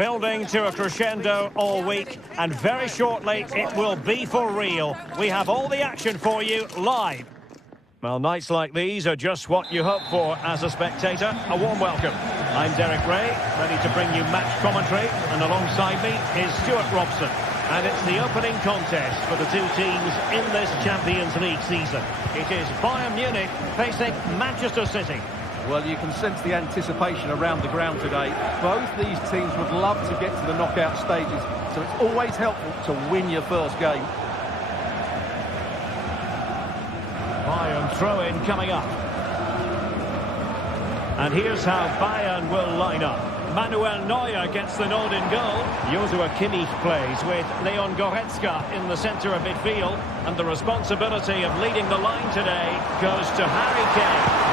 Building to a crescendo all week, and very shortly it will be for real. We have all the action for you live. Well, nights like these are just what you hope for as a spectator. A warm welcome. I'm Derek Ray, ready to bring you match commentary, and alongside me is Stuart Robson. And it's the opening contest for the two teams in this Champions League season. It is Bayern Munich facing Manchester City. Well, you can sense the anticipation around the ground today. Both these teams would love to get to the knockout stages, so it's always helpful to win your first game. Bayern throw-in coming up. And here's how Bayern will line up. Manuel Neuer gets the nod in goal. Joshua Kimmich plays with Leon Goretzka in the centre of midfield. And the responsibility of leading the line today goes to Harry Kane.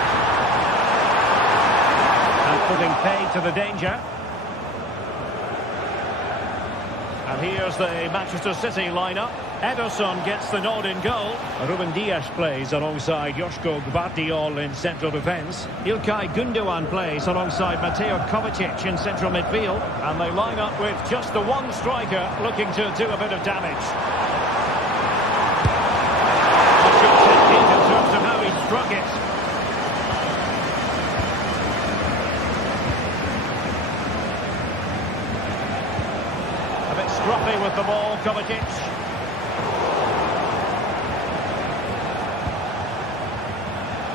And putting pay to the danger. And here's the Manchester City lineup. Ederson gets the nod in goal. Ruben Dias plays alongside Joško Gvardiol in central defence. Ilkay Gundogan plays alongside Mateo Kovacic in central midfield. And they line up with just the one striker looking to do a bit of damage. A good technique in terms of how he struck it. A bit scruffy with the ball, Kovacic.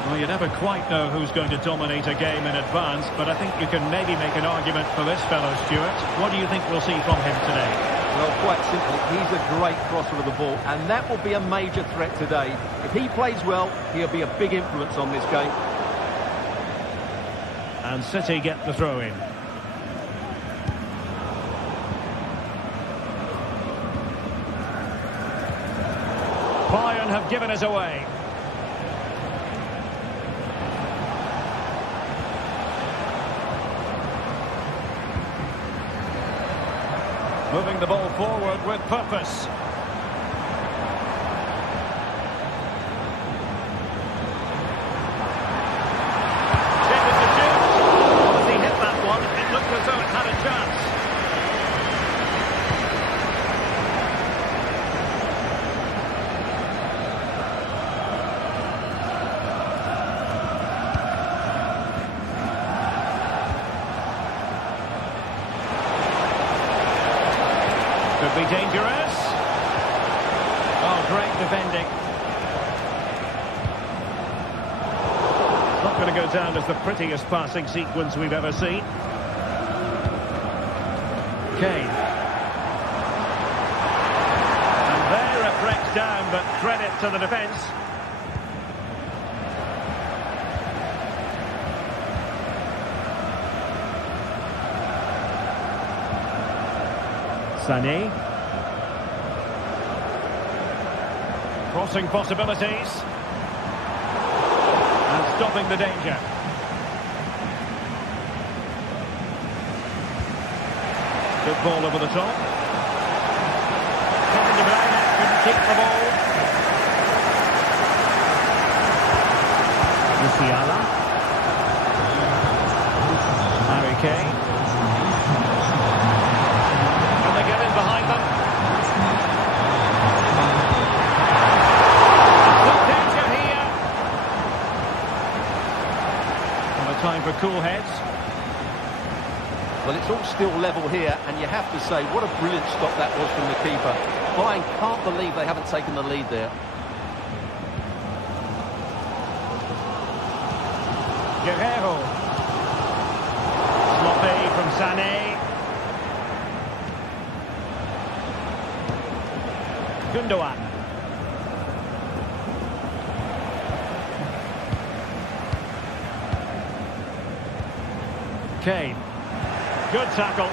Well, you never quite know who's going to dominate a game in advance, but I think you can maybe make an argument for this fellow, Stuart. What do you think we'll see from him today? Well, quite simply, he's a great crosser of the ball, and that will be a major threat today. If he plays well, he'll be a big influence on this game. And City get the throw-in. Bayern have given us away. Moving the ball forward with purpose. David to shoot. As he hit that one, it looked as though it had a chance. Could be dangerous. Oh, great defending. It's not going to go down as the prettiest passing sequence we've ever seen. Kane. And there it breaks down, but credit to the defence. Sané. Crossing possibilities. And stopping the danger. Good ball over the top. Kevin De Bruyne couldn't keep the ball. Musiala. Harry Kane. Behind them. Some danger here. And a time for cool heads. Well, it's all still level here, and you have to say, what a brilliant stop that was from the keeper. Bayern can't believe they haven't taken the lead there. Guerrero. Sloppy from Sané. Gundogan. Kane. Good tackle.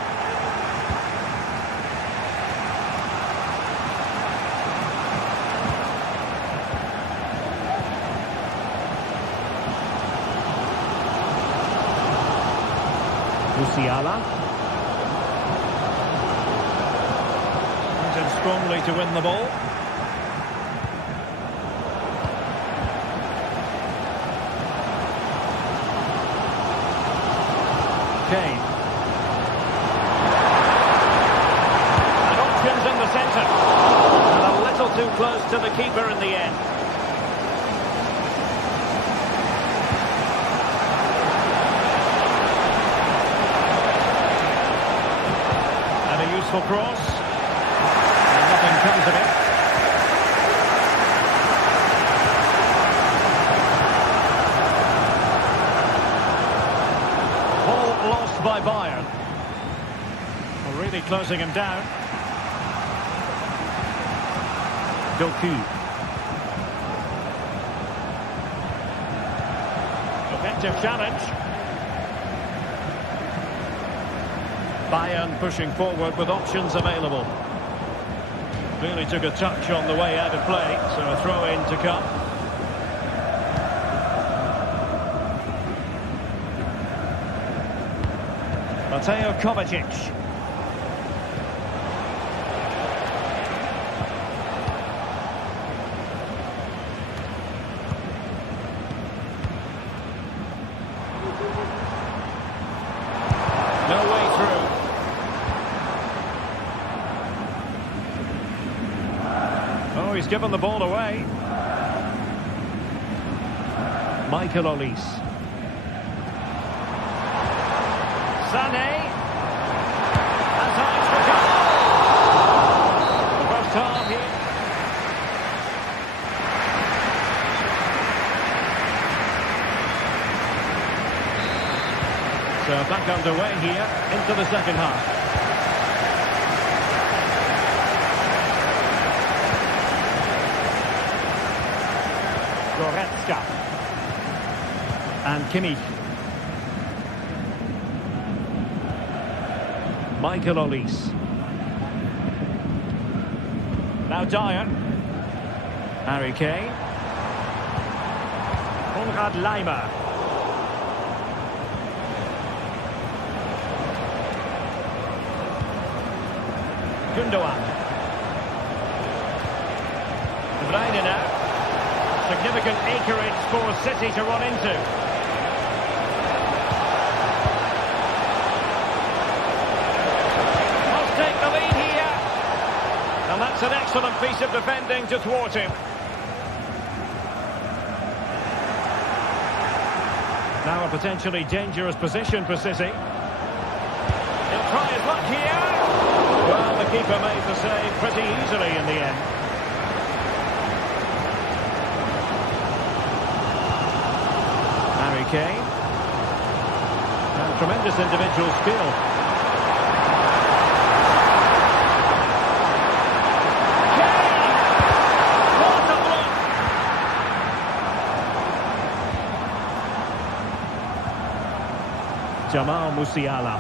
Musiala. Pointed strongly to win the ball. Kane. too close to the keeper in the end. And a useful cross. And nothing comes of it. Ball lost by Bayern. Well, really closing him down. Doku. Effective challenge. Bayern pushing forward with options available. Really took a touch on the way out of play, so a throw-in to come. Mateo Kovacic. No way through. Oh, he's given the ball away. Michael Olise. Sané. Has eyes for goal. The first half here. So back underway here into the second half. Goretzka. And Kimmich. Michael Olise. Now Dyer. Harry Kane. Konrad Laimer. Gundogan. De Bruyne now. Significant acreage for City to run into. Must take the lead here. And that's an excellent piece of defending to thwart him. Now a potentially dangerous position for City. He'll try his luck here. Well, the keeper made the save pretty easily in the end. Harry Kane. And tremendous individual skill. Kane! What a block! Jamal Musiala.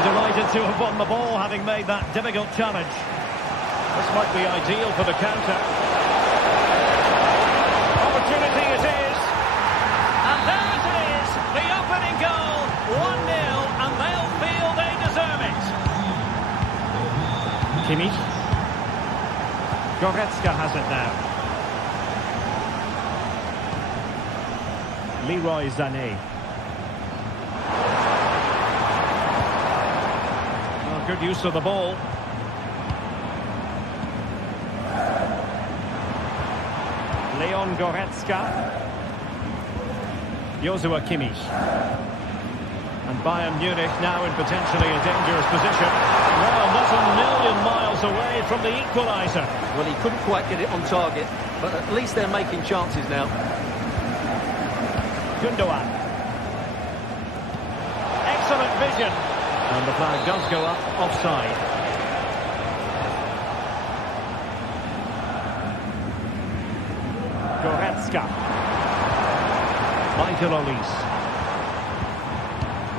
Delighted to have won the ball, having made that difficult challenge. This might be ideal for the counter. Opportunity it is. And there it is, the opening goal. 1-0, and they'll feel they deserve it. Kimmich. Goretzka has it now. Leroy Sané. Good use of the ball. Leon Goretzka. Joshua Kimmich. And Bayern Munich now in potentially a dangerous position. Well, not a million miles away from the equaliser. Well, he couldn't quite get it on target, but at least they're making chances now. Gundogan. Excellent vision. And the flag does go up, offside. Goretzka. Michael Olise.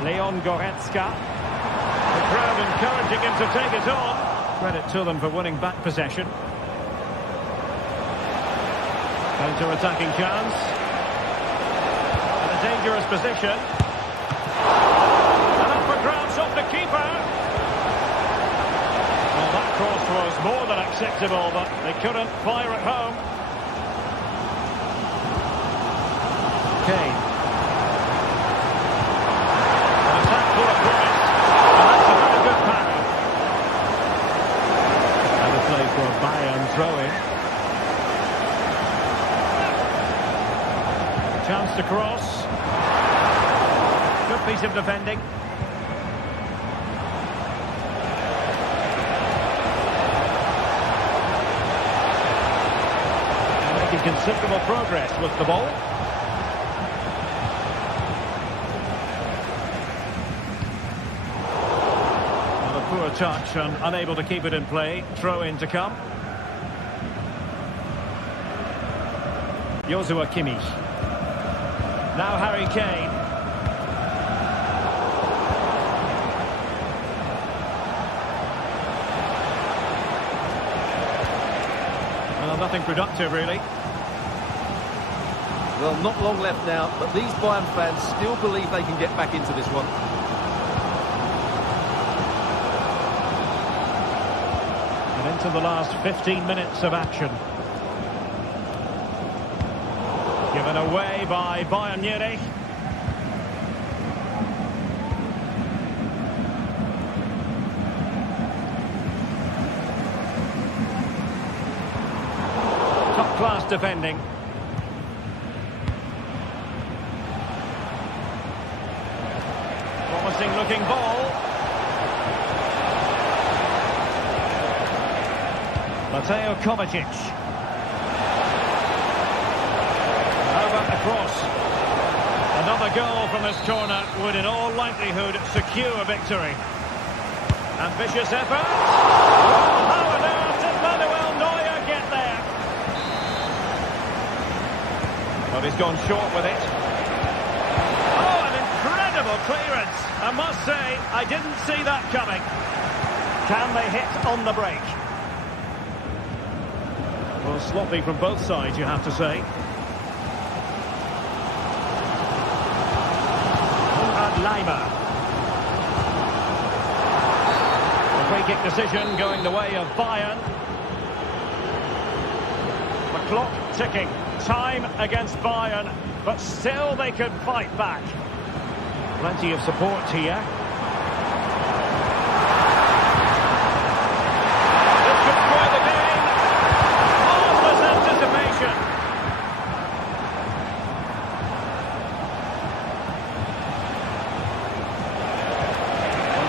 Leon Goretzka. The crowd encouraging him to take it on. Credit to them for winning back possession. Counter-attacking chance. And a dangerous position. Grabs off the keeper. Well, that cross was more than acceptable, but they couldn't fire it home. Kane. An attack full of promise, and that's a very good parry. of defending. Making considerable progress with the ball. Well, a poor touch and unable to keep it in play. Throw in to come. Joshua Kimmich. Now Harry Kane. Well, nothing productive, really. Well, not long left now, but these Bayern fans still believe they can get back into this one. And into the last 15 minutes of action. Given away by Bayern Munich. Top-class defending. Promising looking ball. Mateo Kovacic. Across. Another goal from this corner would in all likelihood secure victory. Ambitious effort. Oh, how on earth did Manuel Neuer get there? But he's gone short with it. Oh, an incredible clearance. I must say, I didn't see that coming. Can they hit on the break? Well, sloppy from both sides, you have to say. Leimer. The free kick decision going the way of Bayern. The clock ticking. Time against Bayern, but still they could fight back. Plenty of support here. This could spoil the game. Marvellous anticipation.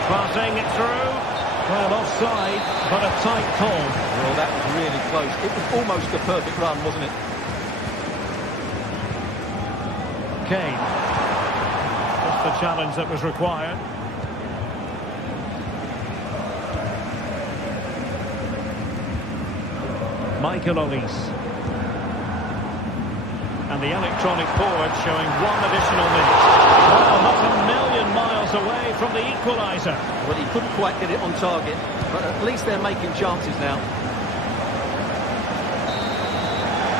Passing it through. Well, offside, but a tight call. Well, that was really close. It was almost a perfect run, wasn't it? Kane. Just the challenge that was required. Michael Olise. And the electronic board showing one additional minute. Well, not a million miles away from the equaliser. Well, he couldn't quite get it on target, but at least they're making chances now.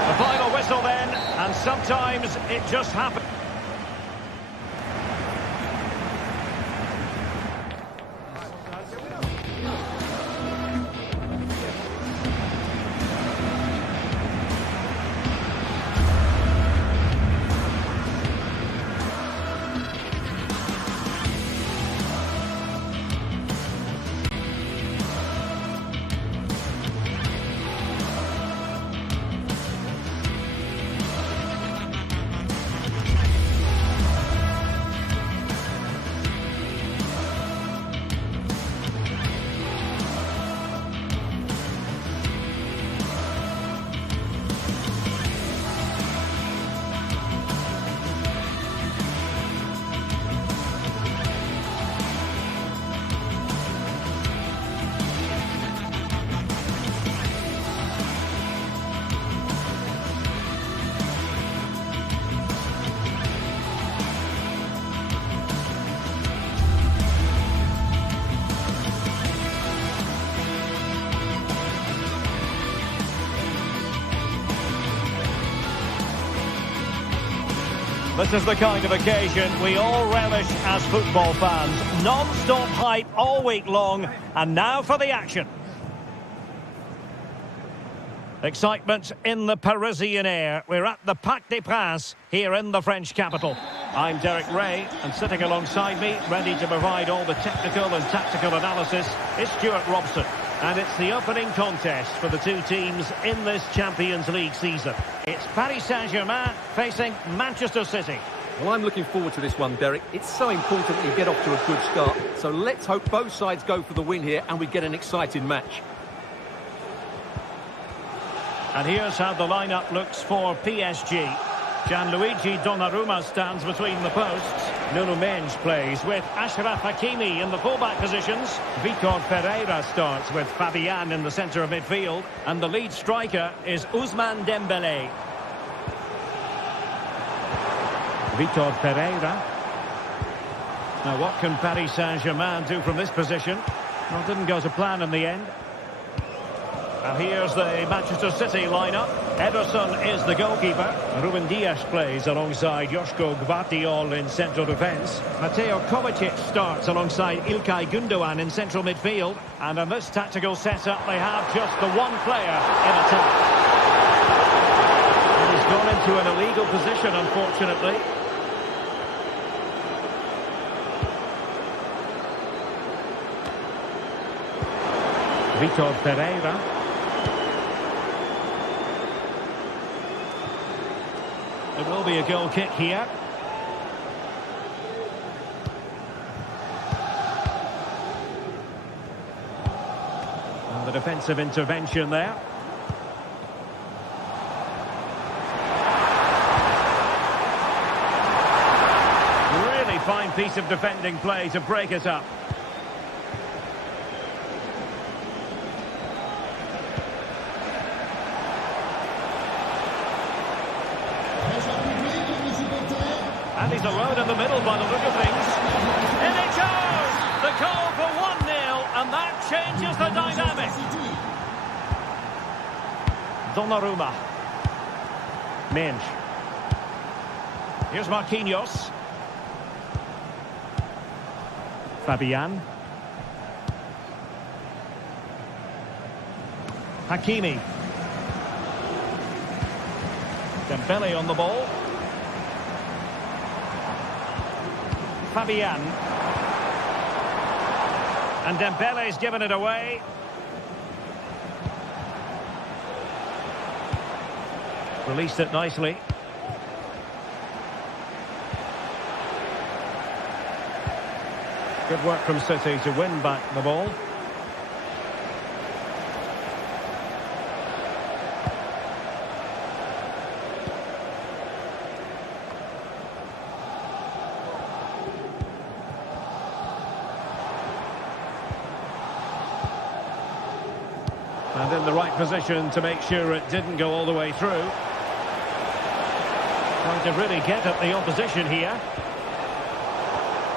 The final whistle then, and sometimes it just happens. This is the kind of occasion we all relish as football fans. Non-stop hype all week long, and now for the action. Excitement in the Parisian air. We're at the Parc des Princes here in the French capital. I'm Derek Ray, and sitting alongside me, ready to provide all the technical and tactical analysis, is Stuart Robson. And it's the opening contest for the two teams in this Champions League season. It's Paris Saint-Germain facing Manchester City. Well, I'm looking forward to this one, Derek. It's so important that you get off to a good start. So let's hope both sides go for the win here and we get an exciting match. And here's how the lineup looks for PSG. Gianluigi Donnarumma stands between the posts. Nuno Mendes plays with Achraf Hakimi in the fullback positions. Vitor Pereira starts with Fabian in the centre of midfield. And the lead striker is Ousmane Dembélé. Vitor Pereira. Now what can Paris Saint-Germain do from this position? Well, didn't go to plan in the end. And here's the Manchester City lineup. Ederson is the goalkeeper. Ruben Dias plays alongside Joško Gvardiol in central defence. Mateo Kovacic starts alongside İlkay Gündoğan in central midfield. And in this tactical setup, they have just the one player in attack. And he's gone into an illegal position, unfortunately. Vitor Pereira. It will be a goal kick here. And the defensive intervention there. Really fine piece of defending play to break it up. And he's alone in the middle by the look of things. In it goes! The goal for 1-0, and that changes the dynamic. Donnarumma. Mendes. Here's Marquinhos. Fabian. Hakimi. Dembélé on the ball. Fabian. And Dembele's given it away. Released it nicely. Good work from City to win back the ball. And in the right position to make sure it didn't go all the way through. Trying to really get at the opposition here.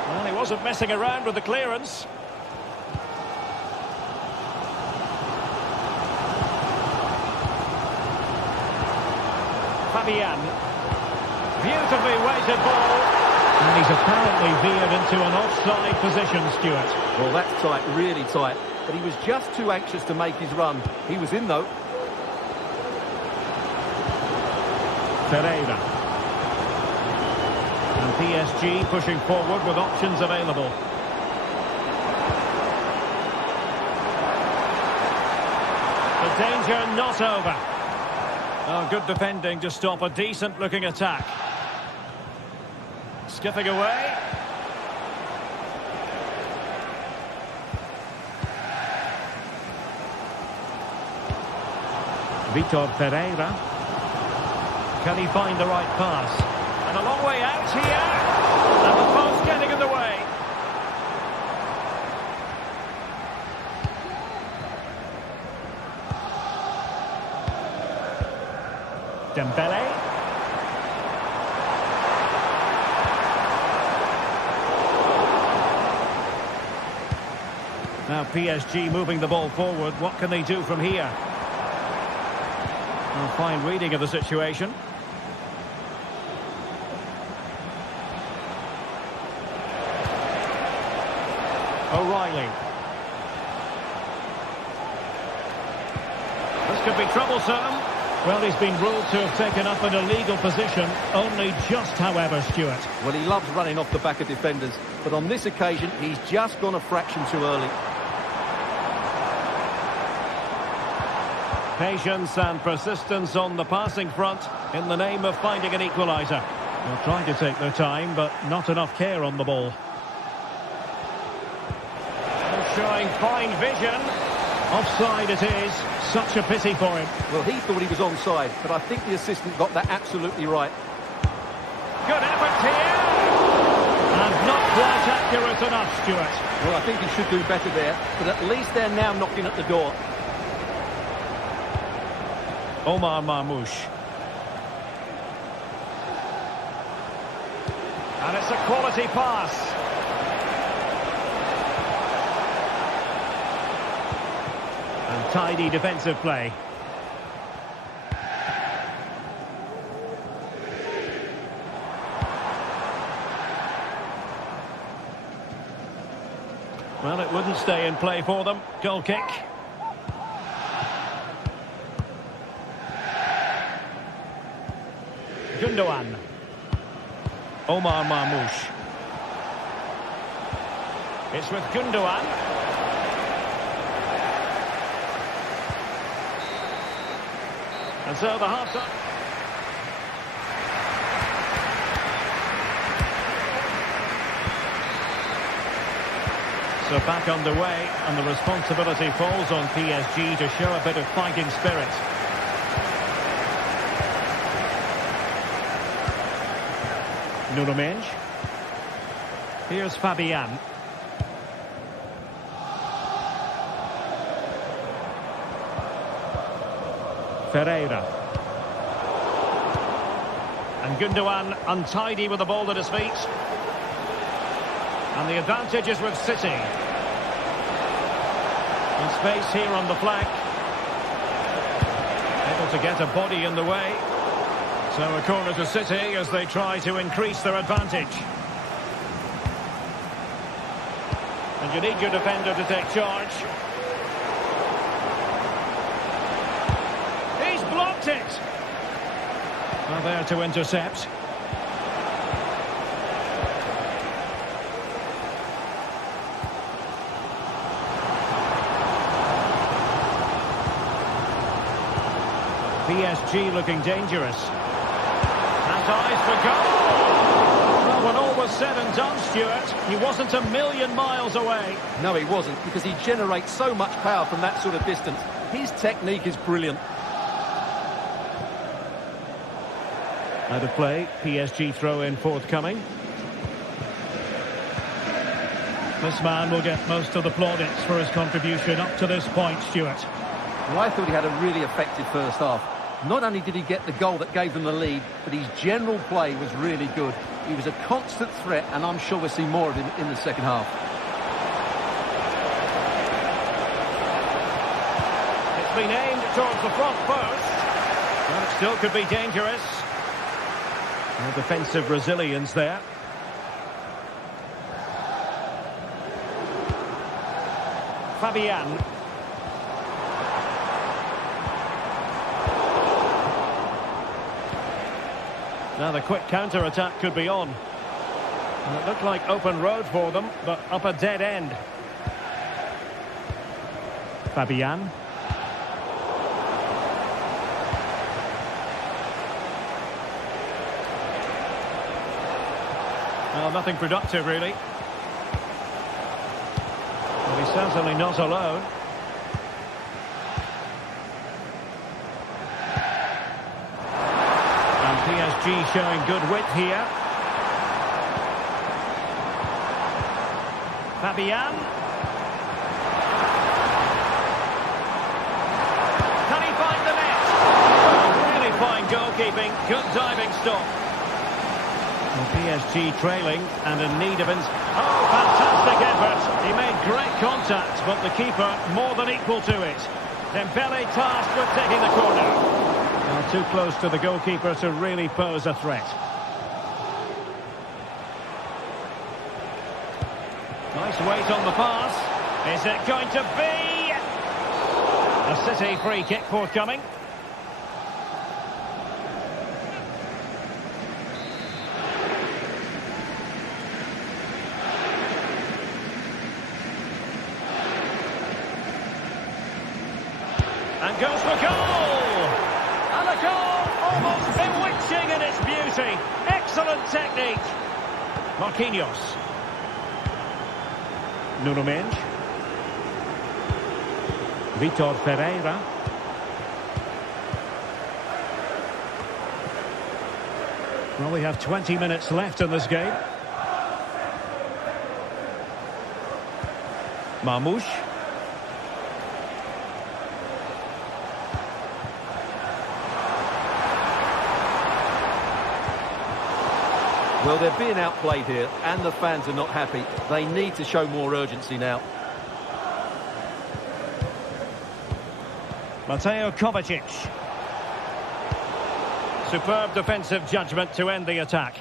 Well, he wasn't messing around with the clearance. Fabian. Beautifully weighted ball. And he's apparently veered into an offside position, Stuart. Well, that's tight, really tight. But he was just too anxious to make his run. He was in, though. Pereira. And PSG pushing forward with options available. The danger not over. Oh, good defending to stop a decent-looking attack. Skipping away. Vitor Pereira. Can he find the right pass? And a long way out here. And the post getting in the way. Dembélé. Now PSG moving the ball forward. What can they do from here? Well, fine reading of the situation. O'Reilly. This could be troublesome. Well, he's been ruled to have taken up an illegal position. Only just, however, Stuart. Well, he loves running off the back of defenders. But on this occasion, he's just gone a fraction too early. Patience and persistence on the passing front in the name of finding an equaliser. They're trying to take their time, but not enough care on the ball. Showing fine vision. Offside it is. Such a pity for him. Well, he thought he was onside, but I think the assistant got that absolutely right. Good effort here. And not quite accurate enough, Stuart. Well, I think he should do better there, but at least they're now knocking at the door. Omar Marmoush. And it's a quality pass. And tidy defensive play. Well, it wouldn't stay in play for them. Goal kick. Gundogan. Omar Marmoush. It's with Gundogan. And so the half-time. So back underway, and the responsibility falls on PSG to show a bit of fighting spirit. Nuno Mendes. Here's Fabian. Ferreira. And Gundogan untidy with the ball at his feet. And the advantage is with City. In space here on the flank. Able to get a body in the way. So a corner to City as they try to increase their advantage. And you need your defender to take charge. He's blocked it. Well, there to intercept. PSG looking dangerous. And eyes for goal! Well, when all was said and done, Stuart, he wasn't a million miles away. No, he wasn't, because he generates so much power from that sort of distance. His technique is brilliant. Out of play, PSG throw-in forthcoming. This man will get most of the plaudits for his contribution up to this point, Stuart. Well, I thought he had a really effective first half. Not only did he get the goal that gave them the lead, but his general play was really good. He was a constant threat, and I'm sure we'll see more of him in the second half. It's been aimed towards the front post. But it still could be dangerous. No defensive resilience there. Fabian. Now the quick counter-attack could be on. And it looked like open road for them, but up a dead end. Fabian. Well, nothing productive, really. Well, he's certainly not alone. And PSG showing good width here. Fabian. Can he find the net? Really fine goalkeeping. Good diving stop. Well, PSG trailing and in need of... Oh, fantastic effort. He made great contact, but the keeper more than equal to it. Dembele tasked with taking the corner. Well, too close to the goalkeeper to really pose a threat. Nice weight on the pass. Is it going to be? A City free kick forthcoming. And goes for goal! And a goal almost bewitching in its beauty. Excellent. Excellent technique. Marquinhos. Nuno Mendes. Vitor Ferreira. Well, we have 20 minutes left in this game. Marmoush. Well, they're being outplayed here, and the fans are not happy. They need to show more urgency now. Mateo Kovacic. Superb defensive judgment to end the attack.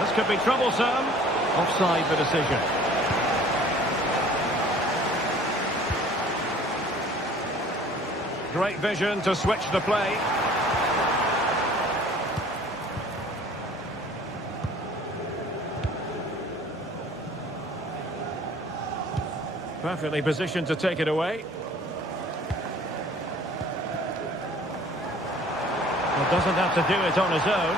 This could be troublesome. Offside the decision. Great vision to switch the play. Perfectly positioned to take it away. Well, doesn't have to do it on his own.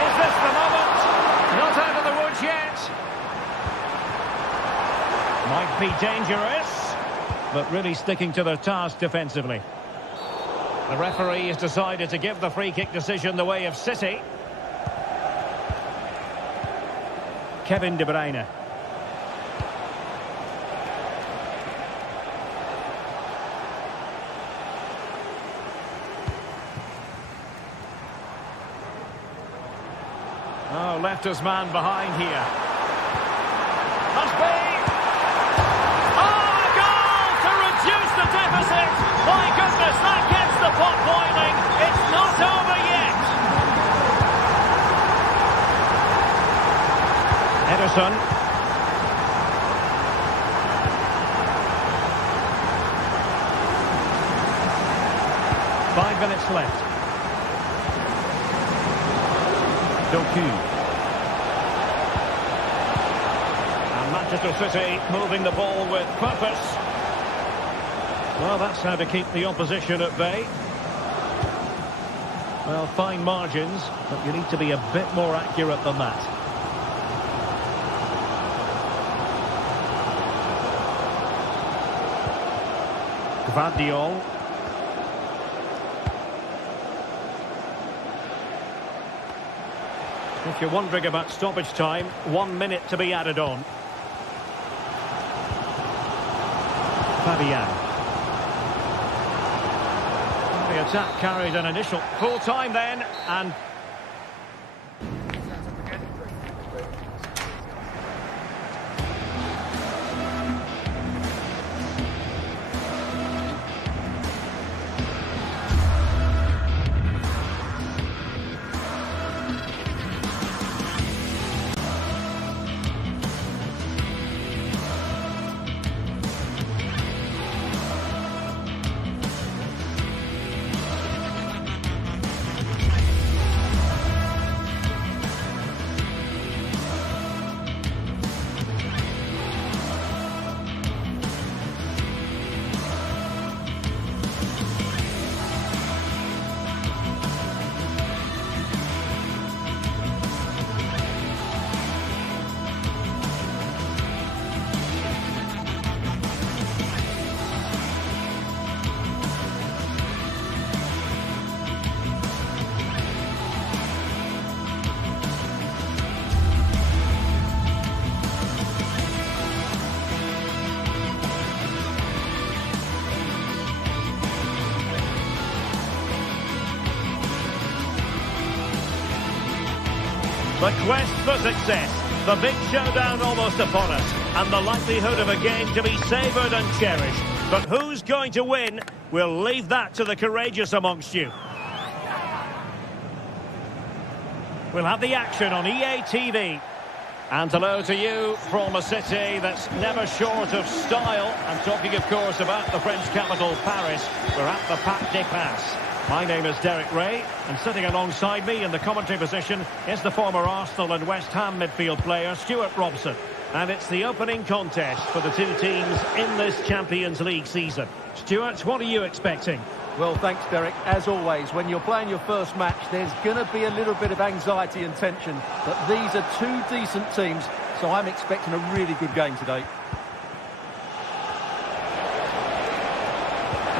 Is this the moment? Not out of the woods yet. Might be dangerous, but really sticking to their task defensively. The referee has decided to give the free kick decision the way of City. Kevin De Bruyne. Oh, left his man behind here. Must be. Oh, a goal to reduce the deficit. My goodness, that gets the pot boiling. It's not over yet. Ederson. 5 minutes left. Doku. And Manchester City moving the ball with purpose. Well, that's how to keep the opposition at bay. Well, fine margins, but you need to be a bit more accurate than that. Gvardiol. If you're wondering about stoppage time, 1 minute to be added on. Fabian. The attack carried an initial full time then, and the quest for success, the big showdown almost upon us, and the likelihood of a game to be savoured and cherished. But who's going to win? We'll leave that to the courageous amongst you. We'll have the action on EA TV. And hello to you from a city that's never short of style. I'm talking, of course, about the French capital, Paris. We're at the Parc des Princes. My name is Derek Ray, and sitting alongside me in the commentary position is the former Arsenal and West Ham midfield player Stuart Robson. And it's the opening contest for the two teams in this Champions League season. Stuart, what are you expecting? Well, thanks, Derek. As always, when you're playing your first match, there's going to be a little bit of anxiety and tension. But these are two decent teams, so I'm expecting a really good game today.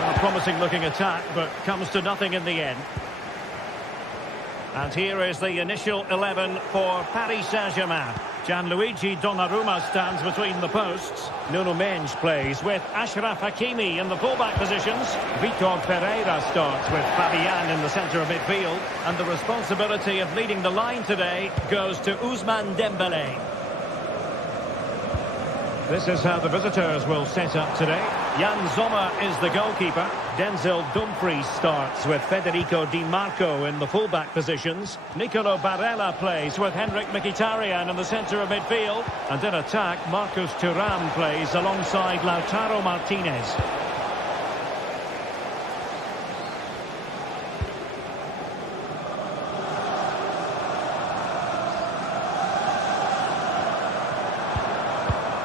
A promising-looking attack, but comes to nothing in the end. And here is the initial 11 for Paris Saint-Germain. Gianluigi Donnarumma stands between the posts. Nuno Mendes plays with Achraf Hakimi in the fullback positions. Vitor Pereira starts with Fabian in the centre of midfield. And the responsibility of leading the line today goes to Ousmane Dembélé. This is how the visitors will set up today. Jan Sommer is the goalkeeper. Denzel Dumfries starts with Federico Di Marco in the fullback positions. Nicolo Barella plays with Henrik Mkhitaryan in the centre of midfield. And in attack, Marcus Thuram plays alongside Lautaro Martinez.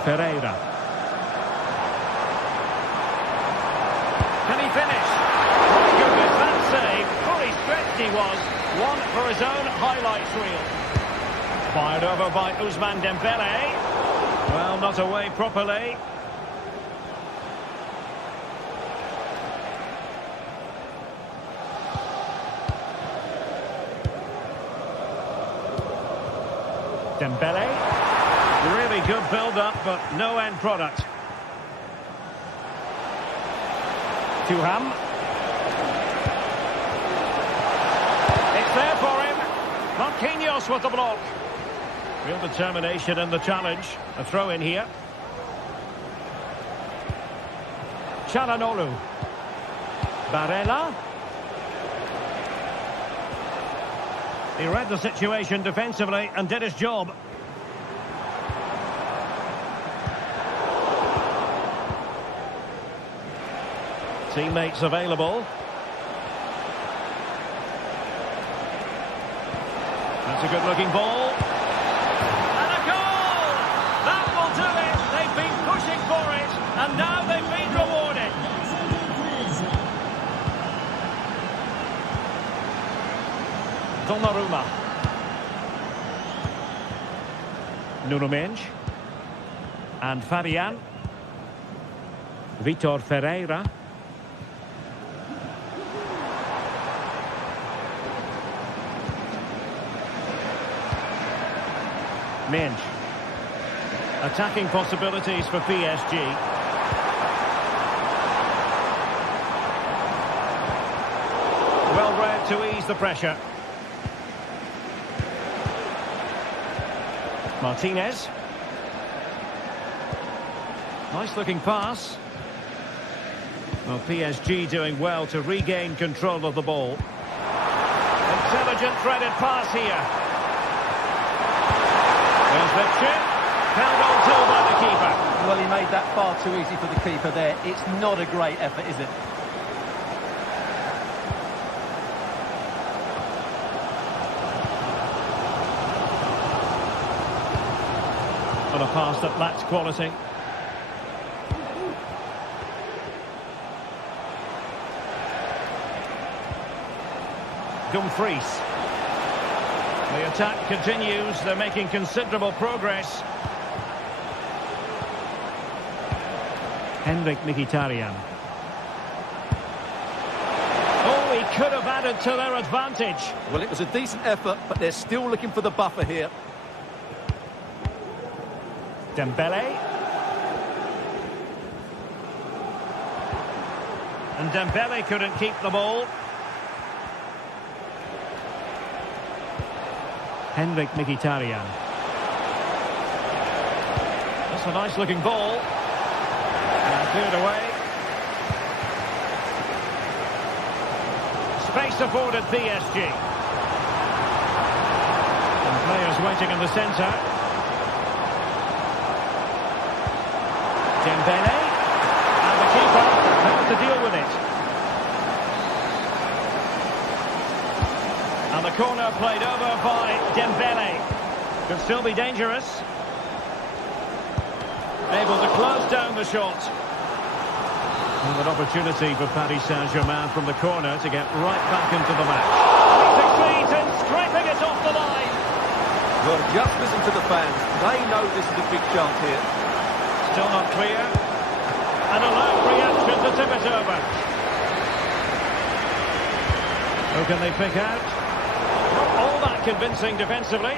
Pereira. Can he finish? My goodness, that save. Fully stretched he was. One for his own highlights reel. Fired over by Ousmane Dembélé. Well, not away properly. Dembélé. Really good build-up, but no end product. Thuram. It's there for him. Marquinhos with the block. Real determination in the challenge. A throw in here. Çalhanoğlu. Barella. He read the situation defensively and did his job. Teammates available. That's a good-looking ball. And a goal! That will do it. They've been pushing for it, and now they've been rewarded. Donnarumma. Nuno Mendes. And Fabian. Vitor Pereira. Mendes. Attacking possibilities for PSG. Well read to ease the pressure. Martinez. Nice looking pass. Well, PSG doing well to regain control of the ball. Intelligent threaded pass here. There's the chip, held on to by the keeper. Well, he made that far too easy for the keeper there. It's not a great effort, is it? On a pass that lacks quality. Dumfries. The attack continues. They're making considerable progress. Henrik Mkhitaryan. Oh, he could have added to their advantage. Well, it was a decent effort, but they're still looking for the buffer here. Dembélé. And Dembélé couldn't keep the ball. Henrik Mkhitaryan. That's a nice looking ball. And cleared away. Space afforded PSG. And players waiting in the centre. Dembélé. And the keeper has to deal with it. corner played over by Dembele. Could still be dangerous. Able to close down the shot. And an opportunity for Paris Saint-Germain from the corner to get right back into the match. He succeeds in scraping it off the line. Well, just listen to the fans. They know this is a big chance here. Still not clear. An alert reaction to tip it over. Who can they pick out? Not all that convincing defensively.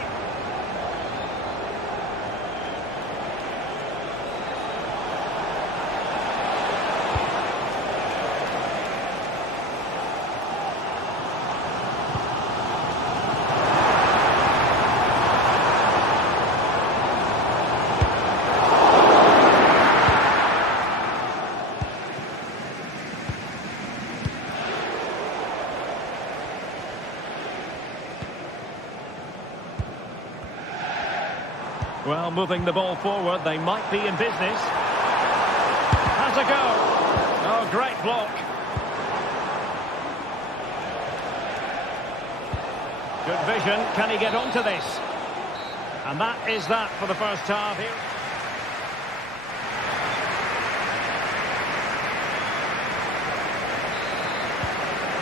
Well, moving the ball forward, they might be in business. Has a go. Oh, great block. Good vision. Can he get onto this? And that is that for the first half here.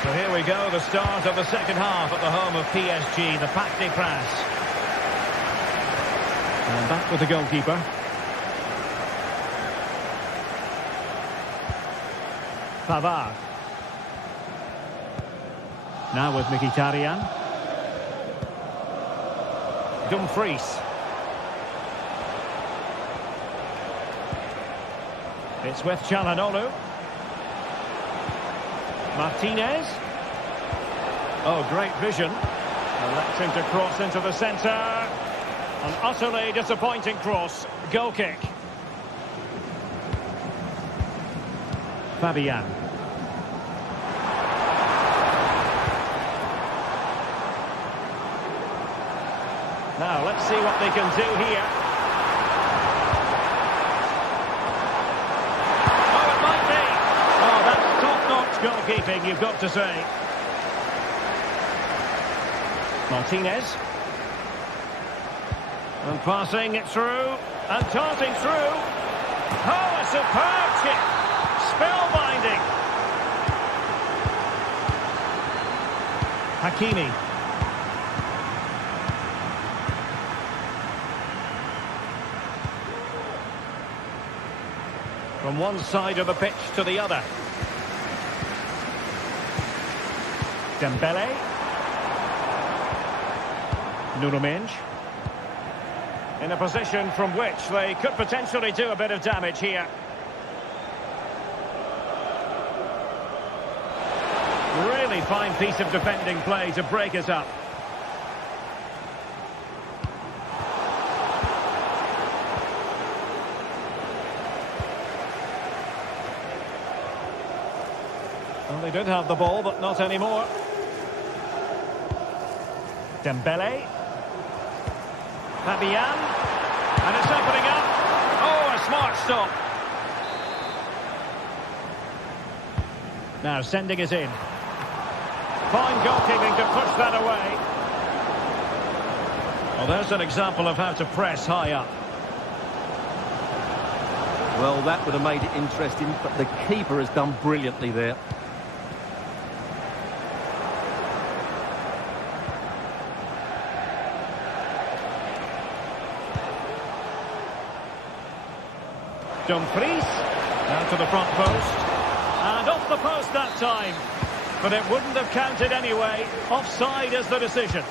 So here we go, the start of the second half at the home of PSG, the Parc des Princes. And back with the goalkeeper. Pavard. Now with Mkhitaryan. Dumfries. It's with Çalhanoğlu. Martinez. Oh, great vision. Electing to cross into the centre. An utterly disappointing cross. Goal kick. Fabian. Now, let's see what they can do here. Oh, it might be. Oh, that's top-notch goalkeeping, you've got to say. Martinez. And passing it through, and darting through. Oh, a superb kick. Spellbinding. Hakimi. From one side of the pitch to the other. Dembele. Nuno Mendes. In a position from which they could potentially do a bit of damage here. Really fine piece of defending play to break it up. Well, they did have the ball, but not anymore. Dembele. Fabian. And it's opening up. Oh, a smart stop. Now sending it in. Fine goalkeeping to push that away. Well, there's an example of how to press high up. Well, that would have made it interesting, but the keeper has done brilliantly there. Dumfries, down to the front post, and off the post that time, but it wouldn't have counted anyway. Offside is the decision.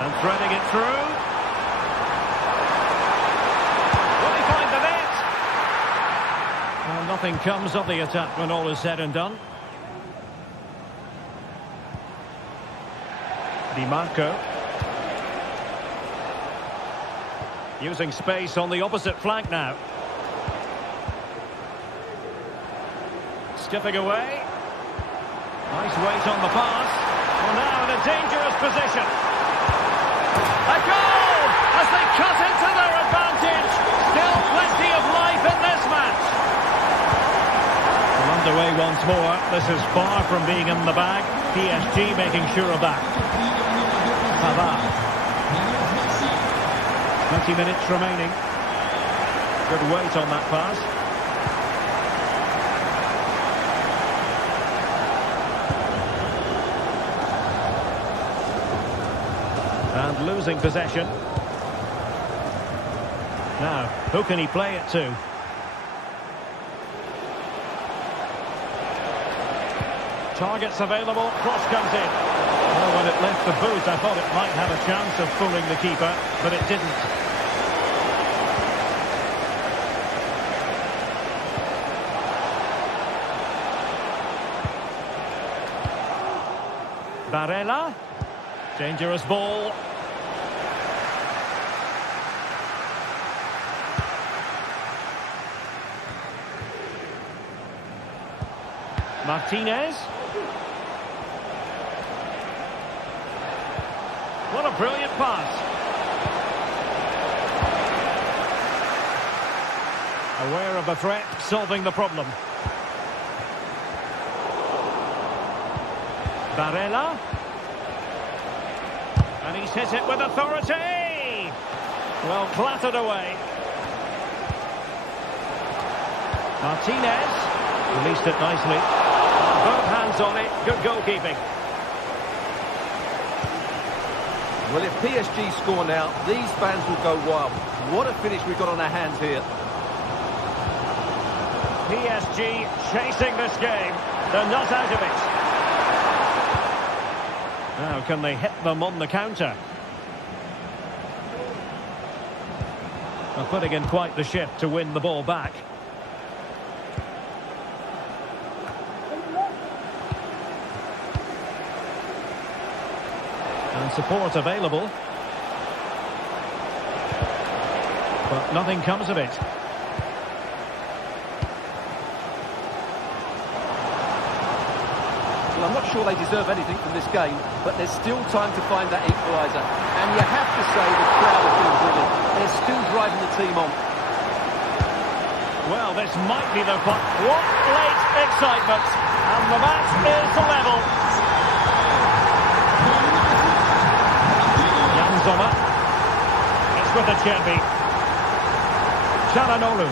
And threading it through. Will he find the net? Well, nothing comes of the attack when all is said and done. Di Marco. Using space on the opposite flank now. Skipping away. Nice weight on the pass. Well, now in a dangerous position. A goal! As they cut into their advantage. Still plenty of life in this match. Well, underway once more. This is far from being in the bag. PSG making sure of that. Pavard. 20 minutes remaining. Good weight on that pass. And losing possession. Now, who can he play it to? Targets available, cross comes in. Well, when it left the boot, I thought it might have a chance of fooling the keeper, but it didn't. Barella. Dangerous ball. Martinez. What a brilliant pass. Aware of the threat, solving the problem. Barella. And he's hit it with authority. Well, clattered away. Martinez. Released it nicely. Both hands on it. Good goalkeeping. Well, if PSG score now, these fans will go wild. What a finish we've got on our hands here. PSG chasing this game. They're not out of it. Now, can they hit them on the counter? They're putting in quite the shift to win the ball back. And support available. But nothing comes of it. Well, I'm not sure they deserve anything from this game, but there's still time to find that equaliser. And you have to say the crowd have been brilliant. They're still driving the team on. Well, this might be the point. What late excitement. And the match is level. Zoma. It's with the Cherby. Charanolu.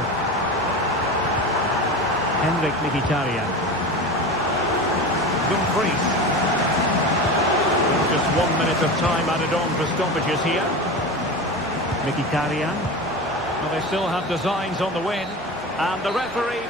Henrik Mkhitaryan. Dumfries. Just 1 minute of time added on for stoppages here. Mkhitaryan. Well, they still have designs on the win. And the referee...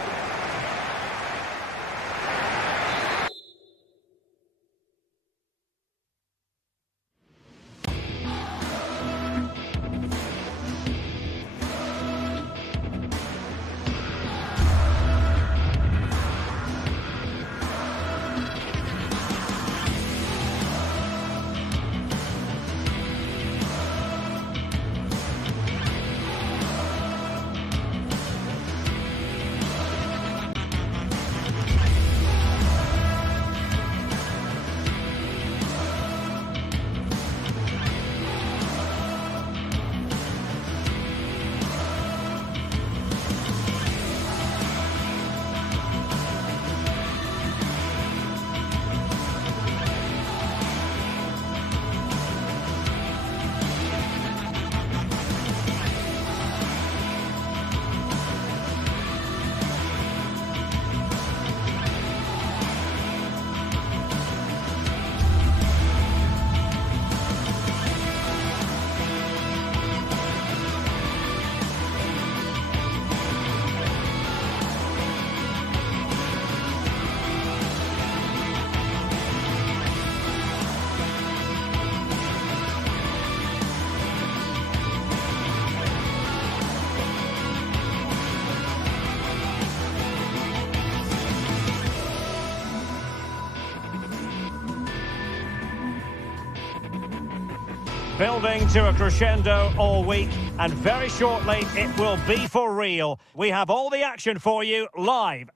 Building to a crescendo all week, and very shortly it will be for real. We have all the action for you live.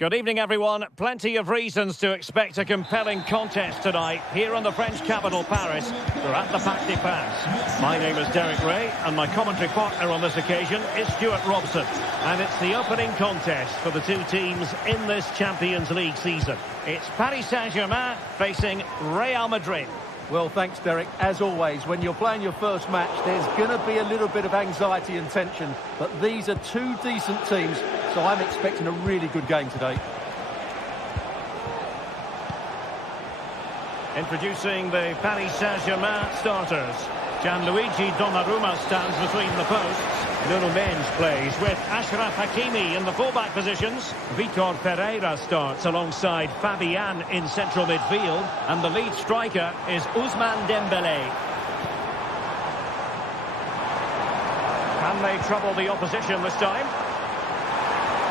Good evening, everyone. Plenty of reasons to expect a compelling contest tonight here in the French capital, Paris. We're at the Parc des Princes. My name is Derek Ray, and my commentary partner on this occasion is Stuart Robson. And it's the opening contest for the two teams in this Champions League season. It's Paris Saint-Germain facing Real Madrid. Well, thanks, Derek. As always, when you're playing your first match, there's going to be a little bit of anxiety and tension. But these are two decent teams, so I'm expecting a really good game today. Introducing the Paris Saint-Germain starters. Gianluigi Donnarumma stands between the posts. Nuno Mendes plays with Achraf Hakimi in the fullback positions. Vitor Pereira starts alongside Fabian in central midfield. And the lead striker is Ousmane Dembélé. Can they trouble the opposition this time?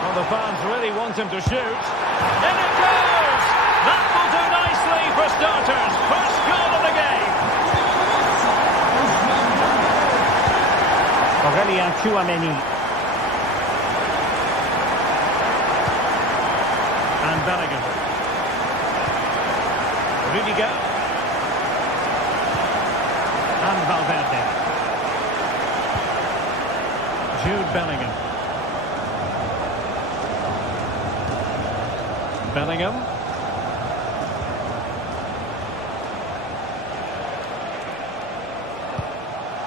Well, the fans really want him to shoot. In it goes! That will do nicely for starters. First goal of the game. Aurélien Tchouameni. And Bellingham. Rudiger. And Valverde. Jude Bellingham. Bellingham.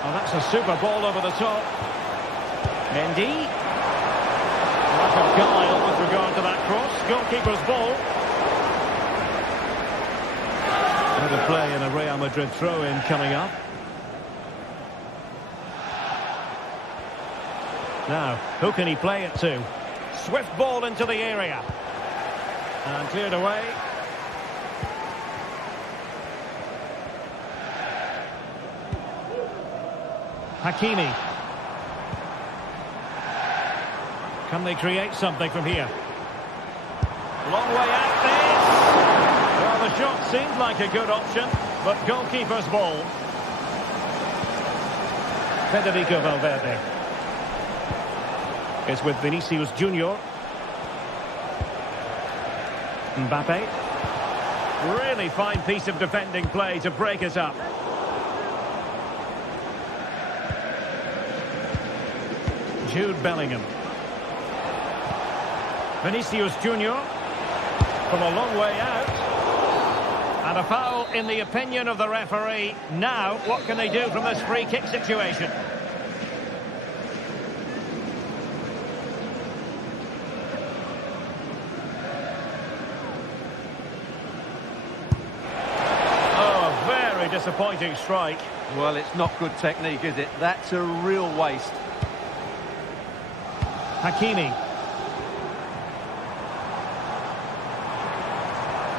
Oh, that's a super ball over the top. Mendy. Lack of guile with regard to that cross. Goalkeeper's ball. Another play in a Real Madrid throw-in coming up. Now, who can he play it to? Swift ball into the area. And cleared away. Hakimi. Can they create something from here? Long way out this. Well, the shot seemed like a good option, but goalkeeper's ball. Federico Valverde. It's with Vinicius Junior. Mbappe. Really fine piece of defending play to break it up. Jude Bellingham. Vinicius Junior from a long way out. And a foul in the opinion of the referee. Now, what can they do from this free kick situation? Oh, a very disappointing strike. Well, it's not good technique, is it? That's a real waste. Hakimi.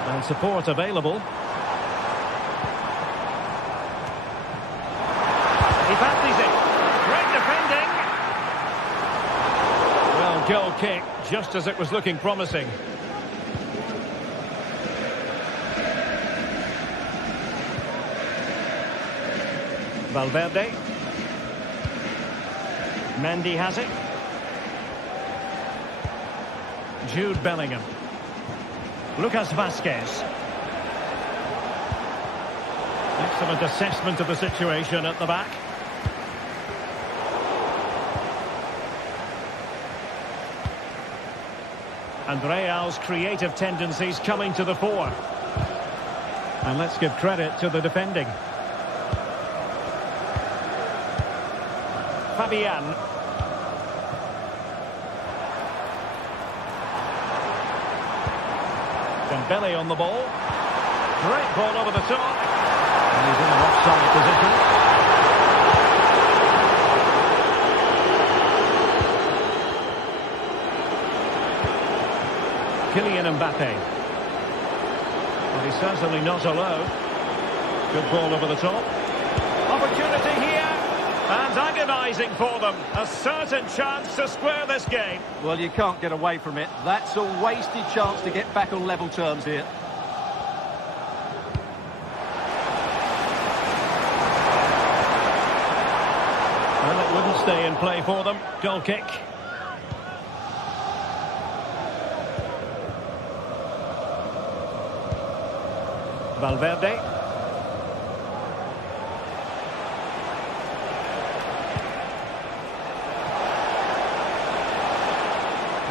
And support available. He fancies it. Great defending. Well, goal kick, just as it was looking promising. Valverde. Mendy has it. Jude Bellingham. Lucas Vazquez. Excellent assessment of the situation at the back. And Real's creative tendencies coming to the fore. And let's give credit to the defending. Fabian. Dembele on the ball. Great ball over the top. And he's in an offside position. Kylian Mbappe. Well, he's certainly not alone. Good ball over the top. Opportunity here. And agonising for them. A certain chance to square this game. Well, you can't get away from it. That's a wasted chance to get back on level terms here. Well, it wouldn't stay in play for them. Goal kick. Valverde.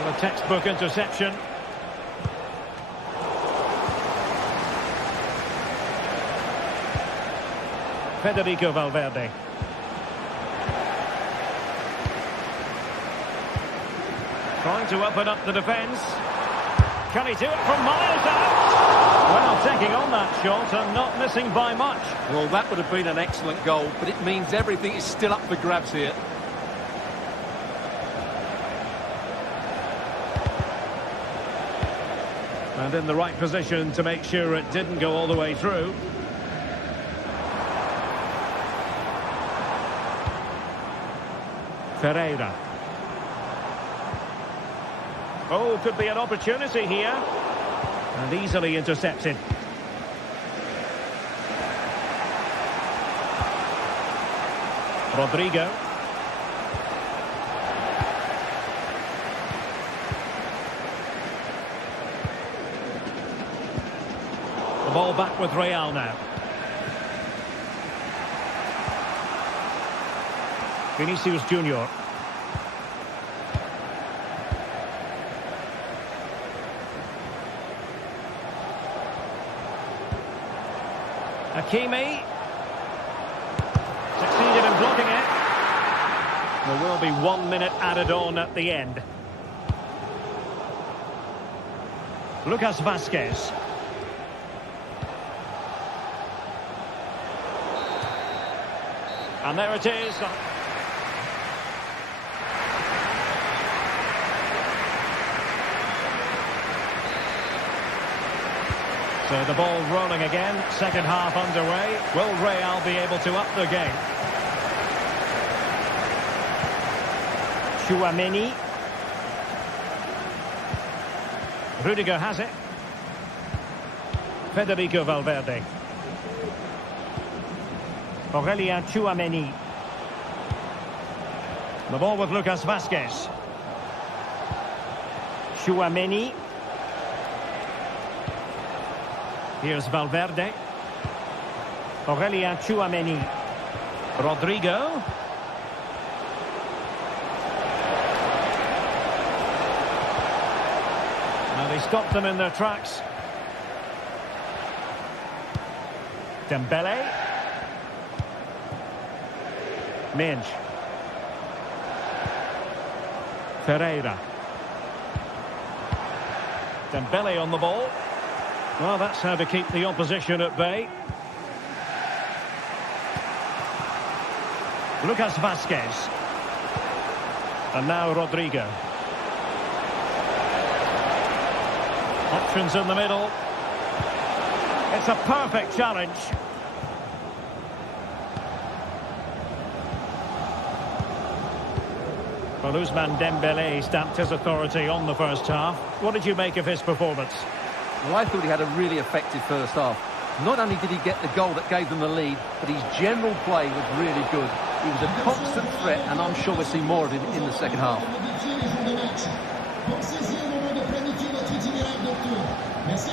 A textbook interception. Federico Valverde. Trying to open up the defence. Can he do it from miles out? Well, taking on that shot and not missing by much. Well, that would have been an excellent goal, but it means everything is still up for grabs here. And in the right position to make sure it didn't go all the way through. Ferreira. Oh, could be an opportunity here. And easily intercepted. Rodrigo. The ball back with Real now. Vinicius Junior. Hakimi. Succeeded in blocking it. There will be 1 minute added on at the end. Lucas Vazquez. And there it is. So the ball rolling again. Second half underway. Will Real be able to up the game? Tchouaméni. Rudiger has it. Federico Valverde. Aurélien Tchouaméni. The ball with Lucas Vazquez. Tchouaméni. Here's Valverde. Aurélien Tchouaméni. Rodrigo. Now they stopped them in their tracks. Dembele. Minge. Ferreira. Dembele on the ball. Well, that's how to keep the opposition at bay. Lucas Vazquez. And now Rodrigo. Options in the middle. It's a perfect challenge. Well, Ousmane Dembele stamped his authority on the first half. What did you make of his performance? Well, I thought he had a really effective first half. Not only did he get the goal that gave them the lead, but his general play was really good. He was a constant threat, and I'm sure we'll see more of him in the second half.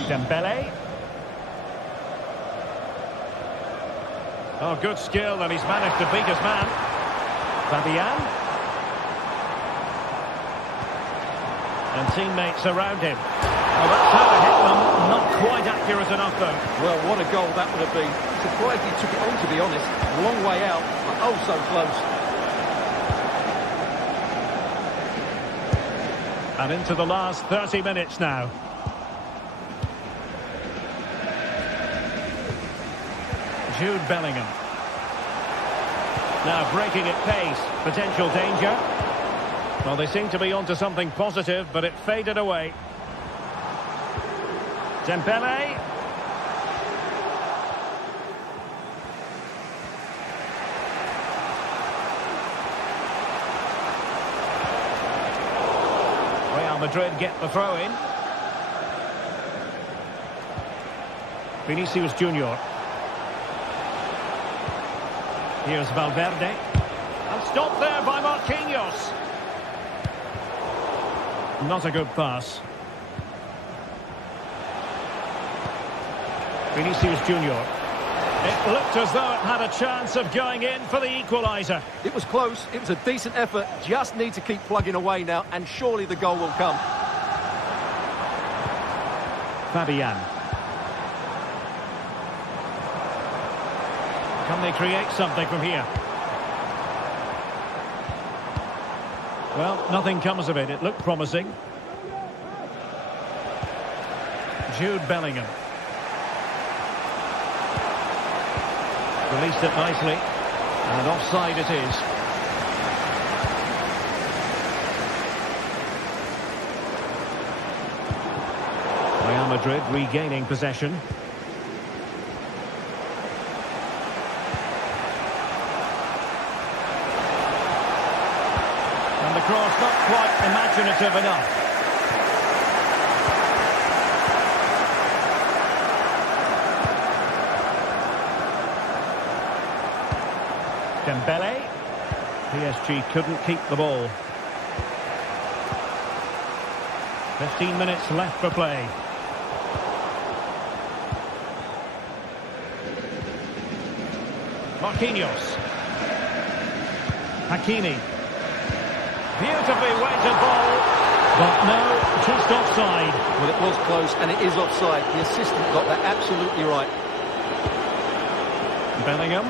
Dembele. Oh, good skill, and he's managed to beat his man. Fabian. And teammates around him. Oh, that's how to hit them. Not quite accurate enough, though. Well, what a goal that would have been. Surprised he took it on, to be honest. A long way out, but oh so close. And into the last 30 minutes now. Jude Bellingham. Now breaking at pace. Potential danger. Well, they seem to be onto something positive, but it faded away. Dembele. Real Madrid get the throw in. Vinicius Junior. Here's Valverde. And stopped there by Marquinhos. Not a good pass. Vinicius Junior. It looked as though it had a chance of going in for the equaliser. It was close, it was a decent effort, just need to keep plugging away now, and surely the goal will come. Fabian. Can they create something from here? Well, nothing comes of it. It looked promising. Jude Bellingham. Released it nicely. And offside it is. Real Madrid regaining possession. And the cross not quite imaginative enough. Dembele. PSG couldn't keep the ball. 15 minutes left for play. Marquinhos. Hakimi. Beautifully weighted ball. But no, just offside. Well, it was close, and it is offside. The assistant got that absolutely right. Bellingham.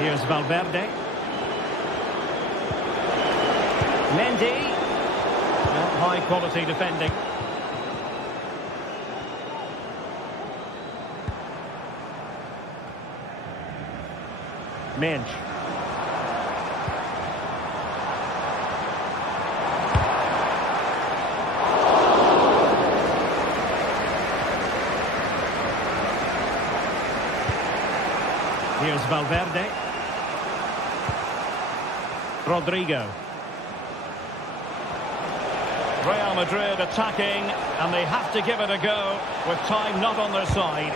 Here's Valverde. Mendy. Well, high quality defending. Mensch. Here's Valverde. Rodrigo. Real Madrid attacking, and they have to give it a go with time not on their side.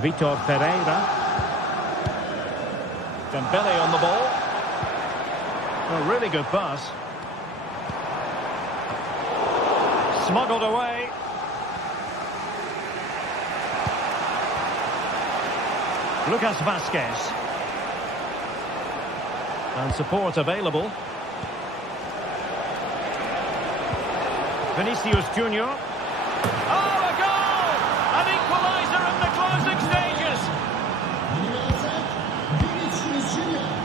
Vitor Pereira. Dembele on the ball. A really good pass. Smuggled away. Lucas Vazquez. And support available. Vinicius Junior. Oh, a goal! An equaliser in the closing stages.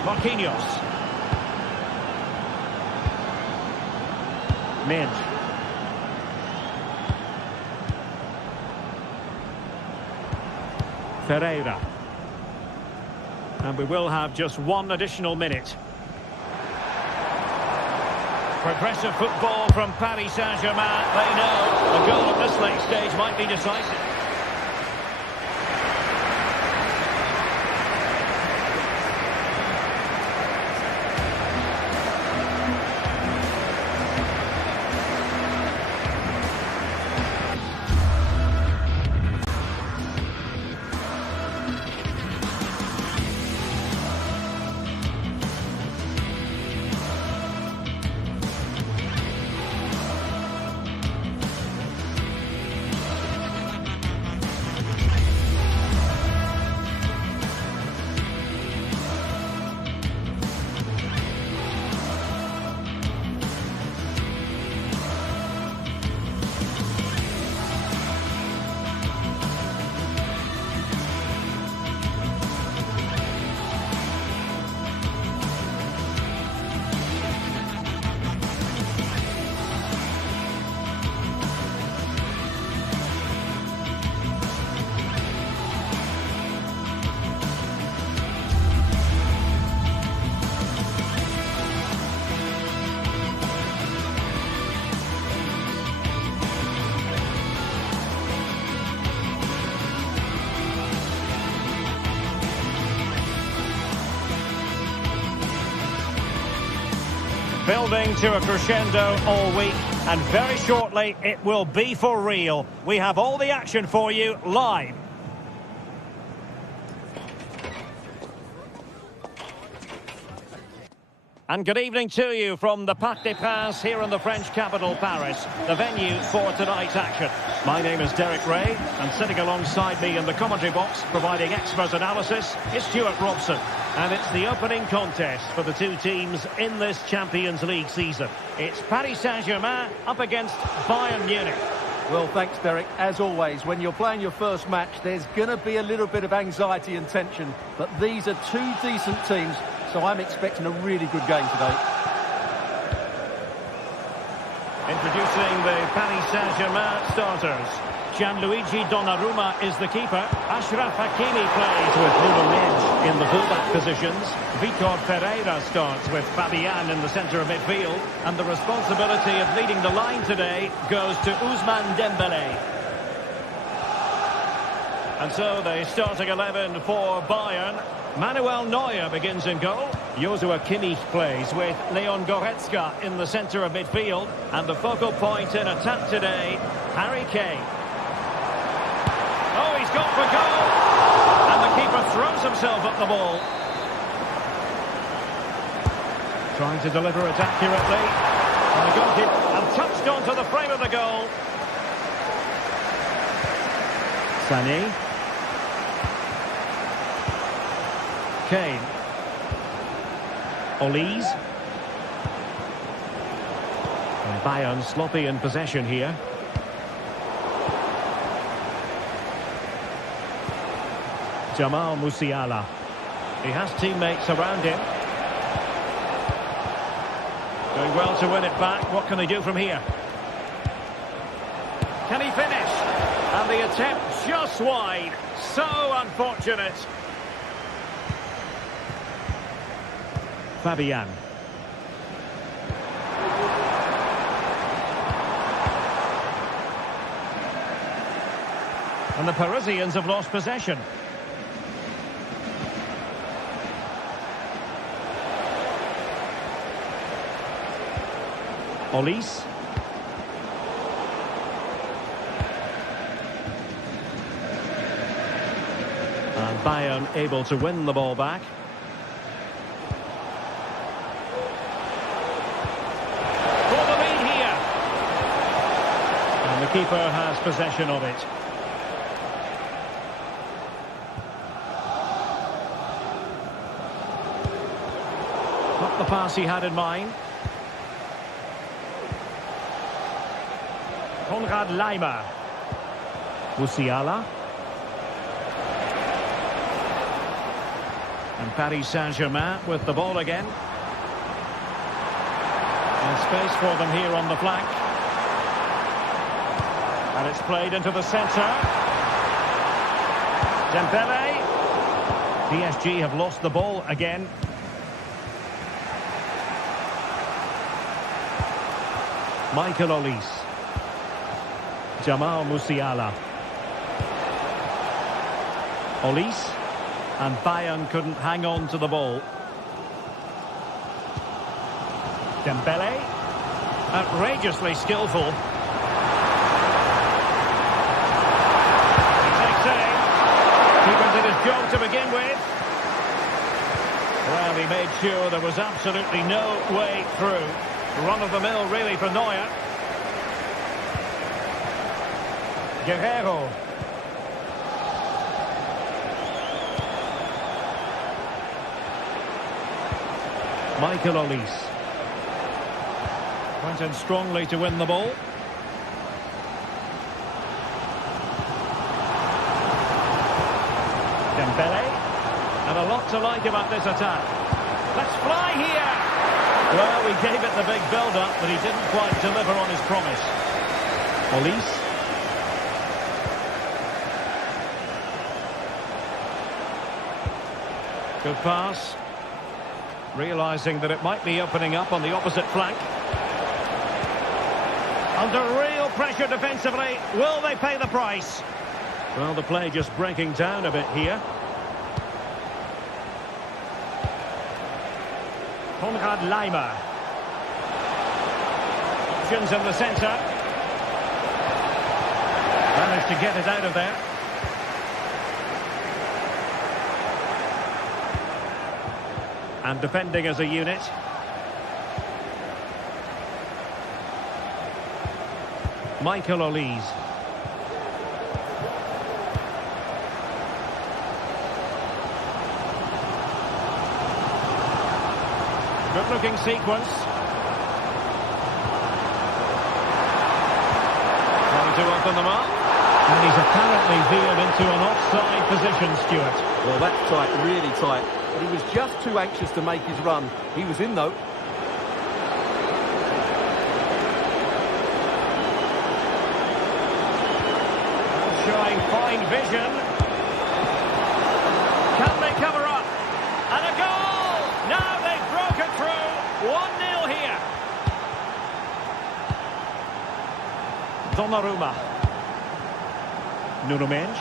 Marquinhos. Mensch. Pereira. And we will have just one additional minute. Progressive football from Paris Saint-Germain. They know a goal at this late stage might be decisive. Building to a crescendo all week, and very shortly it will be for real. We have all the action for you live. And good evening to you from the Parc des Princes here in the French capital, Paris, the venue for tonight's action. My name is Derek Ray, and sitting alongside me in the commentary box, providing expert analysis, is Stuart Robson. And it's the opening contest for the two teams in this Champions League season. It's Paris Saint-Germain up against Bayern Munich. Well, thanks, Derek. As always, when you're playing your first match, there's going to be a little bit of anxiety and tension. But these are two decent teams, so I'm expecting a really good game today. Introducing the Paris Saint-Germain starters. Gianluigi Donnarumma is the keeper. Achraf Hakimi plays with Nuno Mendes in the fullback positions. Vitor Pereira starts with Fabian in the centre of midfield. And the responsibility of leading the line today goes to Ousmane Dembélé. And so the starting 11 for Bayern. Manuel Neuer begins in goal. Joshua Kimmich plays with Leon Goretzka in the centre of midfield. And the focal point in attack today, Harry Kane. Oh, he's gone for goal! And the keeper throws himself at the ball. Trying to deliver it accurately. And the goalkeeper and touched onto the frame of the goal. Sané. Kane. Olise. And Bayern sloppy in possession here. Jamal Musiala. He has teammates around him. Doing well to win it back. What can they do from here? Can he finish? And the attempt just wide. So unfortunate. Fabian. And the Parisians have lost possession. Olise. And Bayern able to win the ball back. For the lead here. And the keeper has possession of it. Not the pass he had in mind. Konrad Laimer. Musiala. And Paris Saint-Germain with the ball again. And space for them here on the flank. And it's played into the centre. Dembélé. PSG have lost the ball again. Michael Olise. Jamal Musiala. Olise. And Bayern couldn't hang on to the ball. Dembélé. Outrageously skillful. He takes aim. Keeper did his job to begin with. Well, he made sure there was absolutely no way through. Run-of-the-mill really for Neuer. Guerrero. Michael Olise. Went in strongly to win the ball. Dembélé. And a lot to like about this attack. Let's fly here! Well, he gave it the big build-up, but he didn't quite deliver on his promise. Olise. Good pass. Realising that it might be opening up on the opposite flank. Under real pressure defensively. Will they pay the price? Well, the play just breaking down a bit here. Konrad Laimer. Options in the centre. Managed to get it out of there. And defending as a unit. Michael Olise. Good-looking sequence. Trying to open them up. And he's apparently veered into an offside position, Stuart. Well, that's tight, really tight. But he was just too anxious to make his run. He was in, though. Showing fine vision. Can they cover up? And a goal! Now they've broken through. 1-0 here. Donnarumma. Nuno Mendes.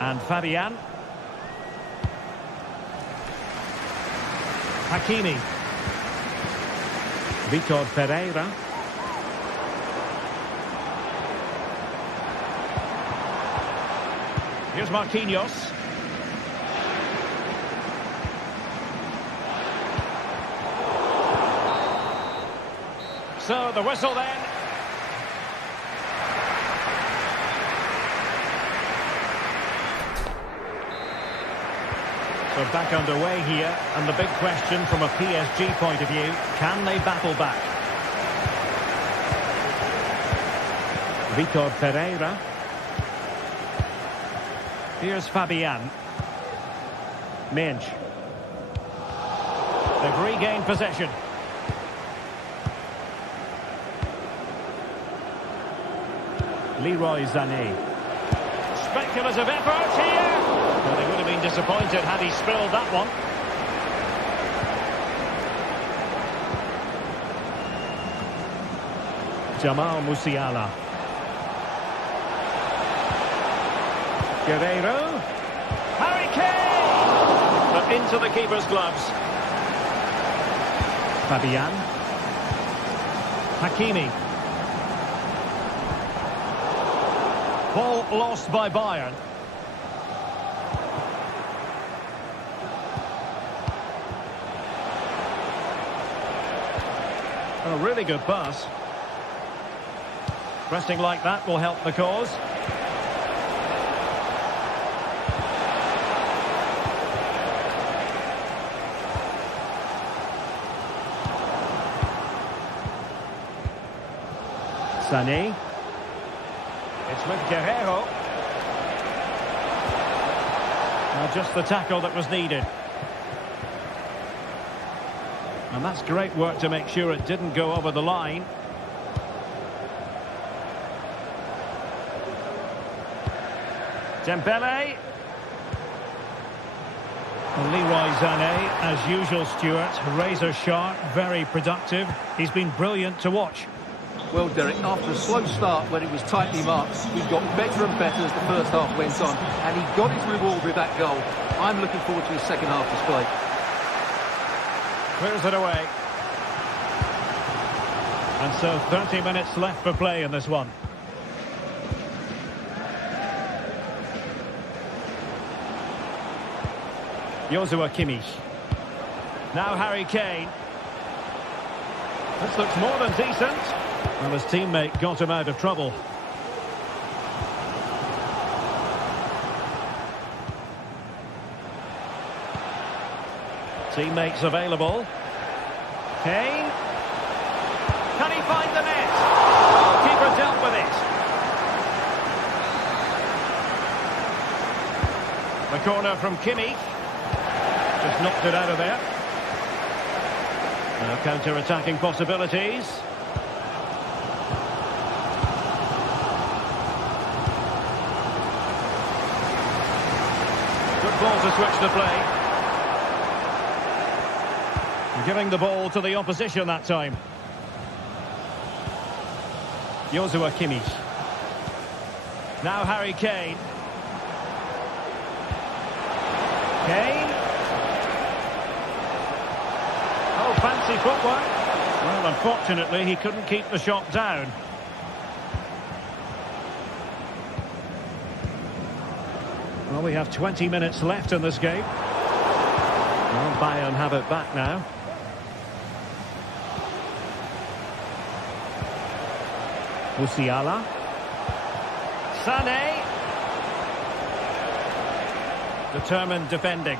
And Fabian. Hakimi. Vitor Pereira. Here's Marquinhos. So the whistle then. So back underway here, and the big question from a PSG point of view, can they battle back? Vitor Pereira. Here's Fabian. Mendes. They've regained possession. Leroy Sané. Speculative effort here. Well, they would have been disappointed had he spilled that one. Jamal Musiala. Guerreiro. Harry Kane! But into the keeper's gloves. Fabian. Hakimi. Ball lost by Bayern. A really good pass. Pressing like that will help the cause. Sané. It's with Guerreiro. Now just the tackle that was needed. And that's great work to make sure it didn't go over the line. Dembele. And Leroy Sané, as usual, Stuart, razor sharp, very productive. He's been brilliant to watch. Well, Derek, after a slow start when it was tightly marked, he got better and better as the first half went on, and he got his reward with that goal. I'm looking forward to his second half display. Clears it away. And so 30 minutes left for play in this one. Joshua Kimmich. Now Harry Kane. This looks more than decent. Well, his teammate got him out of trouble. Teammates available. Kane. Can he find the net? Keeper dealt with it. The corner from Kimmich. Just knocked it out of there. Now counter-attacking possibilities. Good ball to switch the play. Giving the ball to the opposition that time. Joshua Kimmich. Now Harry Kane. Kane. Oh, fancy footwork. Well, unfortunately, he couldn't keep the shot down. Well, we have 20 minutes left in this game. Well, Bayern have it back now. Musiala. Sané. Determined defending.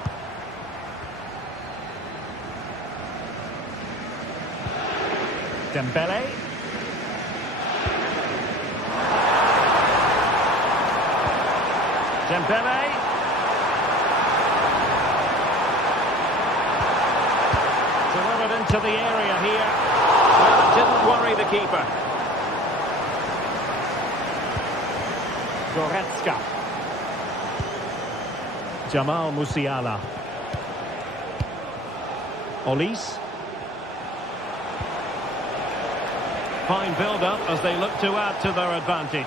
Dembele. Dembele. Delivered into the area here. Well, it didn't worry the keeper. Goretzka. Jamal Musiala. Olise. Fine build-up as they look to add to their advantage.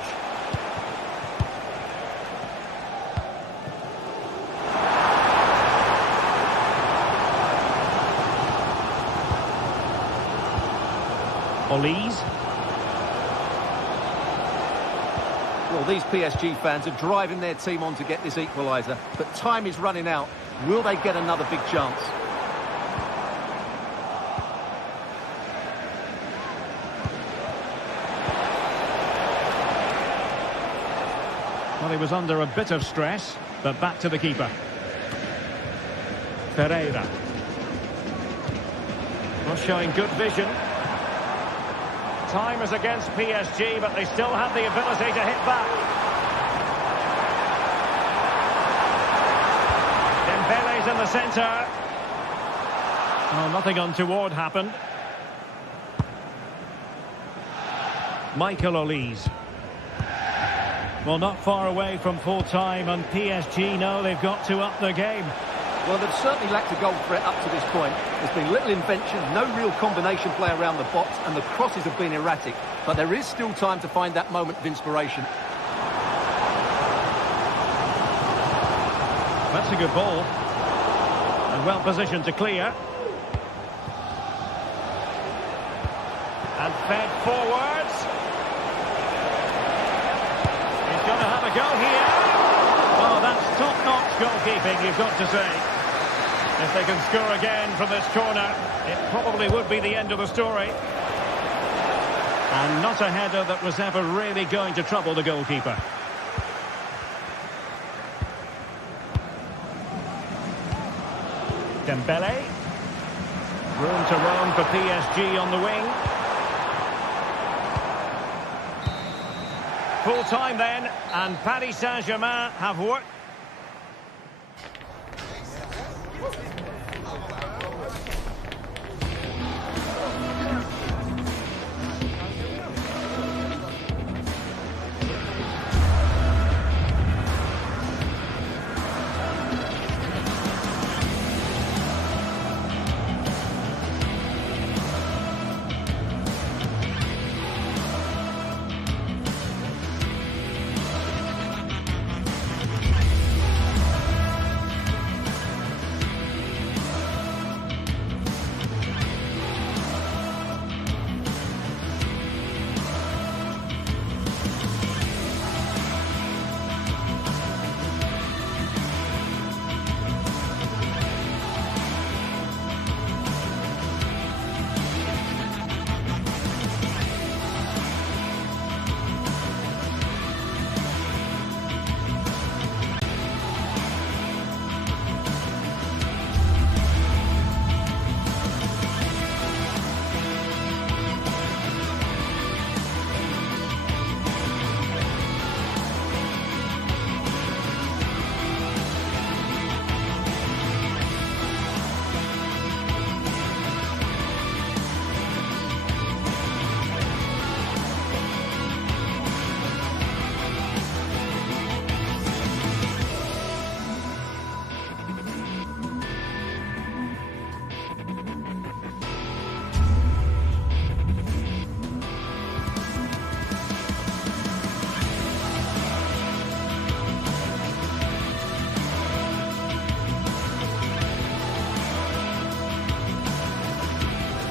Olise. Well, these PSG fans are driving their team on to get this equaliser, but time is running out. Will they get another big chance? Well, he was under a bit of stress, but back to the keeper. Pereira. Well, showing good vision. Time is against PSG, but they still have the ability to hit back. Dembele's in the centre. Well, nothing untoward happened. Michael Olise. Well, not far away from full time, and PSG know they've got to up their game. Well, they've certainly lacked a goal threat up to this point. There's been little invention, no real combination play around the box, and the crosses have been erratic. But there is still time to find that moment of inspiration. That's a good ball. And well positioned to clear. And fed forwards. He's going to have a go here. Oh, that's top-notch goalkeeping, you've got to say. If they can score again from this corner, it probably would be the end of the story. And not a header that was ever really going to trouble the goalkeeper. Dembele. Room to roam for PSG on the wing. Full time then, and Paris Saint-Germain have worked.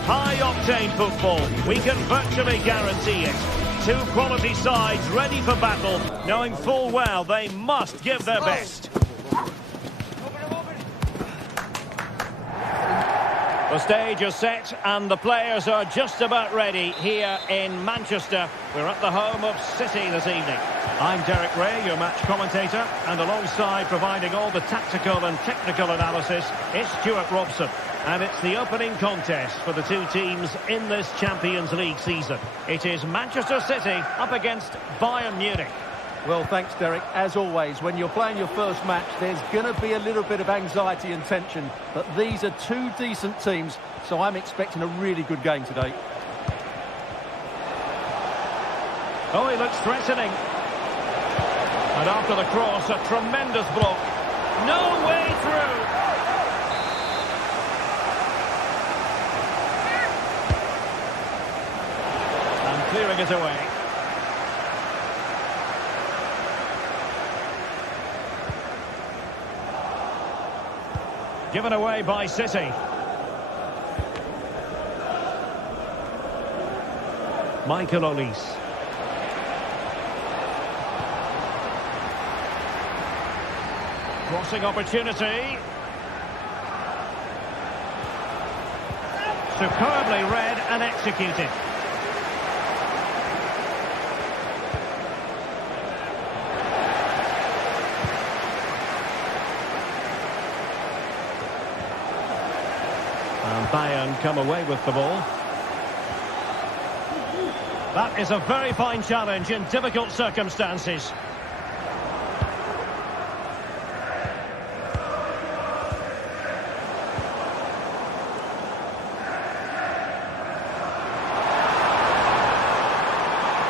High-octane football, we can virtually guarantee it. Two quality sides ready for battle, knowing full well they must give their best. The stage is set and the players are just about ready here in Manchester. We're at the home of City this evening. I'm Derek Ray, your match commentator, and alongside providing all the tactical and technical analysis, it's Stuart Robson. And it's the opening contest for the two teams in this Champions League season. It is Manchester City up against Bayern Munich. Well, thanks, Derek. As always, when you're playing your first match, there's going to be a little bit of anxiety and tension. But these are two decent teams, so I'm expecting a really good game today. Oh, he looks threatening. And after the cross, a tremendous block. No way through. And clearing it away. Given away by City. Michael Olise. Crossing opportunity. Superbly read and executed. And Bayern come away with the ball. That is a very fine challenge in difficult circumstances.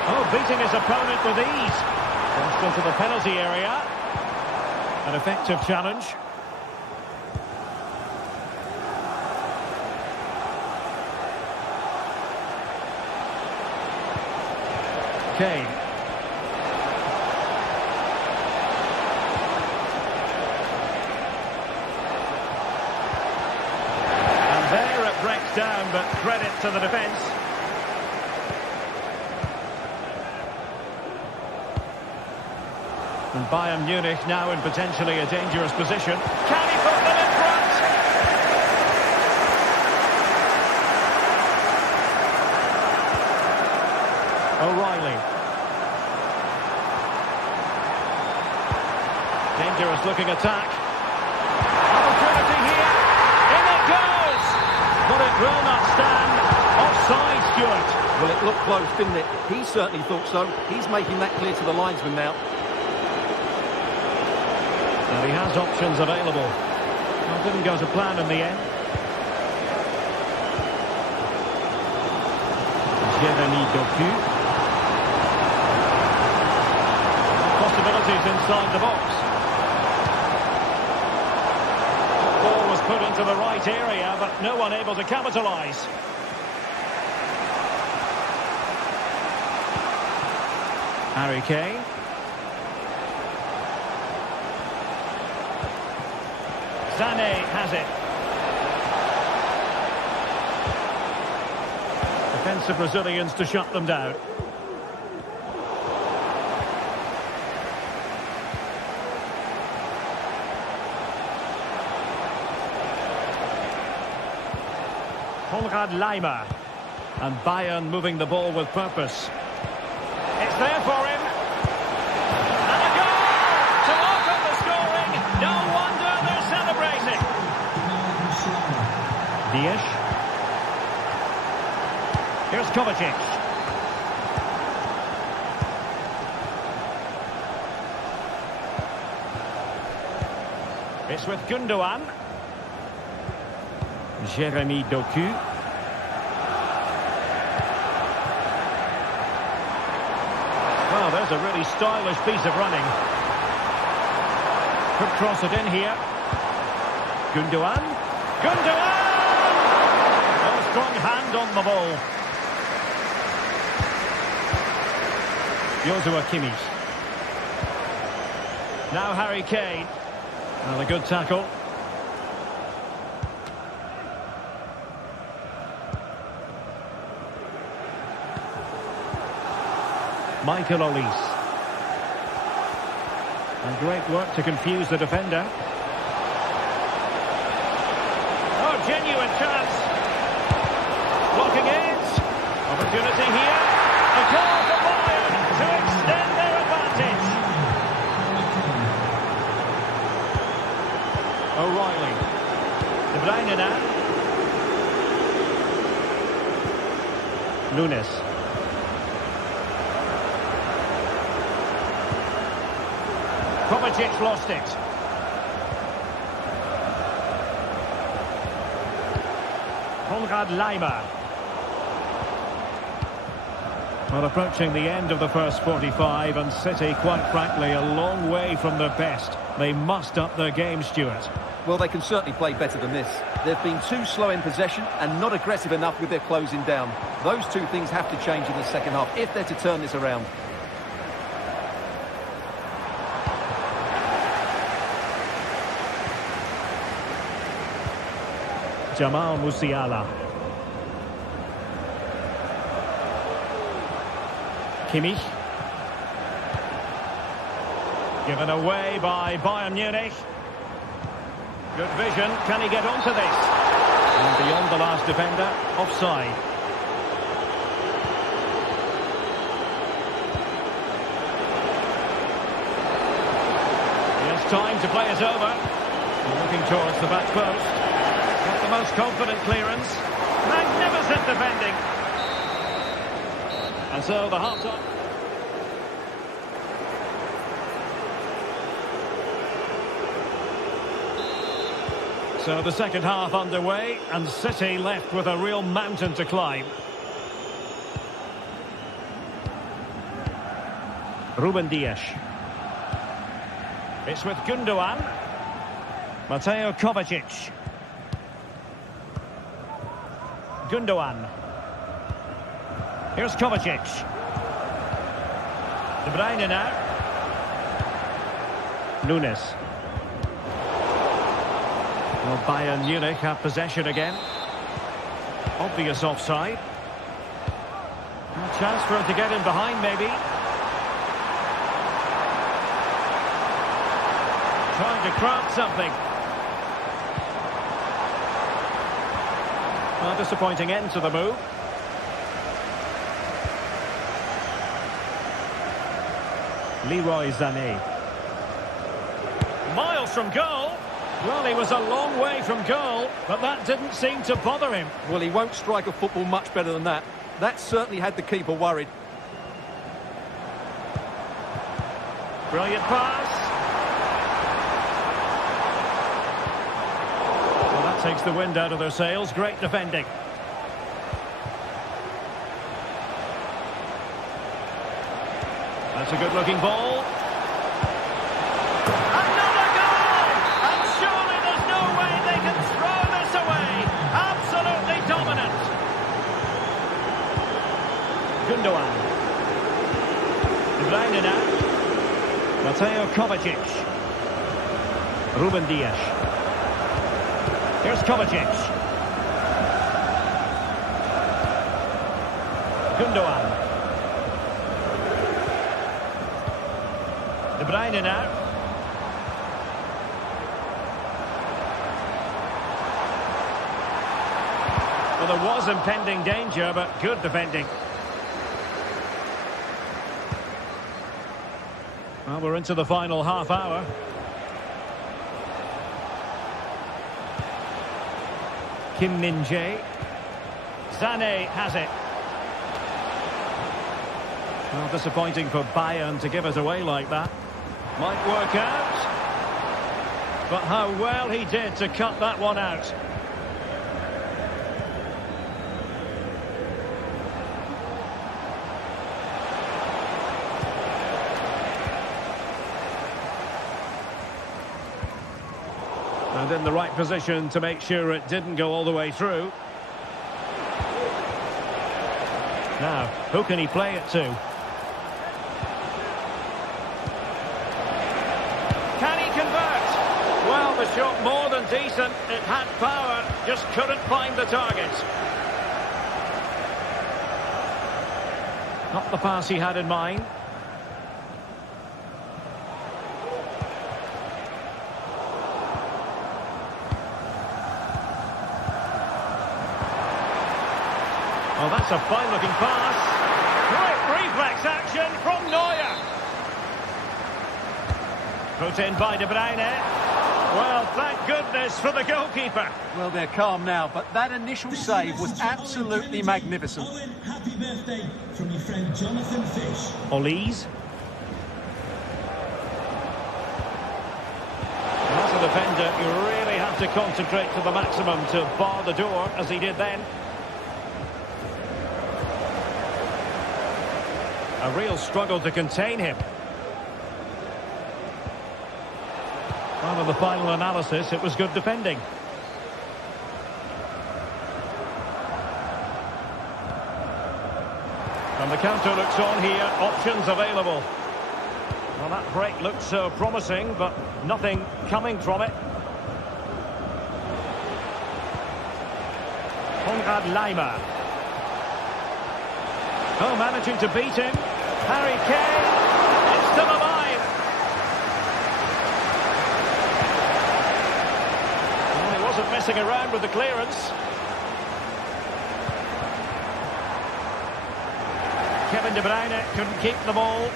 Oh, beating his opponent with ease. Crossed into the penalty area. An effective challenge. Kane. And there it breaks down, but credit to the defence. And Bayern Munich now in potentially a dangerous position. Can he put them in front? O'Reilly. Dangerous looking attack. Opportunity here. In it goes. But it will not stand. Offside, Stuart. Well, it looked close, didn't it? He certainly thought so. He's making that clear to the linesman now. And he has options available. Well, didn't go to plan in the end. Jeremy Doku. Possibilities inside the box. Ball was put into the right area, but no one able to capitalise. Harry Kane. Sané has it. Defensive Brazilians to shut them down. Konrad Laimer. And Bayern moving the ball with purpose. It's there for him. And a goal to open the scoring. No wonder they're celebrating. Dias. Here's Kovacic. It's with Gundogan. Jeremy Doku. Well, there's a really stylish piece of running. Could cross it in here. Gundogan. Gundogan! A strong hand on the ball. Joshua Kimmich. Now Harry Kane. And a good tackle. Michael Olise. And great work to confuse the defender. Oh, genuine chance. opportunity here. A goal for Bayern to extend their advantage. O'Reilly. De Bruyne now. Nunes. Kovacic lost it. Konrad Laimer. Well, approaching the end of the first 45, and City, quite frankly, a long way from their best. They must up their game, Stuart. Well, they can certainly play better than this. They've been too slow in possession and not aggressive enough with their closing down. Those two things have to change in the second half if they're to turn this around. Jamal Musiala. Kimmich. Given away by Bayern Munich. Good vision. Can he get onto this? And beyond the last defender, offside. He has time to play it over. Looking towards the back post. Not the most confident clearance. Magnificent defending. And so the half-time. So the second half underway, and City left with a real mountain to climb. Ruben Dias. It's with Gundogan. Mateo Kovacic. Gundogan. Here's Kovacic. De Bruyne now. Nunes. Well, Bayern Munich have possession again. Obvious offside. A chance for him to get in behind, maybe. Trying to craft something. Well, disappointing end to the move. Leroy Sané. Miles from goal. Well, he was a long way from goal, but that didn't seem to bother him. Well, he won't strike a football much better than that. That certainly had the keeper worried. Brilliant pass. Well, that takes the wind out of their sails. Great defending. That's a good-looking ball. Another goal! And surely there's no way they can throw this away. Absolutely dominant. Gundogan. De Bruyne now. Mateo Kovacic. Ruben Dias. Here's Kovacic. Gundogan. De Bruyne now. Well, there was impending danger, but good defending. Well, we're into the final half hour. Kim Min-jae. Sané has it. Well, disappointing for Bayern to give it away like that. Might work out. But how well he did to cut that one out. And in the right position to make sure it didn't go all the way through. Now, who can he play it to? Can he convert? Well, the shot more than decent. It had power, just couldn't find the target. Not the pass he had in mind. Well, that's That's a fine-looking pass. Great reflex action from Neuer. Put in by De Bruyne. Well, thank goodness for the goalkeeper. Well, they're calm now, but that initial save was absolutely magnificent. Owen, happy birthday from your friend Jonathan Fish. Olise. As a defender, you really have to concentrate to the maximum to bar the door, as he did then. A real struggle to contain him. Well, in the final analysis, it was good defending. And the counter looks on here, options available. Well, that break looked so promising, but nothing coming from it. Konrad Laimer. Oh, managing to beat him. Harry Kane. It's still alive. Well, he wasn't messing around with the clearance. Kevin De Bruyne couldn't keep the ball.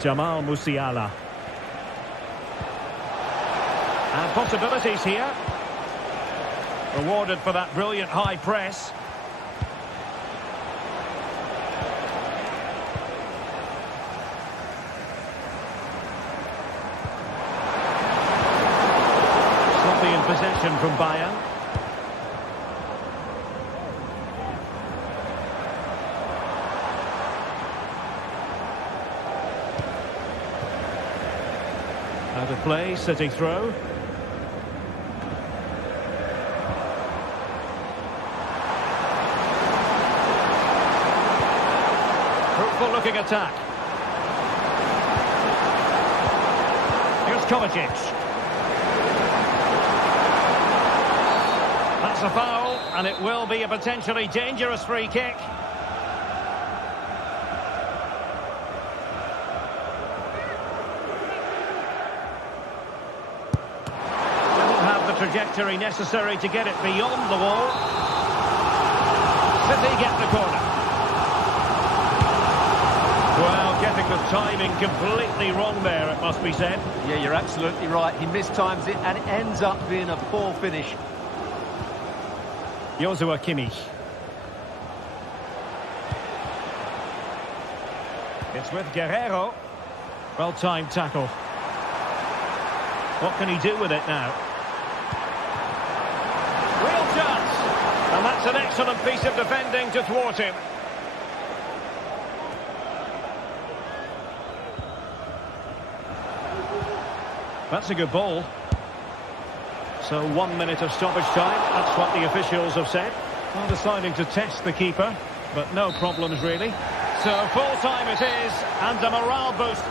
Jamal Musiala. And possibilities here. Rewarded for that brilliant high press. Sloppy in possession from Bayern. Out of play, City throw. Fruitful looking attack. Here's Kovacic. That's a foul, and it will be a potentially dangerous free kick. Trajectory necessary to get it beyond the wall. City get the corner. Well, getting the timing completely wrong there, it must be said. Yeah, you're absolutely right. He mistimes it and it ends up being a poor finish. Joshua Kimmich. It's with Guerrero. Well-timed tackle. What can he do with it now? And that's an excellent piece of defending to thwart him. That's a good ball. So 1 minute of stoppage time. That's what the officials have said. Well, deciding to test the keeper, but no problems really. So full time it is, and a morale boost.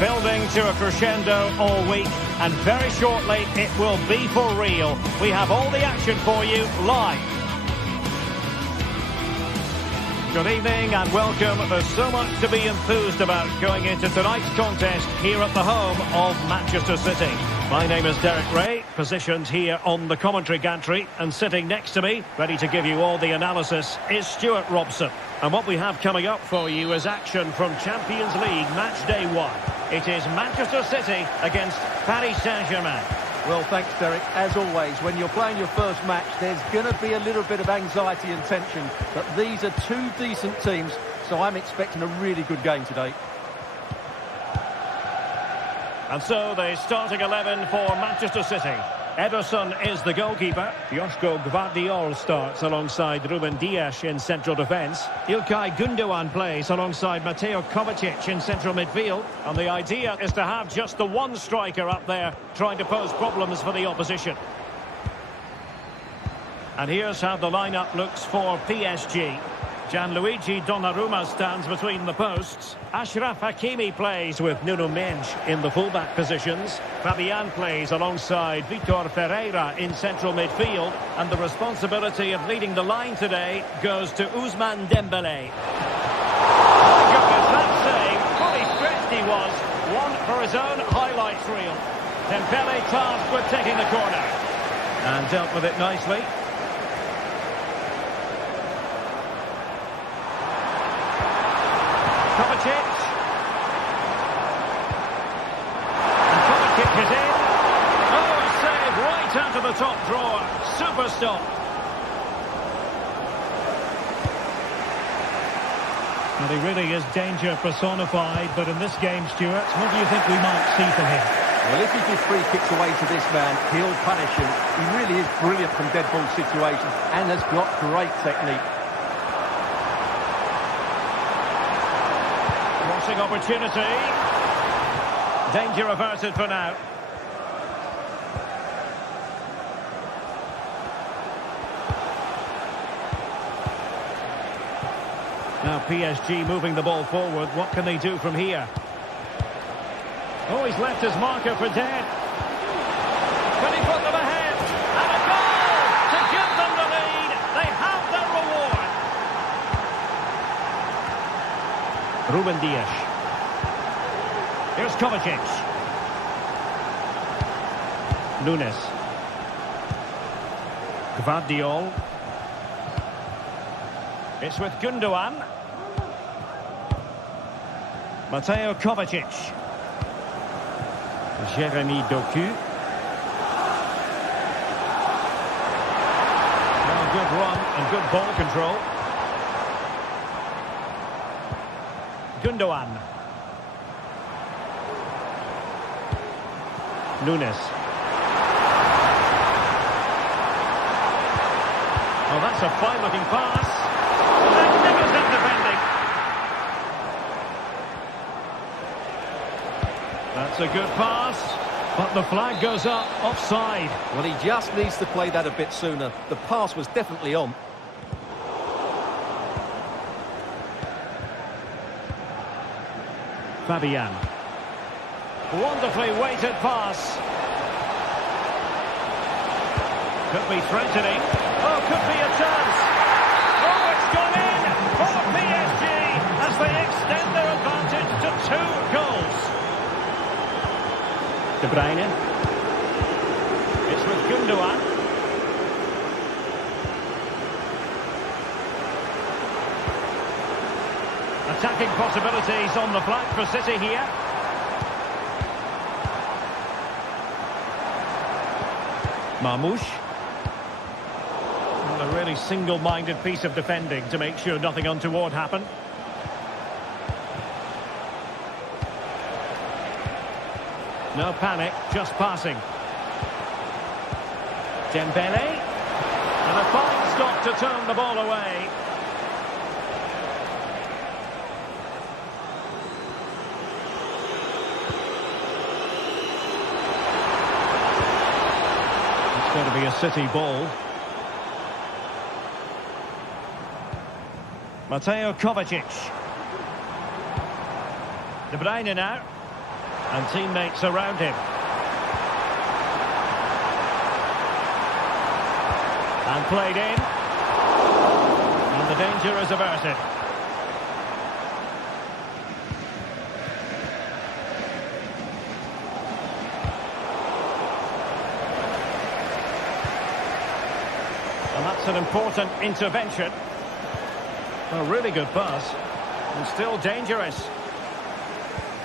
Building to a crescendo all week, and very shortly it will be for real. We have all the action for you live. Good evening and welcome. There's so much to be enthused about going into tonight's contest here at the home of Manchester City. My name is Derek Ray, positioned here on the commentary gantry, and sitting next to me, ready to give you all the analysis, is Stuart Robson. And what we have coming up for you is action from Champions League Match Day 1. It is Manchester City against Paris Saint-Germain. Well, thanks, Derek. As always, when you're playing your first match, there's going to be a little bit of anxiety and tension. But these are two decent teams, so I'm expecting a really good game today. And so the starting 11 for Manchester City. Ederson is the goalkeeper. Josko Gvardiol starts alongside Ruben Dias in central defence. Ilkay Gundogan plays alongside Mateo Kovacic in central midfield. And the idea is to have just the one striker up there trying to pose problems for the opposition. And here's how the lineup looks for PSG. Gianluigi Donnarumma stands between the posts. Achraf Hakimi plays with Nuno Mendes in the fullback positions. Fabian plays alongside Vitor Ferreira in central midfield. And the responsibility of leading the line today goes to Ousmane Dembélé. My goodness, that save, fully stretched he was. One for his own highlights reel. Dembélé tasked with taking the corner. And dealt with it nicely. Kovacic. And Kovacic is in. Oh, a save right out of the top drawer. Super stop. Well, he really is danger personified, but in this game, Stuart, what do you think we might see from him? Well, if he gives free kicks away to this man, he'll punish him. He really is brilliant from dead ball situations and has got great technique. Opportunity. Danger averted for now. Now PSG moving the ball forward. What can they do from here? Oh, he's left his marker for dead. Can he put them ahead? And a goal to give them the lead. They have their reward. Ruben Dias. Here's Kovacic. Nunes. Gvardiol. It's with Gundogan. Mateo Kovacic. Jeremy Doku. Well, good run and good ball control. Gundogan. Nunes. Oh, that's a fine-looking pass. Magnificent defending. That's a good pass. But the flag goes up, offside. Well, he just needs to play that a bit sooner. The pass was definitely on. Fabian. Wonderfully weighted pass. Could be threatening. Oh, could be a chance. Oh, it's gone in for PSG as they extend their advantage to 2 goals. De Bruyne. It's with Gundogan. Attacking possibilities on the flank for City here. Marmoush. And a really single-minded piece of defending to make sure nothing untoward happened. No panic, just passing. Dembélé. And a fine stop to turn the ball away. Going to be a City ball. Mateo Kovacic. De Bruyne now. And teammates around him. And played in. And the danger is averted. And that's an important intervention. A really good pass. And still dangerous.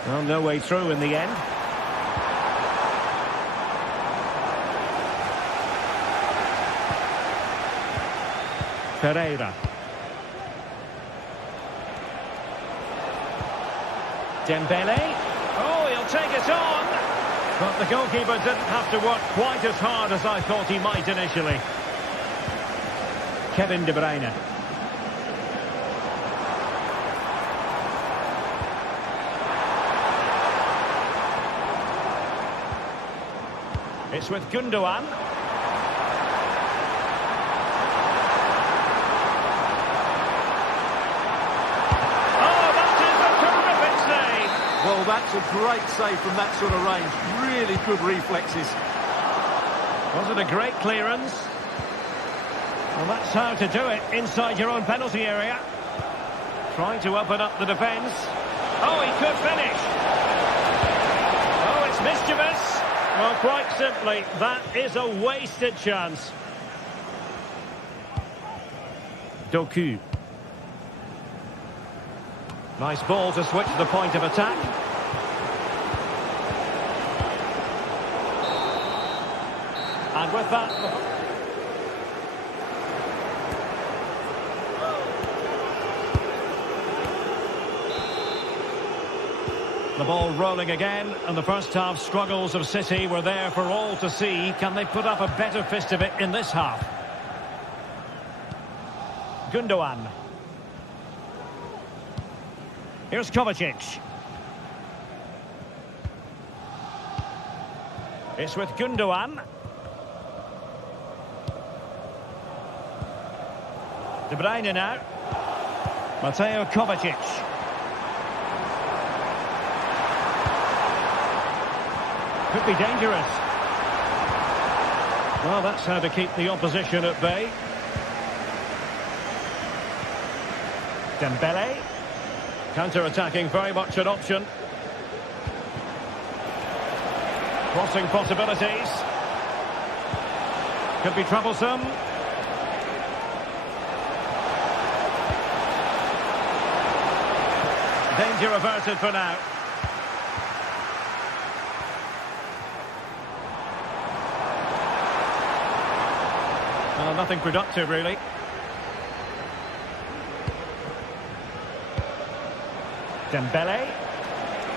Well, no way through in the end. Pereira. Dembele. Oh, he'll take it on. But the goalkeeper didn't have to work quite as hard as I thought he might initially. Kevin De Bruyne. It's with Gundogan. Well, that's a great save from that sort of range. Really good reflexes. Was it a great clearance? Well, that's how to do it inside your own penalty area. Trying to open up the defence. Oh, he could finish. Oh, it's mischievous. Well, quite simply, that is a wasted chance. Doku. Nice ball to switch the point of attack. And with that... The ball rolling again, and the first half struggles of City were there for all to see. Can they put up a better fist of it in this half? Gundogan. Here's Kovacic. It's with Gundogan. De Bruyne now. Mateo Kovacic. Could be dangerous. Well, that's how to keep the opposition at bay. Dembele. Counter-attacking, very much an option. Crossing possibilities. Could be troublesome. Danger averted for now. Well, nothing productive, really. Dembele,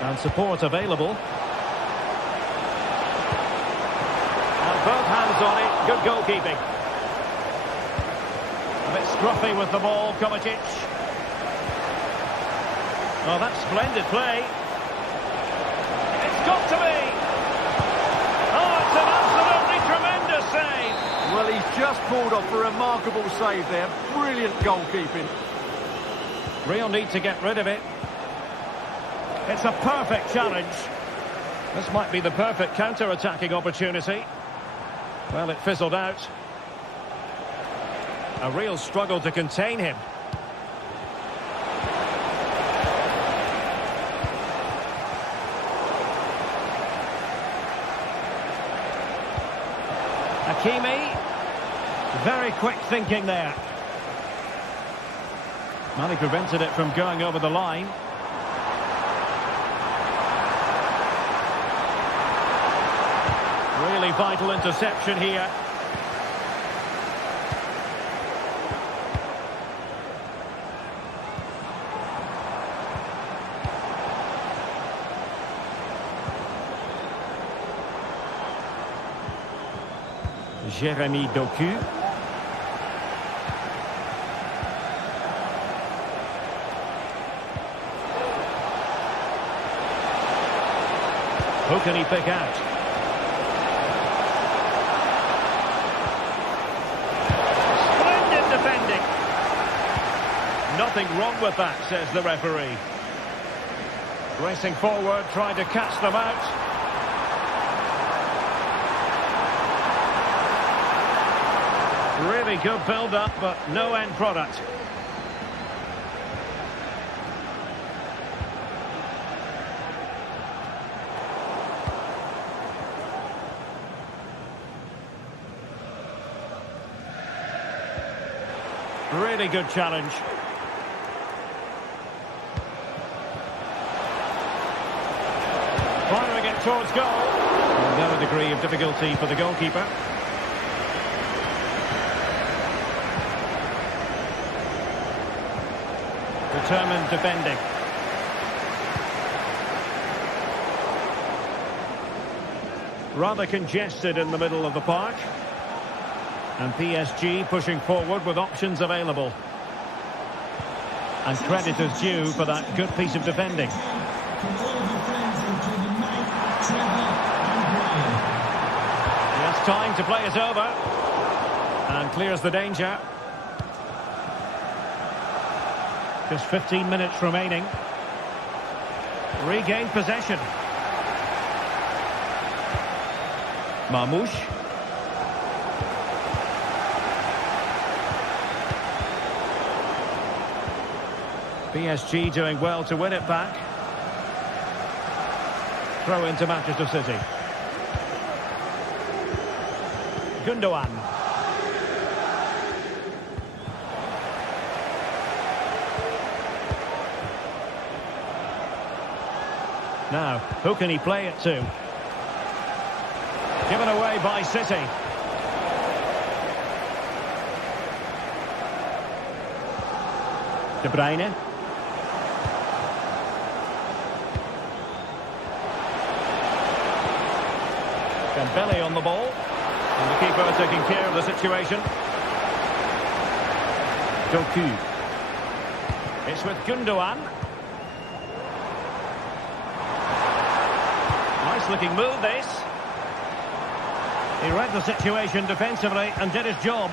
and support available. And both hands on it, good goalkeeping. A bit scruffy with the ball, Kovacic. Oh, that's splendid play. It's got to be! Oh, it's an absolutely tremendous save! Well, he's just pulled off a remarkable save there. Brilliant goalkeeping. Real need to get rid of it. It's a perfect challenge. This might be the perfect counter-attacking opportunity. Well, it fizzled out. A real struggle to contain him. Hakimi. Very quick thinking there. Well, he prevented it from going over the line. Really vital interception here. Jérémy Doku. Who can he pick out? Splendid defending. Nothing wrong with that, says the referee. Racing forward, trying to catch them out. Really good build-up, but no end product. Really good challenge. towards goal. No degree of difficulty for the goalkeeper. Determined defending. Rather congested in the middle of the park. And PSG pushing forward with options available. And credit is due for that good piece of defending. He has time to play it over. And clears the danger. Just 15 minutes remaining. Regained possession. Marmouche. PSG doing well to win it back. Throw into Manchester City. Gundogan. Now, who can he play it to? Given away by City. De Bruyne. Dembele on the ball. And the keeper taking care of the situation. Doku. It's with Gundogan. Nice looking move, this. He read the situation defensively and did his job.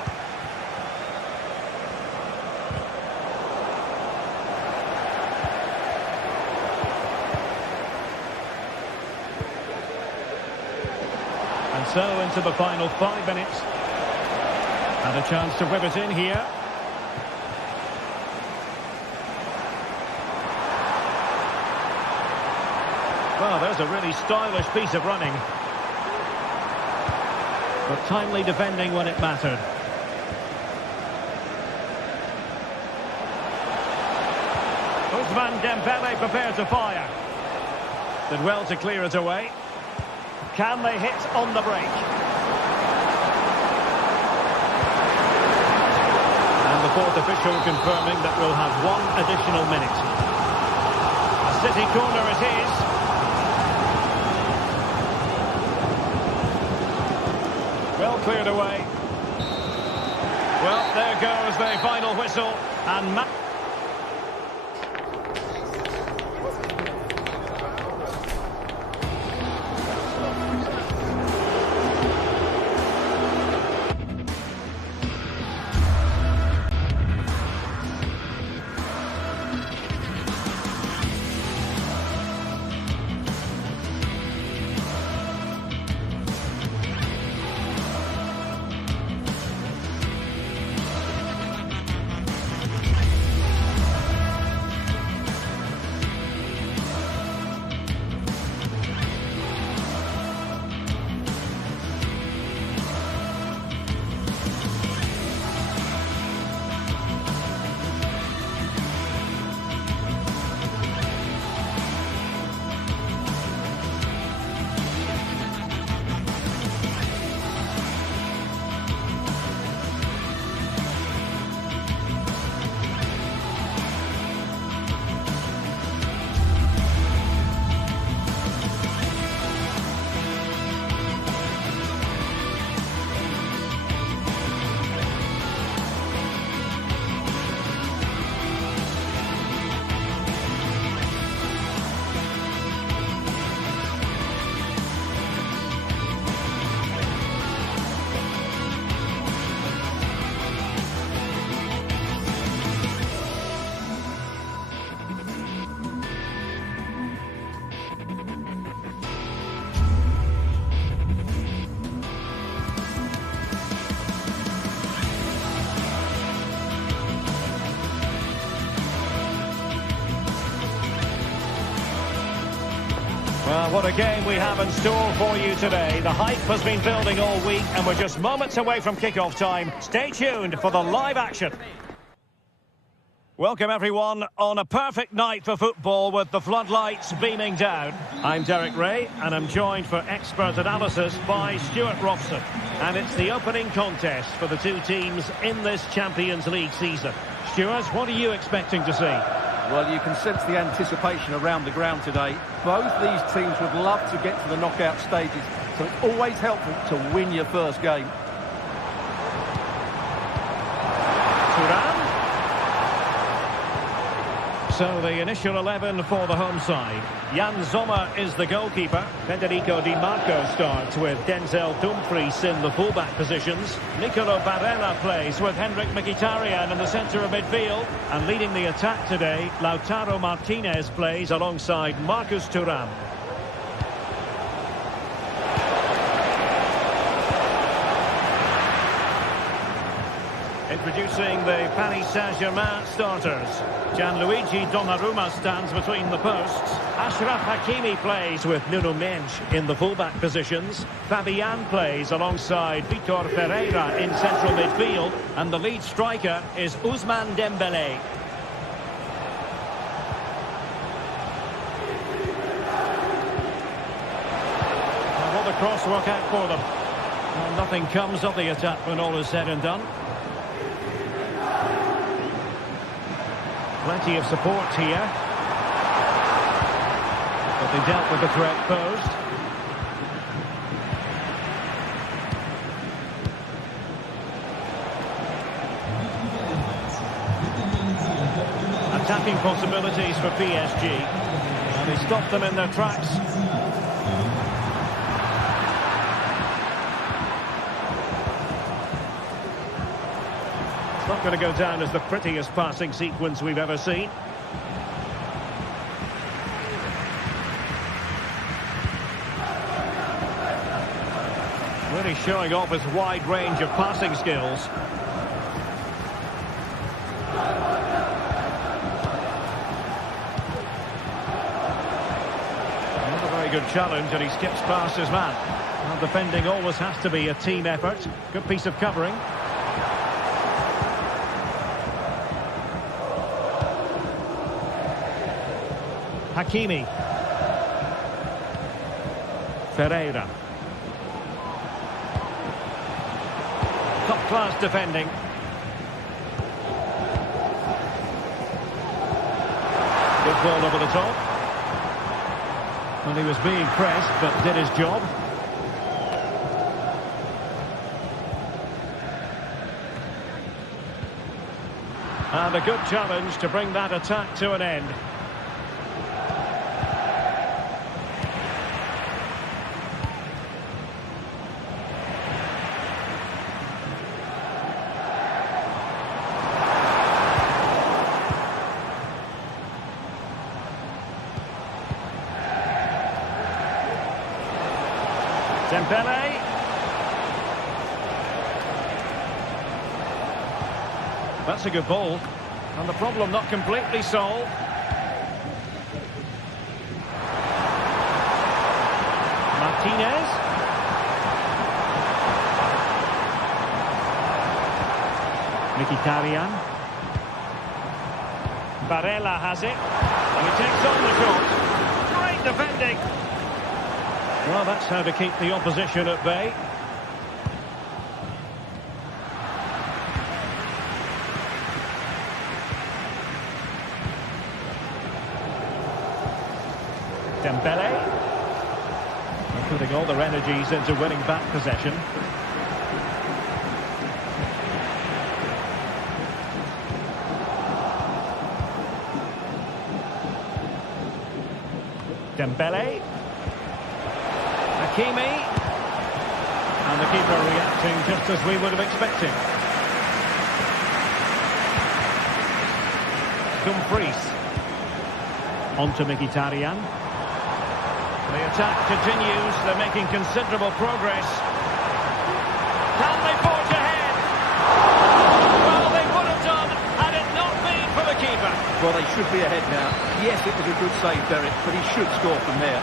And so into the final 5 minutes. And a chance to whip it in here. Well, there's a really stylish piece of running. But timely defending when it mattered. Ousmane Dembele prepared to fire. Did well to clear it away. Can they hit on the break? And the fourth official confirming that we'll have 1 additional minute. A City corner it is. Well cleared away. Well, there goes the final whistle. And well, what a game we have in store for you today. The hype has been building all week and we're just moments away from kickoff time. Stay tuned for the live action. Welcome everyone on a perfect night for football with the floodlights beaming down. I'm Derek Ray and I'm joined for expert analysis by Stuart Robson. And it's the opening contest for the two teams in this Champions League season. Stuart, what are you expecting to see? Well, you can sense the anticipation around the ground today. Both these teams would love to get to the knockout stages, so it's always helpful to win your first game. So the initial 11 for the home side. Jan Sommer is the goalkeeper. Federico Di Marco starts with Denzel Dumfries in the fullback positions. Nicolo Barella plays with Henrik Mkhitaryan in the centre of midfield. And leading the attack today, Lautaro Martinez plays alongside Marcus Thuram. Introducing the Paris Saint-Germain starters. Gianluigi Donnarumma stands between the posts. Achraf Hakimi plays with Nuno Mendes in the fullback positions. Fabian plays alongside Vitor Pereira in central midfield. And the lead striker is Ousmane Dembélé. And will the cross work out for them? Well, nothing comes of the attack when all is said and done. Plenty of support here. But they dealt with the threat posed. Attacking possibilities for PSG. And they stopped them in their tracks. Not going to go down as the prettiest passing sequence we've ever seen. Really showing off his wide range of passing skills. Another very good challenge, and he skips past his man. Well, defending always has to be a team effort. Good piece of covering. Hakimi. Pereira. Top-class defending. Good ball over the top. Well, he was being pressed, but did his job. And a good challenge to bring that attack to an end. Dembélé. That's a good ball. And the problem not completely solved. Martinez. Mkhitaryan. Barella has it. And he takes on the shot. Great defending. Well, that's how to keep the opposition at bay. Dembélé. Putting all their energies into winning back possession. Dembélé. Hakimi. And the keeper reacting just as we would have expected. Dumfries. On to Mkhitaryan. The attack continues. They're making considerable progress. Can they forge ahead? Well, they would have done had it not been for the keeper. Well, they should be ahead now. Yes, it was a good save, Derek, but he should score from there.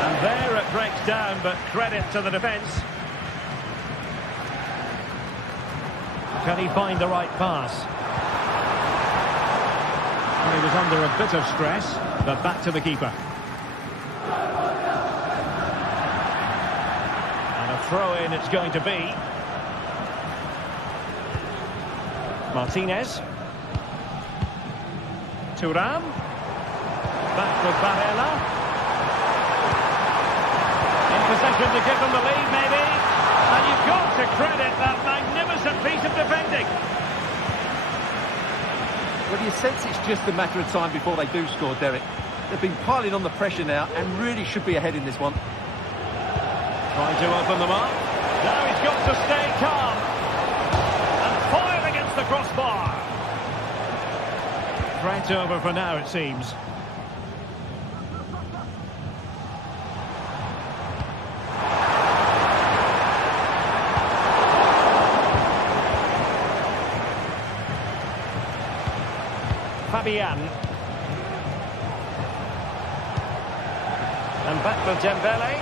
And there it breaks down, but credit to the defence. Can he find the right pass? Well, he was under a bit of stress, but back to the keeper. And a throw-in it's going to be. Martinez. Thuram. Back with Barella. In possession to give them the lead, maybe. And you've got to credit that magnificent piece of defending. Well, you sense it's just a matter of time before they do score, Derek. They've been piling on the pressure now and really should be ahead in this one. Trying to open them up. Now he's got to stay calm. And fire against the crossbar. Threat over for now, it seems. Fabian. And back with Dembele.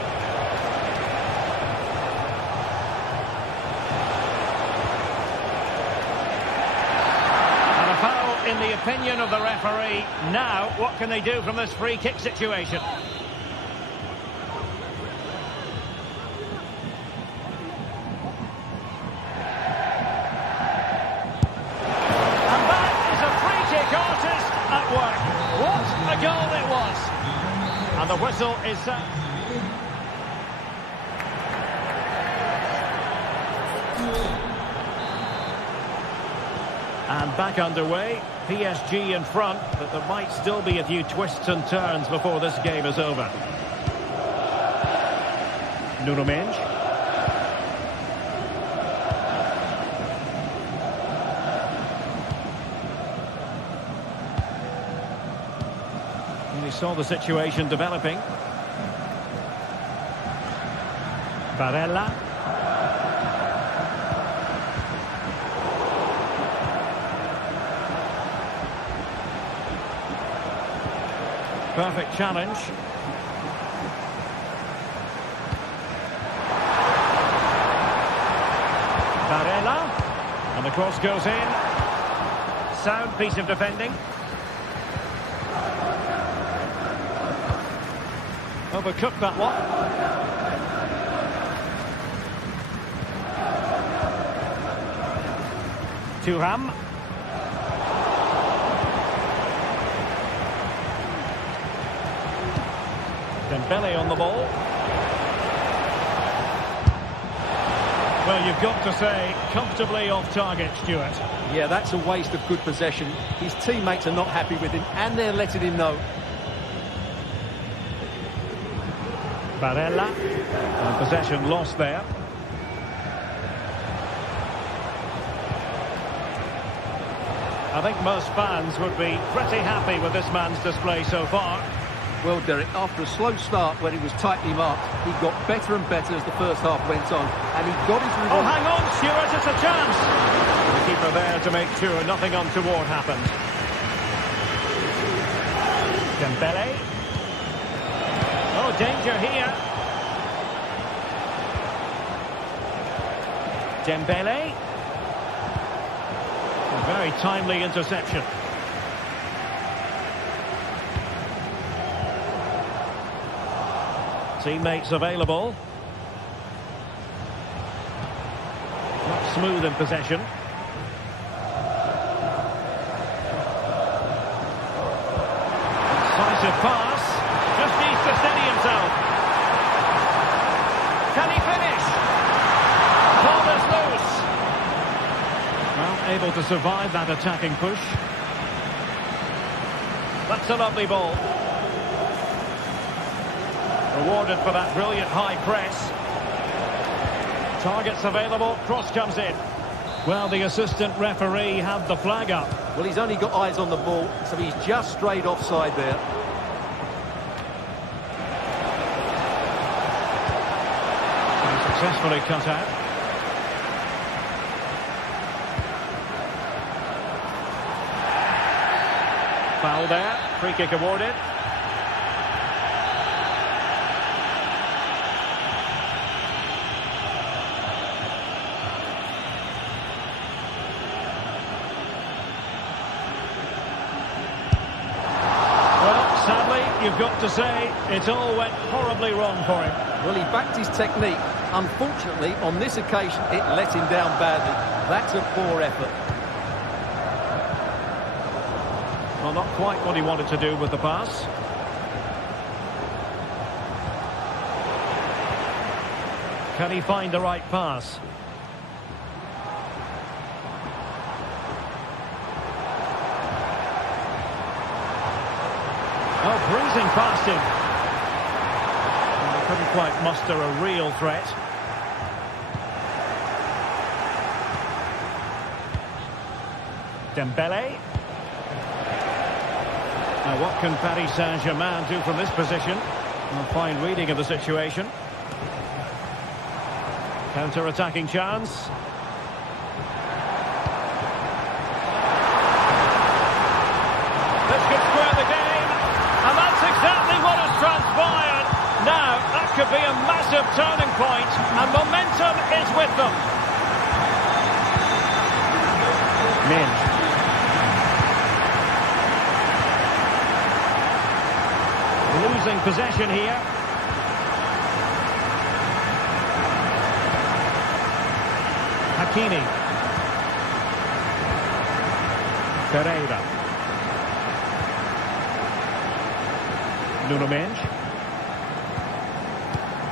And a foul in the opinion of the referee. Now, what can they do from this free kick situation? What a goal it was! And the whistle is... And back underway. PSG in front, but there might still be a few twists and turns before this game is over. Nuno Mendes. He saw the situation developing. Barella. Perfect challenge. Barella. And the cross goes in. Sound piece of defending. Overcooked that one. Thuram. Dembele on the ball. Well, you've got to say, comfortably off target, Stuart. Yeah, that's a waste of good possession. His teammates are not happy with him, and they're letting him know. Barella, and possession lost there. I think most fans would be pretty happy with this man's display so far. Well, Derek, after a slow start when he was tightly marked, he got better and better as the first half went on, and he got into the... Oh, hang on, Stuart, it's a chance! The keeper there to make sure nothing untoward happened. Dembele. Oh, danger here. Dembele. A very timely interception. Teammates available. Not smooth in possession. Decisive pass. Just needs to steady himself. Can he finish? Ball is loose. Well, able to survive that attacking push. That's a lovely ball. Rewarded for that brilliant high press. Targets available, cross comes in. Well, the assistant referee had the flag up. Well, he's only got eyes on the ball, so he's just straight offside there. Successfully cut out. Foul there, free kick awarded. you've got to say, it all went horribly wrong for him. Well, he backed his technique. Unfortunately, on this occasion, it let him down badly. That's a poor effort. Well, not quite what he wanted to do with the pass. Can he find the right pass? Oh, breezing past him. Well, he couldn't quite muster a real threat. Dembele. Now, what can Paris Saint-Germain do from this position? A fine reading of the situation. Counter-attacking chance. This could square the game, and that's exactly what has transpired. Now, that could be a massive turning point, and momentum is with them. Minge. Losing possession here. Hakimi. Pereira. Nuno Mendes.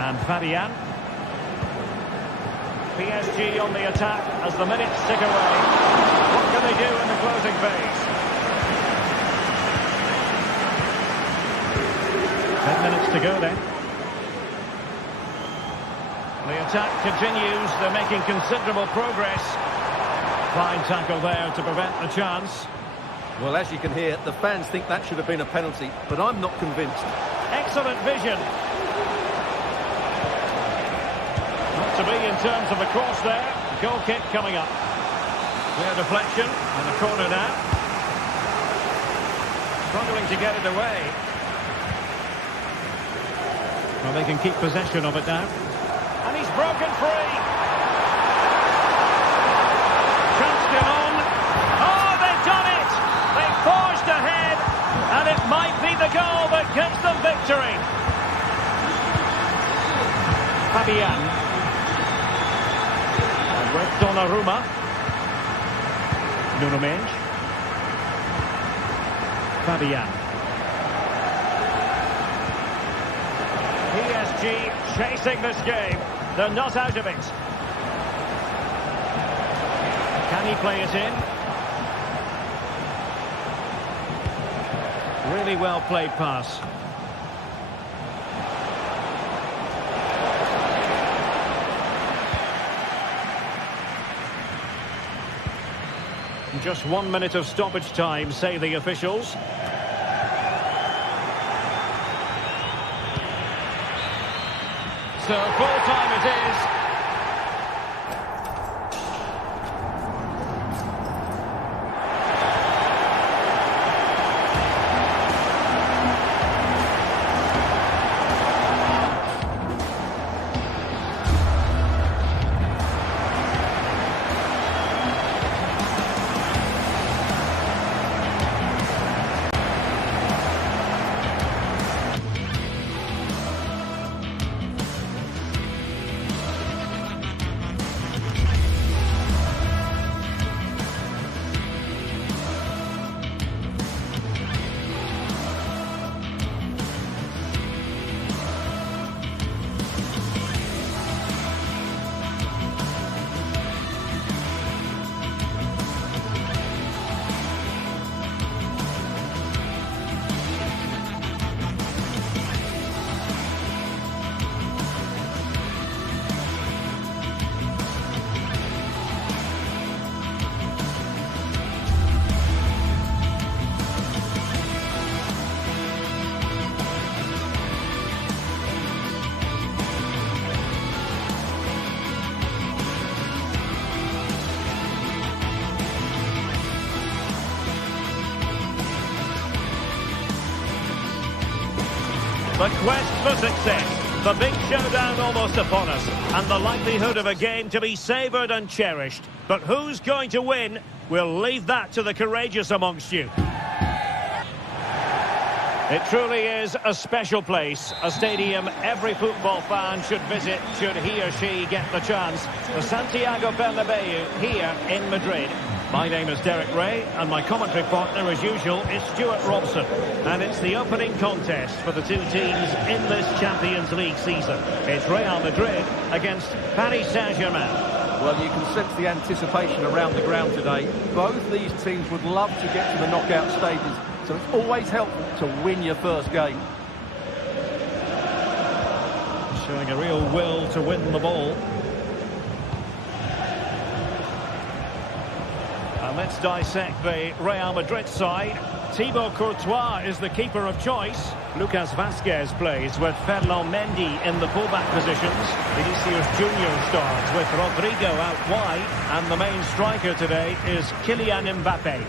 And Fabian. PSG on the attack as the minutes tick away. What can they do in the closing phase? 10 minutes to go then. The attack continues. They're making considerable progress. Fine tackle there to prevent the chance. Well, as you can hear, the fans think that should have been a penalty, but I'm not convinced. Excellent vision. Not to be in terms of the cross there. Goal kick coming up. Clear deflection and a corner now. Struggling to get it away. Well, they can keep possession of it now. And he's broken free. Trounced him on. Oh, they've done it! They've forged ahead. And it might be the goal that gives them victory. Fabian. And with Donnarumma. Nuno Mendes. Fabian. PSG chasing this game. They're not out of it. Can he play it in? Really well played pass. Just 1 minute of stoppage time, say the officials. So full time it is. The quest for success, the big showdown almost upon us, and the likelihood of a game to be savoured and cherished. But who's going to win? We'll leave that to the courageous amongst you. It truly is a special place, a stadium every football fan should visit should he or she get the chance. The Santiago Bernabeu here in Madrid. My name is Derek Ray, and my commentary partner, as usual, is Stuart Robson. And it's the opening contest for the two teams in this Champions League season. It's Real Madrid against Paris Saint-Germain. Well, you can sense the anticipation around the ground today. Both these teams would love to get to the knockout stages, so it's always helpful to win your first game. Showing a real will to win the ball. And let's dissect the Real Madrid side. Thibaut Courtois is the keeper of choice. Lucas Vazquez plays with Ferland Mendy in the fullback positions. Vinicius Junior starts with Rodrigo out wide. And the main striker today is Kylian Mbappe.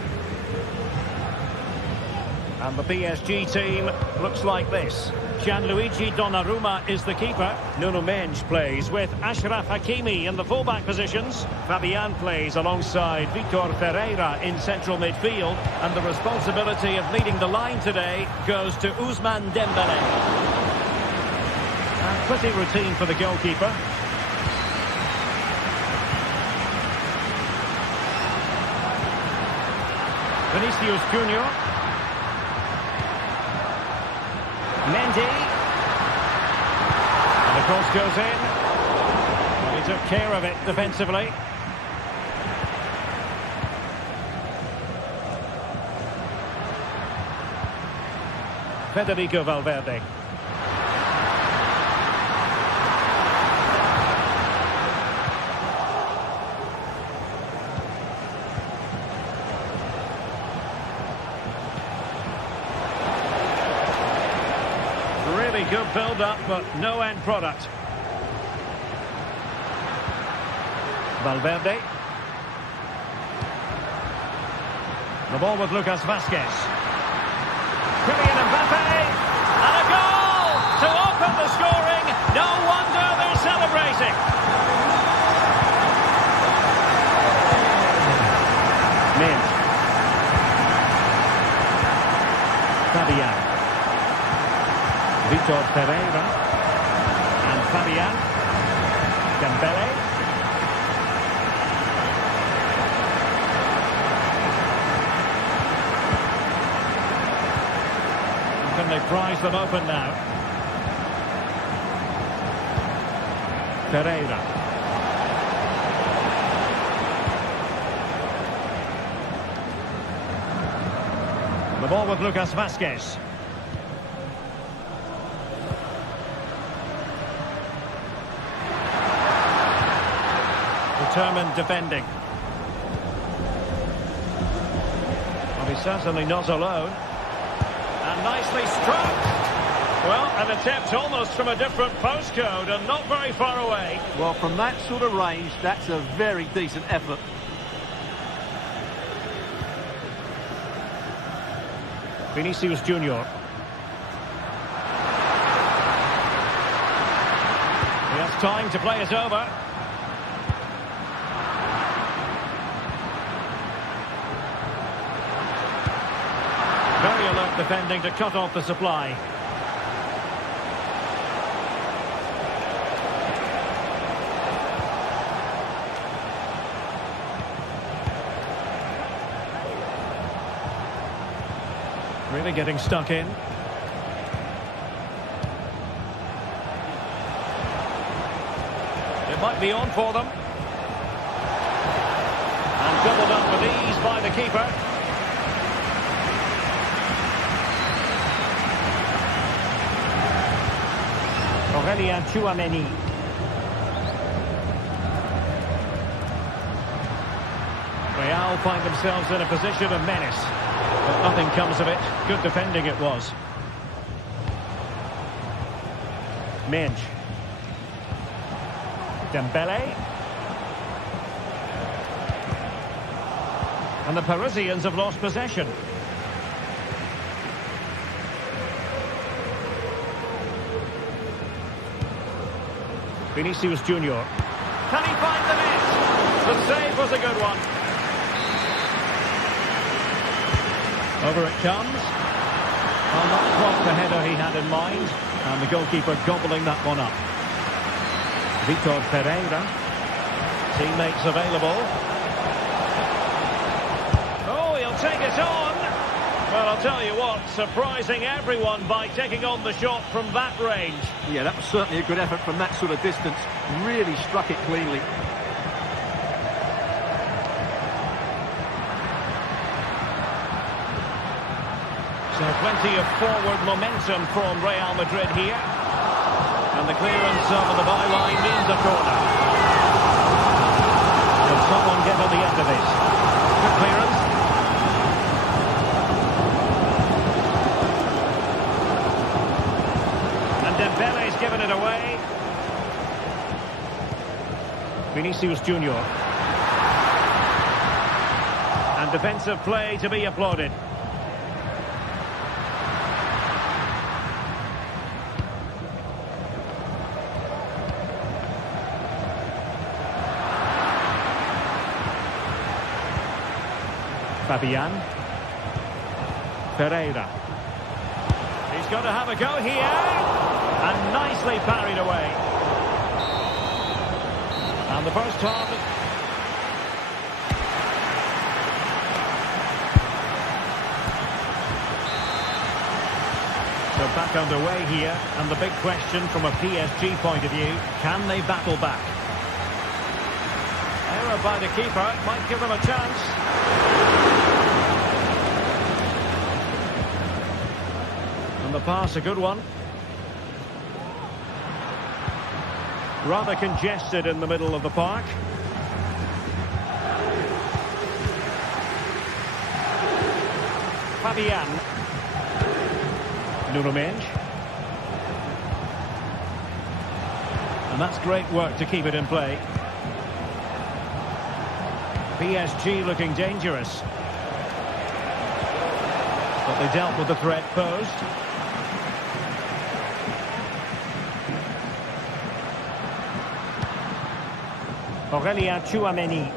And the PSG team looks like this. Gianluigi Donnarumma is the keeper. Nuno Mendes plays with Achraf Hakimi in the fullback positions. Fabian plays alongside Vitor Ferreira in central midfield. And the responsibility of leading the line today goes to Ousmane Dembélé. And pretty routine for the goalkeeper. Vinicius Junior. Mendy. And the cross goes in. Well, he took care of it defensively. Federico Valverde. Good build-up, but no end product. Valverde. The ball with Lucas Vazquez. Kylian Mbappe. And a goal to open the scoring. No wonder they're celebrating. Mendes. Fabian. Vitor Ferreira and Fabian. Dembélé. Can they prize them open now? Ferreira. The ball with Lucas Vazquez. Determined defending. Well, he's certainly not alone. And nicely struck. Well, an attempt almost from a different postcode and not very far away. Well, from that sort of range, that's a very decent effort. Vinicius Junior. He has time to play it over. Very alert defending to cut off the supply. Really getting stuck in. It might be on for them. And doubled up with ease by the keeper. Aurélien Tchouameni. Real find themselves in a position of menace, but nothing comes of it. Good defending it was. Mendes. Dembélé. And the Parisians have lost possession. Vinicius Junior. Can he find the net? The save was a good one. Over it comes. Well, not quite the header he had in mind, and the goalkeeper gobbling that one up. Vitor Pereira. Teammates available. Oh, he'll take it on. Well, I'll tell you what, surprising everyone by taking on the shot from that range. Yeah, that was certainly a good effort from that sort of distance. Really struck it cleanly. So plenty of forward momentum from Real Madrid here. And the clearance over the byline means a corner. Can someone get on the end of this? Good clearance. And Dembele's given it away. Vinicius Junior. And defensive play to be applauded. Fabian. Pereira. He's got to have a go here. And nicely parried away. And the first half. So back underway here. And the big question from a PSG point of view, can they battle back? Error by the keeper might give them a chance. And the pass, a good one. Rather congested in the middle of the park. Fabian. Nuno Mendes. And that's great work to keep it in play. PSG looking dangerous. But they dealt with the threat posed. Aurélien Tchouaméni.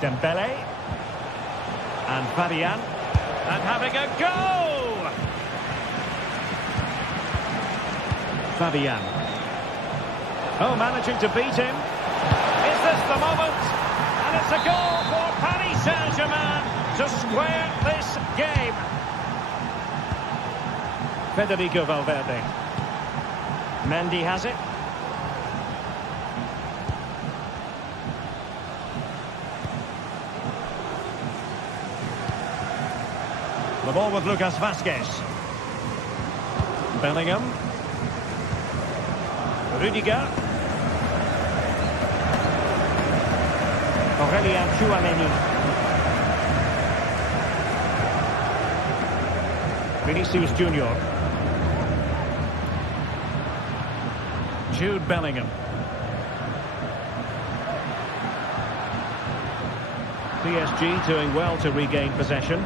Dembele. And Fabian. And having a go! Fabian. Oh, managing to beat him. Is this the moment? And it's a goal for Paris Saint-Germain to square this game. Federico Valverde. Mendy has it. The ball with Lucas Vazquez. Bellingham. Rudiger. Aurélien Tchouaméni. Vinicius Junior. Jude Bellingham. PSG doing well to regain possession.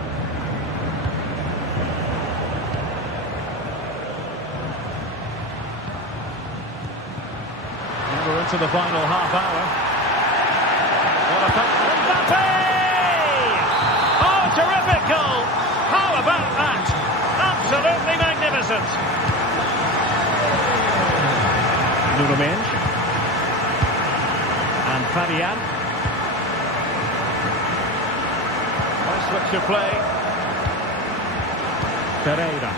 And we're into the final half hour. What a Mbappe! Oh, terrific goal! How about that? Absolutely magnificent! Nuno Mendes. And Fabian. Nice switch of play. Pereira.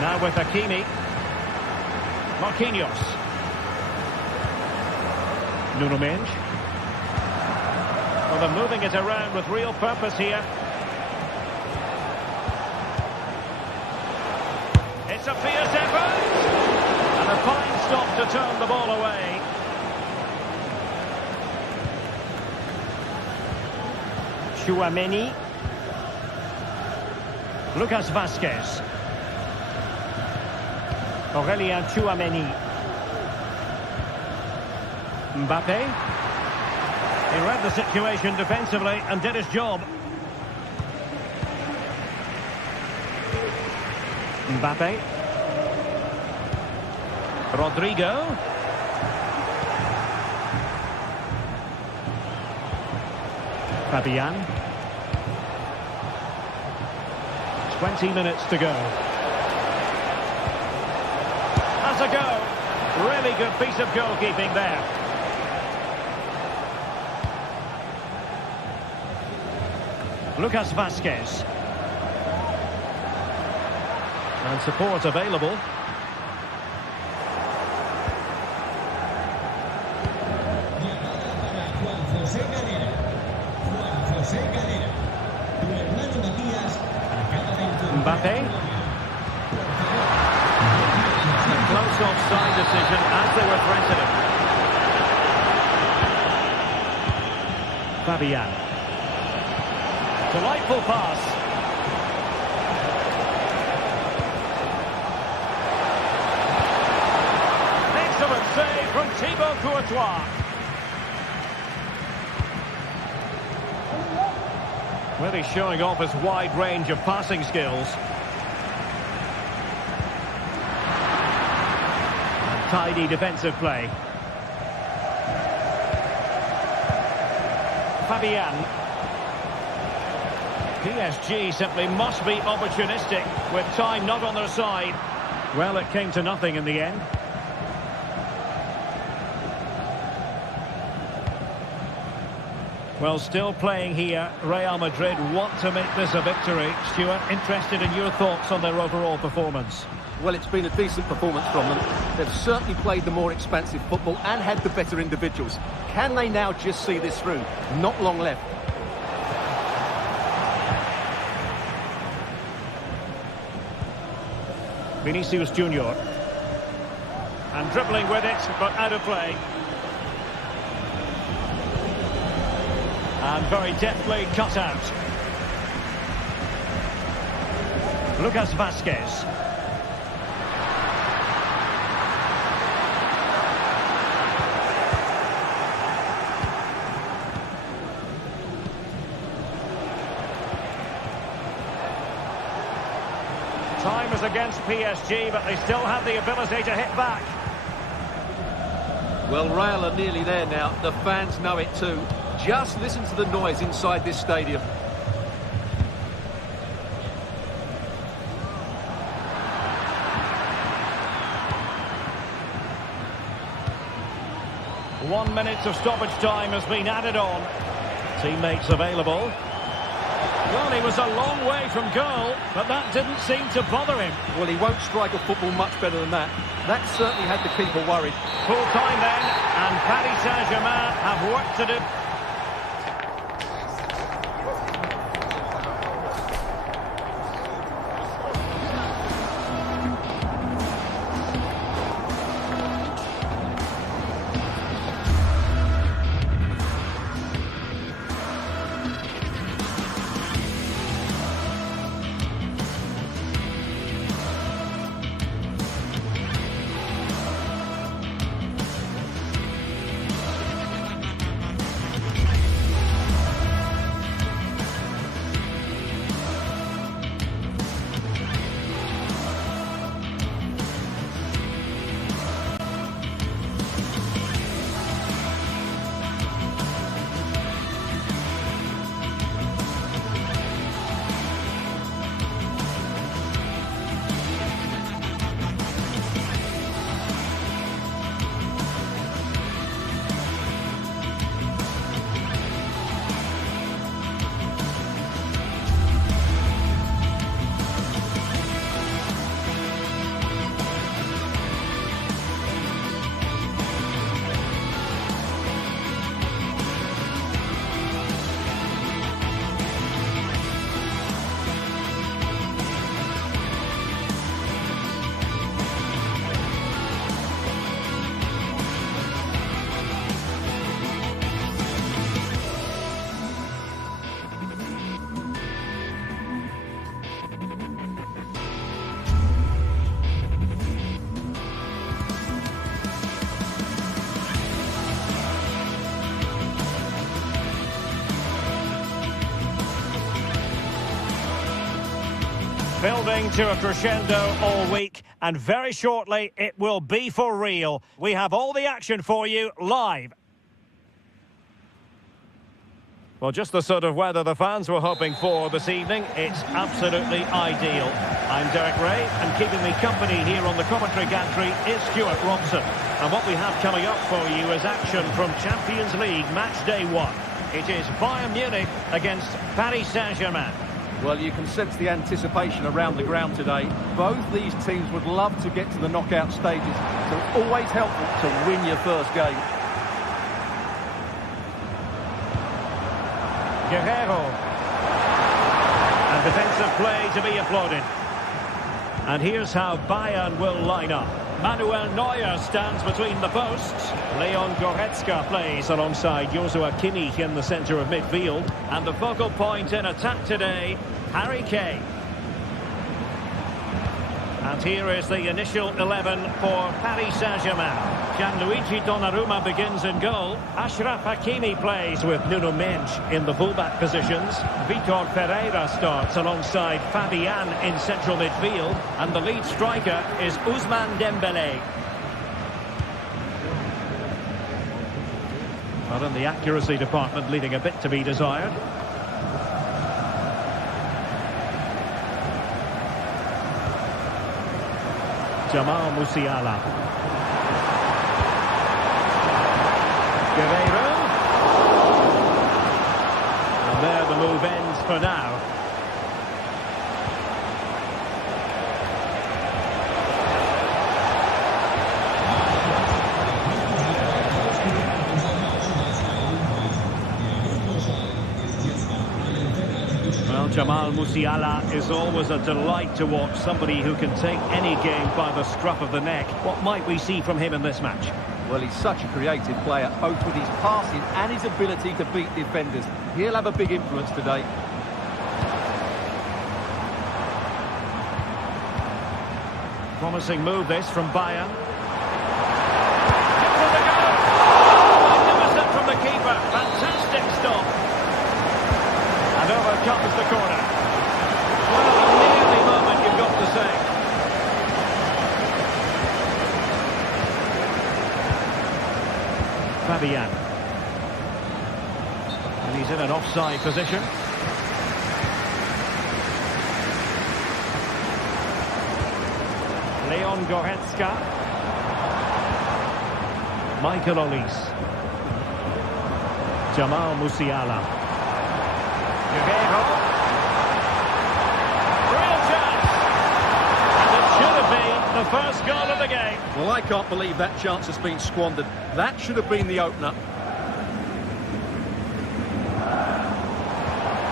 Now with Hakimi. Marquinhos. Nuno Mendes. Well, they're moving it around with real purpose here. It's a fierce effort. And a fine stop to turn the ball away. Tchouaméni. Lucas Vazquez. Aurélien Tchouaméni. Mbappe. He read the situation defensively and did his job. Mbappe. Rodrigo. Fabian. 20 minutes to go. Has a go. Really good piece of goalkeeping there. Lucas Vazquez. And support available. Mbappe. A close offside decision as they were threatening. Fabian. Delightful pass. Excellent save from Thibaut Courtois. Well, he's showing off his wide range of passing skills. And tidy defensive play. Fabian. PSG simply must be opportunistic with time not on their side. Well, it came to nothing in the end. Well, still playing here. Real Madrid want to make this a victory. Stuart, interested in your thoughts on their overall performance. Well, it's been a decent performance from them. They've certainly played the more expansive football and had the better individuals. Can they now just see this through? Not long left. Vinicius Junior. And dribbling with it, but out of play. And very deftly cut out. Lucas Vazquez. Time is against PSG, but they still have the ability to hit back. Well, Real are nearly there now. The fans know it too. Just listen to the noise inside this stadium. One minute of stoppage time has been added on. Teammates available. Well, he was a long way from goal, but that didn't seem to bother him. Well, he won't strike a football much better than that. That certainly had the keeper worried. Full time then, and Paris Saint-Germain have work to do. Building to a crescendo all week, and very shortly it will be for real. We have all the action for you live. Well, just the sort of weather the fans were hoping for this evening. It's absolutely ideal. I'm Derek Ray, and keeping me company here on the commentary gantry is Stuart Robson. And what we have coming up for you is action from Champions League match day 1. It is Bayern Munich against Paris Saint-Germain. Well, you can sense the anticipation around the ground today. Both these teams would love to get to the knockout stages, so it's always helpful to win your first game. Guerrero. And defensive play to be applauded. And here's how Bayern will line up. Manuel Neuer stands between the posts. Leon Goretzka plays alongside Joshua Kimmich in the centre of midfield. And the focal point in attack today, Harry Kane. And here is the initial 11 for Paris Saint-Germain. Gianluigi Donnarumma begins in goal. Achraf Hakimi plays with Nuno Mendes in the fullback positions. Vitor Pereira starts alongside Fabian in central midfield. And the lead striker is Ousmane Dembélé. Well, in the accuracy department, leaving a bit to be desired. Jamal Musiala. Guerrero. And there the move ends for now. Well, Jamal Musiala is always a delight to watch, somebody who can take any game by the scruff of the neck. What might we see from him in this match? Well, he's such a creative player, both with his passing and his ability to beat defenders. He'll have a big influence today. Promising move this from Bayern. Hit for the goal! Magnificent from the keeper. Fantastic stop. And over comes the corner. Well, a nearly moment, you've got to say. Fabian. And he's in an offside position. Leon Goretzka. Michael Olise. Jamal Musiala. Guerrero. Real chance. And it should have been the first goal of the game. Well, I can't believe that chance has been squandered. That should have been the opener.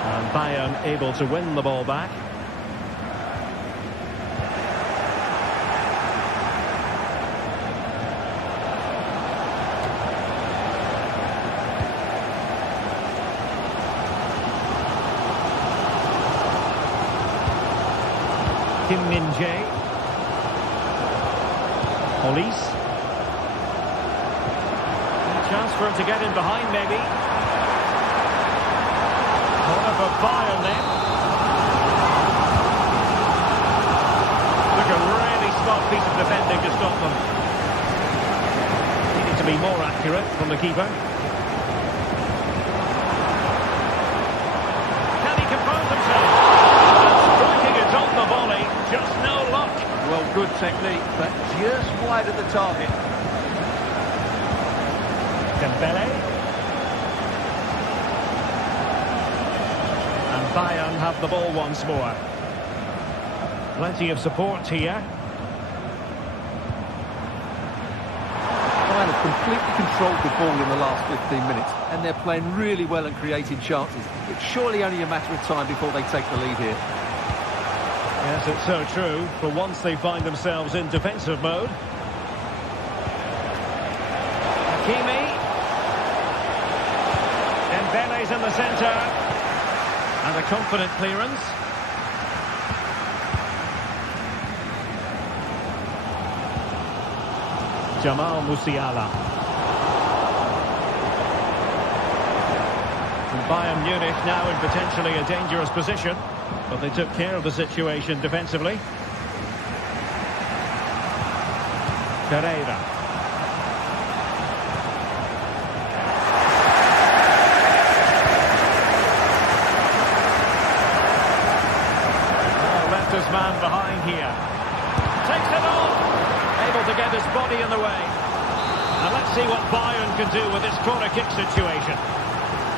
And Bayern able to win the ball back. Kim Min-jae. Olise. Chance for him to get in behind, maybe. Corner for Bayern then. Took a really smart piece of defending to stop them. Needed to be more accurate from the keeper. Can he compose himself? Striking it on the volley, just no luck. Well, good technique, but just wide of the target. Dembele. And Bayern have the ball once more. Plenty of support here. Bayern have completely controlled the ball in the last 15 minutes, and they're playing really well and creating chances. It's surely only a matter of time before they take the lead here. Yes, it's so true. For once they find themselves in defensive mode. Hakimi. Dembele's in the centre. And a confident clearance. Jamal Musiala. And Bayern Munich now in potentially a dangerous position. But they took care of the situation defensively. Pereira. with his body in the way. And let's see what Bayern can do with this corner kick situation.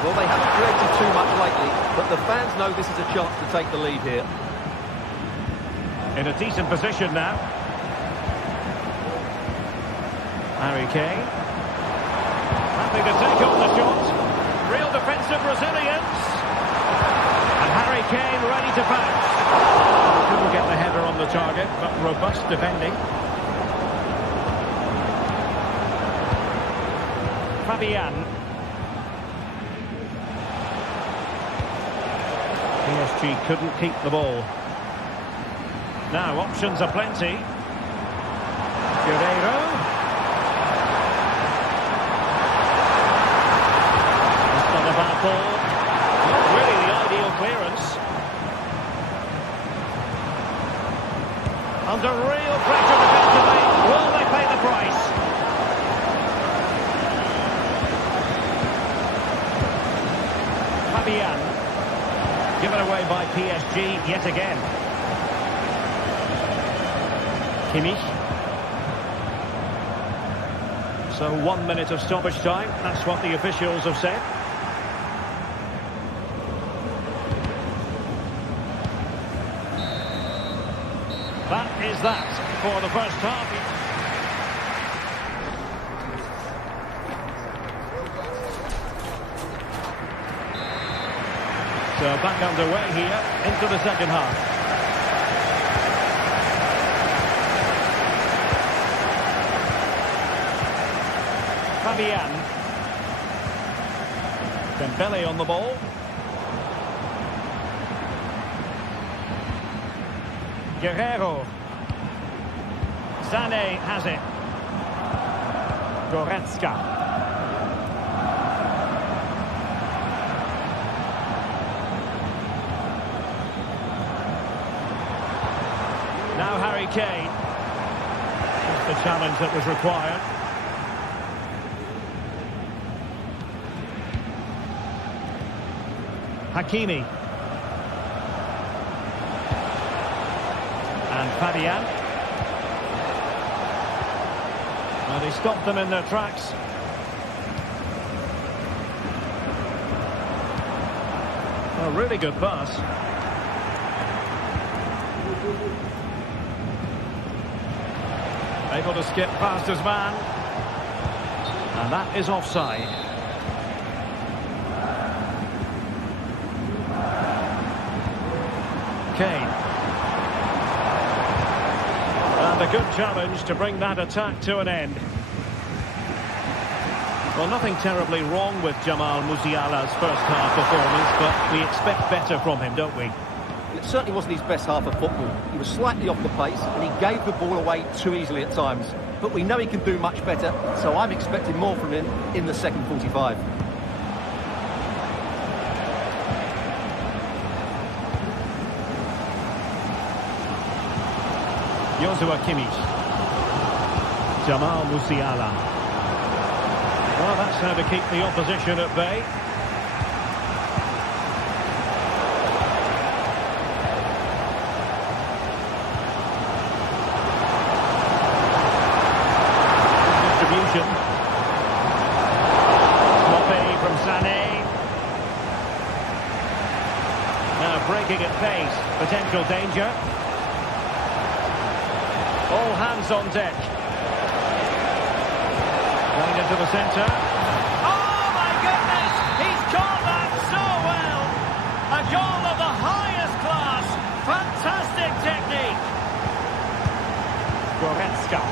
Well, they haven't created too much lately, but the fans know this is a chance to take the lead here. In a decent position now. Harry Kane. Happy to take on the shot. Real defensive resilience. And Harry Kane ready to pounce. Couldn't get the header on the target, but robust defending. Fabian. PSG couldn't keep the ball. Now options are plenty. Guerreiro. That's not a bad ball. Not really the ideal clearance. Under real pressure defensively. Will they pay the price? Fabian. Given away by PSG yet again. Kimmich. So 1 minute of stoppage time. That's what the officials have said. That is that for the first half. So back underway here into the second half. Fabian. Dembele on the ball. Guerreiro. Sané has it. Goretzka. Now Harry Kane. Just the challenge that was required. Hakimi. And Fabian. And he stopped them in their tracks. A really good pass. Able to skip past his man. And that is offside. Kane. And a good challenge to bring that attack to an end. Well, nothing terribly wrong with Jamal Musiala's first half performance, but we expect better from him, don't we? It certainly wasn't his best half of football. He was slightly off the pace and he gave the ball away too easily at times. But we know he can do much better, so I'm expecting more from him in the second 45. Joshua Kimmich. Jamal Musiala. Well, that's how to keep the opposition at bay. Distribution. Mbappe from Sané. Now breaking at pace. Potential danger. All hands on deck. Going into the centre. Oh my goodness! He's caught that so well! A goal of the highest class. Fantastic technique. Goretzka.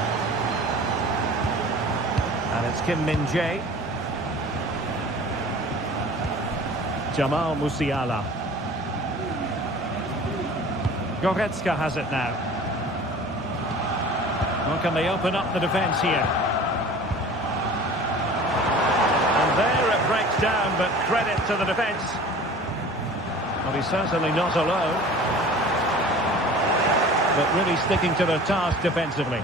And it's Kim Min-jae. Jamal Musiala. Goretzka has it now. Well, can they open up the defence here? And there it breaks down, but credit to the defence. Well, he's certainly not alone. But really sticking to their task defensively.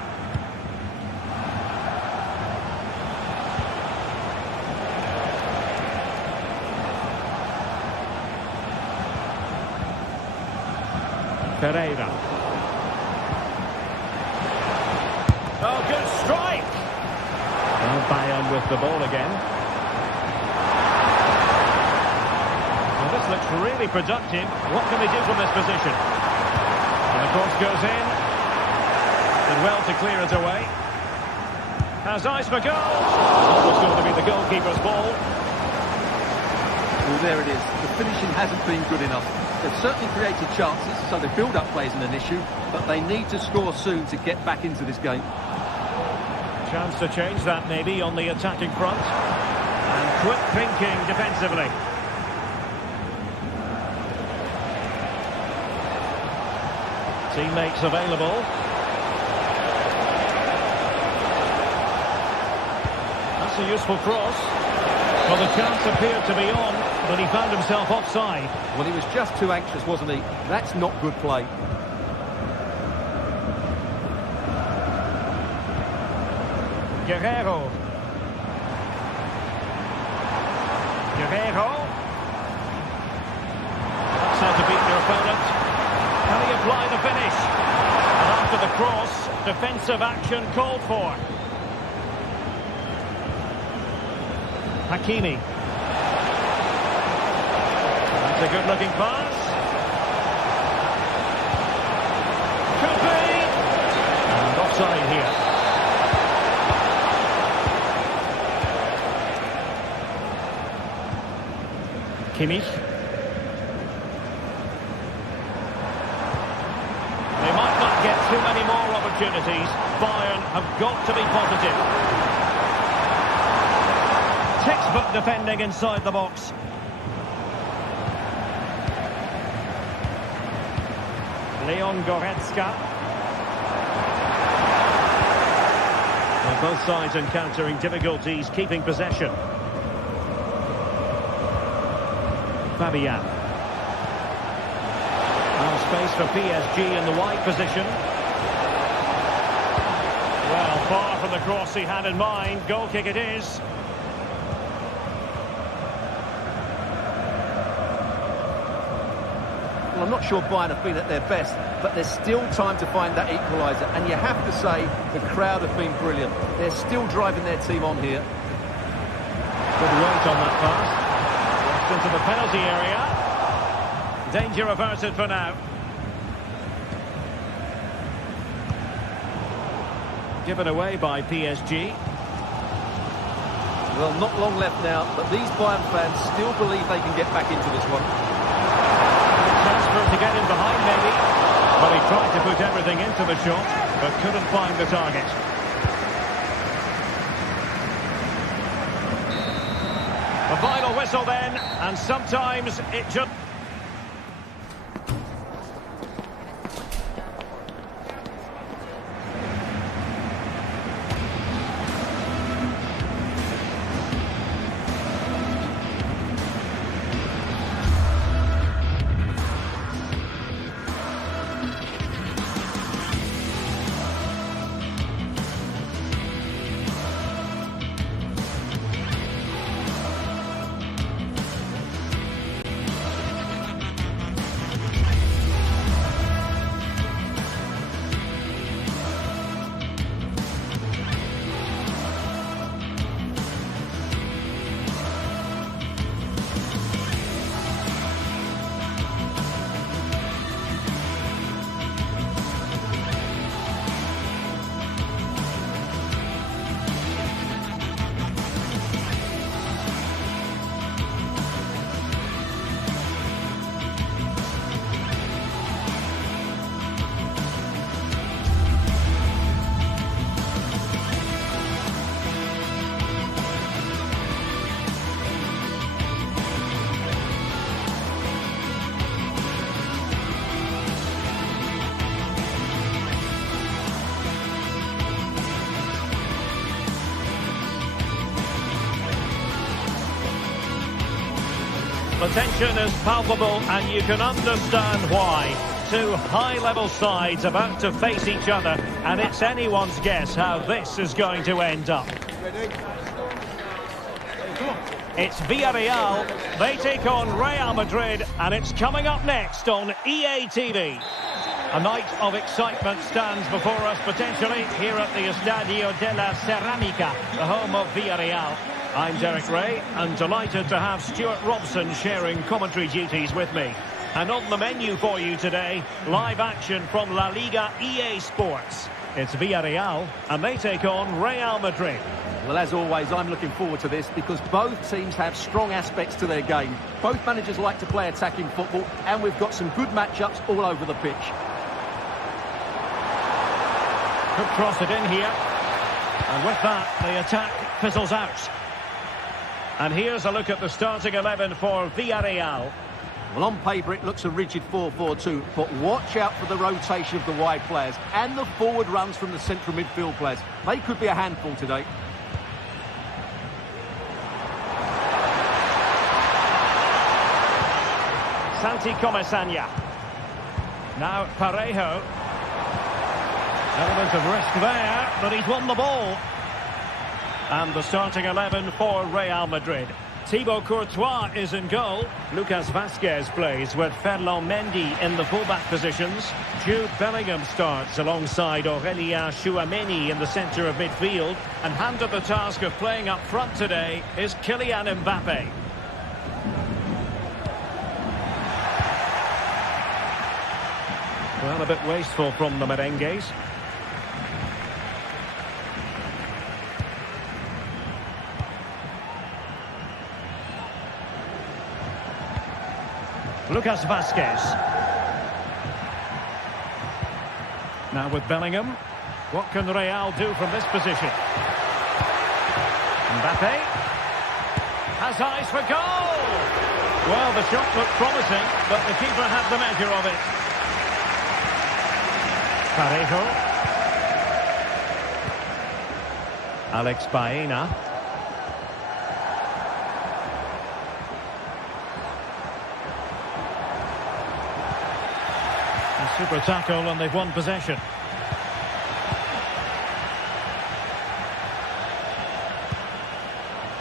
Pereira. Oh, good strike. with the ball again. Well, this looks really productive. What can they do from this position? And the cross goes in. Did well to clear it away. Has eyes for goal. Always going to be the goalkeeper's ball. Well, there it is. The finishing hasn't been good enough. They've certainly created chances, so the build-up play isn't an issue, but they need to score soon to get back into this game. Chance to change that maybe on the attacking front. And quick thinking defensively. Teammates available. That's a useful cross. Well, the chance appeared to be on, but he found himself offside. Well, he was just too anxious, wasn't he? That's not good play. Guerrero. That's how to beat your opponent. Can he apply the finish? And after the cross, defensive action called for. Hakimi. That's a good-looking pass. Could be. And offside here. Kimmich. They might not get too many more opportunities. Bayern have got to be positive. Textbook defending inside the box. Leon Goretzka. Well, both sides encountering difficulties keeping possession. Fabian. Now space for PSG in the wide position. Well, far from the cross he had in mind. Goal kick it is. Well, I'm not sure Bayern have been at their best, but there's still time to find that equaliser. And you have to say, the crowd have been brilliant. They're still driving their team on here. Good weight on that pass. Into the penalty area. Danger averted for now. Given away by PSG. Well, not long left now, but these Bayern fans still believe they can get back into this one. Transfer to get him behind maybe. But he tried to put everything into the shot, but couldn't find the target. A final whistle then, and sometimes it just... The tension is palpable, and you can understand why. Two high-level sides about to face each other, and it's anyone's guess how this is going to end up. It's Villarreal. They take on Real Madrid, and it's coming up next on EA TV. A night of excitement stands before us potentially here at the Estadio de la Ceramica, the home of Villarreal. I'm Derek Ray and delighted to have Stuart Robson sharing commentary duties with me. And on the menu for you today, live action from La Liga EA Sports. It's Villarreal and they take on Real Madrid. Well, as always, I'm looking forward to this because both teams have strong aspects to their game. Both managers like to play attacking football and we've got some good matchups all over the pitch. Could cross it in here. And with that, the attack fizzles out. And here's a look at the starting 11 for Villarreal. Well, on paper, it looks a rigid 4-4-2, but watch out for the rotation of the wide players and the forward runs from the central midfield players. They could be a handful today. Santi Comesaña. Now Parejo. Element of risk there, but he's won the ball. And the starting 11 for Real Madrid. Thibaut Courtois is in goal. Lucas Vazquez plays with Ferland Mendy in the fullback positions. Jude Bellingham starts alongside Aurélien Tchouaméni in the centre of midfield. And handed the task of playing up front today is Kylian Mbappe. Well, a bit wasteful from the merengues. Lucas Vazquez. Now with Bellingham. What can Real do from this position? Mbappe. Has eyes for goal! Well, the shot looked promising, but the keeper had the measure of it. Parejo. Alex Baena. A super tackle and they've won possession.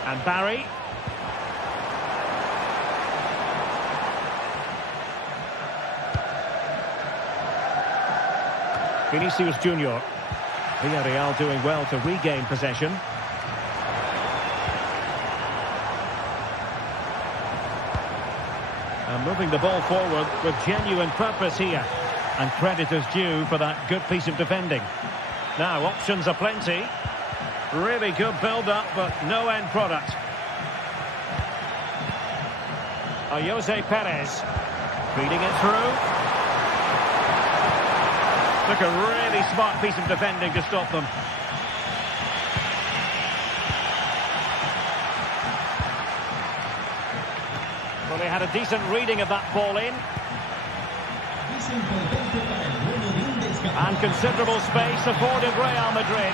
And Barry. Vinicius Junior. Villarreal doing well to regain possession. And moving the ball forward with genuine purpose here. And credit is due for that good piece of defending. Now, options are plenty. Really good build-up, but no end product. Jose Perez. Feeding it through. Took a really smart piece of defending to stop them. Well, they had a decent reading of that ball in. And considerable space afforded Real Madrid.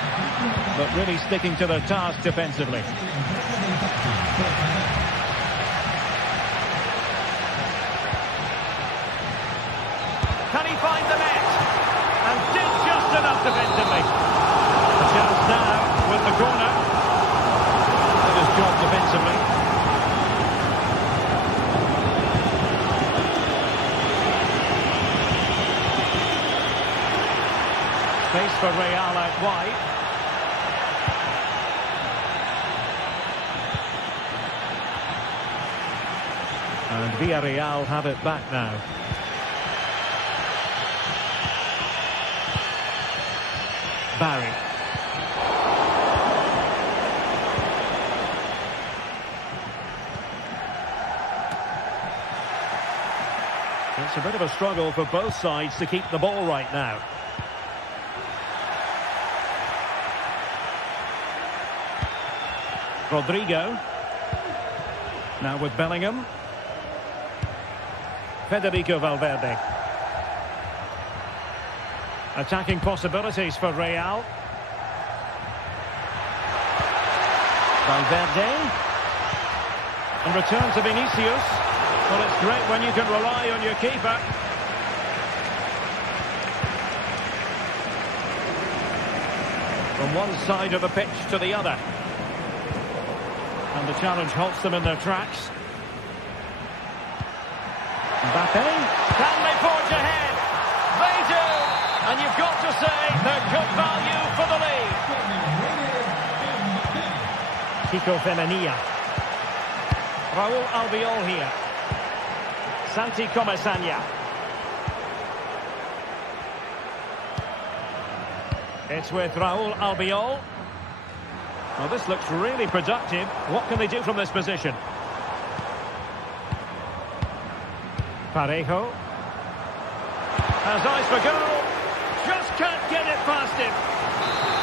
But really sticking to their task defensively. Can he find the net? And did just enough defensively. A chance now with the corner. Did his job defensively. Space for Real out wide. And Villarreal have it back now. Barry. It's a bit of a struggle for both sides to keep the ball right now. Rodrigo. Now with Bellingham. Federico Valverde. Attacking possibilities for Real. Valverde. And return to Vinicius. Well, it's great when you can rely on your keeper. From one side of the pitch to the other. And the challenge halts them in their tracks. Mbappe. Can they forge ahead? They do! you've got to say they're good value for the lead. Kiko Femenia. Raul Albiol here. Santi Comesaña. It's with Raul Albiol. Well, this looks really productive. What can they do from this position? Parejo. Has eyes for goal. Just can't get it past him.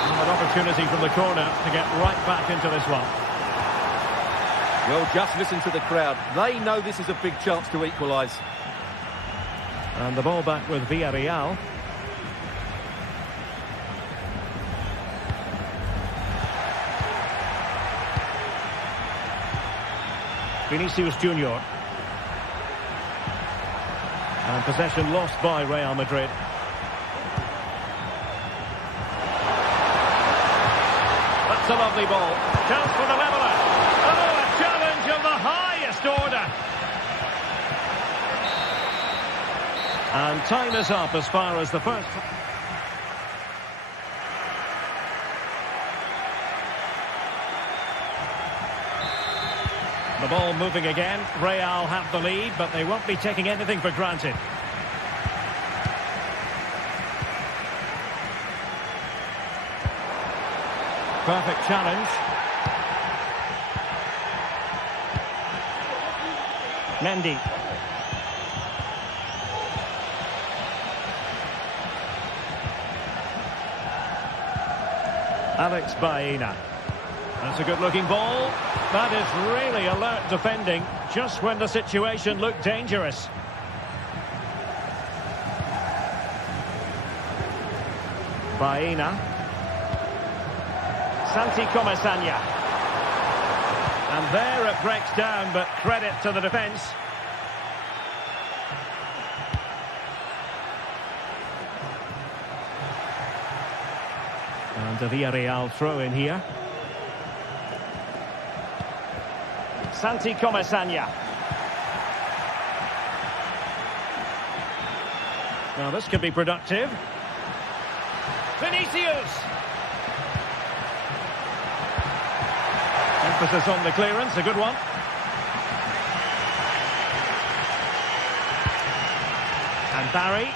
An opportunity from the corner to get right back into this one. Well, just listen to the crowd. They know this is a big chance to equalise. And the ball back with Villarreal. Vinicius Junior. And possession lost by Real Madrid. That's a lovely ball. Chance for the leveller. Oh, a challenge of the highest order. And time is up as far as the first. The ball moving again. Real have the lead, but they won't be taking anything for granted. Perfect challenge. Mendy. Alex Baena. That's a good-looking ball. That is really alert defending, just when the situation looked dangerous. Baena. Santi Comesaña. And there it breaks down, but credit to the defence. And a Villarreal throw in here. Santi Comesaña. Now this could be productive. Vinicius. Emphasis on the clearance, a good one. And Barry.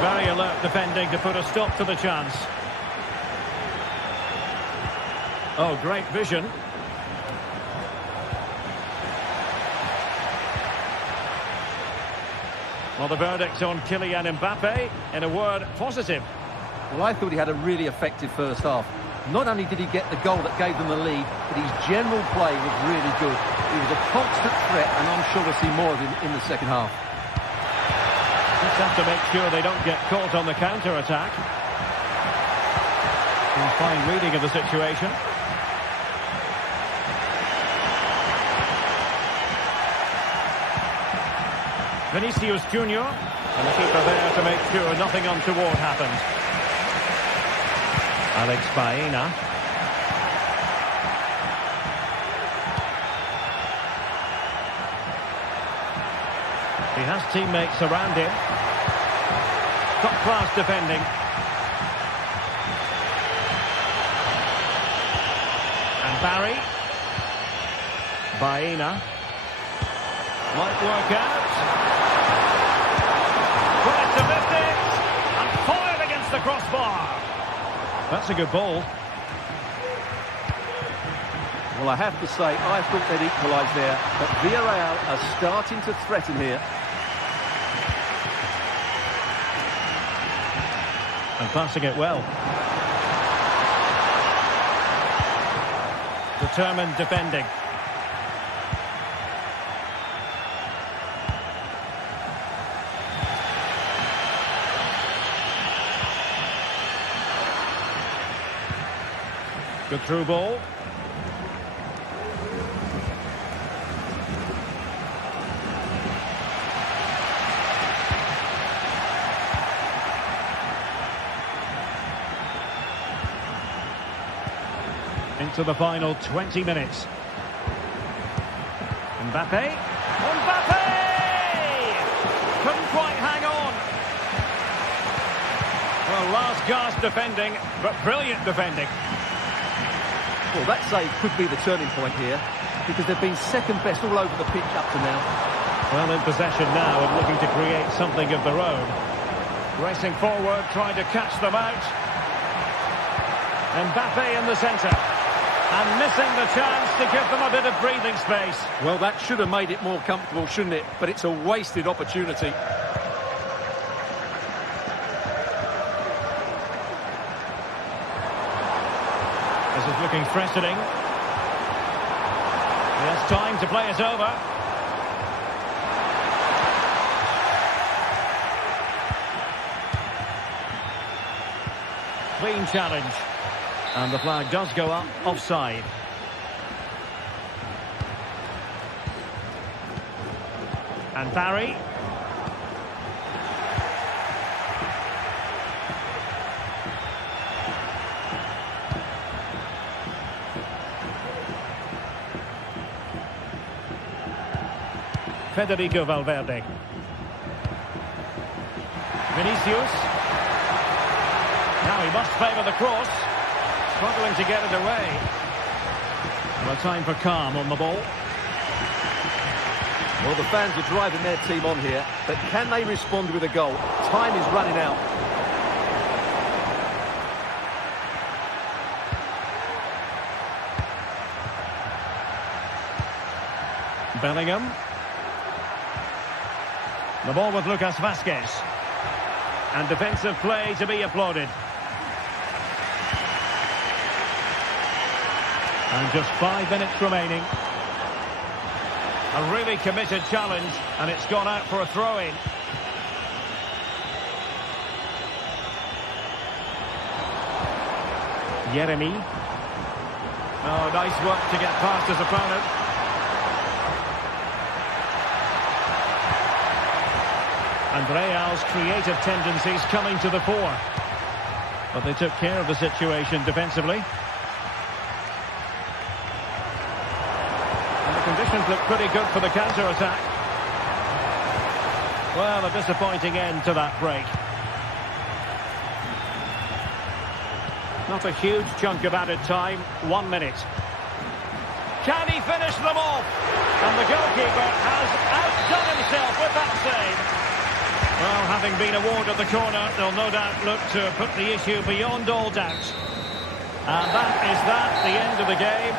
Very alert defending to put a stop to the chance. Oh, great vision. Well, the verdict on Kylian Mbappe, in a word, positive. Well, I thought he had a really effective first half. Not only did he get the goal that gave them the lead, but his general play was really good. He was a constant threat, and I'm sure we'll see more of him in the second half. Just have to make sure they don't get caught on the counter-attack. Fine reading of the situation. Vinicius Junior, and the keeper there to make sure nothing untoward happened. Alex Baena. He has teammates around him. Top-class defending. And Barry. Baena. Might work out. Tries to lift it, and foiled against the crossbar. That's a good ball. Well, I have to say, I thought they'd equalise there, but Villarreal are starting to threaten here. And passing it well. Determined defending. Good through ball. Into the final 20 minutes. Mbappe. Mbappe! Couldn't quite hang on. Well, last gasp defending, but brilliant defending. Well, that save could be the turning point here, because they've been second best all over the pitch up to now. Well, in possession now and looking to create something of their own. Racing forward, trying to catch them out. Mbappe in the centre. And missing the chance to give them a bit of breathing space. Well, that should have made it more comfortable, shouldn't it? But it's a wasted opportunity. This is looking threatening. Yes, time to play it over. Clean challenge. And the flag does go up, offside. And Barry. Federico Valverde. Vinicius. Now he must favour the cross. Struggling to get it away. Well, time for calm on the ball. Well, the fans are driving their team on here, but can they respond with a goal? Time is running out. Bellingham. The ball with Lucas Vazquez. And defensive play to be applauded. And just 5 minutes remaining. A really committed challenge, and it's gone out for a throw-in. Yeremy. Oh, nice work to get past his opponent. And Real's creative tendencies coming to the fore. But they took care of the situation defensively. Conditions look pretty good for the counter-attack. Well, a disappointing end to that break. Not a huge chunk of added time, 1 minute. Can he finish them off? And the goalkeeper has outdone himself with that save. Well, having been awarded the corner, they'll no doubt look to put the issue beyond all doubt. And that is the end of the game.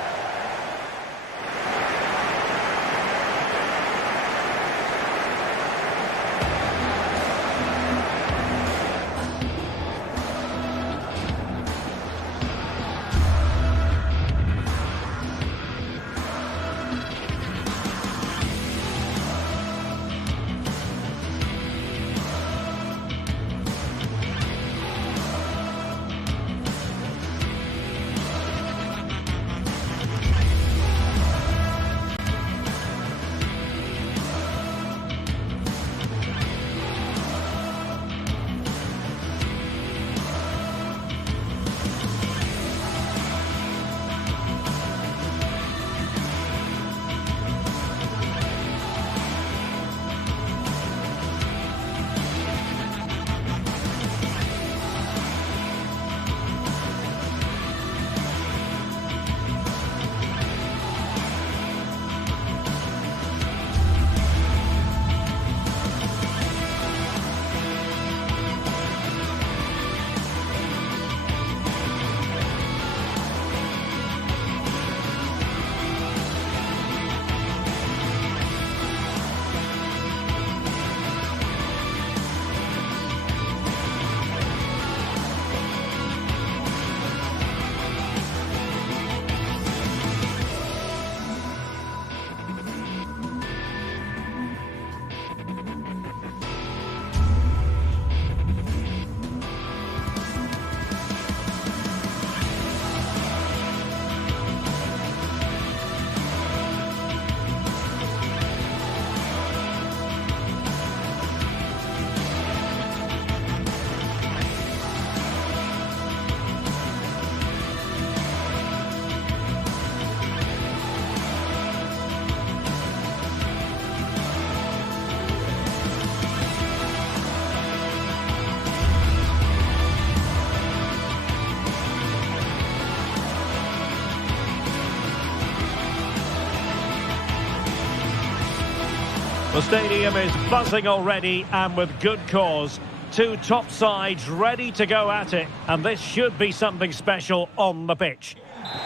The stadium is buzzing already, and with good cause. Two top sides ready to go at it, and this should be something special on the pitch.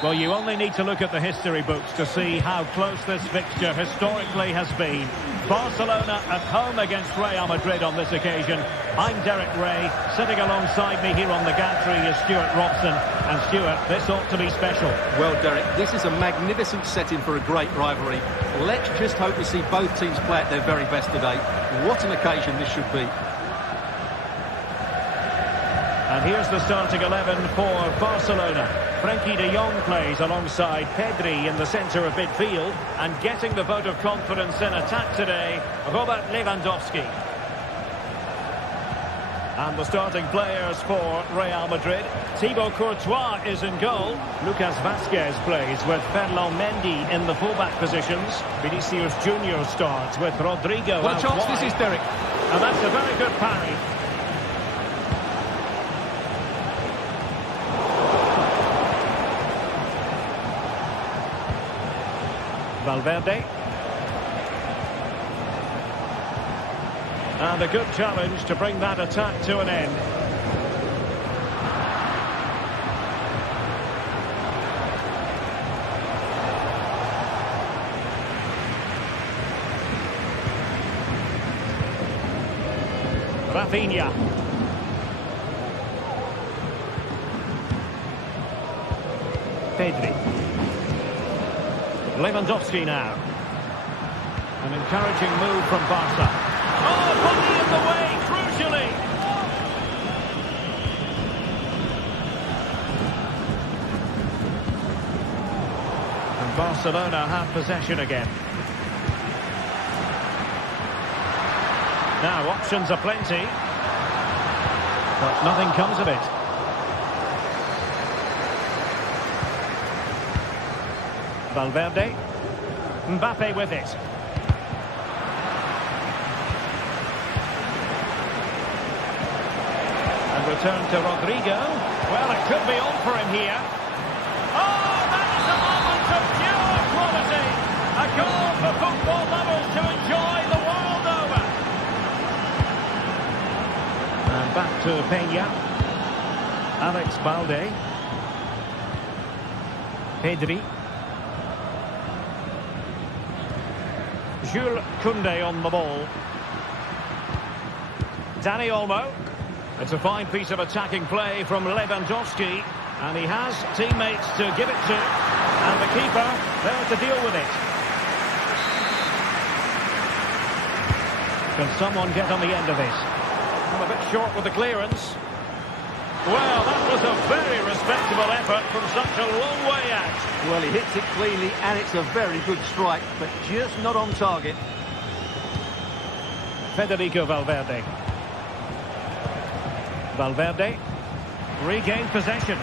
Well, you only need to look at the history books to see how close this fixture historically has been. Barcelona at home against Real Madrid on this occasion. I'm Derek Ray. Sitting alongside me here on the gantry is Stuart Robson. And Stuart, this ought to be special. Well, Derek, this is a magnificent setting for a great rivalry. Let's just hope we see both teams play at their very best today. What an occasion this should be. And here's the starting 11 for Barcelona. Frenkie de Jong plays alongside Pedri in the centre of midfield. And getting the vote of confidence in attack today, Robert Lewandowski. And the starting players for Real Madrid. Thibaut Courtois is in goal. Lucas Vazquez plays with Ferland Mendy in the fullback positions. Vinicius Junior starts with Rodrigo. What a chance this is, Derek. And that's a very good parry. Valverde. And a good challenge to bring that attack to an end. Rafinha. Pedri. Lewandowski now. An encouraging move from Barca. Oh, body in the way, crucially. And Barcelona have possession again. Now, options are plenty. But nothing comes of it. Valverde. Mbappe with it. And return to Rodrigo. Well, it could be on for him here. Oh, that is a moment of pure quality. A goal for football lovers to enjoy the world over. And back to Peña. Alex Balde. Pedri. Jules Koundé on the ball. Dani Olmo. It's a fine piece of attacking play from Lewandowski. And he has teammates to give it to. And the keeper there to deal with it. Can someone get on the end of this? I'm a bit short with the clearance. Well, that was a very respectable effort from such a long way out. Well, he hits it cleanly, and it's a very good strike, but just not on target. Federico Valverde. Valverde regained possession.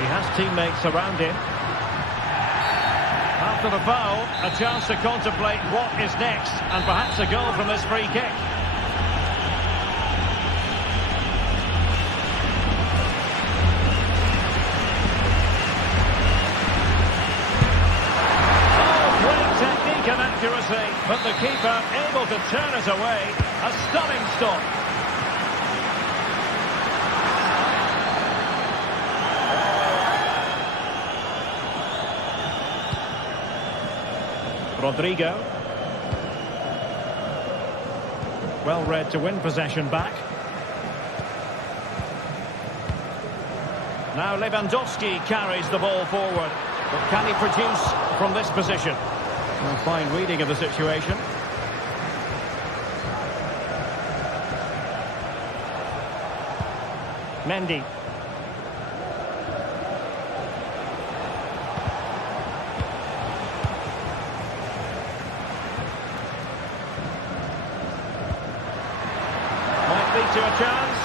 He has teammates around him. After the foul, a chance to contemplate what is next, and perhaps a goal from this free kick. Accuracy, but the keeper able to turn it away. A stunning stop. Rodrigo. Well read to win possession back. Now Lewandowski carries the ball forward. But can he produce from this position? A fine reading of the situation. Mendy. Might lead to a chance.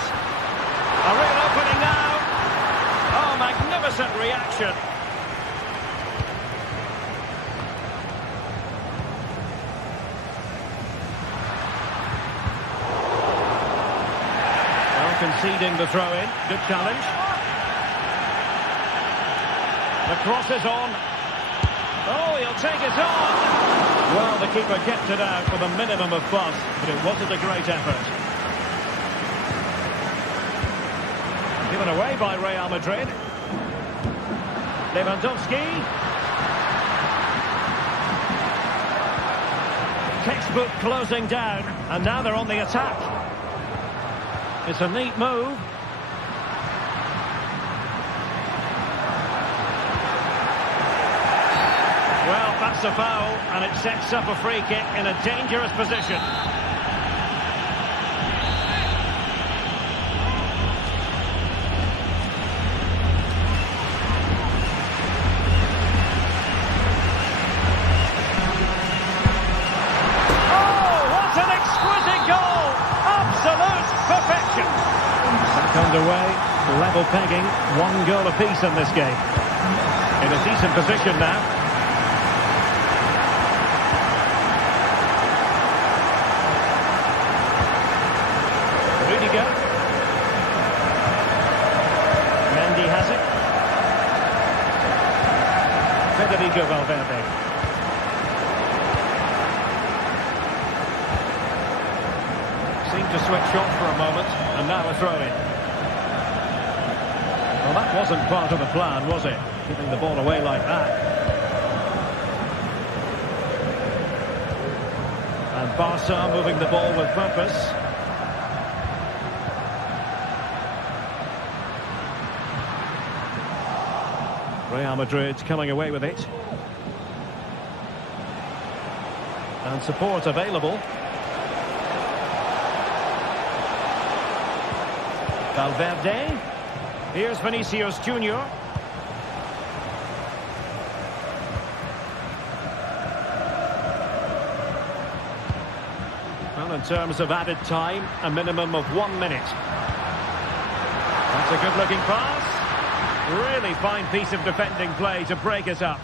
A real opening now. Oh, magnificent reaction. Conceding the throw-in. Good challenge. The cross is on. Oh, he'll take it on. Well, the keeper kept it out with a minimum of fuss, but it wasn't a great effort. Given away by Real Madrid. Lewandowski. Textbook closing down, and now they're on the attack. It's a neat move. Well, that's a foul, and it sets up a free kick in a dangerous position. Oh, what an exquisite goal! Absolute perfection. Back underway, level pegging, 1 goal apiece in this game. In a decent position now. Valverde. Seemed to switch off for a moment, and now a throw-in. Well, that wasn't part of the plan, was it? Giving the ball away like that. And Barca moving the ball with purpose. Real Madrid coming away with it. And support available. Valverde. Here's Vinicius Junior. Well, in terms of added time, a minimum of 1 minute. That's a good-looking pass. Really fine piece of defending play to break it up.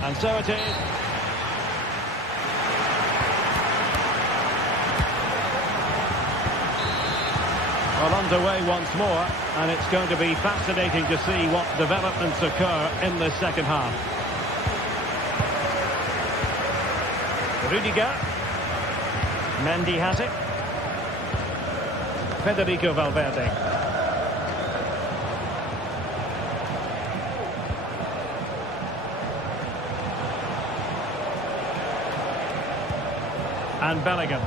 And so it is. Well, underway once more, and it's going to be fascinating to see what developments occur in the second half. Rudiger. Mendy has it. Federico Valverde. And Bellingham.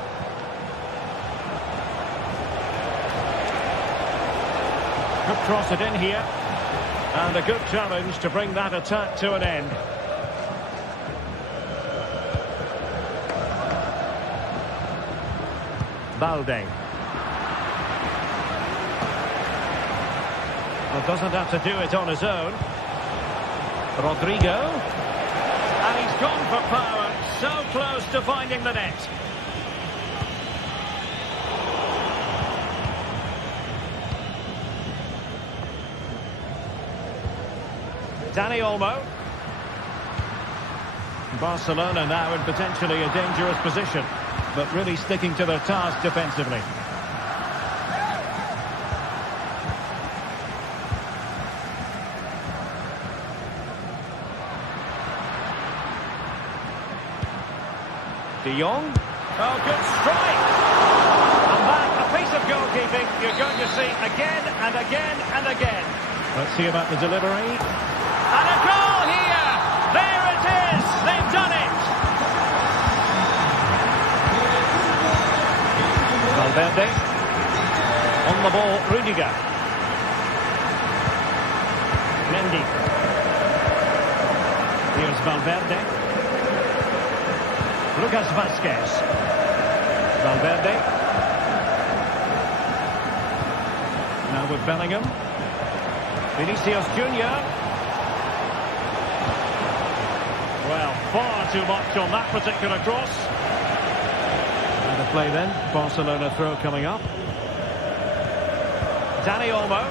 Could cross it in here. And a good challenge to bring that attack to an end. Balde. Well, doesn't have to do it on his own. Rodrigo. And he's gone for power. So close to finding the net. Dani Olmo. Barcelona now in potentially a dangerous position, but really sticking to their task defensively. De Jong. Oh, good strike. And that, a piece of goalkeeping you're going to see again and again and again. Let's see about the delivery. And a goal here! There it is! They've done it! Valverde. On the ball, Rudiger. Mendy. Here's Valverde. Lucas Vázquez. Valverde. Now with Bellingham. Vinicius Junior. Well, far too much on that particular cross. And a play then. Barcelona throw coming up. Dani Olmo.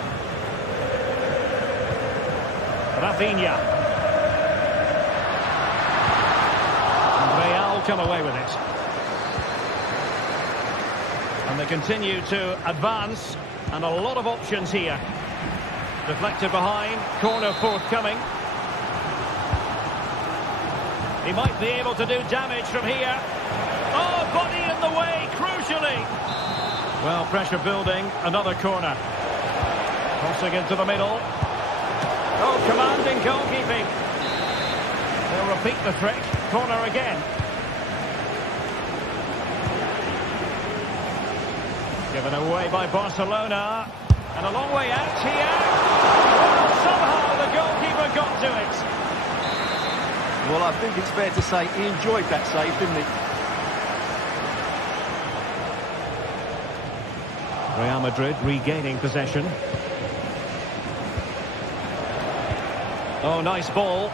Rafinha. Come away with it. And they continue to advance, and a lot of options here. Deflected behind, corner forthcoming. He might be able to do damage from here. Oh, body in the way, crucially. Well, pressure building, another corner. Crossing into the middle. Oh, commanding goalkeeping. They'll repeat the trick. Corner again. Given away by Barcelona. And a long way out here. Well, somehow the goalkeeper got to it. Well, I think it's fair to say he enjoyed that save, didn't he? Real Madrid regaining possession. Oh, nice ball.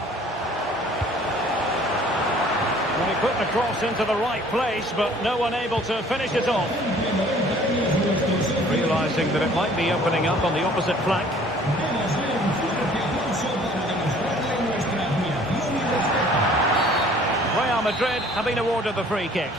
Well, he put the cross into the right place, but no one able to finish it off. Realising that it might be opening up on the opposite flank. Real Madrid have been awarded the free kick.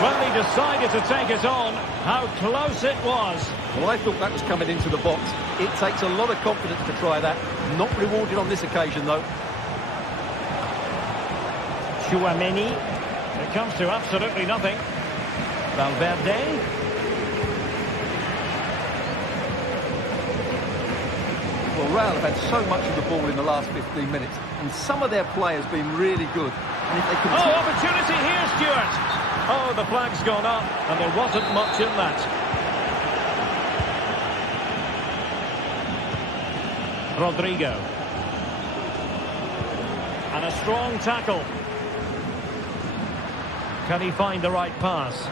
When they decided to take it on, how close it was. Well, I thought that was coming into the box. It takes a lot of confidence to try that. Not rewarded on this occasion, though. Chouameni. It comes to absolutely nothing. Valverde. Well, Real have had so much of the ball in the last 15 minutes, and some of their players been really good. And if they can... Oh, opportunity here, Stuart. Oh, the flag's gone up, and there wasn't much in that. Rodrigo. And a strong tackle. Can he find the right pass? Is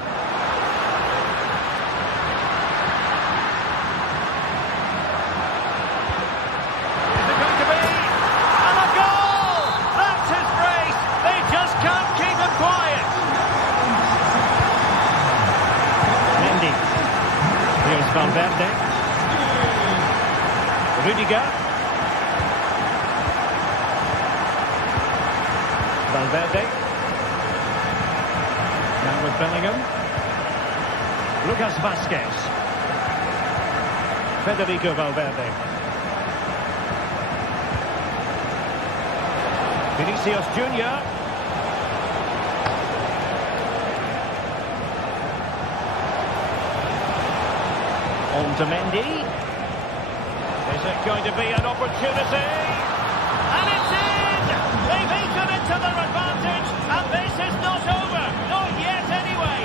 it going to be? And a goal! That's his brace! They just can't keep him quiet! Mendy. Here's Valverde. Rudiger. Valverde. Now with Bellingham. Lucas Vazquez. Federico Valverde. Vinicius Junior. On to Mendy. Is it going to be an opportunity? And it's in! They've eaten into their advantage, and this is not over. Not yet, anyway.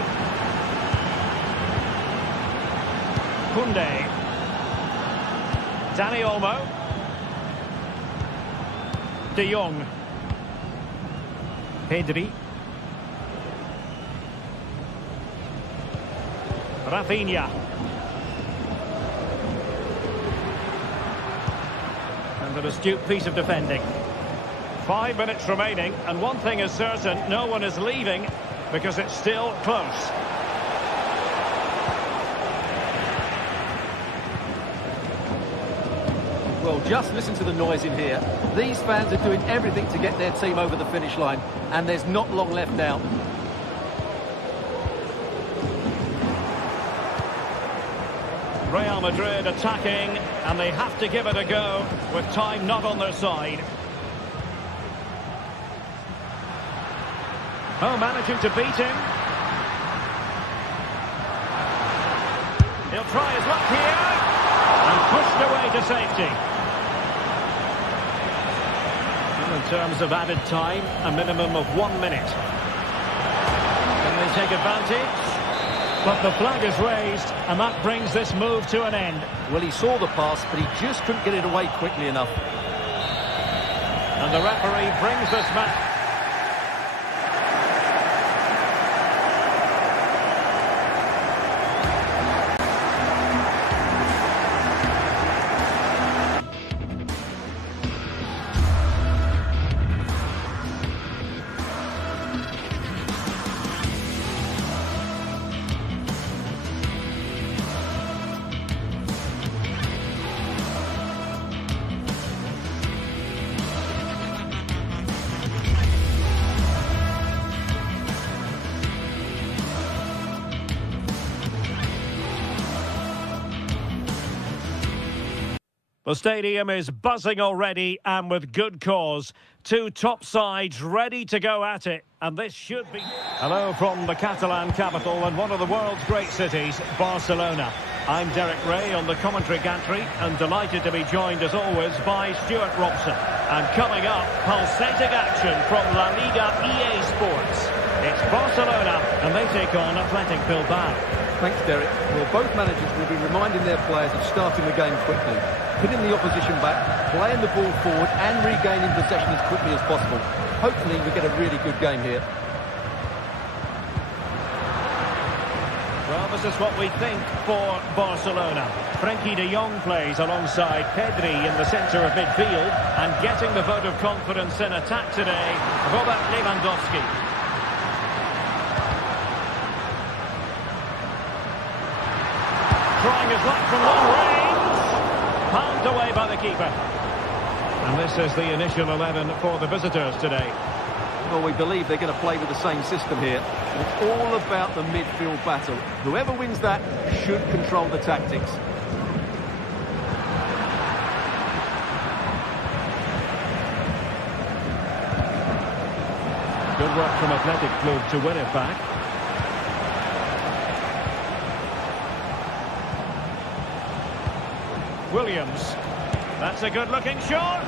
Koundé. Dani Olmo. De Jong. Pedri. Rafinha. And an astute piece of defending. 5 minutes remaining, and one thing is certain, no one is leaving because it's still close. Well, just listen to the noise in here. These fans are doing everything to get their team over the finish line, and there's not long left now. Real Madrid attacking, and they have to give it a go with time not on their side. Oh, managing to beat him. He'll try his luck here, and pushed away to safety. In terms of added time, a minimum of 1 minute. Can they take advantage? But the flag is raised, and that brings this move to an end. Well, he saw the pass, but he just couldn't get it away quickly enough. And the referee brings this match. The stadium is buzzing already, and with good cause. Two top sides ready to go at it, and this should be... Hello from the Catalan capital and one of the world's great cities, Barcelona. I'm Derek Ray on the commentary gantry, and delighted to be joined as always by Stuart Robson. And coming up, pulsating action from La Liga EA Sports. It's Barcelona, and they take on Athletic Bilbao. Thanks, Derek. Well, both managers will be reminding their players of starting the game quickly, pinning the opposition back, playing the ball forward and regaining possession as quickly as possible. Hopefully we get a really good game here. Well, this is what we think for Barcelona. Frenkie de Jong plays alongside Pedri in the centre of midfield, and getting the vote of confidence in attack today, Robert Lewandowski. Trying his luck from long range. Palmed away by the keeper. And this is the initial 11 for the visitors today. Well, we believe they're going to play with the same system here. It's all about the midfield battle. Whoever wins that should control the tactics. Good work from Athletic Club to win it back. Williams. That's a good-looking shot.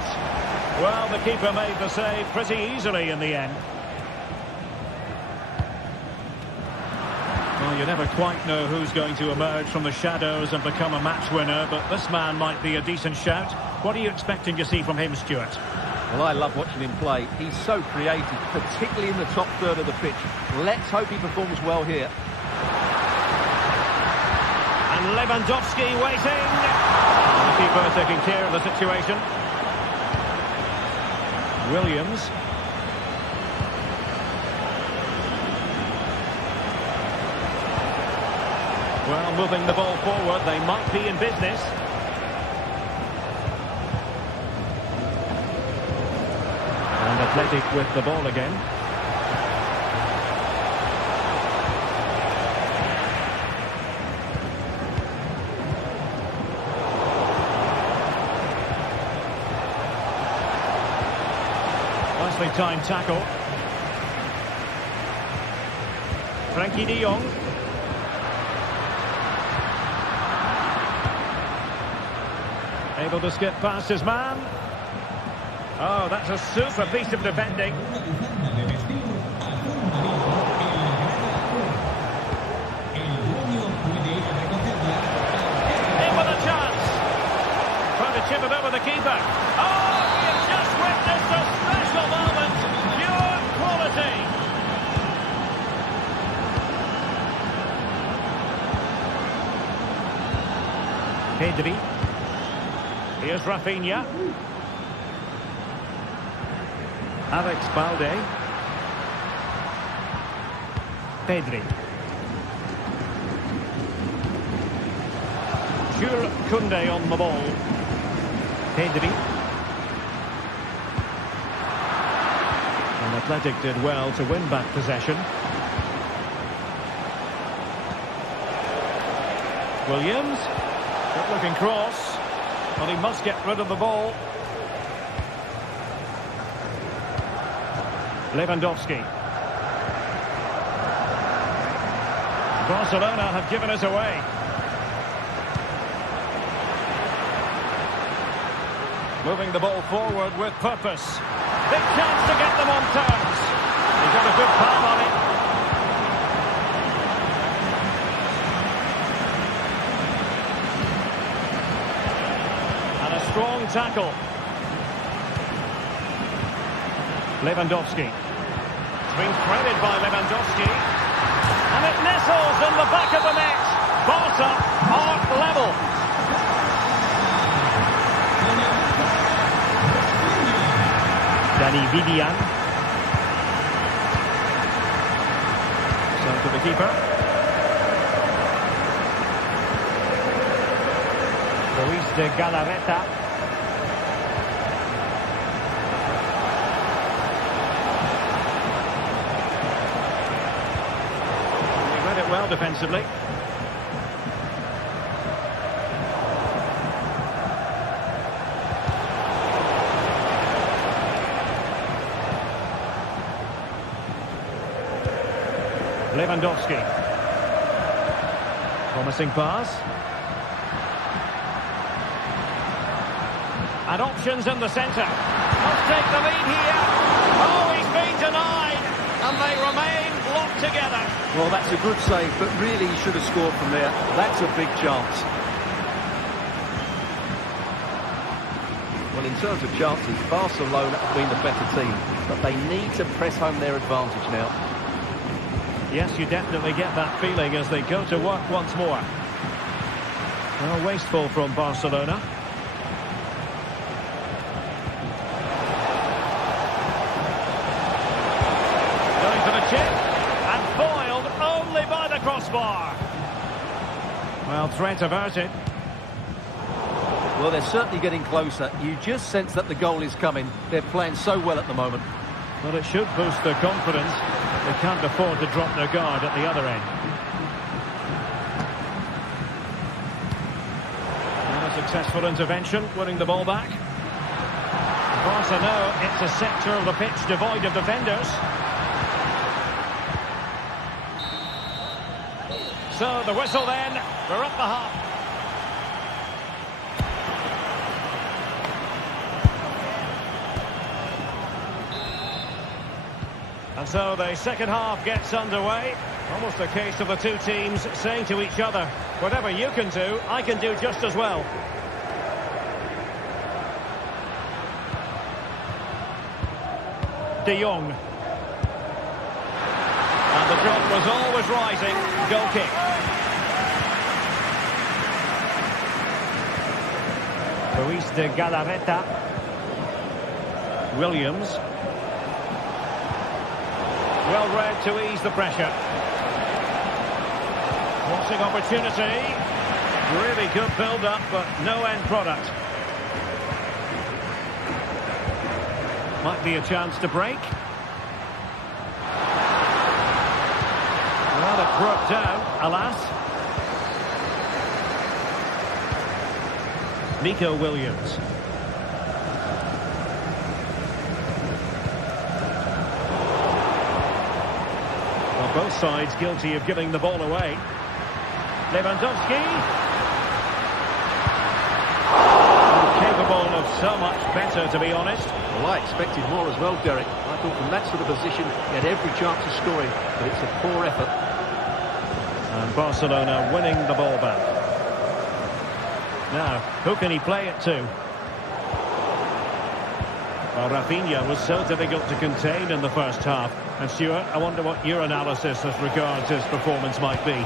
Well, the keeper made the save pretty easily in the end. Well, you never quite know who's going to emerge from the shadows and become a match winner, but this man might be a decent shout. What are you expecting to see from him, Stuart? Well, I love watching him play. He's so creative, particularly in the top third of the pitch. Let's hope he performs well here. And Lewandowski waiting. The keeper taking care of the situation. Williams. Well, moving the ball forward, they might be in business. And Athletic with the ball again. Nicely timed tackle. Frenkie de Jong. Able to skip past his man. Oh, that's a super piece of defending. In with a chance. Trying to chip it over the keeper. Oh, you've just witnessed a special moment. Pure quality. Pedri. Here's Rafinha. Alex Balde. Pedri. Jules Koundé on the ball. Pedri. And Athletic did well to win back possession. Williams. Good looking cross. But he must get rid of the ball. Lewandowski. Barcelona have given us away. Moving the ball forward with purpose. Big chance to get them on terms. He got a good palm on it. And a strong tackle. Lewandowski. It's been threaded by Lewandowski. And it nestles in the back of the net. Barca are level. Danny Vivian. So to the keeper. Luis de Galarreta. He read it well defensively. Lewandowski. Promising pass. And options in the centre. Must take the lead here. Oh, he's been denied. And they remain locked together. Well, that's a good save, but really he should have scored from there. That's a big chance. Well, in terms of chances, Barcelona have been the better team, but they need to press home their advantage now. Yes, you definitely get that feeling as they go to work once more. Well, wasteful from Barcelona. Going for the chip, and foiled only by the crossbar. Well, threat averted. Well, they're certainly getting closer. You just sense that the goal is coming. They're playing so well at the moment. Well, it should boost their confidence. They can't afford to drop their guard at the other end. And a successful intervention, winning the ball back. Barca know it's a sector of the pitch devoid of defenders. So the whistle then, we're up the half. And so the second half gets underway. Almost a case of the two teams saying to each other, whatever you can do, I can do just as well. De Jong. And the drop was always rising. Goal kick. Luis de Galarreta. Williams. Well read to ease the pressure. Crossing opportunity. Really good build-up, but no end product. Might be a chance to break. Well, it broke down, alas. Nico Williams. Both sides guilty of giving the ball away. Lewandowski. Capable of so much better, to be honest. Well, I expected more as well, Derek. I thought from that sort of position, he had every chance of scoring, but it's a poor effort. And Barcelona winning the ball back. Now, who can he play it to? Well, Rafinha was so difficult to contain in the first half. And Stuart, I wonder what your analysis as regards his performance might be.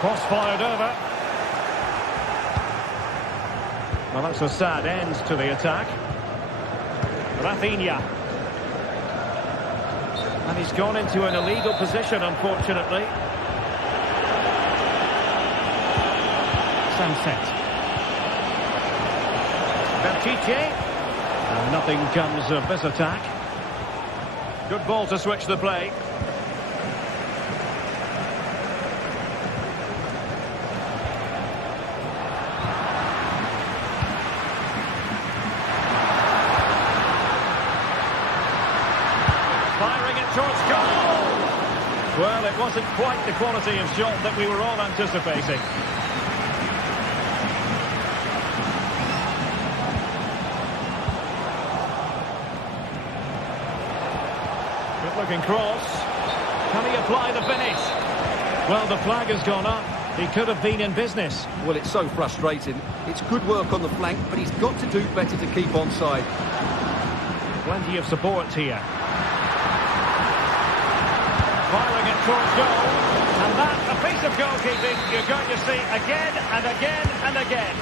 Cross fired over. Well, that's a sad end to the attack. Rafinha. And he's gone into an illegal position, unfortunately. Sunset. Bertice. And nothing comes of this attack. Good ball to switch the play. Firing it towards goal! Well, it wasn't quite the quality of shot that we were all anticipating. Looking cross. Can he apply the finish? Well, the flag has gone up. He could have been in business. Well, it's so frustrating. It's good work on the flank, but he's got to do better to keep onside. Plenty of support here. Firing it towards goal. And that, a piece of goalkeeping you're going to see again and again and again.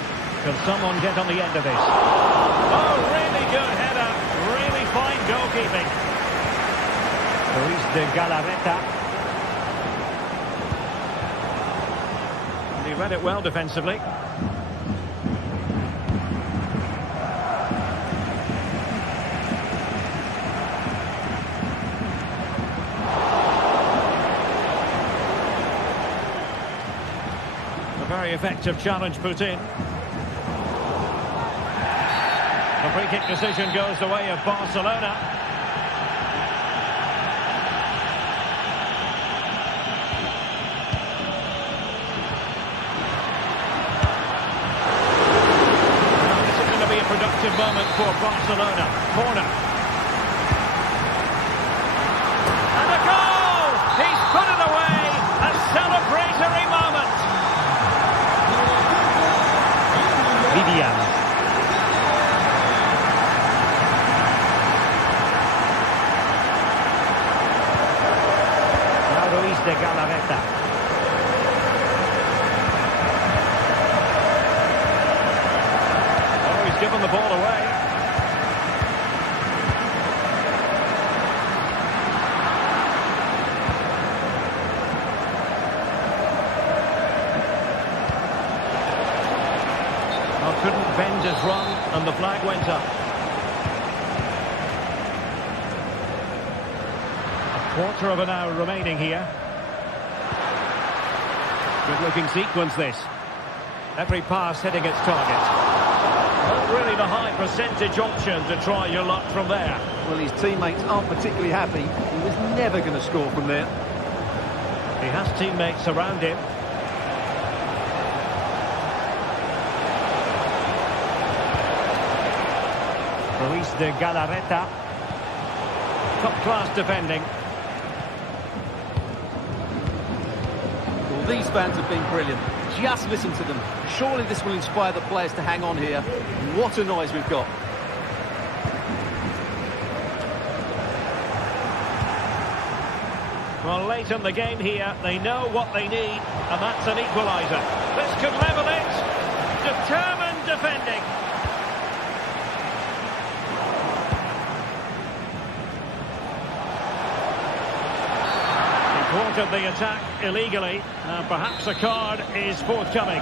Can someone get on the end of this? Oh, really good header. Really fine goalkeeping. Luis de Galarreta. And he read it well defensively. A very effective challenge put in. The free kick decision goes the way of Barcelona. decisive moment for Barcelona. Corner. And a goal! He's put it away! A celebratory moment! Vivian. Ruiz de Galarreta. Oh, he's given the ball away. Well, couldn't bend his run, and the flag went up. Quarter of an hour remaining here. Good looking sequence this. Every pass hitting its target. Not really the high percentage option to try your luck from there. Well, his teammates aren't particularly happy. He was never going to score from there. He has teammates around him. Ruiz de Galarreta. Top class defending. These fans have been brilliant. Just listen to them. Surely this will inspire the players to hang on here. What a noise we've got. Well, late in the game here, they know what they need, and that's an equaliser. This could level it. Determined defending. Thwarted the attack illegally. Perhaps a card is forthcoming.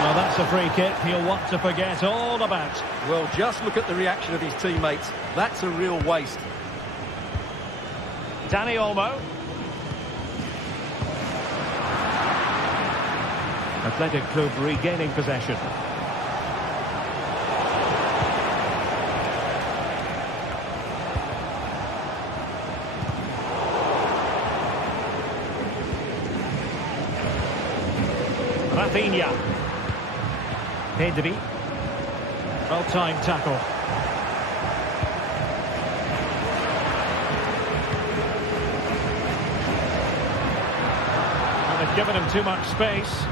Well, that's a free kick he'll want to forget all about. Well, just look at the reaction of his teammates. That's a real waste. Dani Olmo. Athletic Club regaining possession. Rafinha. Pedri. Well-timed tackle. And they've given him too much space.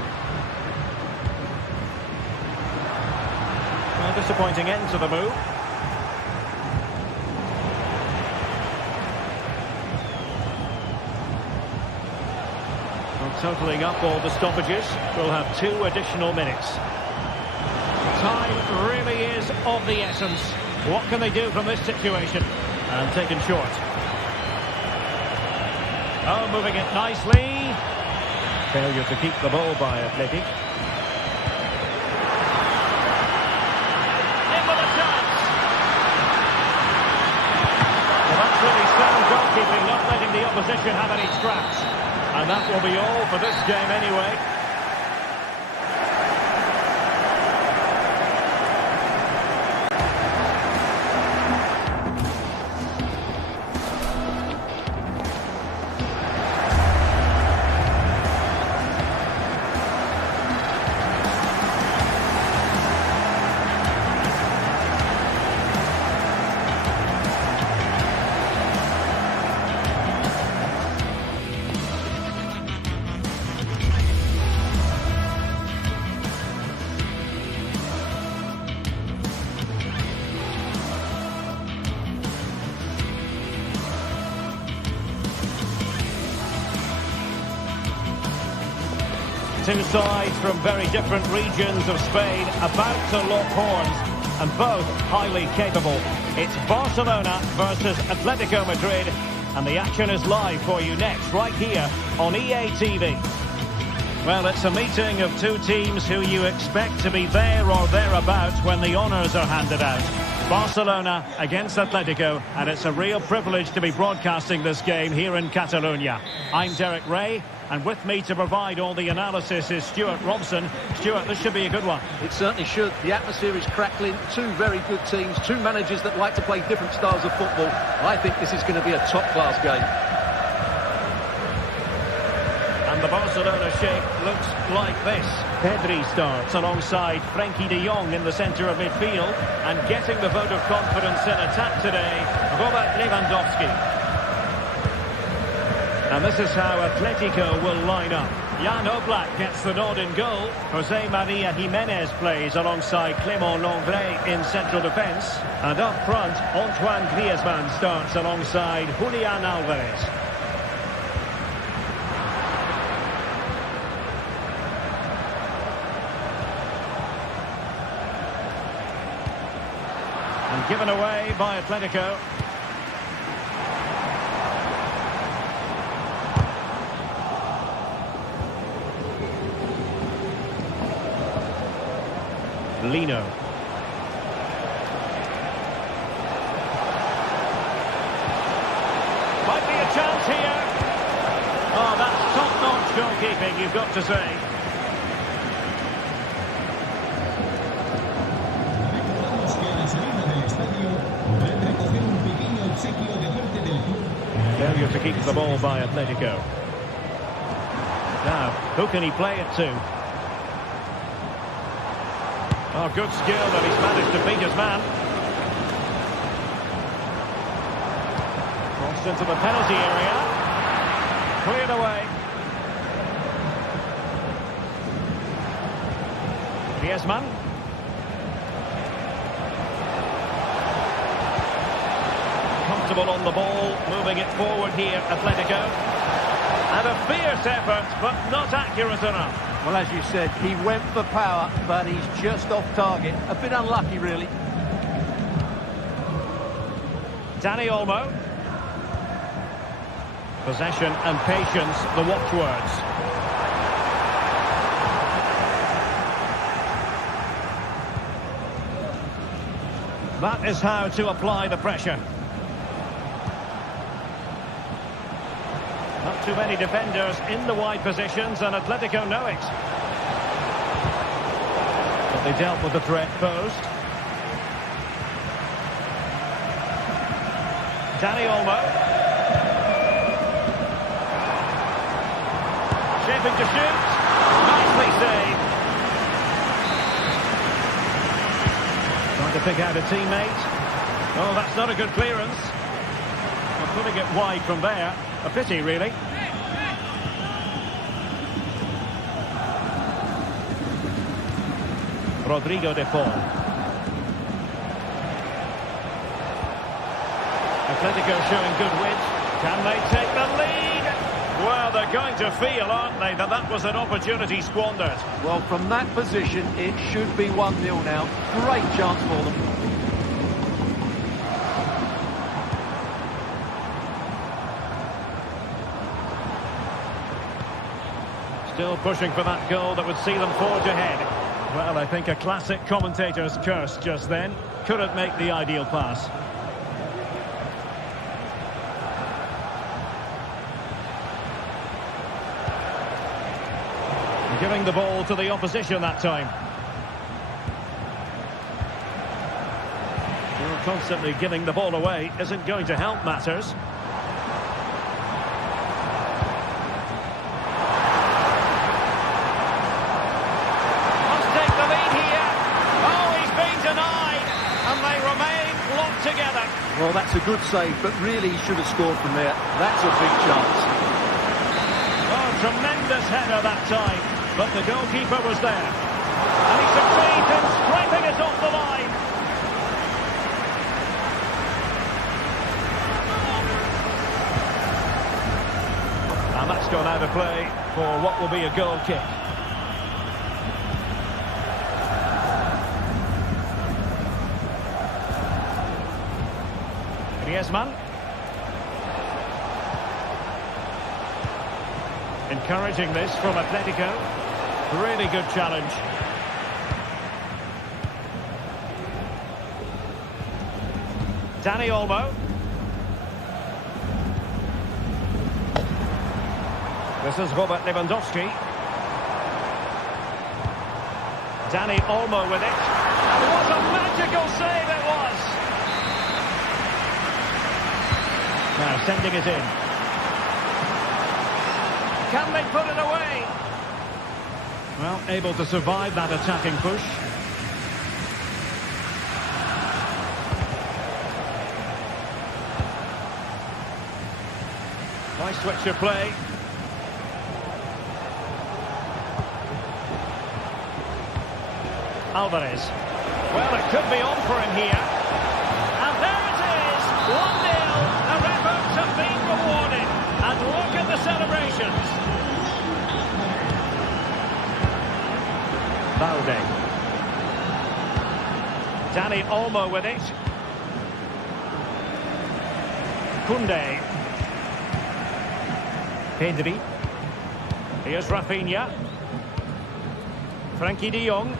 Well, disappointing end to the move. Well, totalling up all the stoppages, we'll have 2 additional minutes. Time really is of the essence. What can they do from this situation? And taken short. Oh, moving it nicely. Failure to keep the ball by Athletic. In with a chance. Well, that's really sound goalkeeping, not letting the opposition have any scraps. And that will be all for this game anyway. Two sides from very different regions of Spain about to lock horns, and both highly capable. It's Barcelona versus Atletico Madrid, and the action is live for you next, right here on EA TV. Well, it's a meeting of two teams who you expect to be there or thereabouts when the honours are handed out. Barcelona against Atletico, and it's a real privilege to be broadcasting this game here in Catalonia. I'm Derek Ray. And with me to provide all the analysis is Stuart Robson. Stuart, this should be a good one. It certainly should. The atmosphere is crackling. Two very good teams, two managers that like to play different styles of football. I think this is going to be a top-class game. And the Barcelona shape looks like this. Pedri starts alongside Frenkie de Jong in the centre of midfield. And getting the vote of confidence in attack today, Robert Lewandowski. And this is how Atletico will line up. Jan Oblak gets the nod in goal. Jose Maria Jimenez plays alongside Clément Lenglet in central defence. And up front, Antoine Griezmann starts alongside Julian Alvarez. And given away by Atletico. Lino. Might be a chance here. Oh, that's top-notch goalkeeping, you've got to say. Recordamos que a la salida del estadio podrán recoger un pequeño obsequio de parte del club. Failure to keep the ball by Atletico. Now, who can he play it to? Oh, good skill that he's managed to beat his man. Crossed into the penalty area. Cleared away. Griezmann. Comfortable on the ball, moving it forward here, Atletico. And a fierce effort, but not accurate enough. Well, as you said, he went for power, but he's just off target. A bit unlucky, really. Dani Olmo. Possession and patience, the watchwords. That is how to apply the pressure. Not too many defenders in the wide positions, and Atletico know it. But they dealt with the threat posed. Dani Olmo. Shaping to shoot. Nicely saved. Trying to pick out a teammate. Oh, that's not a good clearance. Well, putting it wide from there. A pity, really. Rodrigo de Paul. Atletico showing good width. Can they take the lead? Well, they're going to feel, aren't they, that that was an opportunity squandered. Well, from that position, it should be 1-0 now. Great chance for them. Still pushing for that goal that would see them forge ahead. Well, I think a classic commentator's curse just then. Couldn't make the ideal pass. Giving the ball to the opposition that time. Well, constantly giving the ball away isn't going to help matters. Must take the lead here. Oh, he's been denied. And they remain locked together. Well, that's a good save, but really he should have scored from there. That's a big chance. Oh, tremendous header that time. But the goalkeeper was there. And he succeeds in scraping it off the line. And that's gone out of play for what will be a goal kick. Griezmann. Encouraging this from Atletico. Really good challenge. Dani Olmo. This is Robert Lewandowski. Dani Olmo with it. And what a magical save it was! Now sending it in. Can they put it away? Well, able to survive that attacking push. Nice switch of play. Alvarez. Well, it could be on for him here. And there it is! 1-0. Their efforts have been rewarded. And look at the celebrations. Balde. Dani Olmo with it. Koundé. Pedri. Here's Rafinha. Frankie de Jong.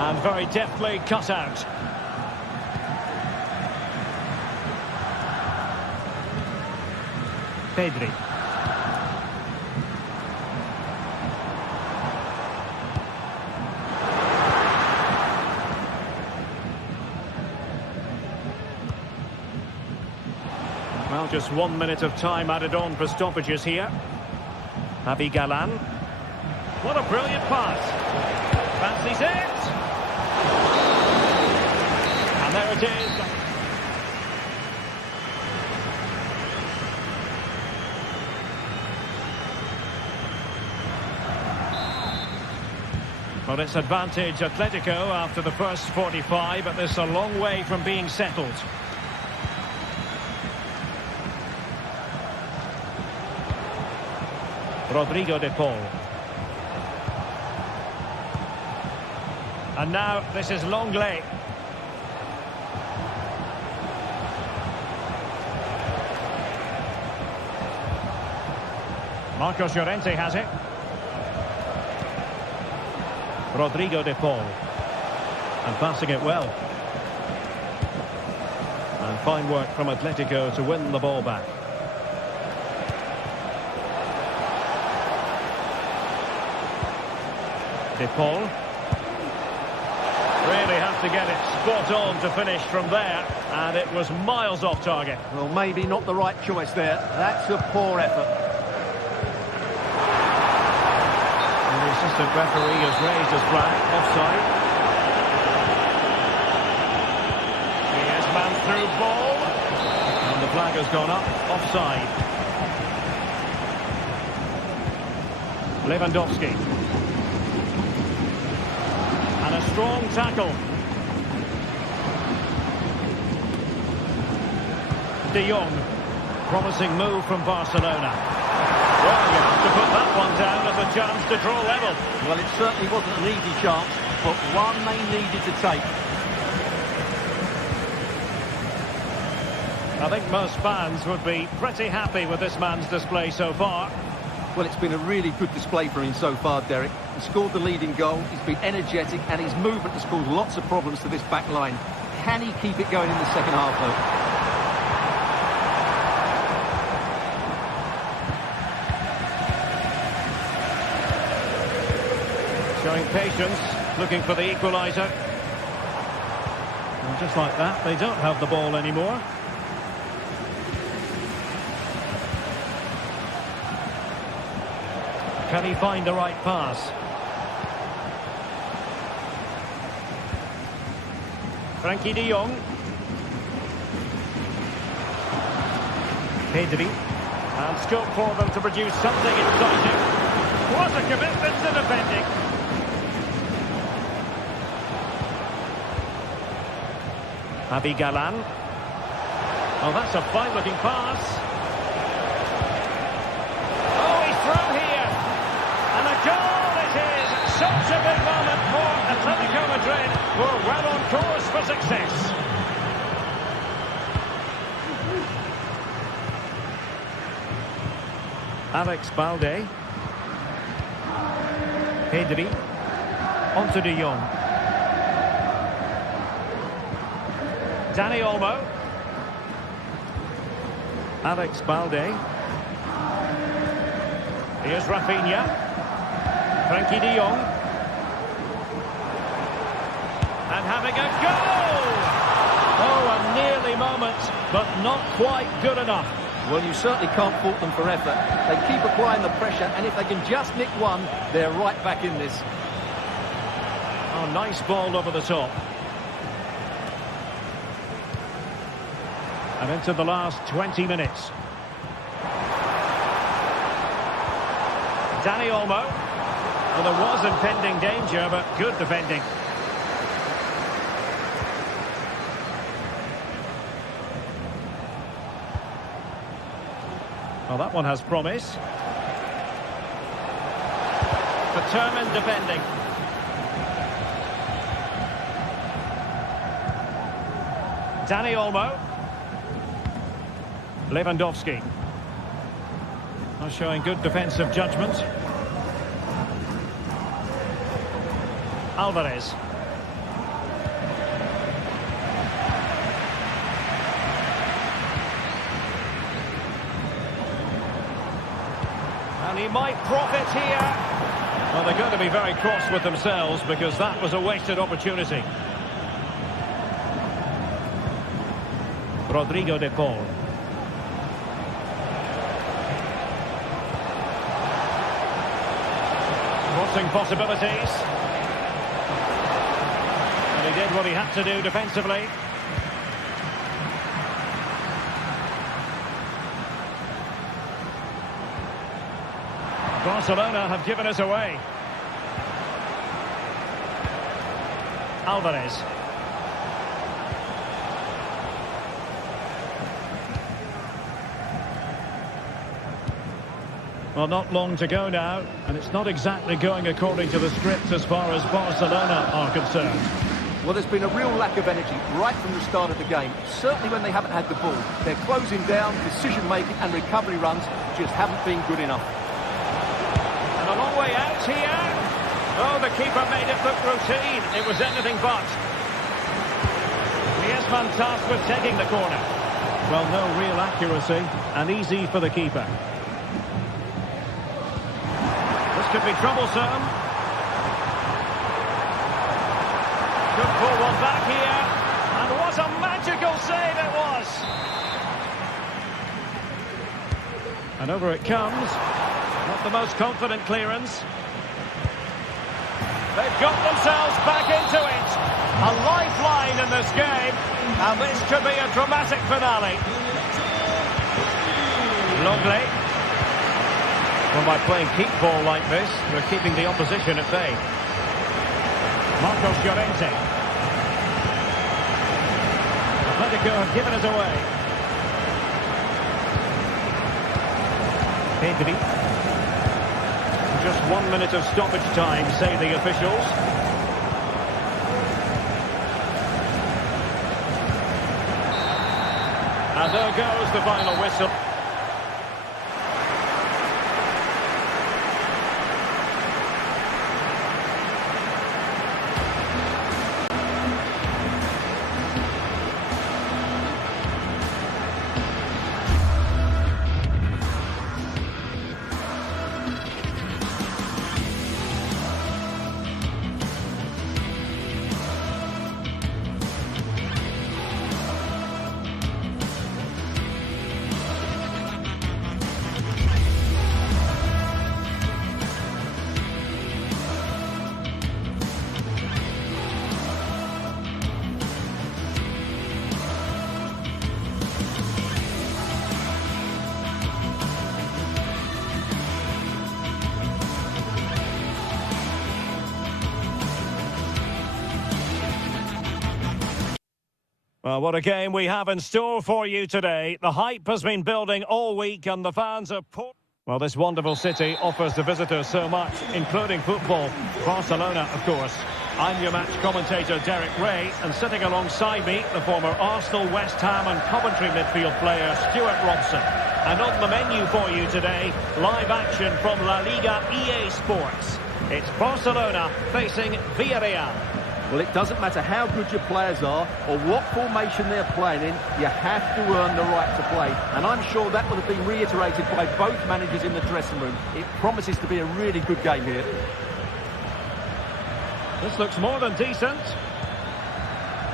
And very deftly cut out. Pedri. Well, just 1 minute of time added on for stoppages here. Javi Galán. What a brilliant pass. Fancies it. And there it is. Well, it's advantage Atletico after the first 45, but this is a long way from being settled. Rodrigo de Paul. And now this is Longley. Marcos Llorente has it. Rodrigo de Paul. And passing it well. And fine work from Atletico to win the ball back. De Paul. Really have to get it spot on to finish from there. And it was miles off target. Well, maybe not the right choice there. That's a poor effort. And the assistant referee has raised his flag. Offside. Here's man through ball. And the flag has gone up. Offside. Lewandowski. And a strong tackle. De Jong. Promising move from Barcelona. Well, you have to put that one down as a chance to draw level. Well, it certainly wasn't an easy chance, but one they needed to take. I think most fans would be pretty happy with this man's display so far. Well, it's been a really good display for him so far, Derek. He scored the leading goal, he's been energetic, and his movement has caused lots of problems to this back line. Can he keep it going in the second half, though? Showing patience, looking for the equaliser. And just like that, they don't have the ball anymore. Can he find the right pass? Frankie de Jong. Pedri. And scope for them to produce something exciting. What a commitment to defending. Javi Galán. Oh, that's a fine-looking pass. Oh, he's through here. And a goal it is. Such a big moment for Atletico Madrid, who are well on course for success. Alex Balde. Pedri. Onto de Jong. Dani Olmo. Alex Balde. Here's Rafinha. Frankie de Jong. And having a goal! Oh, a nearly moment, but not quite good enough. Well, you certainly can't fault them for effort. They keep applying the pressure, and if they can just nick one, they're right back in this. Oh, nice ball over the top. And into the last 20 minutes. Dani Olmo. Well, there was impending danger, but good defending. Well, that one has promise. Determined defending. Dani Olmo. Lewandowski. Not showing good defensive judgment. Alvarez. And he might profit here. Well, they're going to be very cross with themselves because that was a wasted opportunity. Rodrigo de Paul. Crossing possibilities. And he did what he had to do defensively. Barcelona have given us away. Alvarez. Well, not long to go now, and it's not exactly going according to the script as far as Barcelona are concerned. Well, there's been a real lack of energy right from the start of the game, certainly when they haven't had the ball. They're closing down, decision-making and recovery runs just haven't been good enough. And a long way out here. Oh, the keeper made it look routine. It was anything but. Griezmann tasked with taking the corner. Well, no real accuracy, and easy for the keeper. This could be troublesome. Good forward back here. And what a magical save it was. And over it comes. Not the most confident clearance. They've got themselves back into it. A lifeline in this game. And this could be a dramatic finale. Longley. Well, by playing keep ball like this, we're keeping the opposition at bay. Marcos Llorente. Atletico have given us away. Pedri. Just 1 minute of stoppage time, say the officials. And there goes the final whistle. Well, what a game we have in store for you today. The hype has been building all week and the fans are... Well, this wonderful city offers the visitors so much, including football. Barcelona, of course. I'm your match commentator, Derek Ray, and sitting alongside me, the former Arsenal, West Ham and Coventry midfield player, Stuart Robson. And on the menu for you today, live action from La Liga EA Sports. It's Barcelona facing Villarreal. Well, it doesn't matter how good your players are or what formation they're playing in, you have to earn the right to play. And I'm sure that would have been reiterated by both managers in the dressing room. It promises to be a really good game here. This looks more than decent.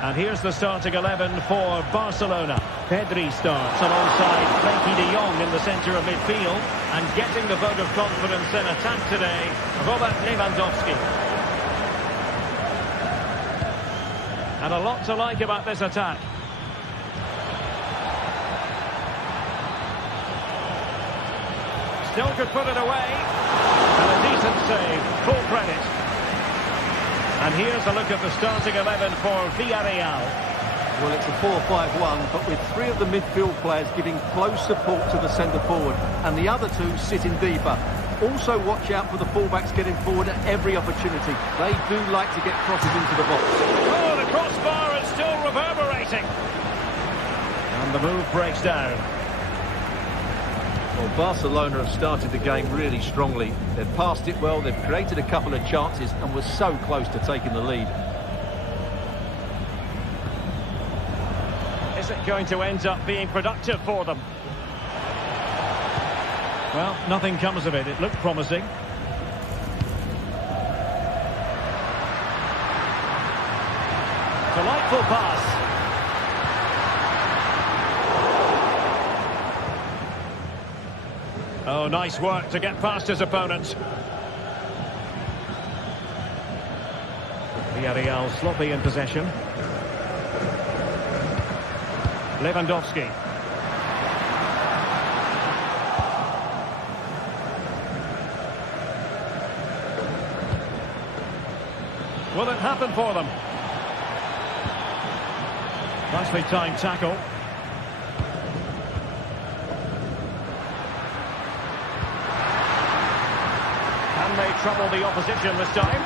And here's the starting 11 for Barcelona. Pedri starts alongside Frenkie de Jong in the centre of midfield. And getting the vote of confidence in attack today, Robert Lewandowski. And a lot to like about this attack. Still could put it away. And a decent save. Full credit. And here's a look at the starting 11 for Villarreal. Well, it's a 4-5-1, but with three of the midfield players giving close support to the centre forward, and the other two sitting deeper. Also watch out for the fullbacks getting forward at every opportunity. They do like to get crosses into the box. Oh, the crossbar is still reverberating. And the move breaks down. Well, Barcelona have started the game really strongly. They've passed it well, they've created a couple of chances and were so close to taking the lead. Is it going to end up being productive for them? Well, nothing comes of it. It looked promising. Delightful pass. Oh, nice work to get past his opponent. Villarreal sloppy in possession. Lewandowski. Will it happen for them? Nicely timed tackle. Can they trouble the opposition this time?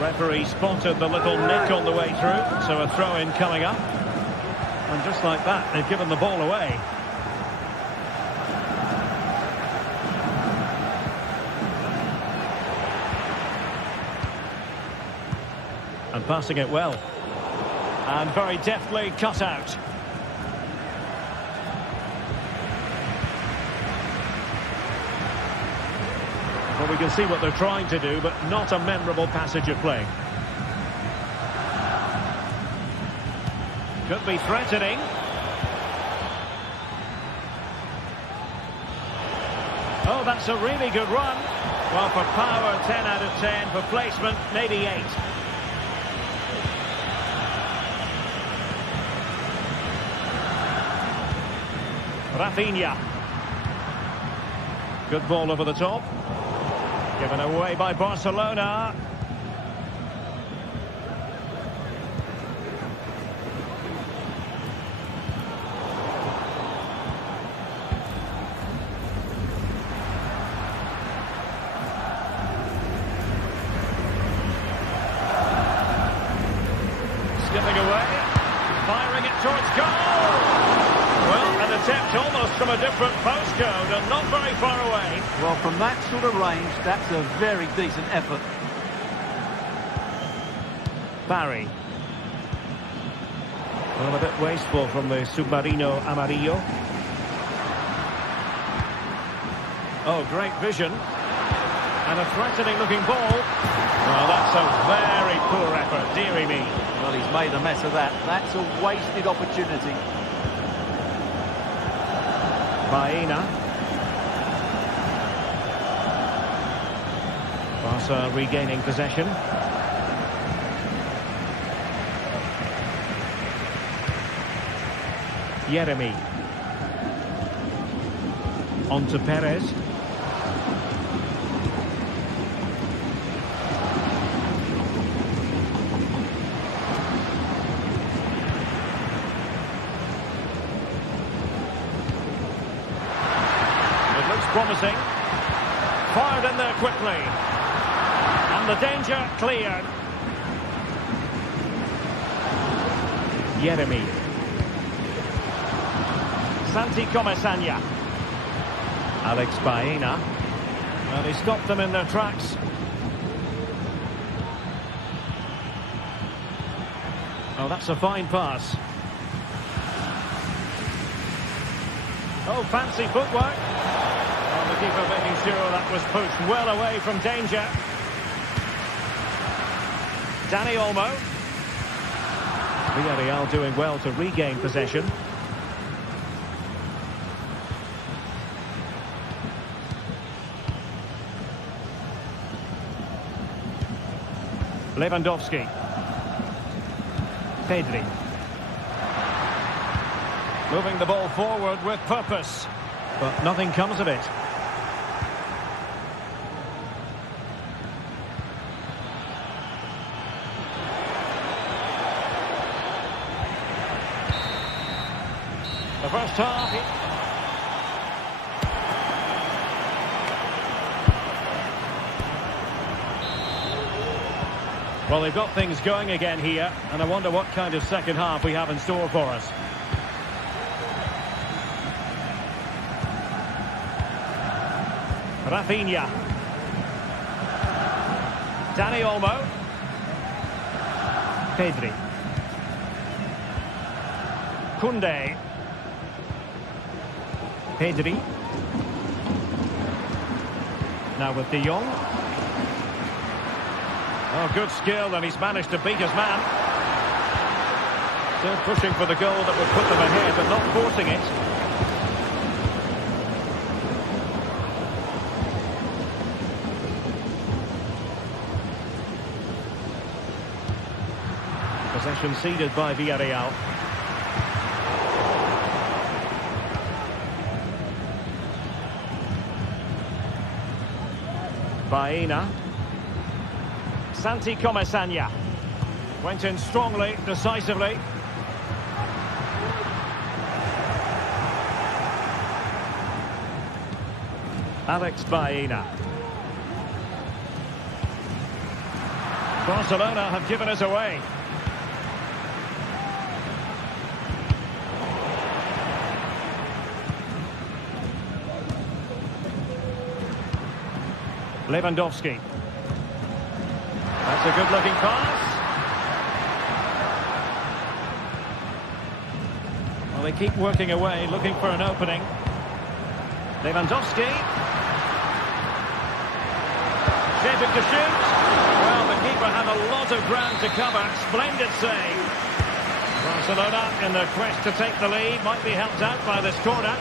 Referee spotted the little nick on the way through, so a throw-in coming up. And just like that, they've given the ball away. And passing it well. And very deftly cut out. Well, we can see what they're trying to do, but not a memorable passage of play. Could be threatening. Oh, that's a really good run. Well, for power, 10 out of 10. For placement, maybe 8. Rafinha. Good ball over the top. Given away by Barcelona. Skipping away. Firing it towards goal. Well, an attempt almost from a different postcode and not very far away. Well, from that sort of range, that's a very decent effort. Barry. Well, a bit wasteful from the Submarino Amarillo. Oh, great vision. And a threatening-looking ball. Well, that's a very poor effort, dearie me. Well, he's made a mess of that. That's a wasted opportunity. Baena. Barca regaining possession. Yeremy. On to Perez. Promising. Fired in there quickly. And the danger cleared. Yeremy. Santi Comesaña. Alex Baena. Well, he stopped them in their tracks. Oh, that's a fine pass. Oh, fancy footwork. Oh, the keeper making sure that was pushed well away from danger. Dani Olmo. Villarreal doing well to regain possession. Lewandowski. Pedri. Moving the ball forward with purpose, but nothing comes of it. The first half. Well, they've got things going again here, and I wonder what kind of second half we have in store for us. Rafinha. Dani Olmo. Pedri. Koundé. Pedri. Now with De Jong. Oh, good skill, and he's managed to beat his man. Still pushing for the goal that would put them ahead, but not forcing it. Possession ceded by Villarreal. Baena. Santi Comesaña. Went in strongly, decisively. Alex Baena. Barcelona have given us away. Lewandowski. That's a good-looking pass. Well, they keep working away, looking for an opening. Lewandowski. Shaping to shoot. Well, the keeper had a lot of ground to cover. Splendid save. Barcelona, in their quest to take the lead, might be helped out by this corner.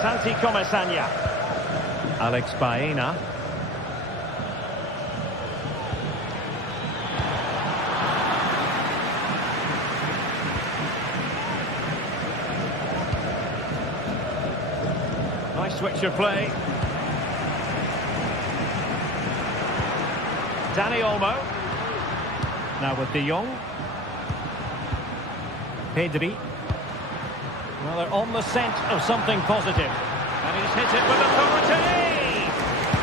Santi Comesaña. Alex Baena. Nice switch of play. Dani Olmo. Now with De Jong. Pedri. Well, they're on the scent of something positive. And he's hit it with authority!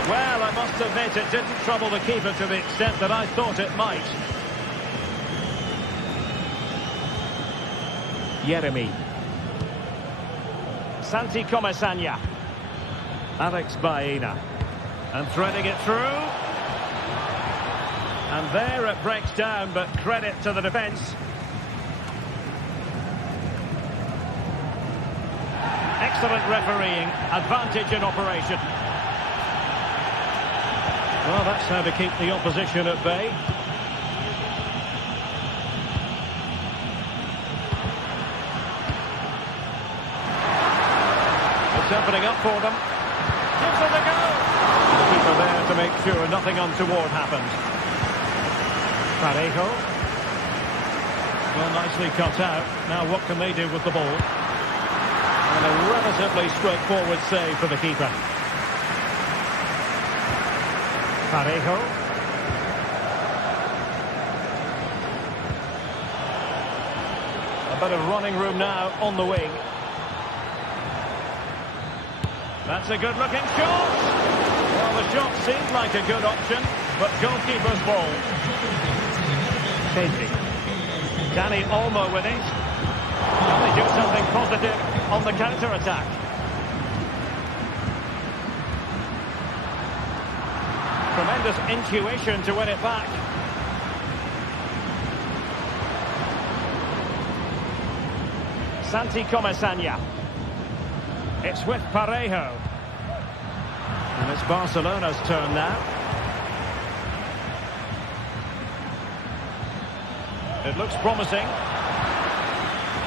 Well, I must admit it didn't trouble the keeper to the extent that I thought it might. Yeremi. Santi Comesaña. Alex Baena. And threading it through. And there it breaks down, but credit to the defence. Excellent refereeing, advantage in operation. Well, that's how to keep the opposition at bay. It's opening up for them. Gives it a go. The keeper there to make sure nothing untoward happened. Parejo. Well, nicely cut out. Now what can they do with the ball? And a relatively straightforward save for the keeper. Parejo. A bit of running room now on the wing. That's a good-looking shot. Well, the shot seemed like a good option, but goalkeeper's ball. Pedri. Dani Olmo with it. Can they do something positive on the counter-attack? Tremendous intuition to win it back. Santi Comesaña. It's with Parejo. And it's Barcelona's turn now. It looks promising.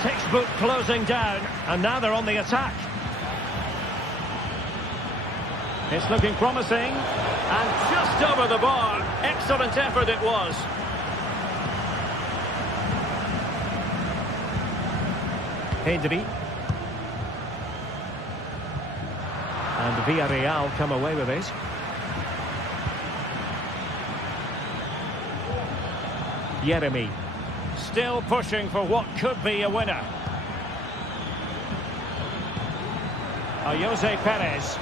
Textbook closing down, and now they're on the attack. It's looking promising, and just over the bar. Excellent effort it was. Pedri. And Villarreal come away with it. Yeremy. Still pushing for what could be a winner. Jose Perez.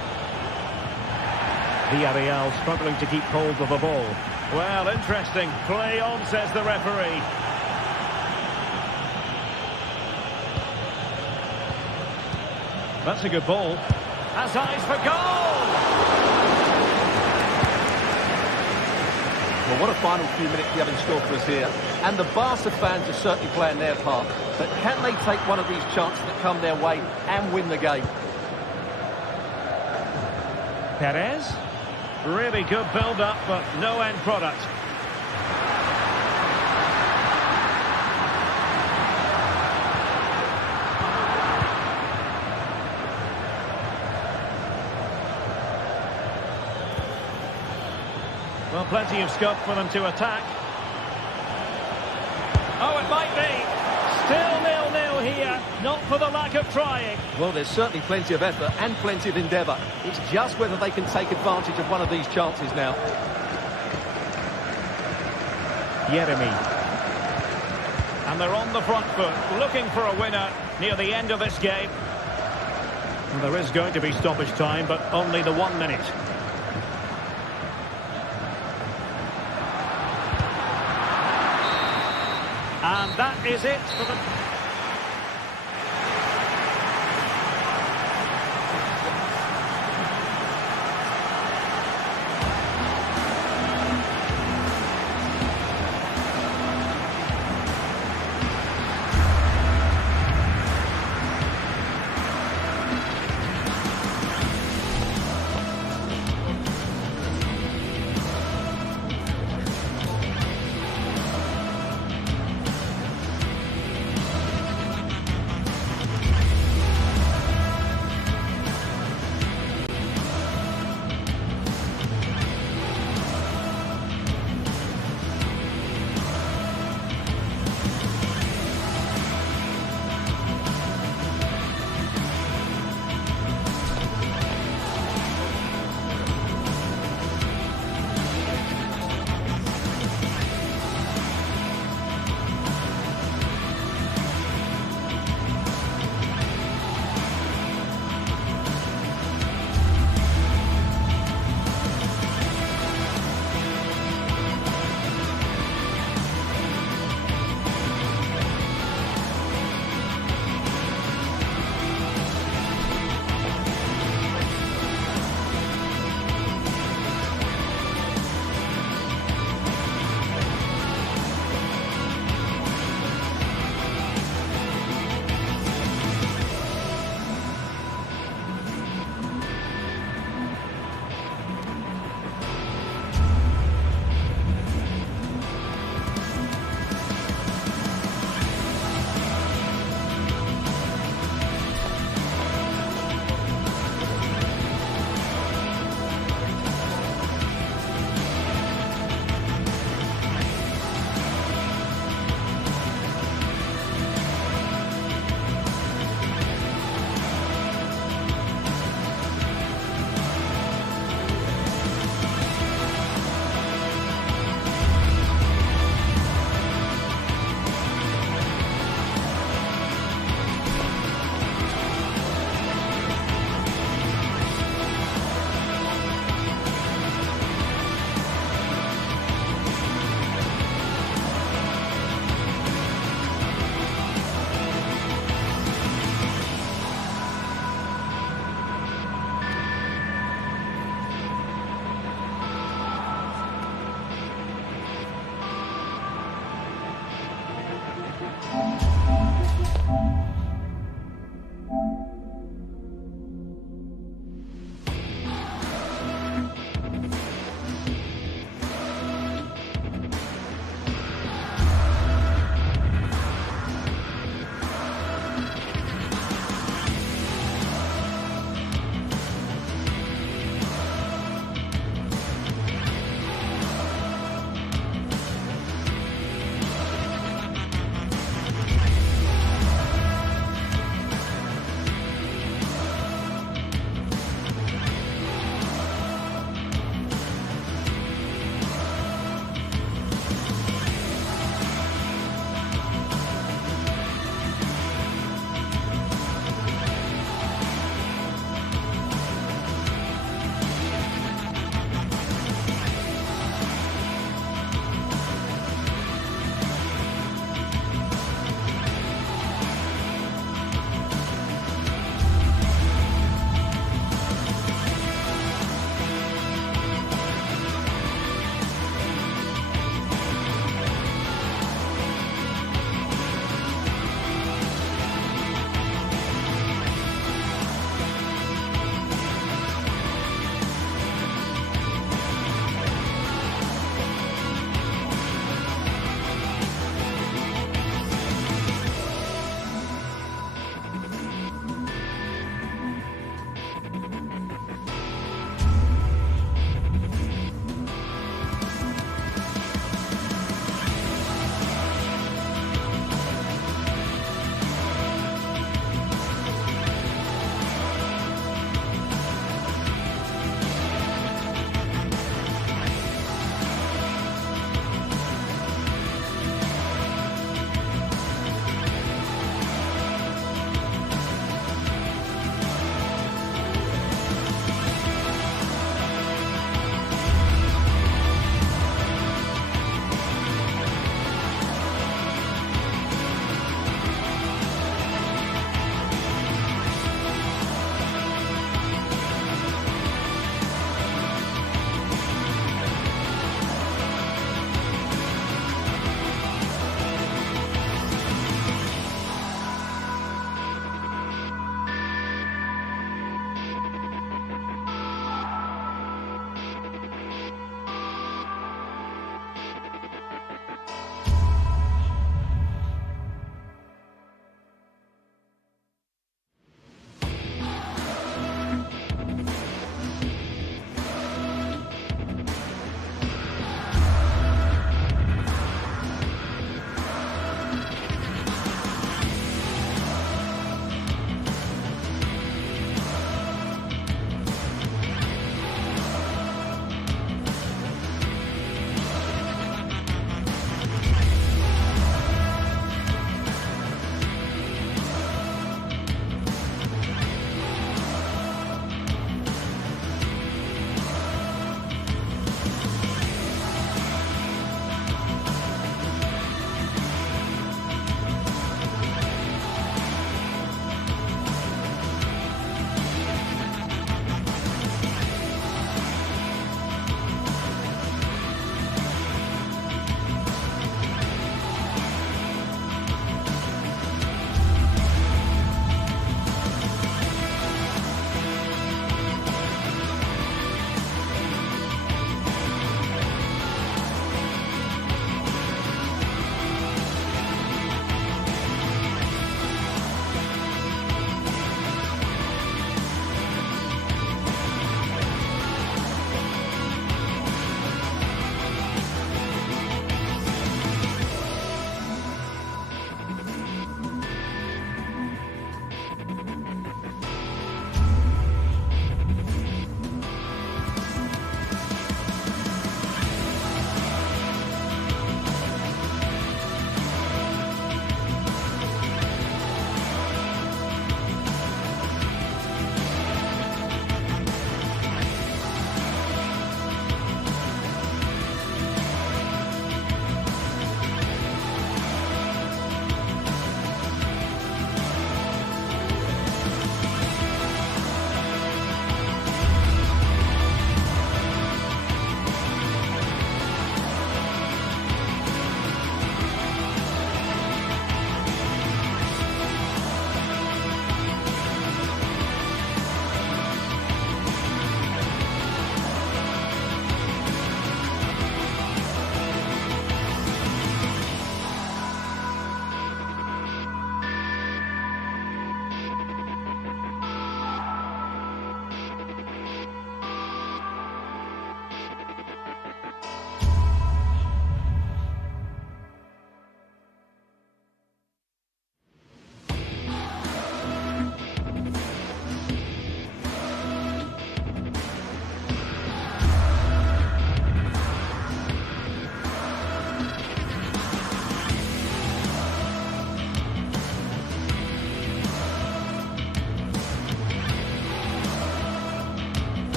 Villarreal struggling to keep hold of the ball. Well, interesting. Play on, says the referee. That's a good ball. Has eyes for goal! Well, what a final few minutes we have in store for us here. And the Barca fans are certainly playing their part. But can they take one of these chances that come their way and win the game? Perez. Really good build-up, but no end product. Well, plenty of scope for them to attack. Oh, it might be. Still 0-0 here, not for the lack of trying. Well, there's certainly plenty of effort and plenty of endeavour. It's just whether they can take advantage of one of these chances now. Yeremy. And they're on the front foot, looking for a winner near the end of this game. And there is going to be stoppage time, but only the 1 minute. And that is it for the...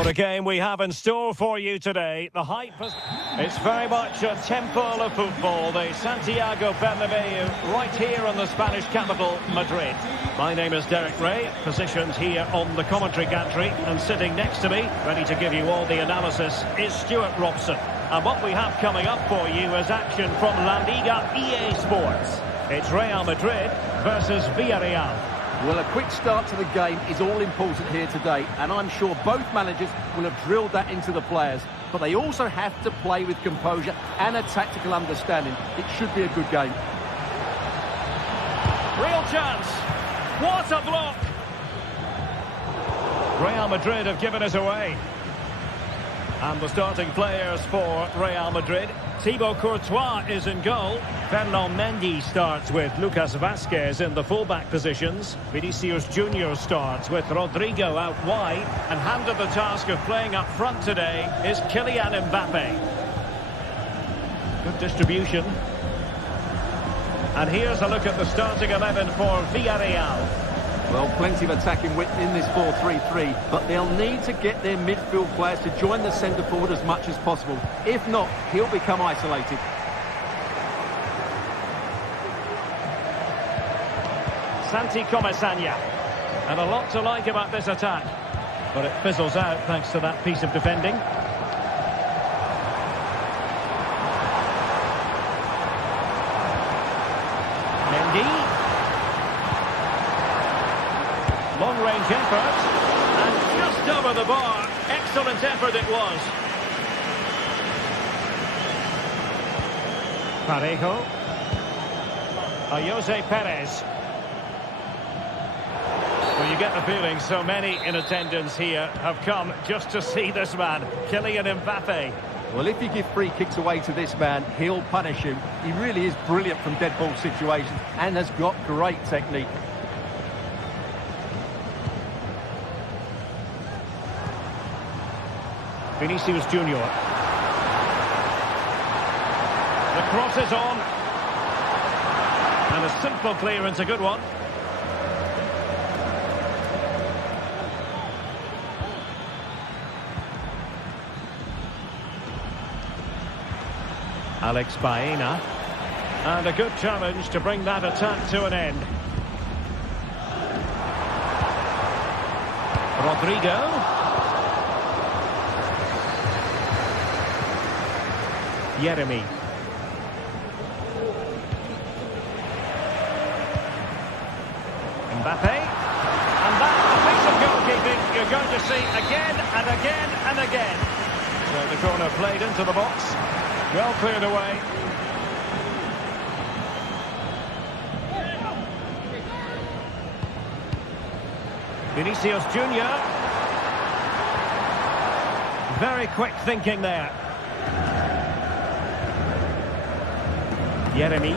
What a game we have in store for you today. The hype is... It's very much a temple of football. The Santiago Bernabeu, right here in the Spanish capital, Madrid. My name is Derek Ray, positioned here on the commentary gantry, and sitting next to me, ready to give you all the analysis, is Stuart Robson. And what we have coming up for you is action from La Liga EA Sports. It's Real Madrid versus Villarreal. Well, a quick start to the game is all important here today, and I'm sure both managers will have drilled that into the players. But they also have to play with composure and a tactical understanding. It should be a good game. Real chance. What a block. Real Madrid have given us away. And the starting players for Real Madrid. Thibaut Courtois is in goal. Fernand Mendy starts with Lucas Vazquez in the fullback positions. Vinicius Junior starts with Rodrigo out wide. And handed the task of playing up front today is Kylian Mbappe. Good distribution. And here's a look at the starting 11 for Villarreal. Well, plenty of attacking width in this 4-3-3, but they'll need to get their midfield players to join the centre forward as much as possible. If not, he'll become isolated. Santi Comesaña. And a lot to like about this attack. But it fizzles out thanks to that piece of defending. Mendy. Long-range effort, and just over the bar. Excellent effort it was. Parejo. Jose Perez. Well, you get the feeling so many in attendance here have come just to see this man, Kylian Mbappe. Well, if you give free kicks away to this man, he'll punish him. He really is brilliant from dead ball situations and has got great technique. Vinicius Junior. The cross is on. And a simple clearance, a good one. Alex Baena. And a good challenge to bring that attack to an end. Rodrigo. Yeremy. Mbappe. And that's a piece of goalkeeping you're going to see again and again and again. So the corner played into the box. Well cleared away. Vinicius Junior. Very quick thinking there. Yeremy.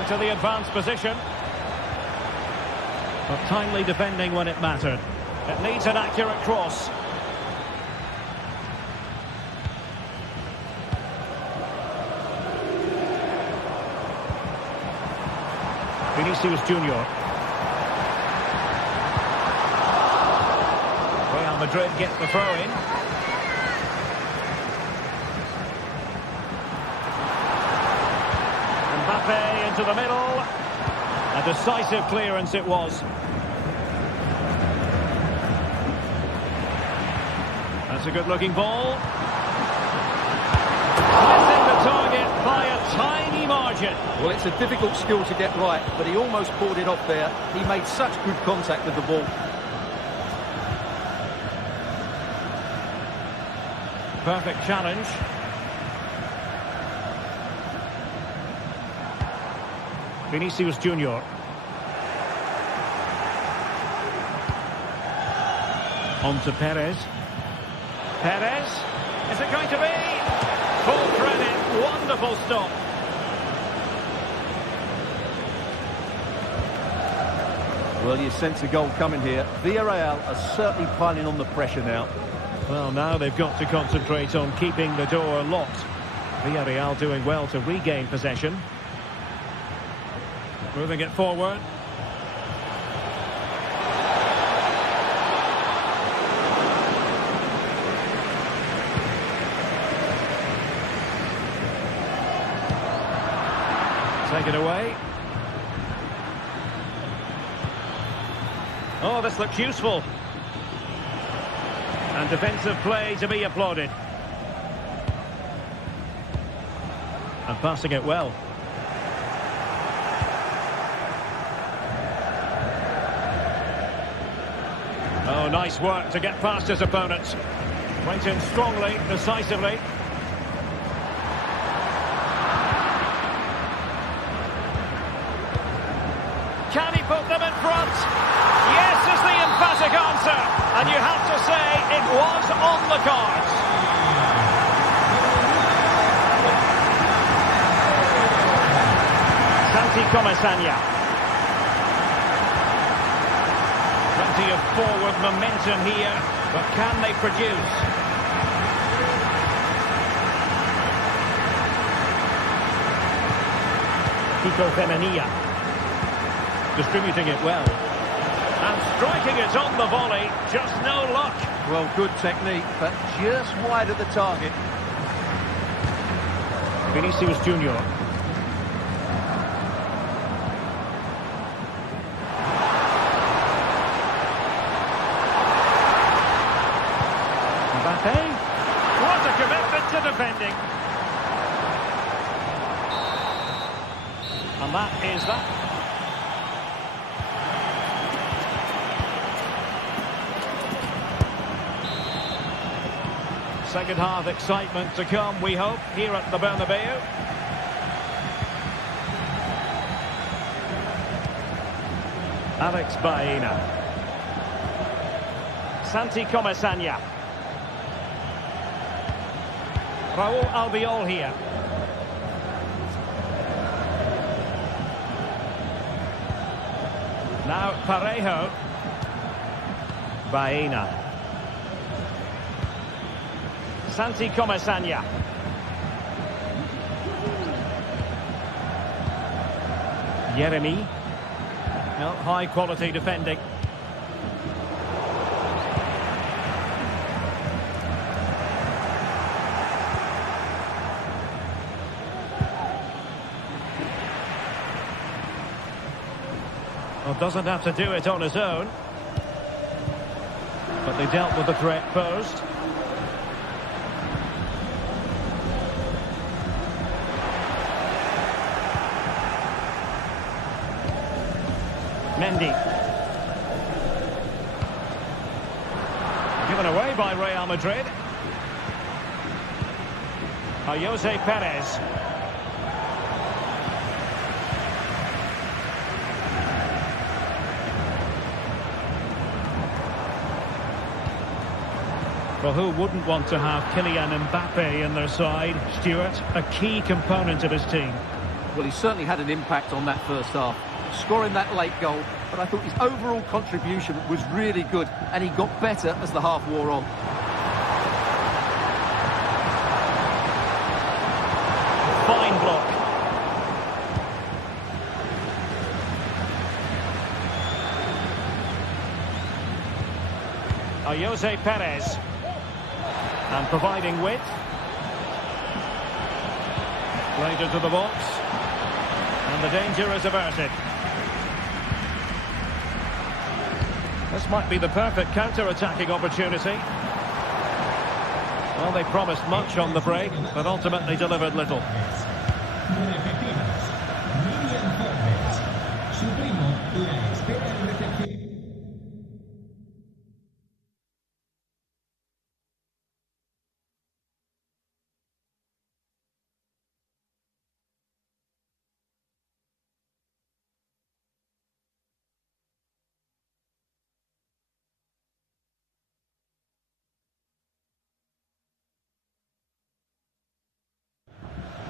Into the advanced position. But timely defending when it mattered. It needs an accurate cross. Vinicius Junior. Real Madrid get the throw in. Mbappe into the middle. A decisive clearance it was. That's a good-looking ball. Missing the target by a tiny margin. Well, it's a difficult skill to get right, but he almost pulled it off there. He made such good contact with the ball. Perfect challenge. Vinicius Junior. On to Perez. Perez. Is it going to be? Full credit. Wonderful stop. Well, you sense a goal coming here. Villarreal are certainly piling on the pressure now. Well, now they've got to concentrate on keeping the door locked. Villarreal doing well to regain possession. Moving it forward. Take it away. Oh, this looks useful. And defensive play to be applauded. And passing it well. Oh, nice work to get past his opponents. Went in strongly, decisively. Can he put them in front? Yes is the emphatic answer. And you have to say it was on the cards. Santi Comasagna. Plenty of forward momentum here, but can they produce? Kiko Femenia. Distributing it well. And striking it on the volley, just no luck. Well, good technique, but just wide of the target. Vinicius Junior. Mbappe. What a commitment to defending. And that is that. Second half excitement to come, we hope, here at the Bernabeu. Alex Baena. Santi Comasagna. Raul Albiol here. Now Parejo. Baena. Santi Comasagna. Yeremi. Well, high quality defending. Well, doesn't have to do it on his own. But they dealt with the threat posed. Mendy. Given away by Real Madrid. Jose Perez. Well, who wouldn't want to have Kylian Mbappe in their side? Stuart, a key component of his team. Well, he certainly had an impact on that first half, scoring that late goal, but I thought his overall contribution was really good, and he got better as the half wore on. Fine block. Jose Perez. And providing width. Played into the box. And the danger is averted. This might be the perfect counter-attacking opportunity. Well, they promised much on the break, but ultimately delivered little.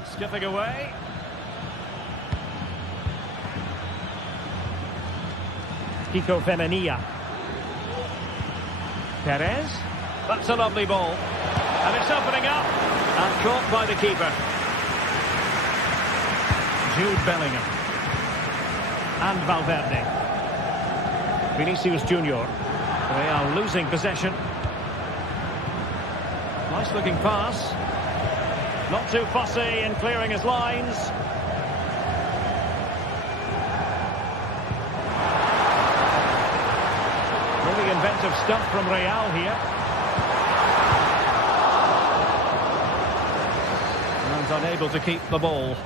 Skipping away. Kiko Femenia. Perez. That's a lovely ball. And it's opening up. And caught by the keeper. Jude Bellingham. And Valverde. Vinicius Junior. They are losing possession. Nice looking pass. Not too fussy in clearing his lines. inventive stuff from Real here. And unable to keep the ball.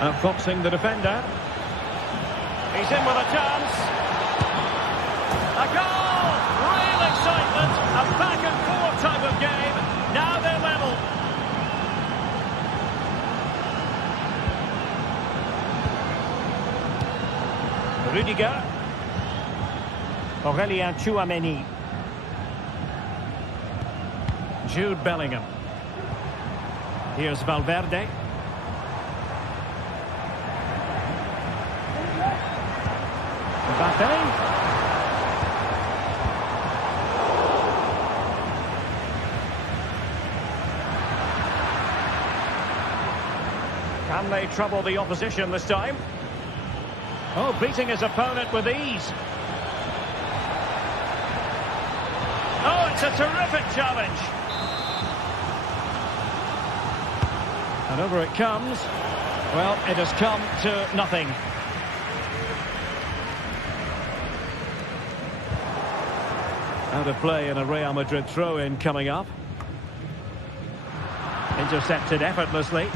Outfoxing the defender. He's in with a chance. A goal! Real excitement. A back and forth type of game. Now they're level. Rudiger. Aurélien Tchouameni. Jude Bellingham. Here's Valverde. Mbappe. Can they trouble the opposition this time? Oh, beating his opponent with ease. Oh, it's a terrific challenge. And over it comes. Well, it has come to nothing. Out of play and a Real Madrid throw-in coming up. Intercepted effortlessly.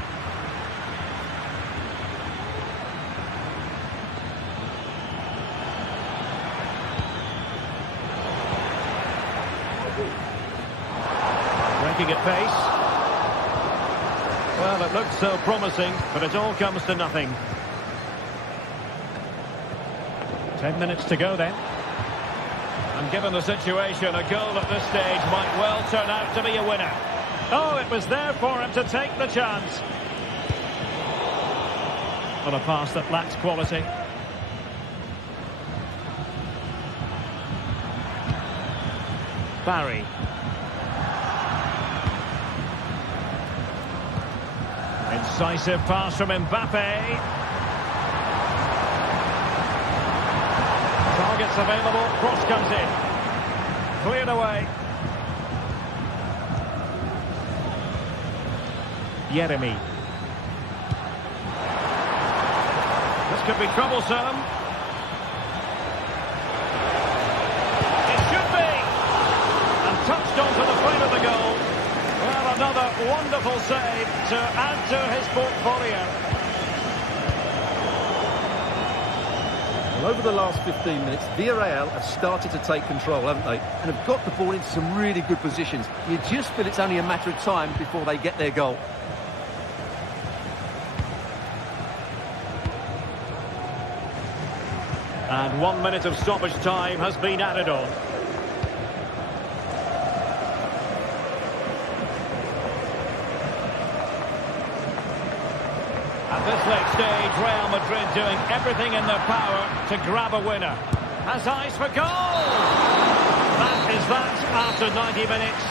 Breaking at pace. Well, it looked so promising, but it all comes to nothing. 10 minutes to go then. And given the situation, a goal at this stage might well turn out to be a winner. Oh, it was there for him to take the chance. But a pass that lacks quality. Barry. Incisive pass from Mbappe. Targets available, cross comes in. Cleared away. Yeremy. This could be troublesome. It should be. And touched onto the frame of the goal. Well, another wonderful save to add to his portfolio. Well, over the last 15 minutes, Villarreal have started to take control, haven't they? And have got the ball into some really good positions. You just feel it's only a matter of time before they get their goal. And 1 minute of stoppage time has been added on. At this late stage, Real Madrid doing everything in their power to grab a winner. Has eyes for goal! That is that after 90 minutes.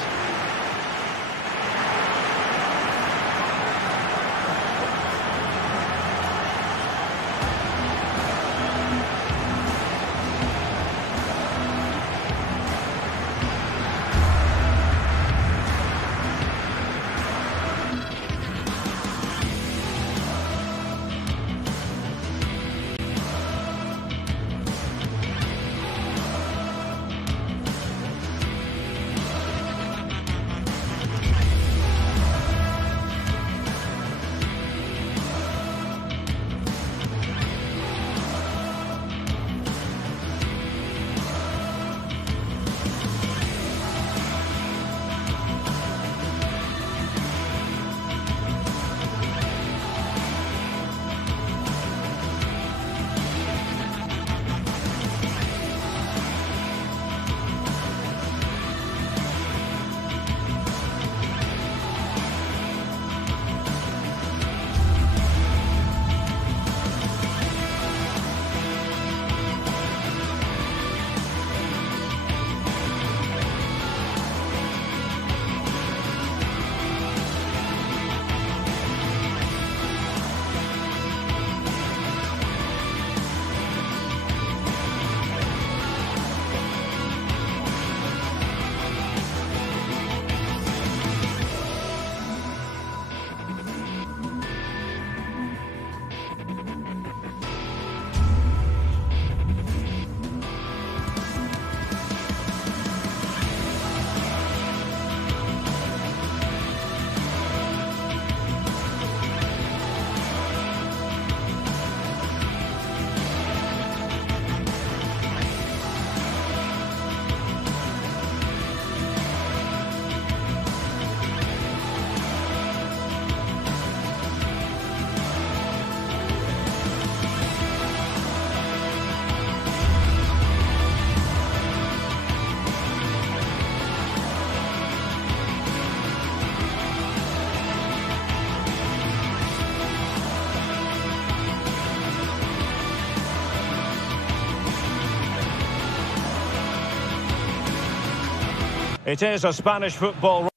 It is a Spanish football,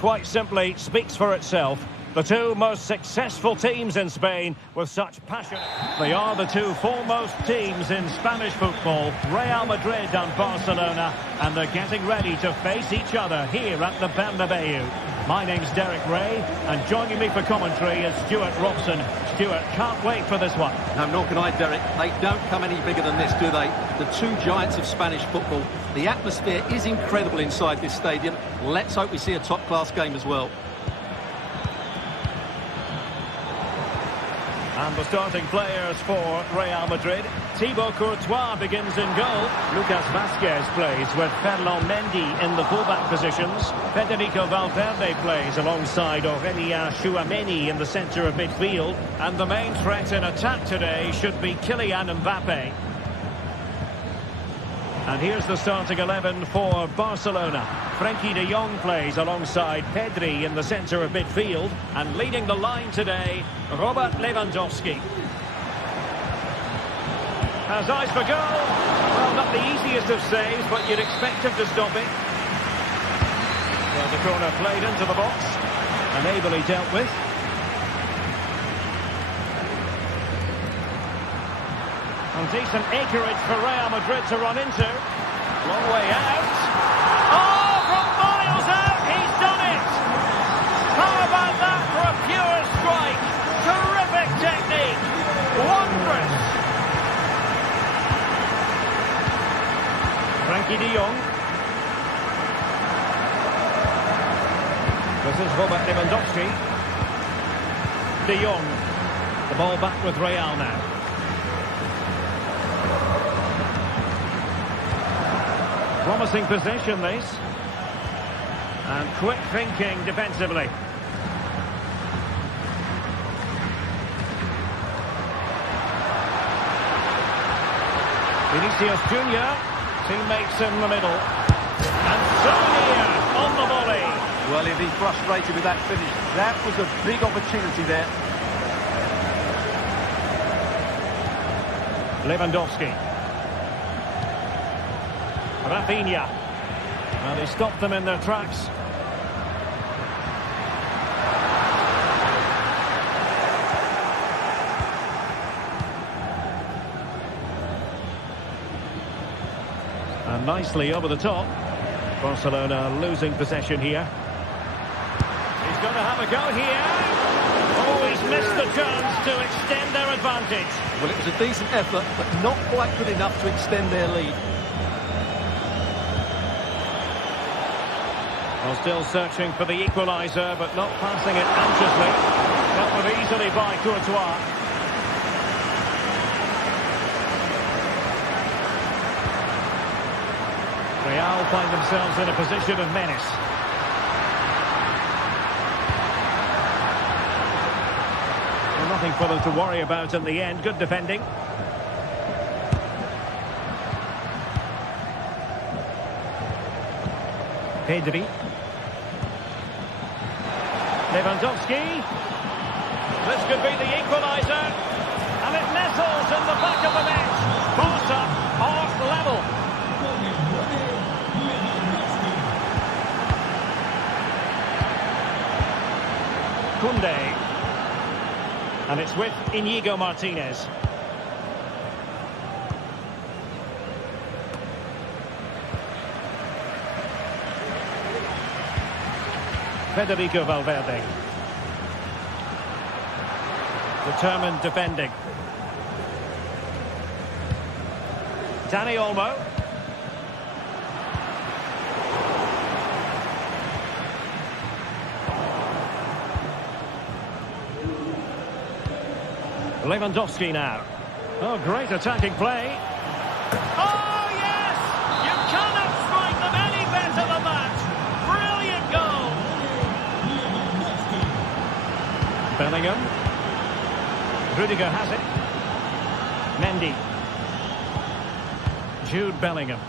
quite simply speaks for itself. The two most successful teams in Spain with such passion. They are the two foremost teams in Spanish football, Real Madrid and Barcelona, and they're getting ready to face each other here at the Bernabeu. My name's Derek Ray, and joining me for commentary is Stuart Robson. Stuart, can't wait for this one. No, nor can I, Derek. They don't come any bigger than this, do they? The two giants of Spanish football. The atmosphere is incredible inside this stadium. Let's hope we see a top-class game as well. And the starting players for Real Madrid. Thibaut Courtois begins in goal. Lucas Vázquez plays with Ferland Mendy in the fullback positions. Federico Valverde plays alongside Aurélien Tchouaméni in the centre of midfield. And the main threat in attack today should be Kylian Mbappe. And here's the starting 11 for Barcelona. Frenkie de Jong plays alongside Pedri in the centre of midfield. And leading the line today, Robert Lewandowski. Has eyes for goal. Well, not the easiest of saves, but you'd expect him to stop it. Well, the corner played into the box and ably dealt with. And decent acreage for Real Madrid to run into. Long way out. Oh, from miles out, he's done it! How about that for a pure strike? Terrific technique! Wondrous! Frenkie de Jong. This is Robert Lewandowski. De Jong. The ball back with Real now. Promising possession, this. And quick thinking defensively. Vinicius Junior, teammates in the middle. And Sonia on the volley. Well, he'll be frustrated with that finish. That was a big opportunity there. Lewandowski. Rafinha. Well, he stopped them in their tracks. And nicely over the top. Barcelona losing possession here. He's going to have a go here. Oh, he's missed the chance to extend their advantage. Well, it was a decent effort, but not quite good enough to extend their lead. Well, still searching for the equaliser, but not passing it anxiously. Dealt with easily by Courtois. Real find themselves in a position of menace. Well, nothing for them to worry about in the end. Good defending. Pedri. Lewandowski. This could be the equaliser. And it nestles in the back of the net. Barca are level. Koundé. And it's with Inigo Martinez. Federico Valverde. Determined defending. Dani Olmo. Lewandowski now. Oh, great attacking play. Oh, yes! You cannot strike them any better than that. Brilliant goal. Bellingham. Rudiger has it. Mendy. Jude Bellingham.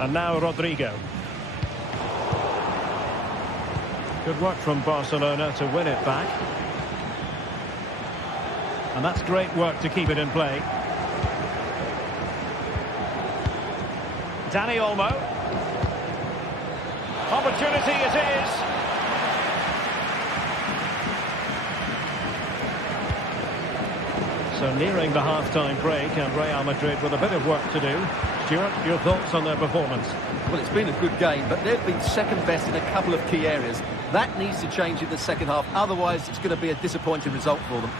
And now Rodrigo. Good work from Barcelona to win it back. And that's great work to keep it in play. Dani Olmo. Opportunity it is. So nearing the half-time break, and Real Madrid with a bit of work to do. Stuart, your thoughts on their performance? Well, it's been a good game, but they've been second best in a couple of key areas. That needs to change in the second half, otherwise it's going to be a disappointing result for them.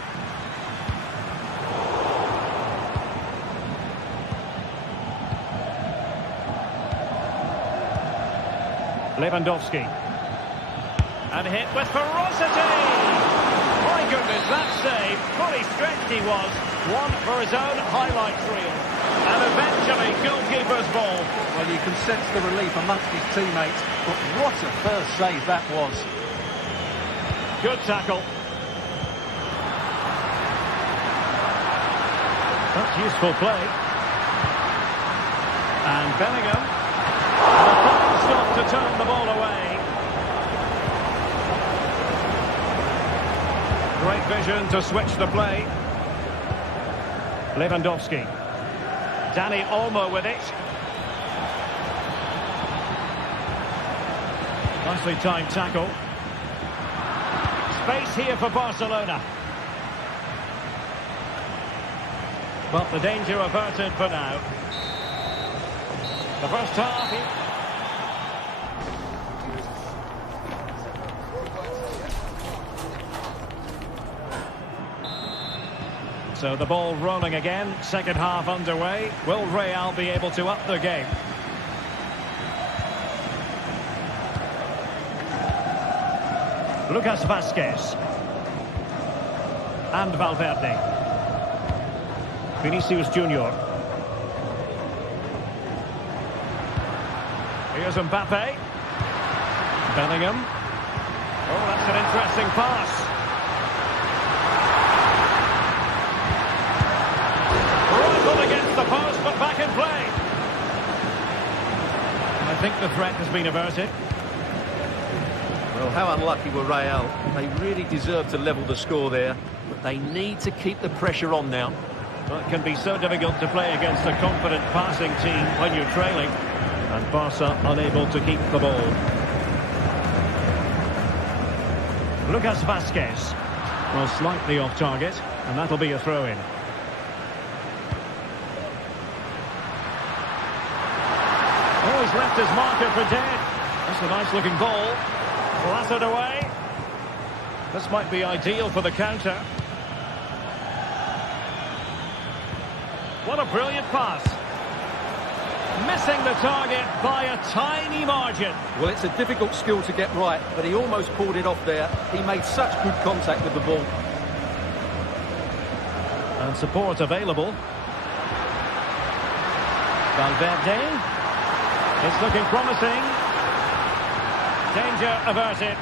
Lewandowski. And hit with ferocity! My goodness, that save. Fully stretched he was. One for his own highlights reel. And eventually, goalkeeper's ball. Well, you can sense the relief amongst his teammates, but what a first save that was. Good tackle. That's useful play. And Bellingham. And a fine stop to turn the ball away. Great vision to switch the play. Lewandowski. Dani Olmo with it. Nicely timed tackle. Space here for Barcelona. But the danger averted for now. The first half. So the ball rolling again, second half underway. Will Real be able to up their game? Lucas Vazquez. And Valverde. Vinicius Junior. Here's Mbappe. Bellingham. Oh, that's an interesting pass. Against the post, but back in play. I think the threat has been averted. Well, how unlucky were Real. They really deserve to level the score there, but they need to keep the pressure on now. Well, it can be so difficult to play against a confident passing team when you're trailing, and Barca unable to keep the ball. Lucas Vazquez. Well, slightly off target, and that'll be a throw-in. Oh, he's left his marker for dead. That's a nice-looking ball. Blasted away. This might be ideal for the counter. What a brilliant pass. Missing the target by a tiny margin. Well, it's a difficult skill to get right, but he almost pulled it off there. He made such good contact with the ball. And support available. Valverde. It's looking promising. Danger averted.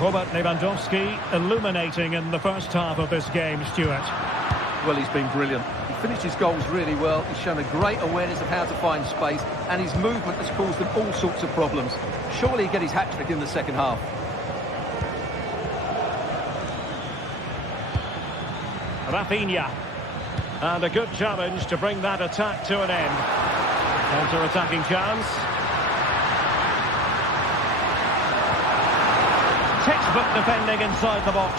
Robert Lewandowski illuminating in the first half of this game, Stuart. Well, he's been brilliant. He finished his goals really well. He's shown a great awareness of how to find space, and his movement has caused them all sorts of problems. Surely he'll get his hat-trick in the second half. Rafinha. And a good challenge to bring that attack to an end. Counter-attacking chance. Textbook defending inside the box.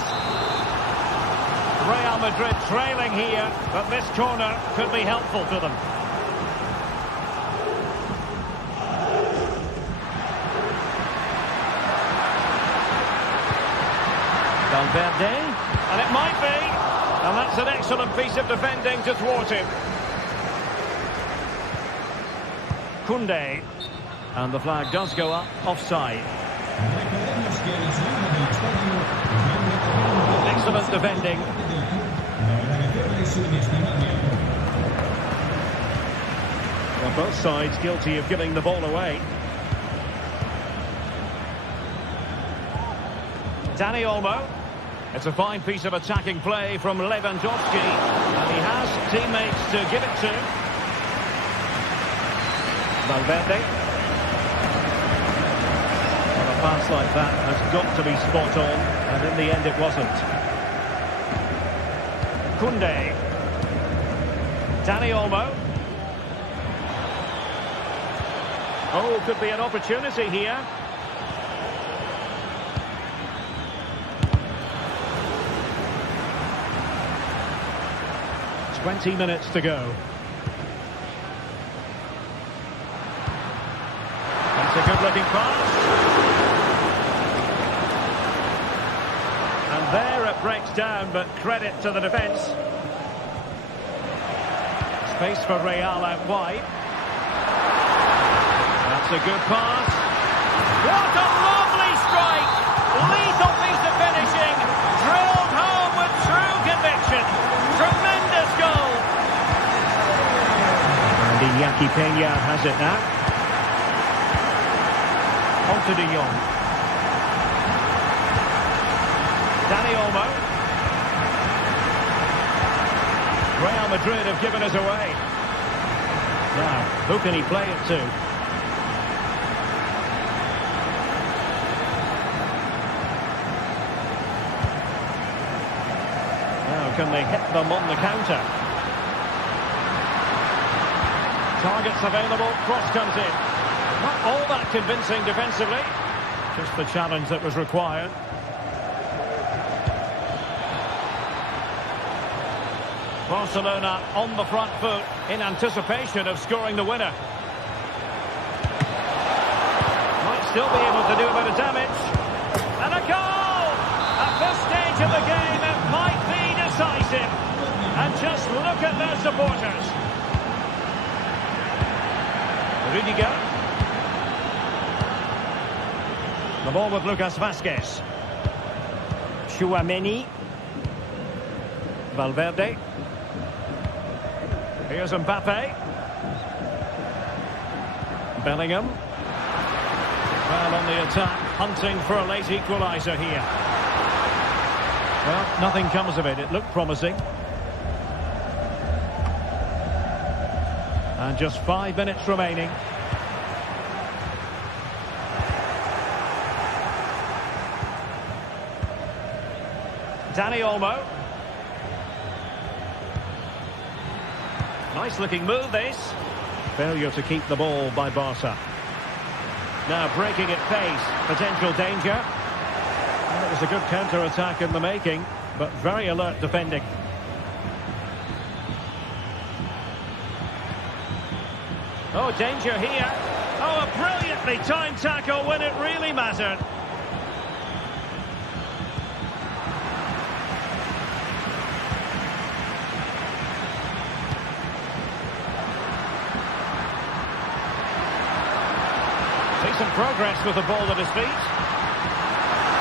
Real Madrid trailing here, but this corner could be helpful to them. Valverde, and it might be. And that's an excellent piece of defending to thwart him. Koundé. And the flag does go up, offside. Excellent defending. Well, both sides guilty of giving the ball away. Dani Olmo. It's a fine piece of attacking play from Lewandowski. And he has teammates to give it to. Valverde. Well, a pass like that has got to be spot on. And in the end it wasn't. Koundé. Dani Olmo. Oh, could be an opportunity here. 20 minutes to go. That's a good-looking pass. And there it breaks down, but credit to the defence. Space for Real out wide. That's a good pass. What a lovely strike! Lethal piece of finishing. Drilled home with true conviction. Tremendous goal. And Iñaki Peña has it now. On to De Jong. Dani Olmo. Real Madrid have given us away. Now, who can he play it to? Now, can they hit them on the counter? Targets available, cross comes in. Not all that convincing defensively. Just the challenge that was required. Barcelona on the front foot in anticipation of scoring the winner. Might still be able to do a bit of damage. And a goal! At this stage of the game, it might be decisive. And just look at their supporters. Rudiger. The ball with Lucas Vázquez. Tchouaméni. Valverde. Here's Mbappe. Bellingham. Well, on the attack, hunting for a late equaliser here. Well, nothing comes of it. It looked promising. And just 5 minutes remaining. Dani Olmo. Nice looking move this. Failure to keep the ball by Barca. Now breaking at pace. Potential danger. Well, it was a good counter-attack in the making, but very alert defending. Oh, danger here. Oh, a brilliantly timed tackle when it really mattered. Decent progress with the ball at his feet.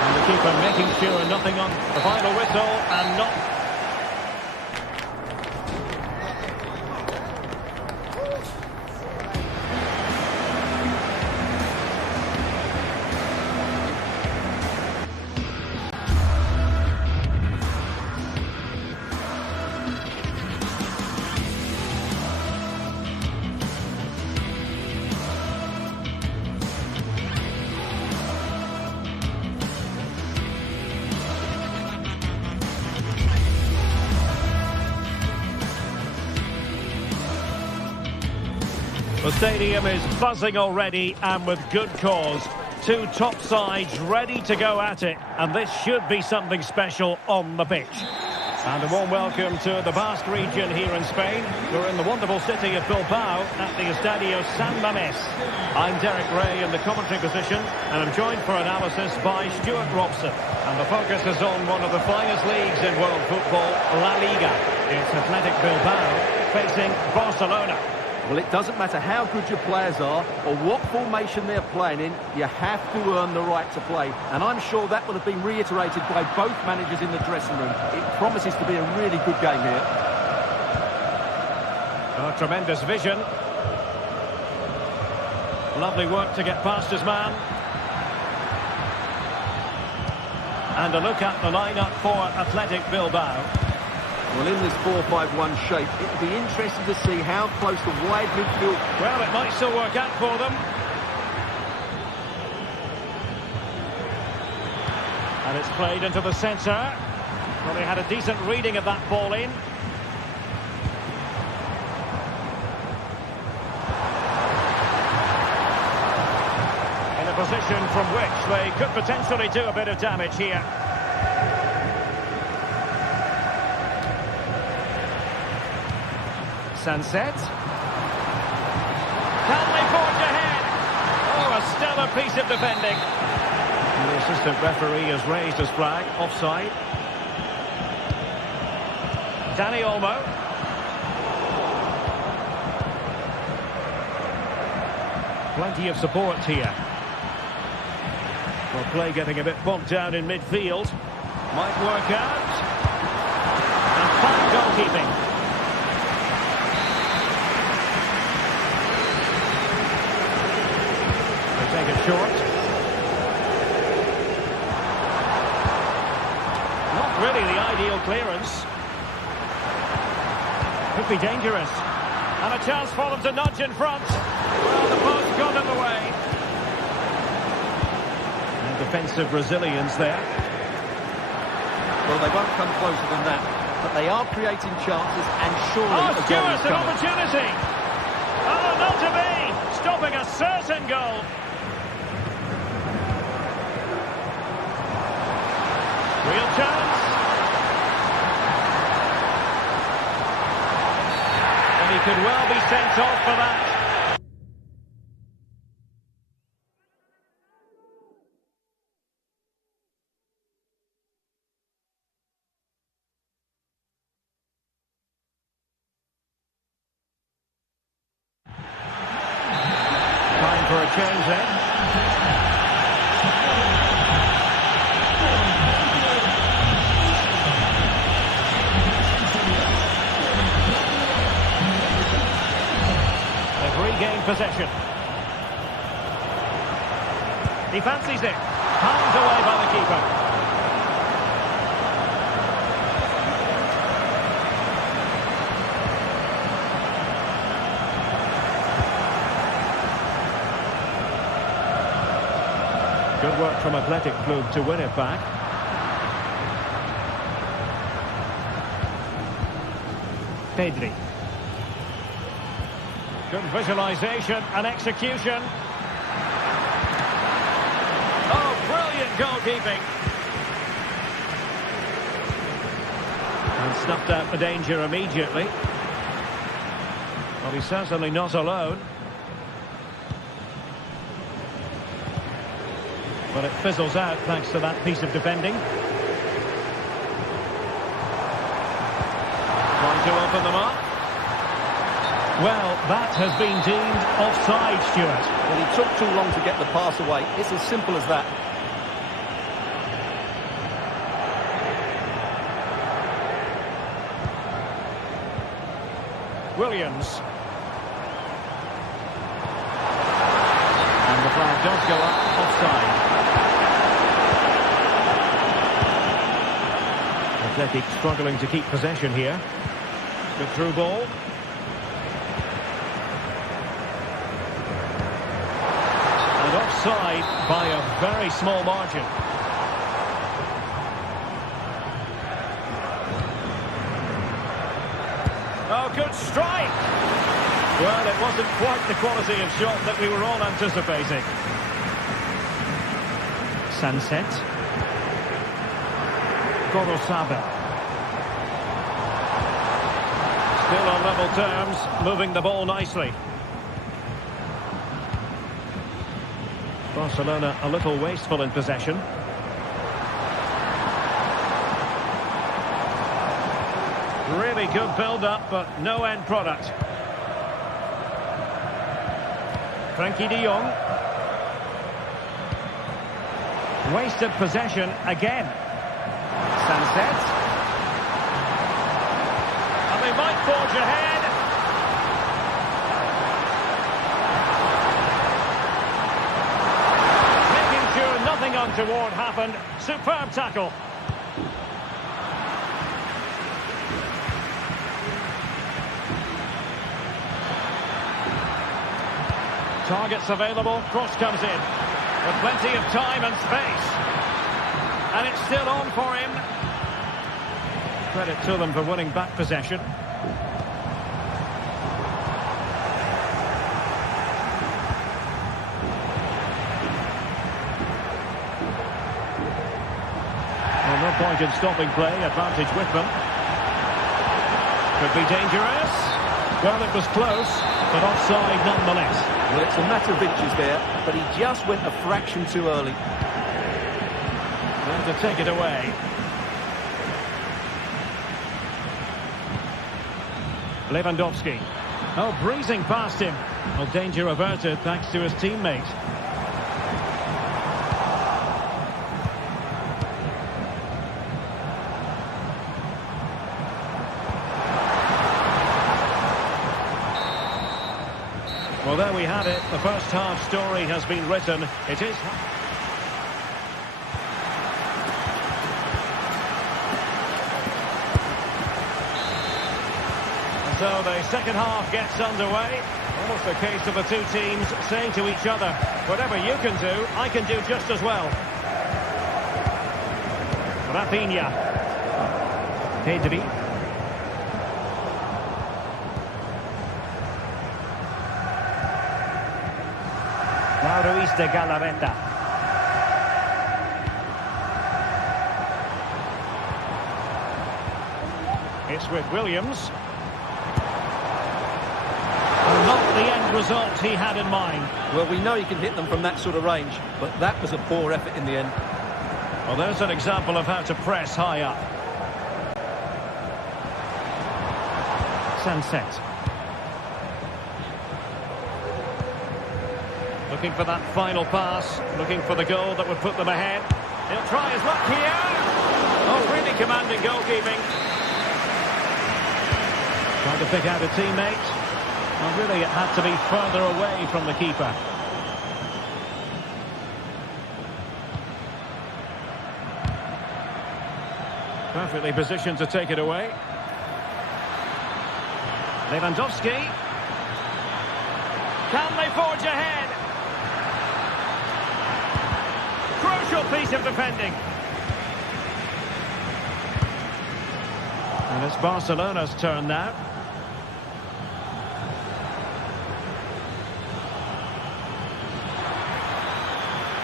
And the keeper making sure nothing on the final whistle and not... The stadium is buzzing already, and with good cause. Two top sides ready to go at it, and this should be something special on the pitch. And a warm welcome to the Basque region here in Spain. We're in the wonderful city of Bilbao at the Estadio San Mamés. I'm Derek Ray in the commentary position, and I'm joined for analysis by Stuart Robson. And the focus is on one of the finest leagues in world football, La Liga. It's Athletic Bilbao facing Barcelona. Well, it doesn't matter how good your players are or what formation they're playing in, you have to earn the right to play. And I'm sure that will have been reiterated by both managers in the dressing room. It promises to be a really good game here. Oh, tremendous vision. Lovely work to get past his man. And a look at the lineup for Athletic Bilbao. Well, in this 4-5-1 shape, it will be interesting to see how close the wide midfield... Well, it might still work out for them. And it's played into the centre. Well, they had a decent reading of that ball in. from which they could potentially do a bit of damage here. Sunset. Can they forge ahead? Oh, a stellar piece of defending. And the assistant referee has raised his flag. Offside. Dani Olmo. Plenty of support here. Well, play getting a bit bogged down in midfield. Might work out. And fine goalkeeping. They take it short. Not really the ideal clearance. Could be dangerous. And a chance for them to nudge in front. Well, the post got in the way. And defensive resilience there. Well, they won't come closer than that. But they are creating chances and surely a goal is Stewart, an coming. opportunity. Oh, not to be. Stopping a certain goal. Real chance. And he could well be sent off for that. Time for a change then. Regained possession. He fancies it. Palmed away by the keeper. Good work from Athletic Club to win it back. Pedri. Good visualisation and execution. Oh, brilliant goalkeeping. And snuffed out the danger immediately. Well, he's certainly not alone. But it fizzles out thanks to that piece of defending. Trying to open them up. Well, that has been deemed offside, Stuart. Well, he took too long to get the pass away. It's as simple as that. Williams. And the flag does go up offside. Athletic struggling to keep possession here. Good through ball. Offside by a very small margin. Oh, good strike! Well, it wasn't quite the quality of shot that we were all anticipating. Sunset. Gorosabel. Still on level terms, moving the ball nicely. Barcelona a little wasteful in possession. Really good build-up, but no end product. Frankie de Jong. Wasted possession again. Sunset. And they might forge ahead. Nothing untoward happened. Superb tackle. Targets available. Cross comes in. With plenty of time and space. And it's still on for him. Credit to them for winning back possession. point in stopping play, advantage with them. Could be dangerous. Well, it was close, but offside nonetheless. Well, it's a matter of inches there, but he just went a fraction too early. There to take it away. Lewandowski. Oh, breezing past him. Well, danger averted thanks to his teammate. Well, there we have it. The first half story has been written. It is... So the second half gets underway. Almost a case of the two teams saying to each other, whatever you can do, I can do just as well. Rafinha. Pedri. Now Ruiz de Galarreta. It's with Williams. Not the end result he had in mind. Well, we know he can hit them from that sort of range, but that was a poor effort in the end. Well, there's an example of how to press high up. Sunset. Looking for that final pass, looking for the goal that would put them ahead. He'll try his luck here. Oh, really commanding goalkeeping. Trying to pick out a teammate. Well, really, it had to be further away from the keeper. Perfectly positioned to take it away. Lewandowski. Can they forge ahead? Crucial piece of defending. And it's Barcelona's turn now.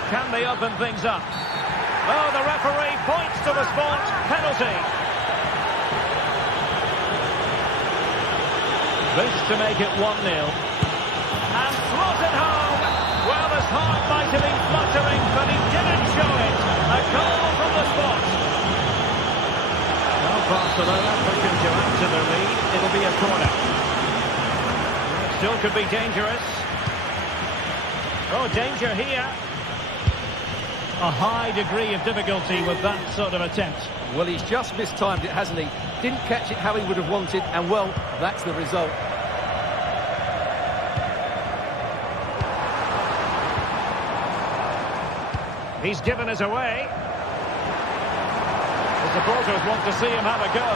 Can they open things up? Oh, the referee points to the spot. Penalty. This to make it 1-0. And slotted home. Well, his heart might have been fluttering, but he didn't show it. A goal from the spot. Well, Barcelona pushing to add to their lead. It'll be a corner. Still could be dangerous. Oh, danger here. A high degree of difficulty with that sort of attempt. Well, he's just mistimed it, hasn't he? Didn't catch it how he would have wanted, and well, that's the result. He's given us away. The supporters want to see him have a go.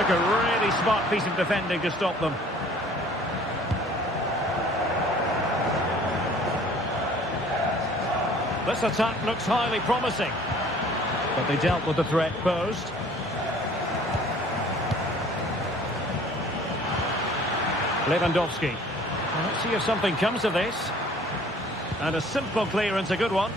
Took a really smart piece of defending to stop them. This attack looks highly promising. But they dealt with the threat posed. Lewandowski. Well, let's see if something comes of this. And a simple clearance, a good one.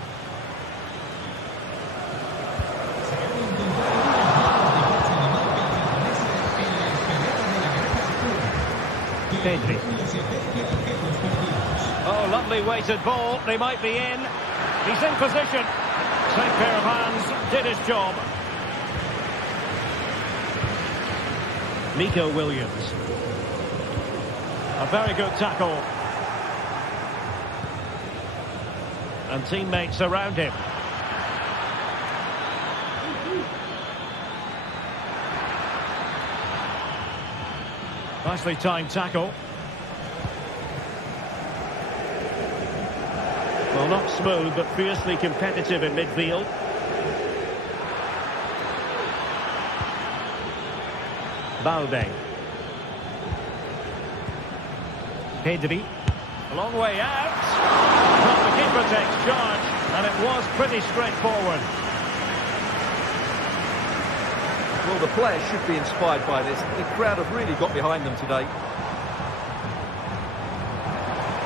Pedri. Oh, lovely weighted ball. They might be in. He's in position. Same pair of hands, did his job. Nico Williams. A very good tackle. And teammates around him. Nicely timed tackle. Well, not smooth, but fiercely competitive in midfield. Balde. Pedri. A long way out. But the keeper takes charge, and it was pretty straightforward. Well, the players should be inspired by this. The crowd have really got behind them today.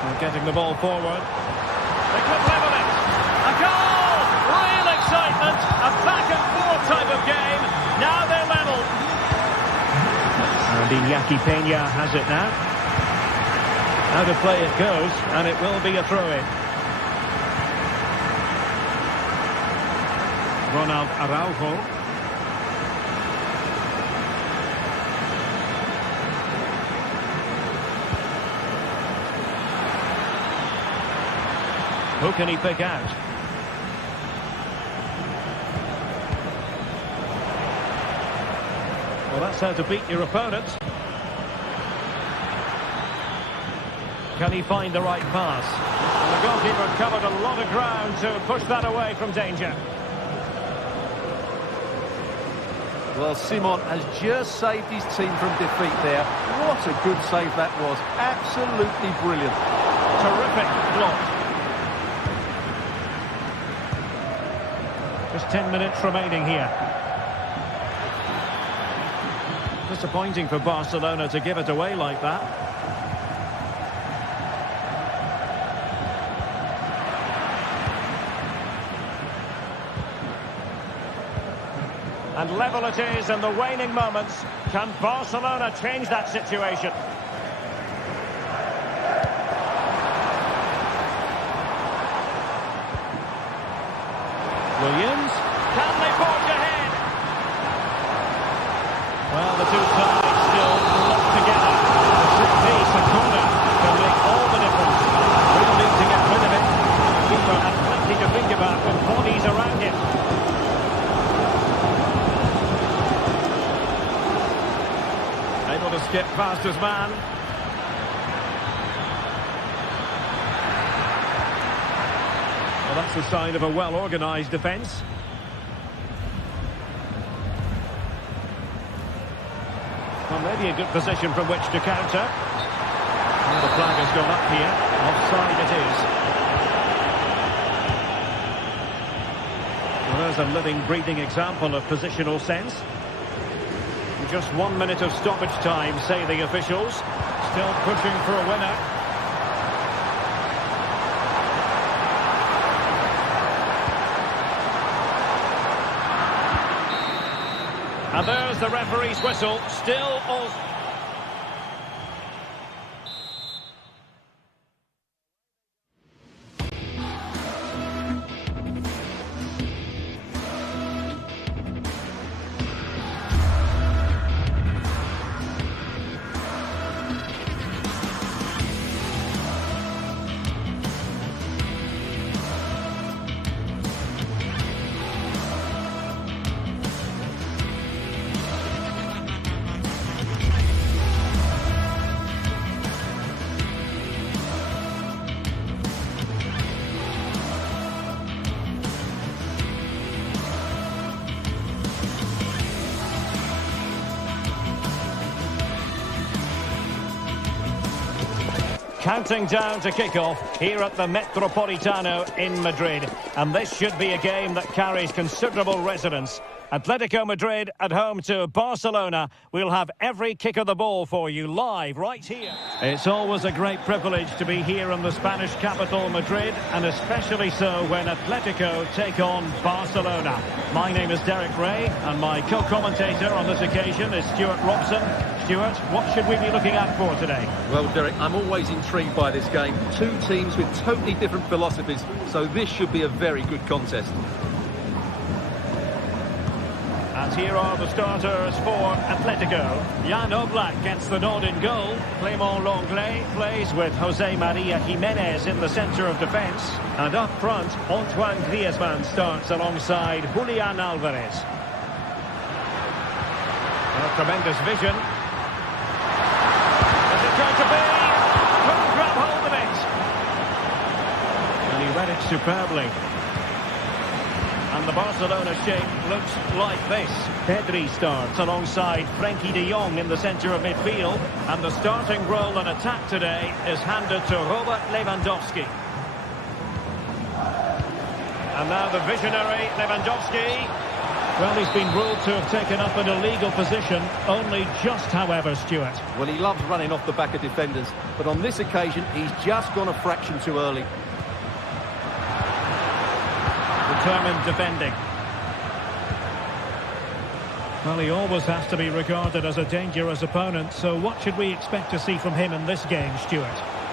And getting the ball forward. They could level it. A goal! Real excitement. A back-and-forth type of game. Now they're level. And Iñaki Peña has it now. Out of play it goes, and it will be a throw-in. Ronald Araujo. Who can he pick out? Well, that's how to beat your opponent. Can he find the right pass? And the goalkeeper covered a lot of ground to push that away from danger. Well, Simon has just saved his team from defeat there. What a good save that was. Absolutely brilliant. Terrific block. Just 10 minutes remaining here. Disappointing for Barcelona to give it away like that. And level it is in the waning moments. Can Barcelona change that situation? Williams. Can they forge ahead? Well, the two sides still locked together. The set piece, a corner, can make all the difference. Will need to get rid of it. Keeper had plenty to think about with bodies around him. Able to skip past his man. Well, that's the sign of a well-organised defence. Well, maybe a good position from which to counter. Well, the flag has gone up here. Offside it is. Well, there's a living, breathing example of positional sense. Just 1 minute of stoppage time, say the officials. Still pushing for a winner. And there's the referee's whistle. Still all... Counting down to kick-off here at the Metropolitano in Madrid. And this should be a game that carries considerable resonance. Atletico Madrid at home to Barcelona. We'll have every kick of the ball for you live right here. It's always a great privilege to be here in the Spanish capital, Madrid, and especially so when Atletico take on Barcelona. My name is Derek Ray, and my co-commentator on this occasion is Stuart Robson. Stuart, what should we be looking out for today? Well, Derek, I'm always intrigued by this game. Two teams with totally different philosophies, so this should be a very good contest. And here are the starters for Atletico. Jan Oblak gets the nod in goal. Clément Lenglet plays with Jose Maria Jimenez in the centre of defence. And up front, Antoine Griezmann starts alongside Julian Alvarez. A tremendous vision. Is it going to be? Couldn't grab hold of it. And he read it superbly. And the Barcelona shape looks like this. Pedri starts alongside Frenkie de Jong in the centre of midfield. And the starting role in attack today is handed to Robert Lewandowski. And now the visionary Lewandowski. Well, he's been ruled to have taken up an illegal position. Only just, however, Stuart. Well, he loves running off the back of defenders. But on this occasion, he's just gone a fraction too early. determined defending. Well, he always has to be regarded as a dangerous opponent, so what should we expect to see from him in this game, Stuart?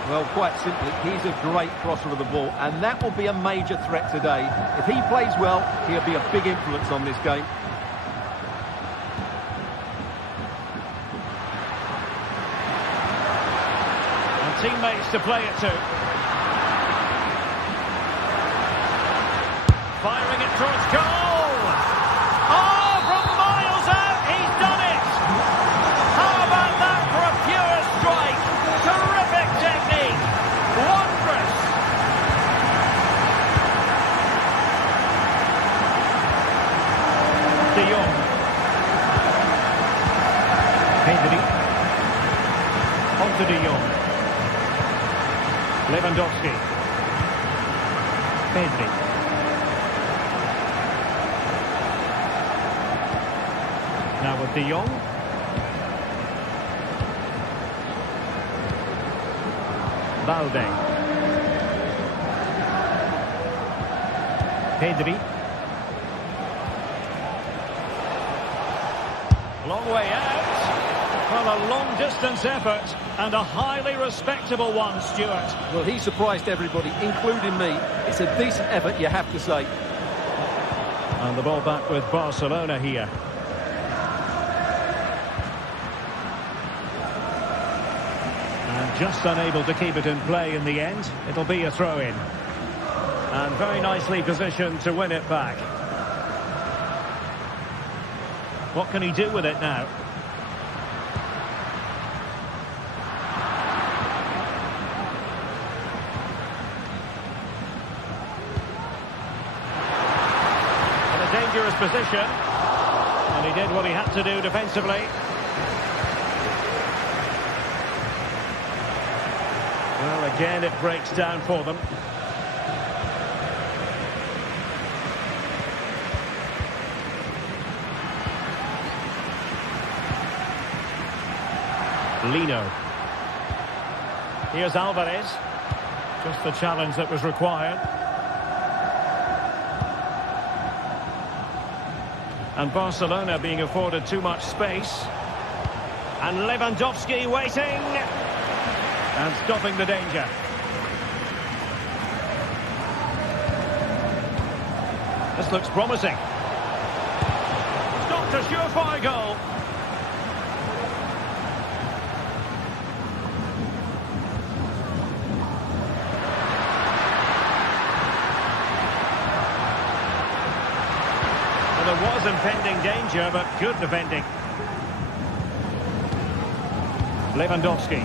Well, quite simply, he's a great crosser of the ball, and that will be a major threat today. If he plays well, he'll be a big influence on this game. And teammates to play it to. Firing it towards goal! Oh, from miles out, he's done it! How about that for a pure strike? Terrific technique! Wondrous! De Jong. Pedri. On to De Jong. Lewandowski. Pedri. Now with De Jong. Valde. Pedri. Long way out. Well, a long-distance effort and a highly respectable one, Stuart. Well, he surprised everybody, including me. It's a decent effort, you have to say. And the ball back with Barcelona here. Just unable to keep it in play in the end. It'll be a throw-in. And very nicely positioned to win it back. What can he do with it now? In a dangerous position. And he did what he had to do defensively. Well, again, it breaks down for them. Lino. Here's Alvarez. Just the challenge that was required. And Barcelona being afforded too much space. And Lewandowski waiting. And stopping the danger. This looks promising. Stopped a surefire goal. Well, there was impending danger, but good defending. Lewandowski.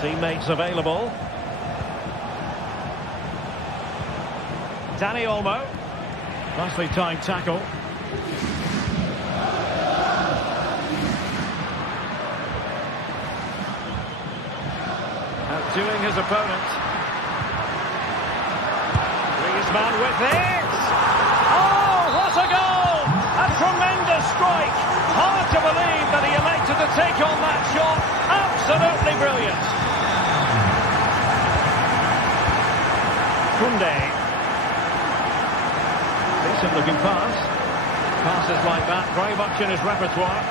Teammates available. Dani Olmo. Nicely timed tackle. Outdoing his opponent. Griezmann with it. Oh, what a goal! A tremendous strike. Hard to believe that he elected to take on that shot. Absolutely brilliant. Koundé. Decent looking pass. Passes like that very much in his repertoire.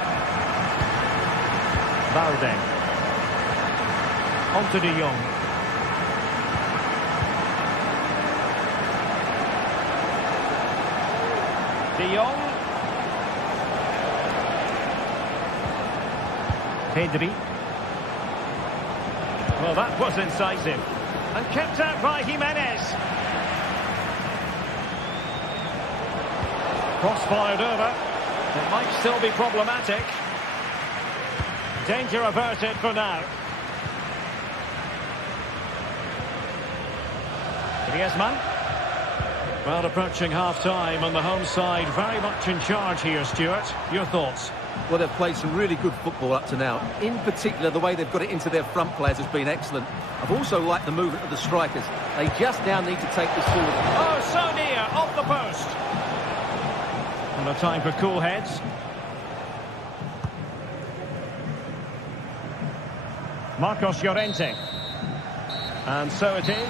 Valde. On to De Jong. De Jong. Pedri. Well, that was incisive. And kept out by Jimenez. Cross fired over. It might still be problematic. Danger averted for now. Griezmann. Well, approaching half-time on the home side. Very much in charge here, Stuart. Your thoughts? Well, they've played some really good football up to now. In particular, the way they've got it into their front players has been excellent. I've also liked the movement of the strikers. They just now need to take this forward. Oh, so near, off the post. And a time for cool heads. Marcos Llorente. And so it is.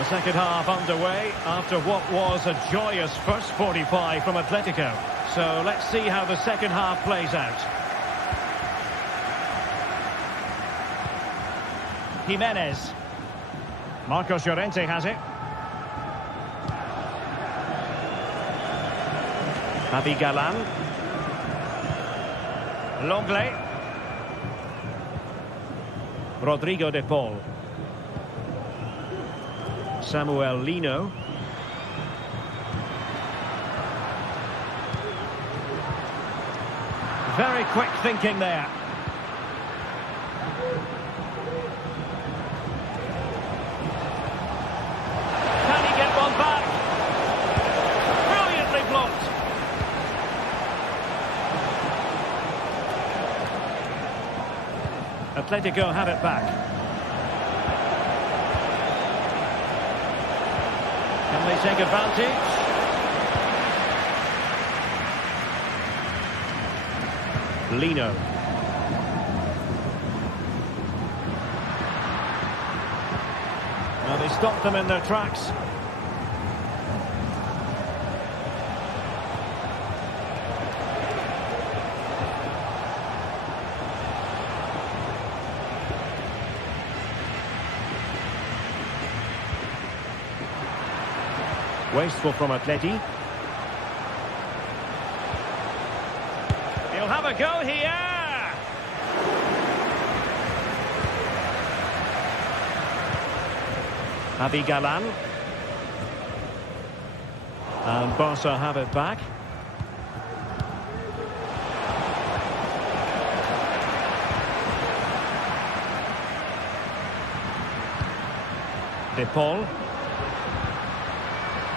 The second half underway after what was a joyous first 45 from Atletico. So let's see how the second half plays out. Jimenez. Marcos Llorente has it. Javi Galan. Longley. Rodrigo de Paul. Samuel Lino. Very quick thinking there. Can he get one back? Brilliantly blocked. Atletico have it back. Can they take advantage? Lino. Well, they stopped them in their tracks. Wasteful from Atleti. He'll have a go here. Javi Galan. And Barca have it back. De Paul.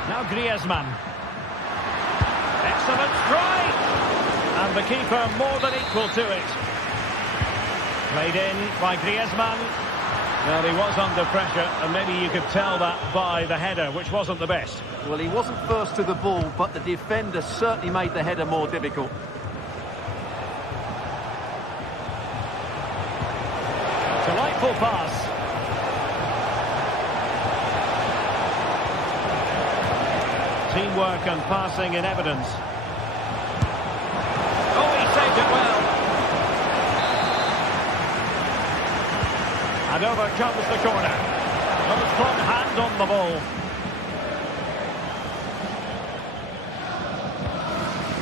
Now Griezmann. Excellent strike! And the keeper more than equal to it. Played in by Griezmann. Well, he was under pressure, and maybe you could tell that by the header, which wasn't the best. Well, he wasn't first to the ball, but the defender certainly made the header more difficult. Delightful pass. Teamwork and passing in evidence. Oh, he saved it well. And over comes the corner. No strong hand on the ball.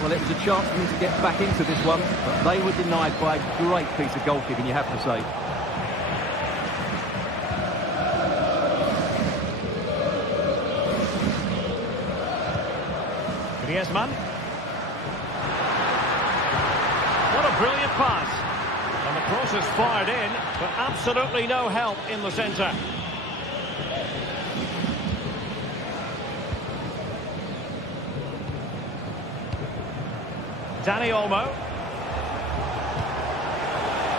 Well, it was a chance for him to get back into this one, but they were denied by a great piece of goalkeeping, you have to say. Griezmann. What a brilliant pass. And the cross is fired in, but absolutely no help in the centre. Dani Olmo.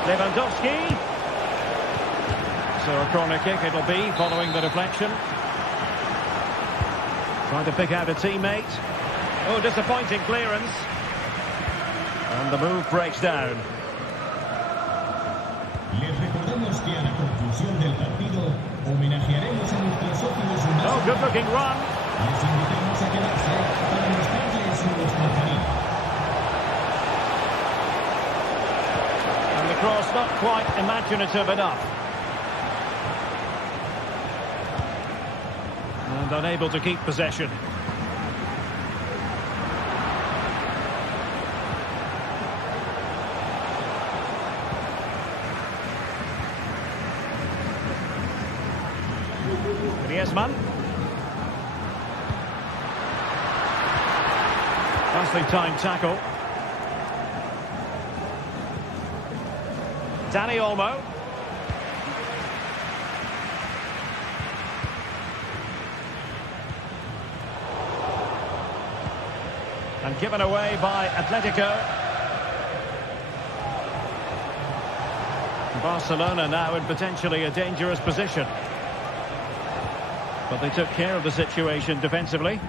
Lewandowski. So a corner kick it'll be following the deflection. Trying to pick out a teammate. Oh, disappointing clearance. And the move breaks down. Les recordamos que a la conclusión del partido homenajearemos a nuestros socios más. Oh, good-looking run. Les invitamos a quedarse para mostrarles nuestro cariño. And the cross not quite imaginative enough. And unable to keep possession. Griezmann. Nicely timed tackle. Dani Olmo. And given away by Atletico. Barcelona now in potentially a dangerous position. But they took care of the situation defensively.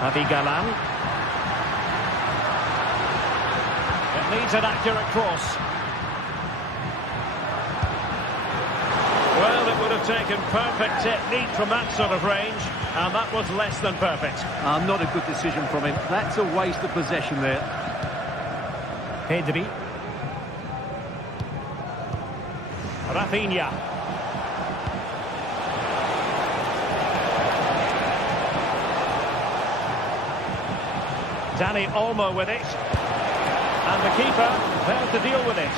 Javi Galan. It needs an accurate cross. have taken perfect technique from that sort of range, and that was less than perfect. Not a good decision from him. That's a waste of possession there. Pedri. Rafinha. Dani Olmo with it. And the keeper failed to deal with it.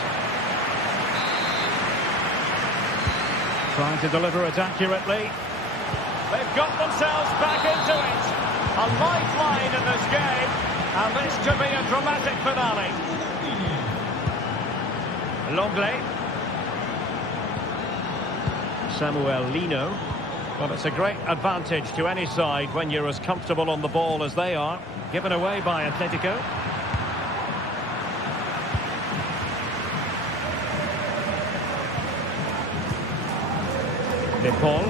Trying to deliver it accurately. They've got themselves back into it. A lifeline in this game. And this could be a dramatic finale. Longley. Samuel Lino. Well, it's a great advantage to any side when you're as comfortable on the ball as they are. Given away by Atletico. De Paul.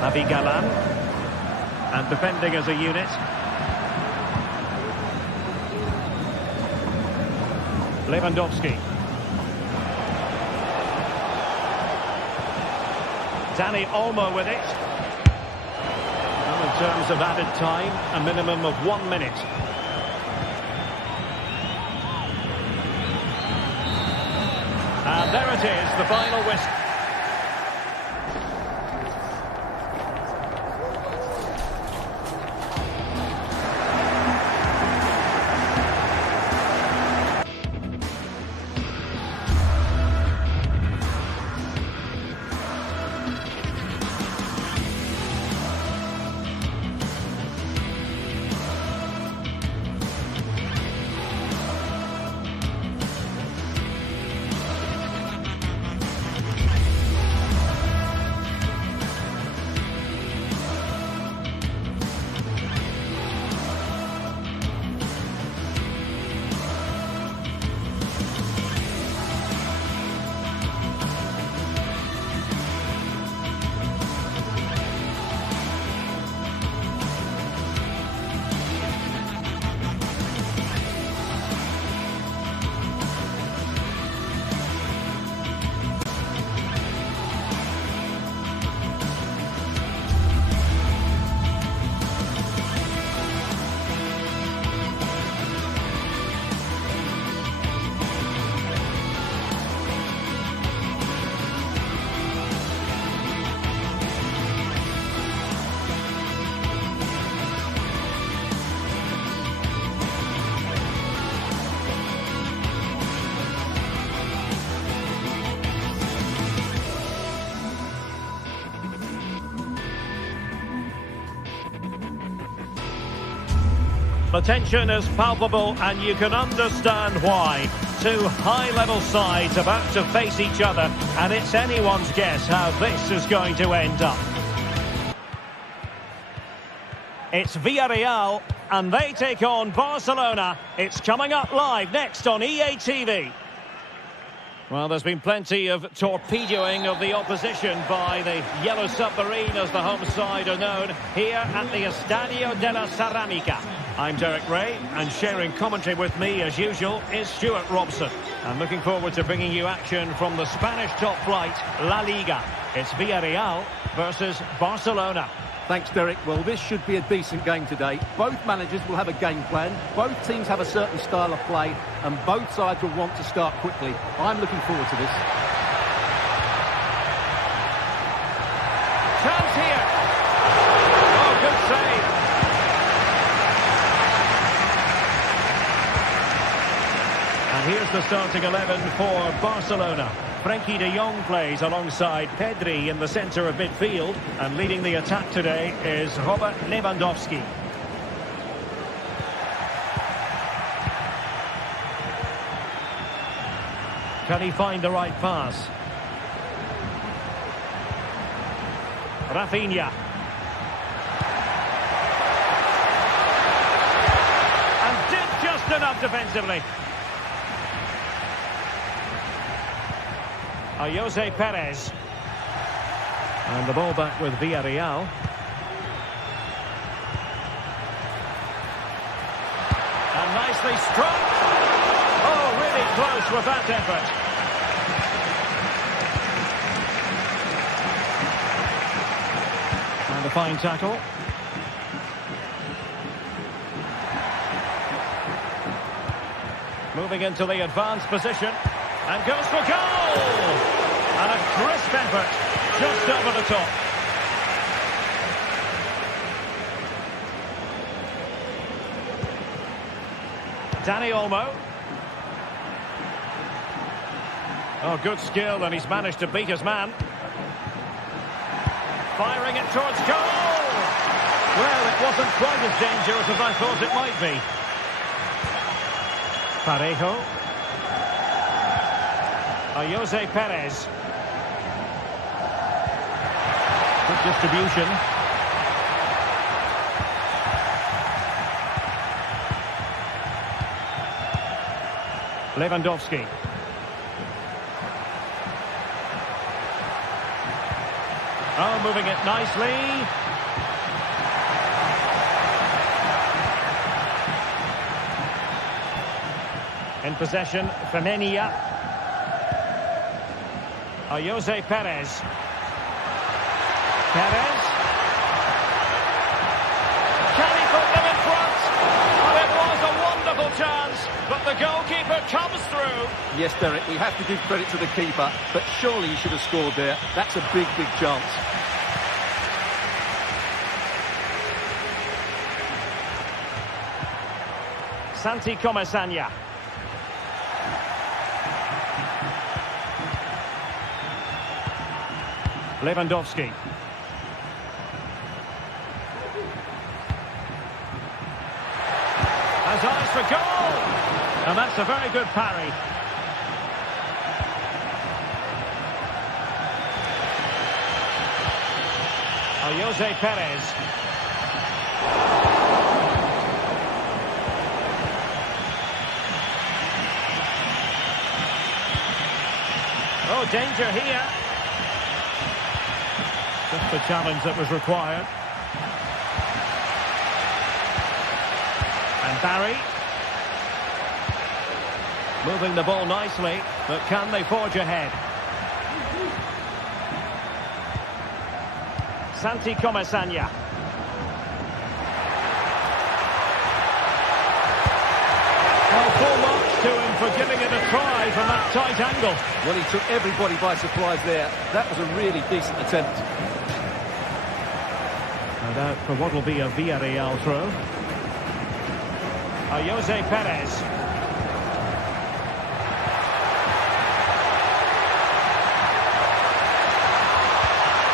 Navigalan. And defending as a unit. Lewandowski. Dani Olmo with it. Well, in terms of added time, a minimum of 1 minute. And there it is, the final whistle. The tension is palpable and you can understand why. Two high-level sides about to face each other, and it's anyone's guess how this is going to end up. It's Villarreal, and they take on Barcelona. It's coming up live next on EA TV. Well, there's been plenty of torpedoing of the opposition by the Yellow Submarine, as the home side are known, here at the Estadio de la Ceramica. I'm Derek Ray, and sharing commentary with me, as usual, is Stuart Robson. I'm looking forward to bringing you action from the Spanish top flight, La Liga. It's Villarreal versus Barcelona. Thanks, Derek. Well, this should be a decent game today. Both managers will have a game plan. Both teams have a certain style of play, and both sides will want to start quickly. I'm looking forward to this. Chance here. Oh, good save. And here's the starting 11 for Barcelona. Frenkie de Jong plays alongside Pedri in the centre of midfield, and leading the attack today is Robert Lewandowski. Can he find the right pass? Rafinha. And did just enough defensively. Jose Perez. And the ball back with Villarreal. And nicely struck. Oh, really close with that effort. fine tackle. Moving into the advanced position. And goes for goal! And a crisp effort, just over the top. Dani Olmo. Oh, good skill, and he's managed to beat his man. Firing it towards goal! Well, it wasn't quite as dangerous as I thought it might be. Parejo. Jose Perez. Good distribution. Lewandowski. Oh, moving it nicely. In possession, Femenia. Jose Perez. Perez. Can he put them in front? Well, it was a wonderful chance, but the goalkeeper comes through. Yes, Derek, we have to give credit to the keeper, but surely he should have scored there. That's a big, big chance. Santi Comesaña. Lewandowski. Has eyes for goal! And that's a very good parry. Jose Perez. Oh, danger here. Just the challenge that was required. And Barry. Moving the ball nicely, but can they forge ahead? Santi Comesaña. Well, full marks to him for giving it a try from that tight angle. Well, he took everybody by surprise there. That was a really decent attempt. And out for what will be a Villarreal throw. Jose Perez.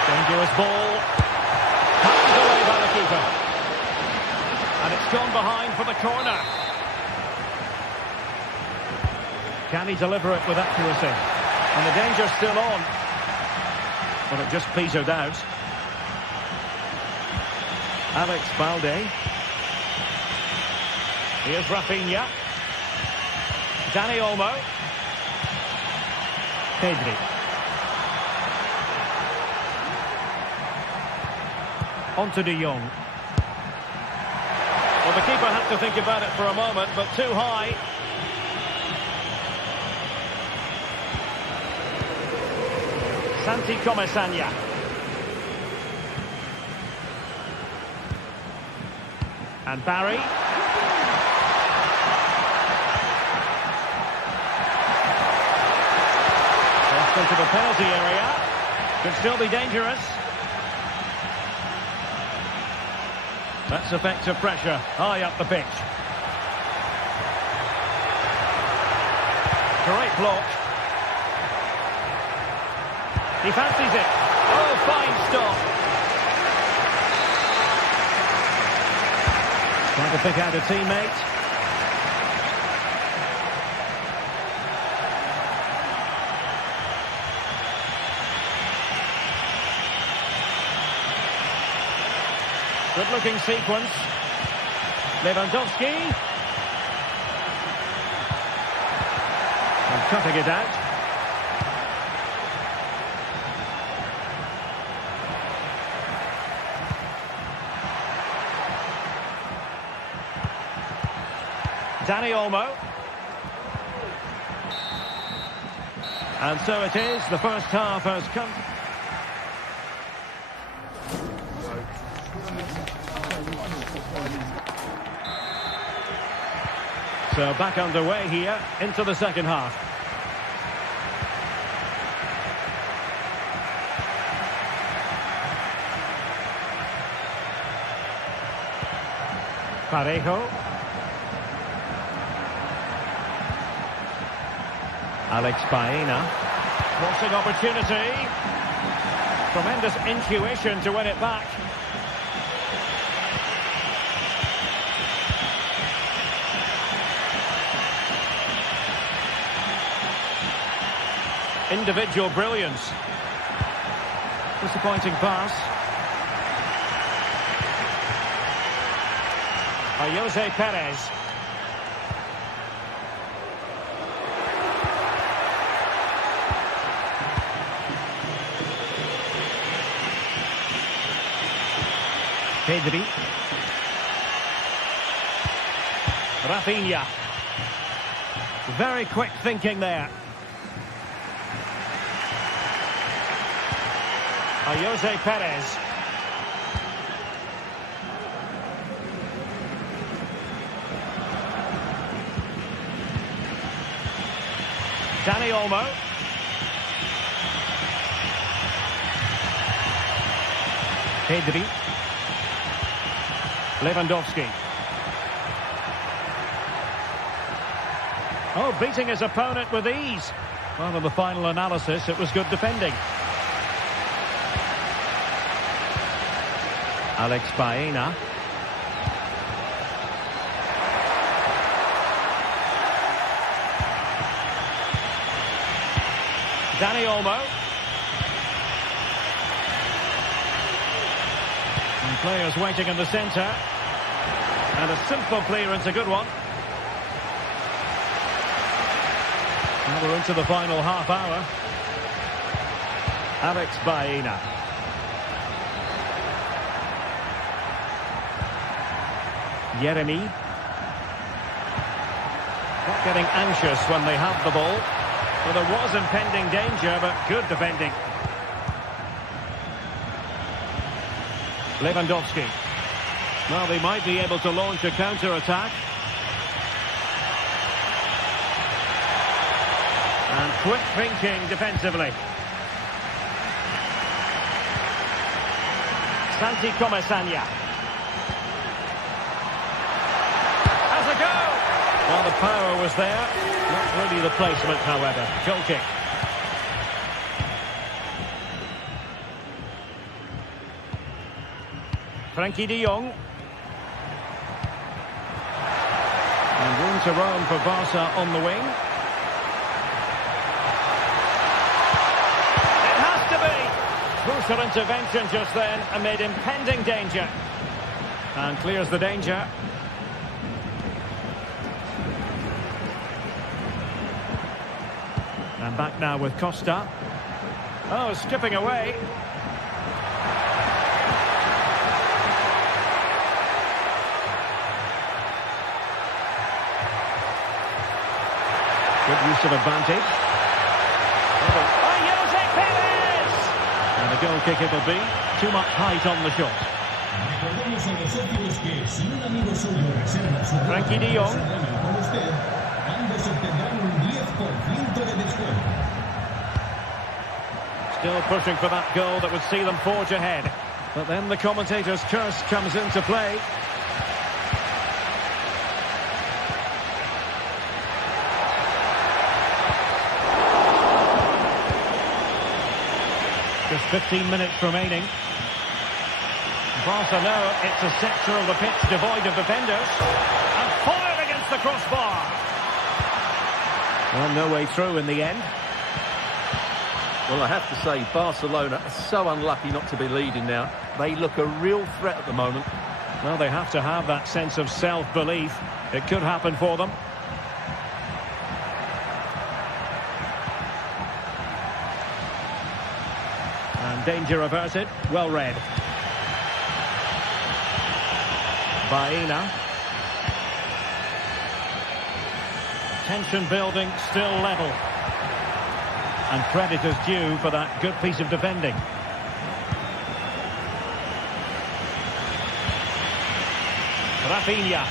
Dangerous ball. Handed away by the keeper. And it's gone behind for the corner. Can he deliver it with accuracy? And the danger's still on. But it just petered out. Alex Balde. Here's Rafinha. Dani Olmo. Pedri. On to De Jong. Well, the keeper had to think about it for a moment, but too high. Santi Comesaña. And Barry. Crossed into the penalty area. Could still be dangerous. That's effective pressure high up the pitch. Great block. He fancies it. Oh, fine stop. Trying to pick out a teammate. Good-looking sequence. Lewandowski. And cutting it out. Dani Olmo. And so it is, the first half has come. So back underway here into the second half. Parejo. Alex Baena. Crossing opportunity. Tremendous intuition to win it back. Individual brilliance. Disappointing pass. Jose Perez. Pedri. Rafinha. Very quick thinking there. Jose Perez. Dani Olmo. Pedri. Lewandowski. Oh, beating his opponent with ease. Well, in the final analysis, it was good defending. Alex Baena. Dani Olmo. And players waiting in the centre. And a simple clearance, a good one. Now we're into the final half hour. Alex Baena. Yeremy. Not getting anxious when they have the ball. Well, there was impending danger, but good defending. Lewandowski. Well, they might be able to launch a counter-attack. And quick thinking defensively. Santi Comesaña. Has a go! Well, the power was there. Not really the placement, however. Goal kick. Frankie de Jong. And room to roam for Barca on the wing. It has to be! Crucial intervention just then amid impending danger. And clears the danger. And back now with Costa. Oh, skipping away. Good use of advantage. Jose Perez! And a goal kick it'll be. Too much height on the shot. Frankie de Jong. Still pushing for that goal that would see them forge ahead. But then the commentator's curse comes into play. Just 15 minutes remaining. Barca know it's a sector of the pitch devoid of defenders. And fired against the crossbar. Well, no way through in the end. Well, I have to say, Barcelona are so unlucky not to be leading now. They look a real threat at the moment. Well, they have to have that sense of self-belief. It could happen for them. And danger averted. Well read. Baena. Tension building, still level. And credit is due for that good piece of defending. Rafinha.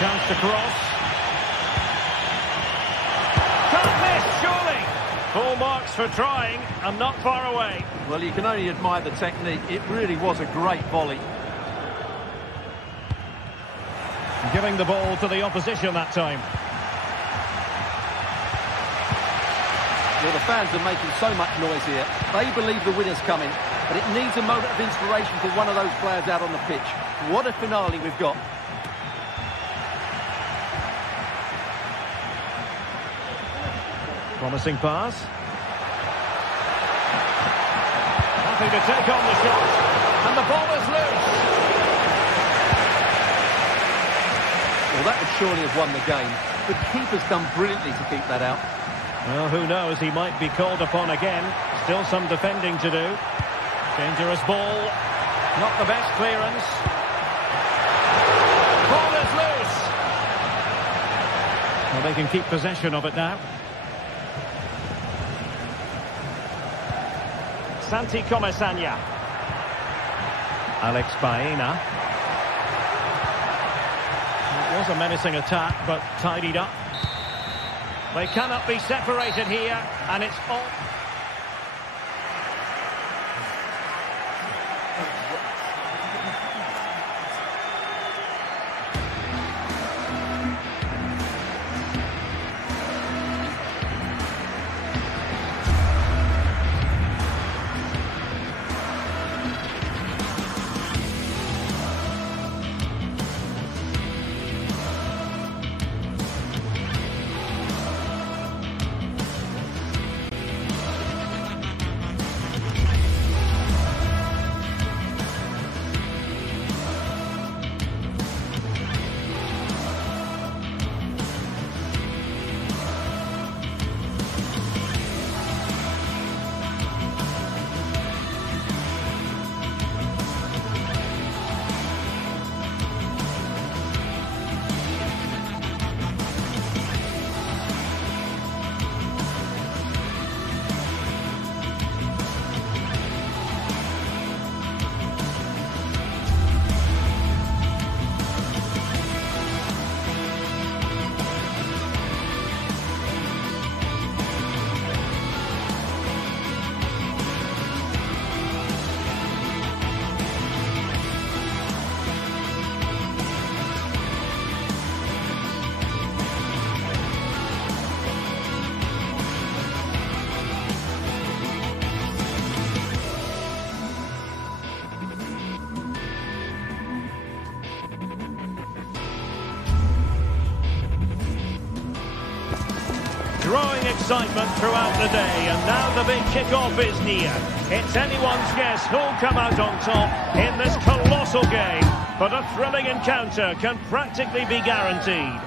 Chance to cross. Can't miss, surely. Full marks for trying, and not far away. Well, you can only admire the technique. It really was a great volley. Giving the ball to the opposition that time. Well, the fans are making so much noise here. They believe the winner's coming, but it needs a moment of inspiration for one of those players out on the pitch. What a finale we've got. Promising pass. Happy to take on the shot. And the ball is loose. Well, that would surely have won the game. The keeper's done brilliantly to keep that out. Well, who knows? He might be called upon again. Still some defending to do. Dangerous ball. Not the best clearance. Ball is loose. Well, they can keep possession of it now. Santi Comesania. Alex Baena. It was a menacing attack, but tidied up. They cannot be separated here, and it's all... Growing excitement throughout the day, and now the big kick-off is near. It's anyone's guess who'll come out on top in this colossal game, but a thrilling encounter can practically be guaranteed.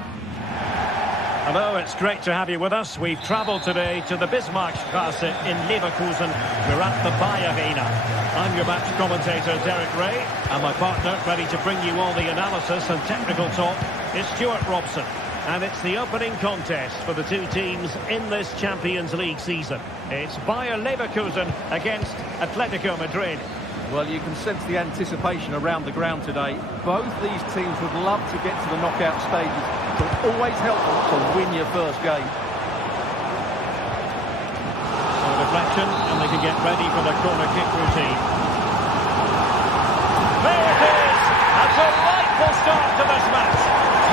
Hello, it's great to have you with us. We've travelled today to the Bismarckstraße in Leverkusen. We're at the Bayer Arena. I'm your match commentator, Derek Ray, and my partner, ready to bring you all the analysis and technical talk, is Stuart Robson. And it's the opening contest for the two teams in this Champions League season. It's Bayer Leverkusen against Atletico Madrid. Well, you can sense the anticipation around the ground today. Both these teams would love to get to the knockout stages, so it's always helpful to win your first game. So deflection, and they can get ready for the corner kick routine. There it is! A delightful start to this match.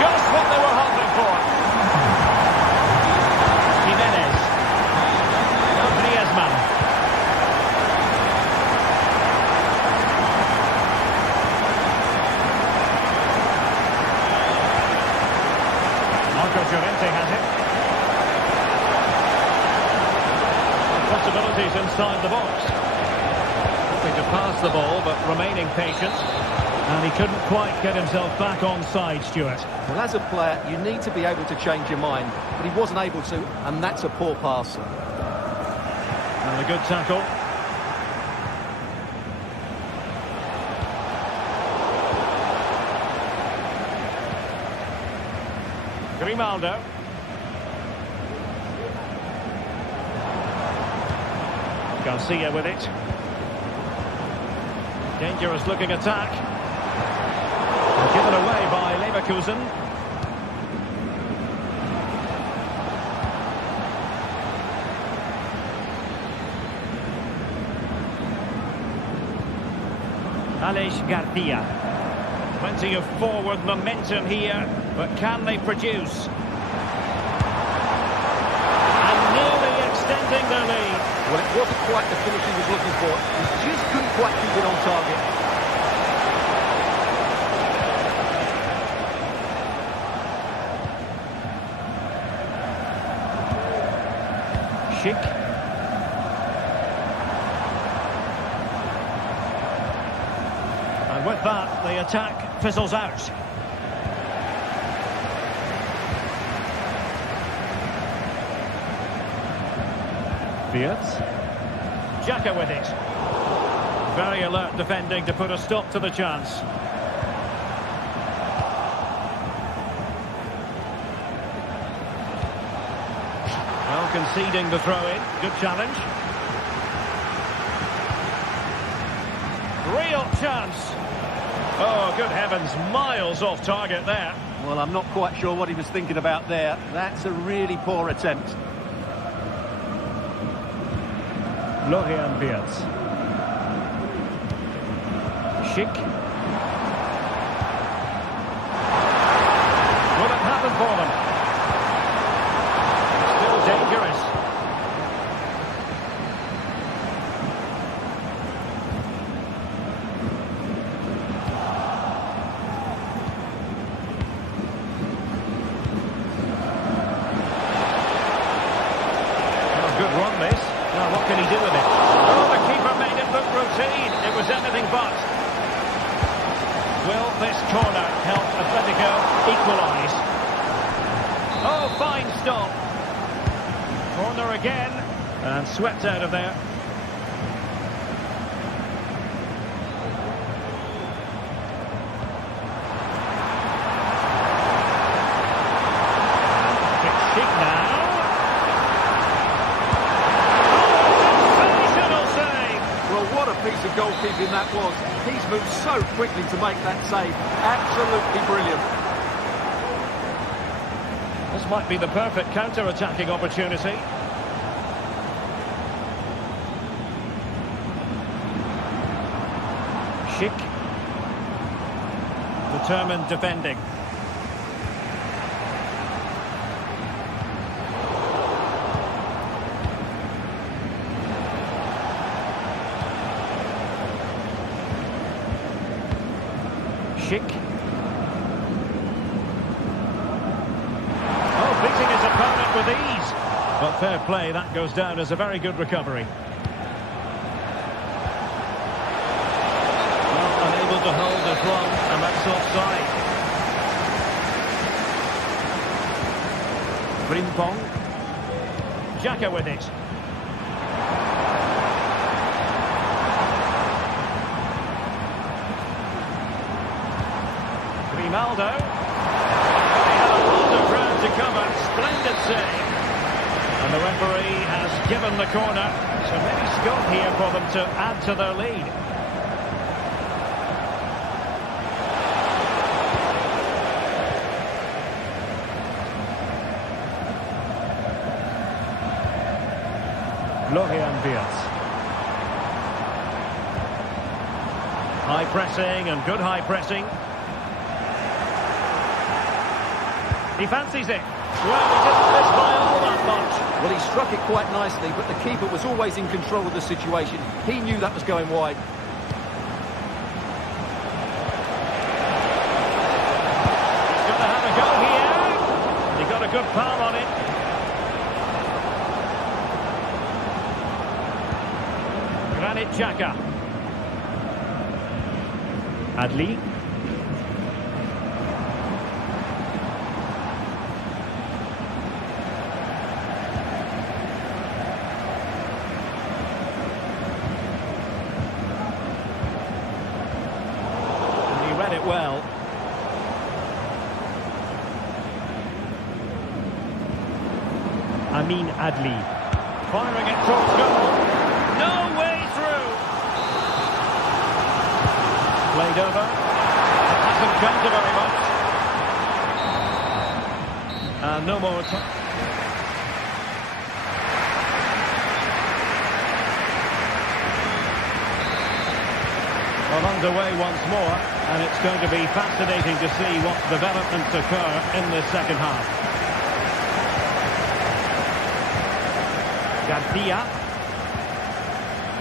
Just what they were hoping for. Jimenez. Griezmann. Marco Llorente has it. Possibilities inside the box. Hoping to pass the ball, but remaining patient. And he couldn't quite get himself back on side, Stuart. Well, as a player, you need to be able to change your mind, but he wasn't able to, and that's a poor pass. And a good tackle. Grimaldo. Garcia with it. Dangerous looking attack. Given away by Leverkusen. Aleix Garcia. Plenty of forward momentum here, but can they produce? And nearly extending their lead. Well, it wasn't quite the finish he was looking for. He just couldn't quite keep it on target. Schick. And with that, the attack fizzles out. Fields. Xhaka with it. Very alert defending to put a stop to the chance. Well, conceding the throw-in. Good challenge. Real chance. Oh, good heavens. Miles off target there. Well, I'm not quite sure what he was thinking about there. That's a really poor attempt. Florian Wirtz. Schick. Will it happen for them? Still dangerous. Oh, good run, this. Now, what can he do with it? Oh, the keeper made it look routine. It was anything but. Will this corner help Atletico equalise? Oh, fine stop. Corner again. And swept out of there. It's Schick now. Sensational save. Well, what a piece of goalkeeping that was. He's moved so quickly to make that save. Absolutely brilliant. This might be the perfect counter-attacking opportunity. Schick. Determined defending. Schick. Oh, beating his opponent with ease. But fair play, that goes down as a very good recovery. Well, unable to hold as long, and that's offside. Frimpong. Xhaka with it. Grimaldo. He had a lot of ground to cover. Splendid save. And the referee has given the corner. So maybe scope here for them to add to their lead. Florian Wirtz. High pressing and good high pressing. He fancies it. Well, he didn't miss by all that much. Well, he struck it quite nicely, but the keeper was always in control of the situation. He knew that was going wide. He's going to have a go here. He got a good palm on it. Granit Xhaka. Adli. Read it well. Amin Adli. Firing it towards goal. No way through. Played over. It hasn't counted very much. And no more time. Well, underway once more, and it's going to be fascinating to see what developments occur in the second half. Garcia.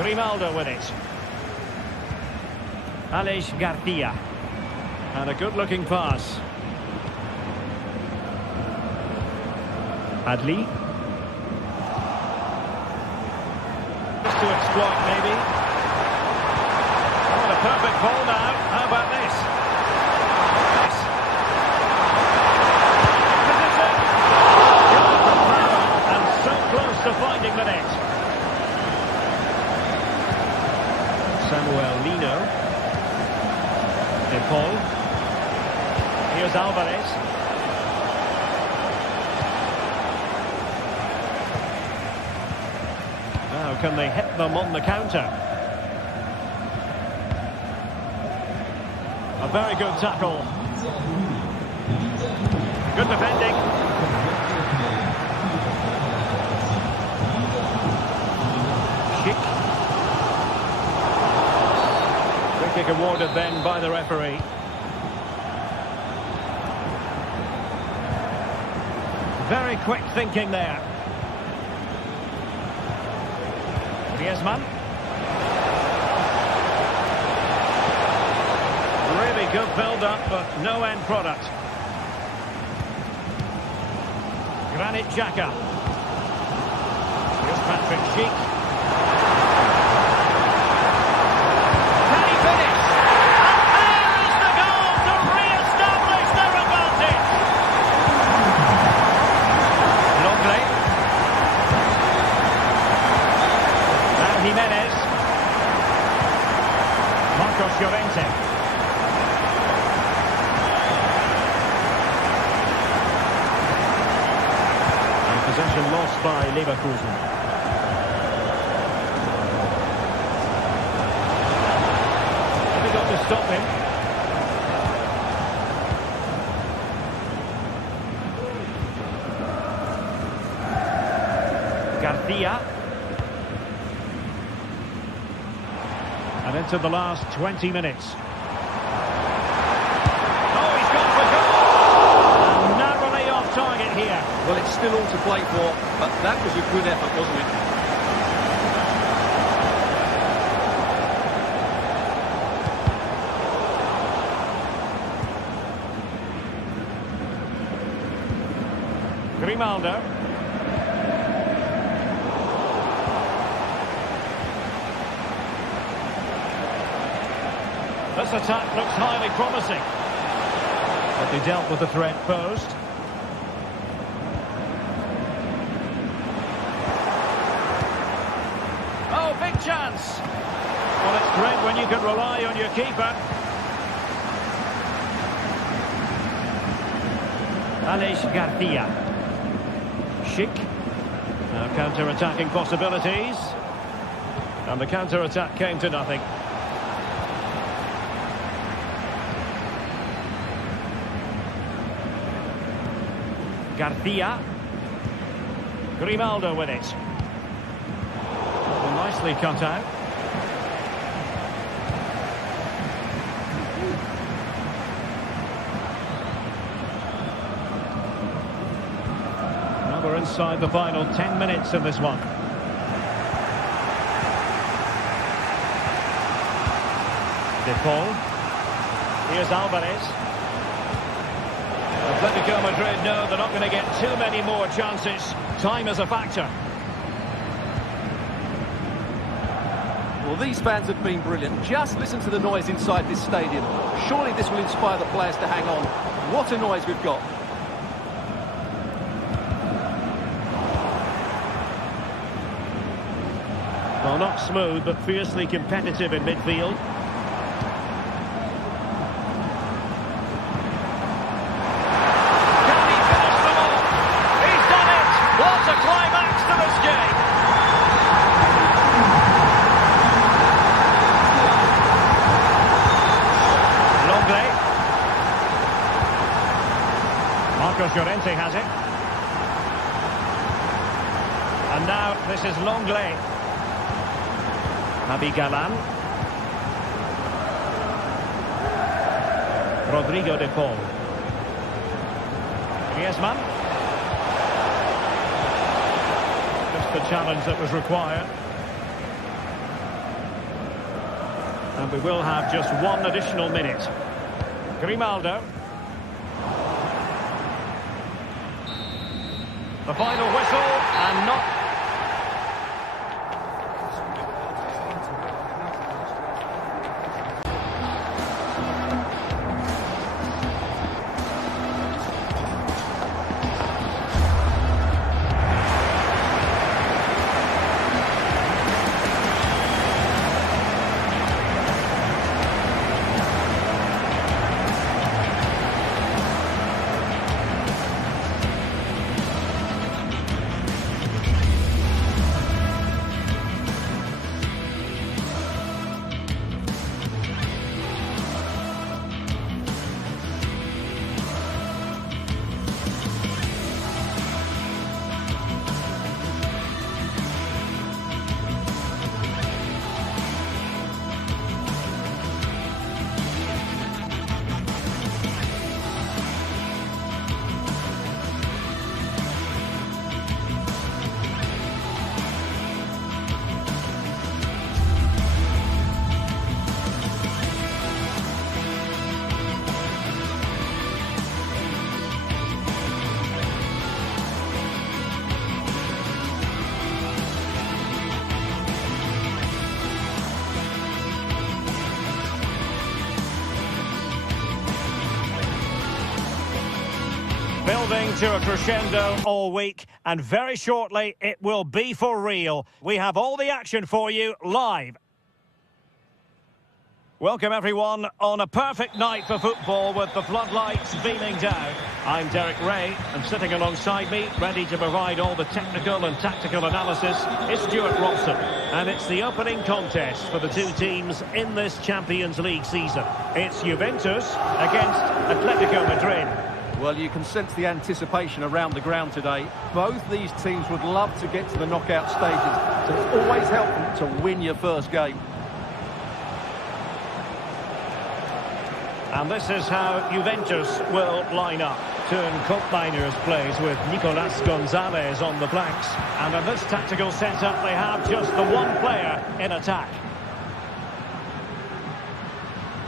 Grimaldo with it. Aleix Garcia. And a good-looking pass. Adli. Just to exploit, maybe. Oh, what a perfect ball now. How about this? Position. And so close to finding the net. Samuel Lino. De Paul. Here's Alvarez. Now can they hit them on the counter? A very good tackle. Good defending. Schick. Free kick awarded then by the referee. Very quick thinking there. Griezmann. Really good build-up, but no end product. Granit Xhaka. Here's Patrick Schick. Can he finish? And there is the goal to re-establish their advantage. Longley. Now Jimenez. Marcos Llorente. Possession lost by Leverkusen. Difficult to stop him. Garcia. And into the last 20 minutes. Oh, he's gone for goal! And narrowly off target here. Well, it's still all to play for, but that was a good effort, wasn't it? Grimaldo. This attack looks highly promising. But they dealt with the threat posed. Oh, big chance. Well, it's great when you can rely on your keeper. Aleix Garcia. Schick. Now counter-attacking possibilities. And the counter-attack came to nothing. Garcia. Grimaldo with it. Well, nicely cut out. Now we're inside the final 10 minutes of this one. De Paul. Here's Alvarez. Atletico Madrid know they're not going to get too many more chances. Time is a factor. Well, these fans have been brilliant. Just listen to the noise inside this stadium. Surely this will inspire the players to hang on. What a noise we've got. Well, not smooth, but fiercely competitive in midfield. Marcos Llorente has it. And now this is Longley. Javi Galán. Rodrigo de Paul. Griezmann. Just the challenge that was required. And we will have just one additional minute. Grimaldo. The final whistle, and not... Building to a crescendo all week, and very shortly it will be for real. We have all the action for you live. Welcome everyone on a perfect night for football with the floodlights beaming down. I'm Derek Ray, and sitting alongside me, ready to provide all the technical and tactical analysis, is Stuart Robson. And it's the opening contest for the two teams in this Champions League season. It's Juventus against Atletico Madrid. Well, you can sense the anticipation around the ground today. Both these teams would love to get to the knockout stages, so it's always helpful to win your first game. And this is how Juventus will line up. Turn Koopmeiners plays with Nicolas Gonzalez on the flanks. And in this tactical setup, they have just the one player in attack.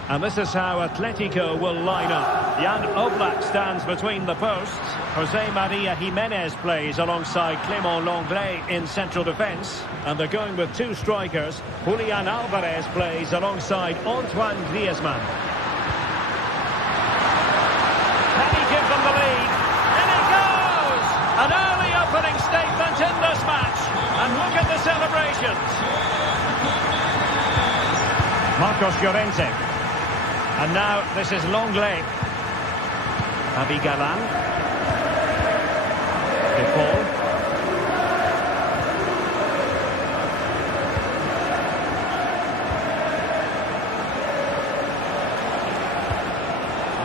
And this is how Atletico will line up. Jan Oblak stands between the posts. Jose Maria Jimenez plays alongside Clément Lenglet in central defence. And they're going with two strikers. Julian Alvarez plays alongside Antoine Griezmann. Can he give them the lead? In it goes! An early opening statement in this match. And look at the celebrations. Marcos Llorente. And now this is Lenglet. Abigalan. De Paul.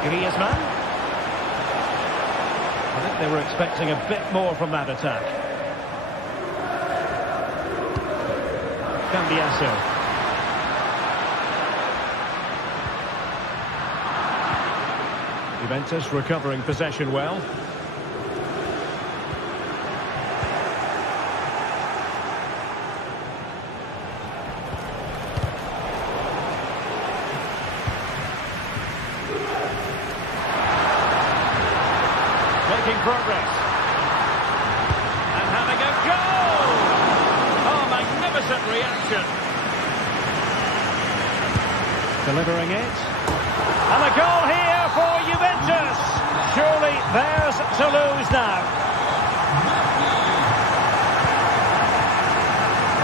Griezmann. I think they were expecting a bit more from that attack. Cambiasso. Juventus recovering possession well. Making progress. And having a goal! Oh, magnificent reaction. Delivering it. And a goal here for Juventus. Surely theirs to lose now.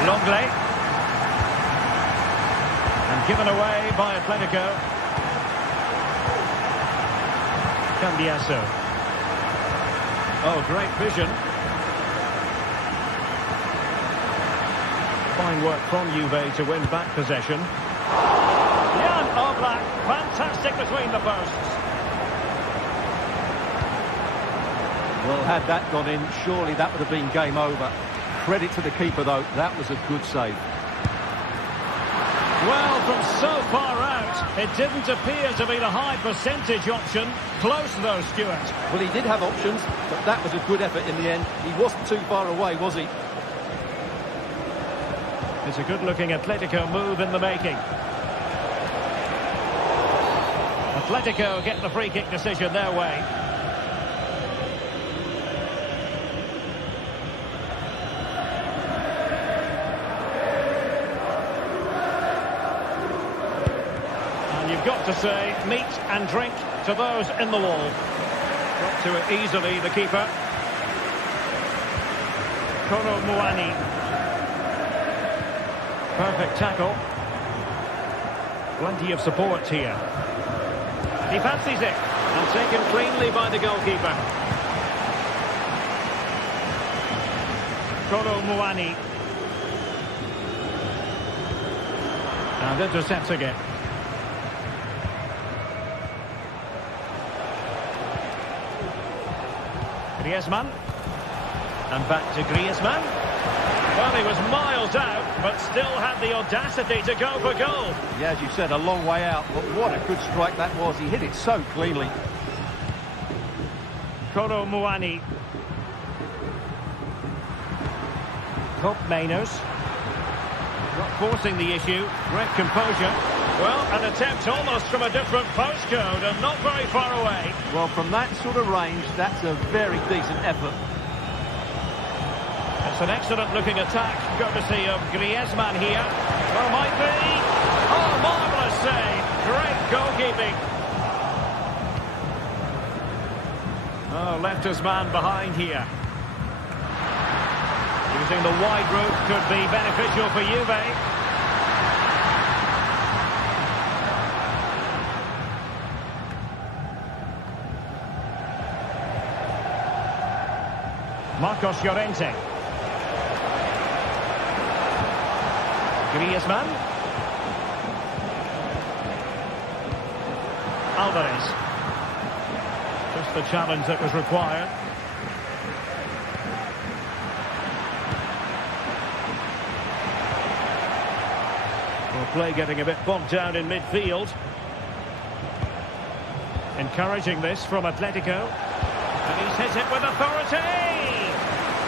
Lenglet. And given away by Atletico. Cambiasso. Oh, great vision. Fine work from Juve to win back possession. Jan Oblak, fantastic between the posts. Well, had that gone in, surely that would have been game over. Credit to the keeper, though. That was a good save. Well Well, from so far out, it didn't appear to be the high percentage option. Close though, Stuart. Well, he did have options, but that was a good effort in the end. He wasn't too far away, was he? It's a good-looking Atletico move in the making. Atletico get the free kick decision their way. And you've got to say, meat and drink to those in the wall. Got to it easily, the keeper. Kolo Muani. Perfect tackle. Plenty of support here. He fancies it. And taken cleanly by the goalkeeper. Kolo Muani. And intercepts again. Griezmann. And back to Griezmann. Well, he was miles out, but still had the audacity to go for goal. Yeah, as you said, a long way out, but what a good strike that was. He hit it so cleanly. Kolo Muani. Top Mainers. Not forcing the issue. Great composure. Well, an attempt almost from a different postcode and not very far away. Well, from that sort of range, that's a very decent effort. It's an excellent-looking attack, courtesy of Griezmann here. Well, might be. Oh, marvellous save. Great goalkeeping. Oh, left his man behind here. Using the wide route could be beneficial for Juve. Marcos Llorente. Griezmann. Alvarez. Just the challenge that was required. Well, play getting a bit bogged down in midfield. Encouraging this from Atletico. And he's hit it with authority!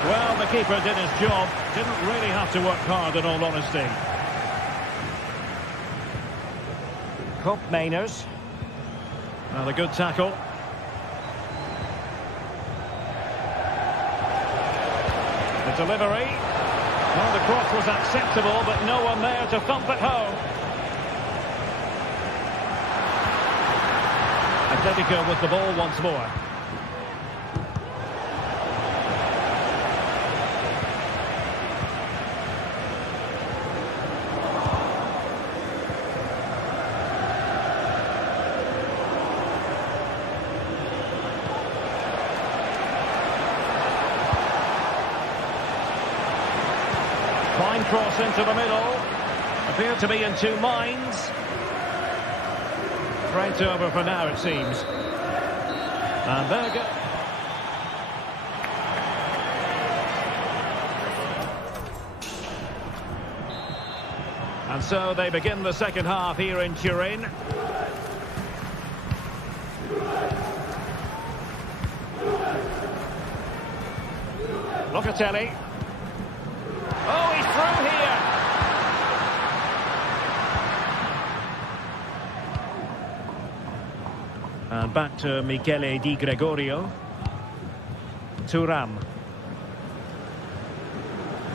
Well, the keeper did his job. Didn't really have to work hard, in all honesty. Top Mainers. Well, a good tackle. The delivery. Well, the cross was acceptable, but no one there to thump it home. Atletico with the ball once more. Fine cross into the middle. Appeared to be in two minds. Threat over for now, it seems. And Berger. And so they begin the second half here in Turin. Locatelli. Oh, he's through here. And back to Michele Di Gregorio. Thuram.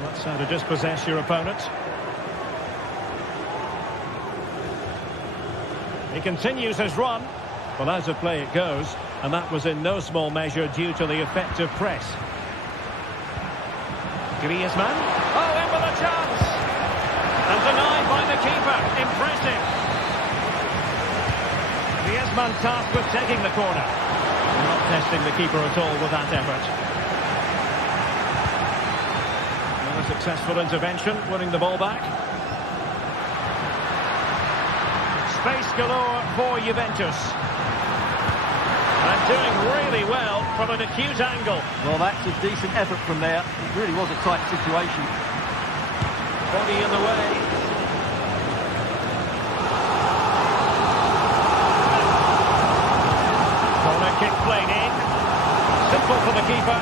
That's how to dispossess your opponent. He continues his run. Well, as of play it goes. And that was in no small measure due to the effective press. Griezmann. Oh, in with a chance. And denied by the keeper. Impressive. Griezmann tasked with taking the corner. Not testing the keeper at all with that effort. And a successful intervention, winning the ball back. Space galore for Juventus. And doing really well from an acute angle. Well, that's a decent effort from there. It really was a tight situation. Body in the way. keeper.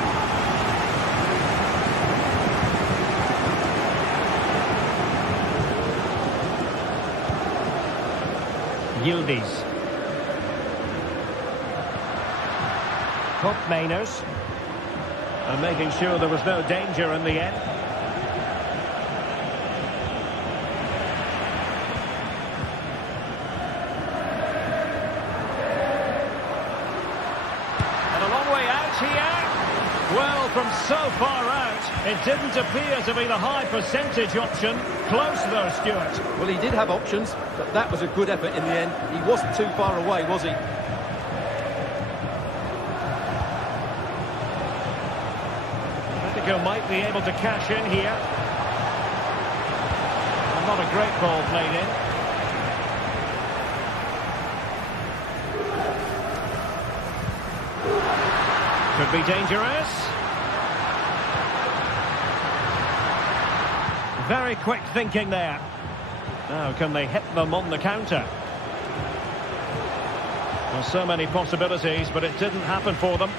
Yildiz. Mainers. And making sure there was no danger in the end. And a long way out here. Well, from so far out, it didn't appear to be the high percentage option. Close though, Stuart. Well, he did have options, but that was a good effort in the end. He wasn't too far away, was he? Might be able to cash in here. And not a great ball played in. Could be dangerous. Very quick thinking there. Now can they hit them on the counter? Well, so many possibilities, but it didn't happen for them.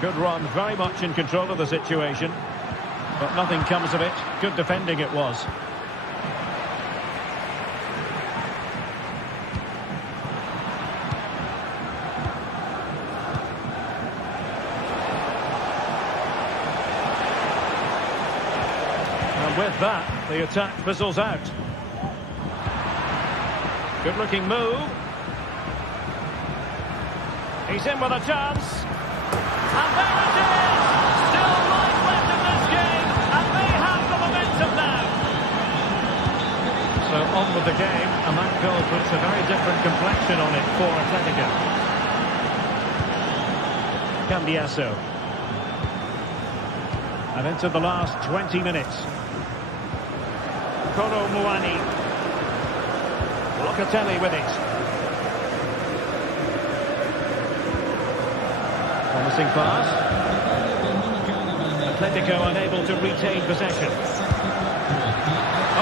Good run, very much in control of the situation. But nothing comes of it. Good defending it was. And with that, the attack fizzles out. Good looking move. He's in with a chance. And there it is! Still life left in this game, and they have the momentum now. So on with the game, and that goal puts a very different complexion on it for Atletico. Cambiasso. And into the last 20 minutes. Kolo Muani. Locatelli with it. Promising pass. Atletico unable to retain possession.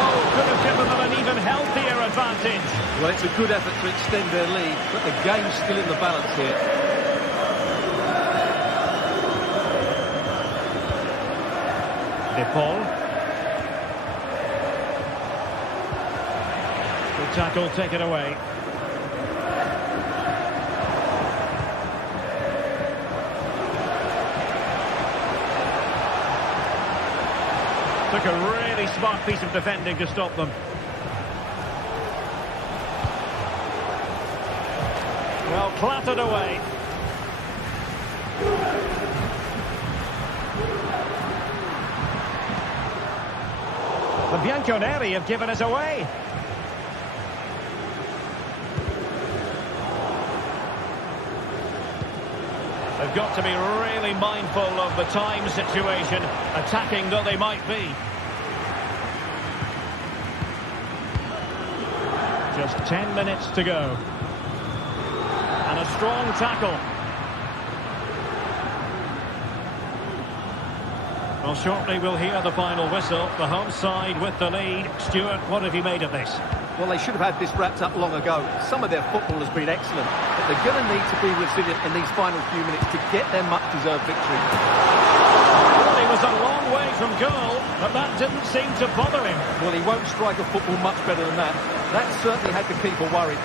Oh, could have given them an even healthier advantage. Well, it's a good effort to extend their lead, but the game's still in the balance here. De Paul. Good tackle, take it away. Took a really smart piece of defending to stop them. Well, clattered away. The Bianconeri have given us away. They've got to be really mindful of the time situation, attacking though they might be. Just 10 minutes to go. And a strong tackle. Well, shortly we'll hear the final whistle. The home side with the lead. Stuart, what have you made of this? Well, they should have had this wrapped up long ago. Some of their football has been excellent, but they're going to need to be resilient in these final few minutes to get their much-deserved victory. Well, he was a long way from goal, but that didn't seem to bother him. Well, he won't strike a football much better than that. That certainly had the keeper worried.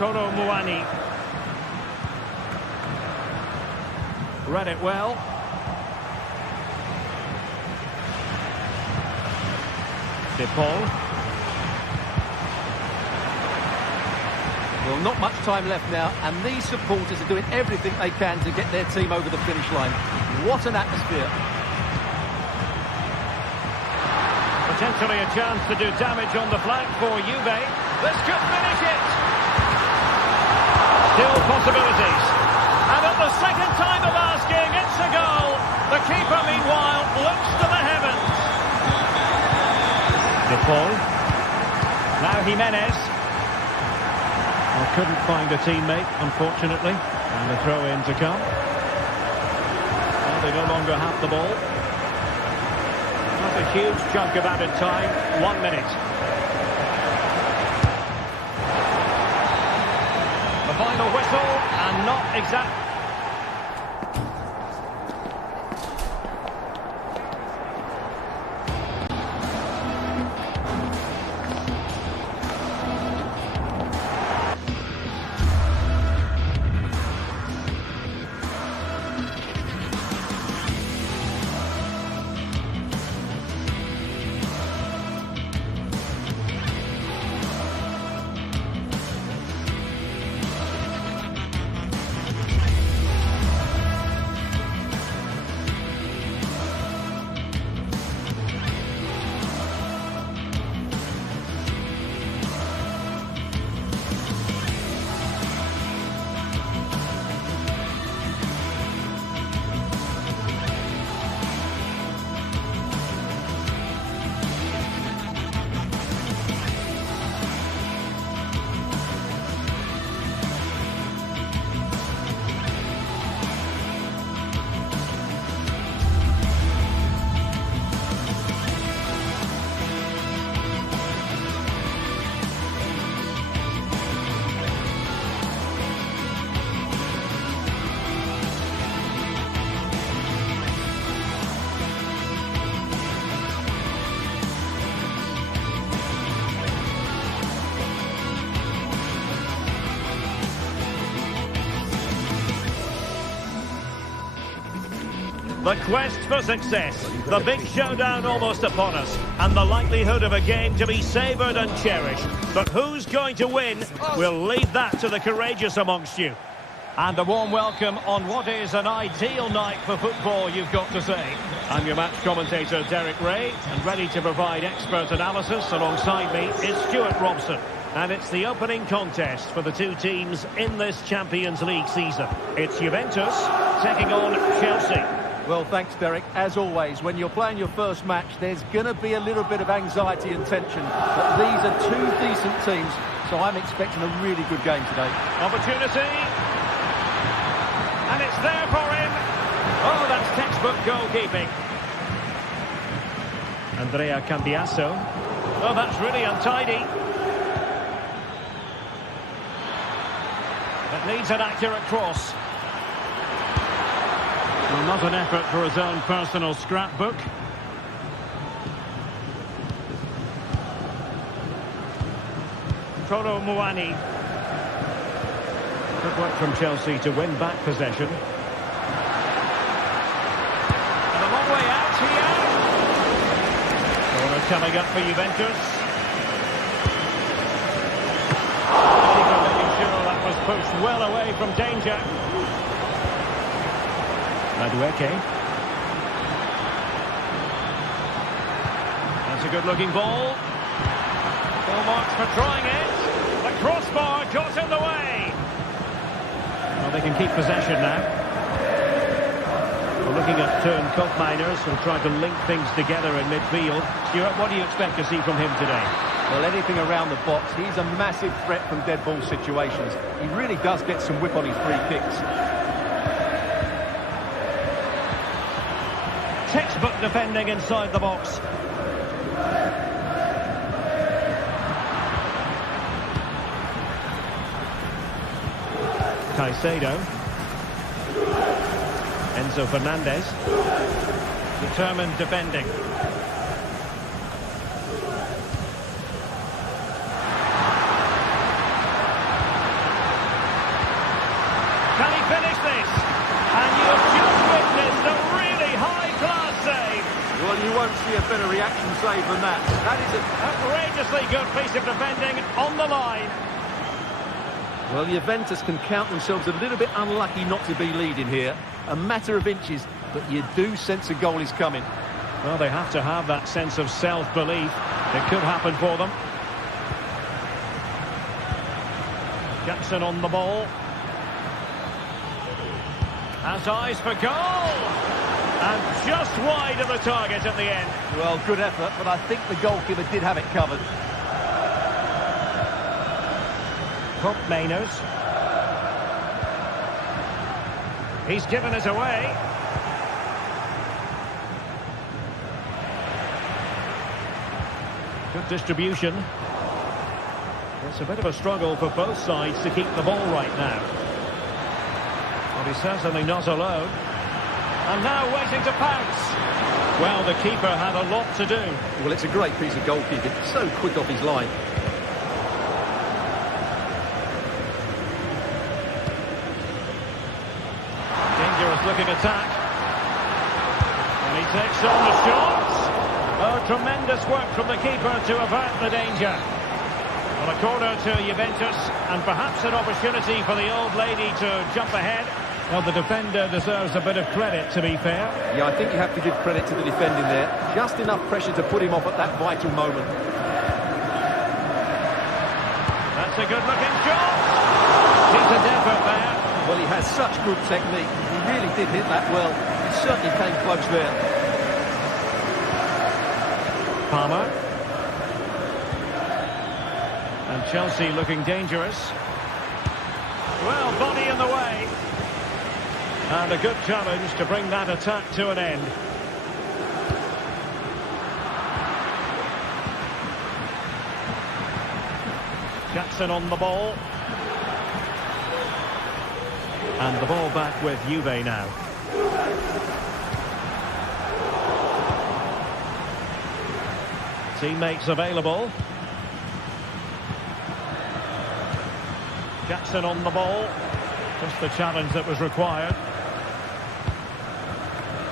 Kolo Muani. Read it well. De Paul. Well, not much time left now, and these supporters are doing everything they can to get their team over the finish line. What an atmosphere. Potentially a chance to do damage on the flank for Juve. This could finish it. Still possibilities. And at the second time of asking, it's a goal. The keeper, meanwhile, looks to the heavens. De Paul. Now Jimenez. Well, couldn't find a teammate, unfortunately. And the throw in to come. Well, they no longer have the ball. Not a huge chunk of added time. 1 minute. The final whistle, and not exact. The quest for success, the big showdown almost upon us, and the likelihood of a game to be savoured and cherished. But who's going to win? We'll leave that to the courageous amongst you. And a warm welcome on what is an ideal night for football, you've got to say. I'm your match commentator, Derek Ray, and ready to provide expert analysis alongside me is Stuart Robson. And it's the opening contest for the two teams in this Champions League season. It's Juventus taking on Chelsea. Well, thanks, Derek. As always, when you're playing your first match, there's going to be a little bit of anxiety and tension. But these are two decent teams, so I'm expecting a really good game today. Opportunity. And it's there for him. Oh, that's textbook goalkeeping. Andrea Cambiasso. Oh, that's really untidy. It needs an accurate cross. Well, not an effort for his own personal scrapbook. Toro Muani. Good work from Chelsea to win back possession. And a long way out here. Corner coming up for Juventus. Making sure that was pushed well away from danger. Madueke. That's a good-looking ball. Full marks for trying it. The crossbar got in the way. Well, they can keep possession now. We're looking at Teun Koopmeiners, who'll try to link things together in midfield. Stuart, what do you expect to see from him today? Well, anything around the box. He's a massive threat from dead ball situations. He really does get some whip on his free kicks. Textbook defending inside the box. Caicedo. Enzo Fernandez. Determined defending. Can he finish this? And you have just witnessed a really high-class save. Well, you won't see a better reaction save than that. That is an outrageously good piece of defending on the line. Well, Juventus can count themselves a little bit unlucky not to be leading here. A matter of inches, but you do sense a goal is coming. Well, they have to have that sense of self-belief. It could happen for them. Jackson on the ball. Has eyes for goal. And just wide of the target at the end. Well, good effort, but I think the goalkeeper did have it covered. Koopmeiners. He's given it away. Good distribution. It's a bit of a struggle for both sides to keep the ball right now. But he's certainly not alone. And now waiting to pounce. Well, the keeper had a lot to do. Well, it's a great piece of goalkeeping. So quick off his line. Dangerous looking attack. And he takes on the shots. Oh, tremendous work from the keeper to avert the danger. Well, a corner to Juventus, and perhaps an opportunity for the old lady to jump ahead. Well, the defender deserves a bit of credit, to be fair. Yeah, I think you have to give credit to the defending there. Just enough pressure to put him off at that vital moment. That's a good-looking shot. Decent effort there. Well, he has such good technique. He really did hit that well. He certainly came close there. Palmer. And Chelsea looking dangerous. Well, body in the way. And a good challenge to bring that attack to an end. Jackson on the ball. And the ball back with Juve now. Teammates available. Jackson on the ball. Just the challenge that was required.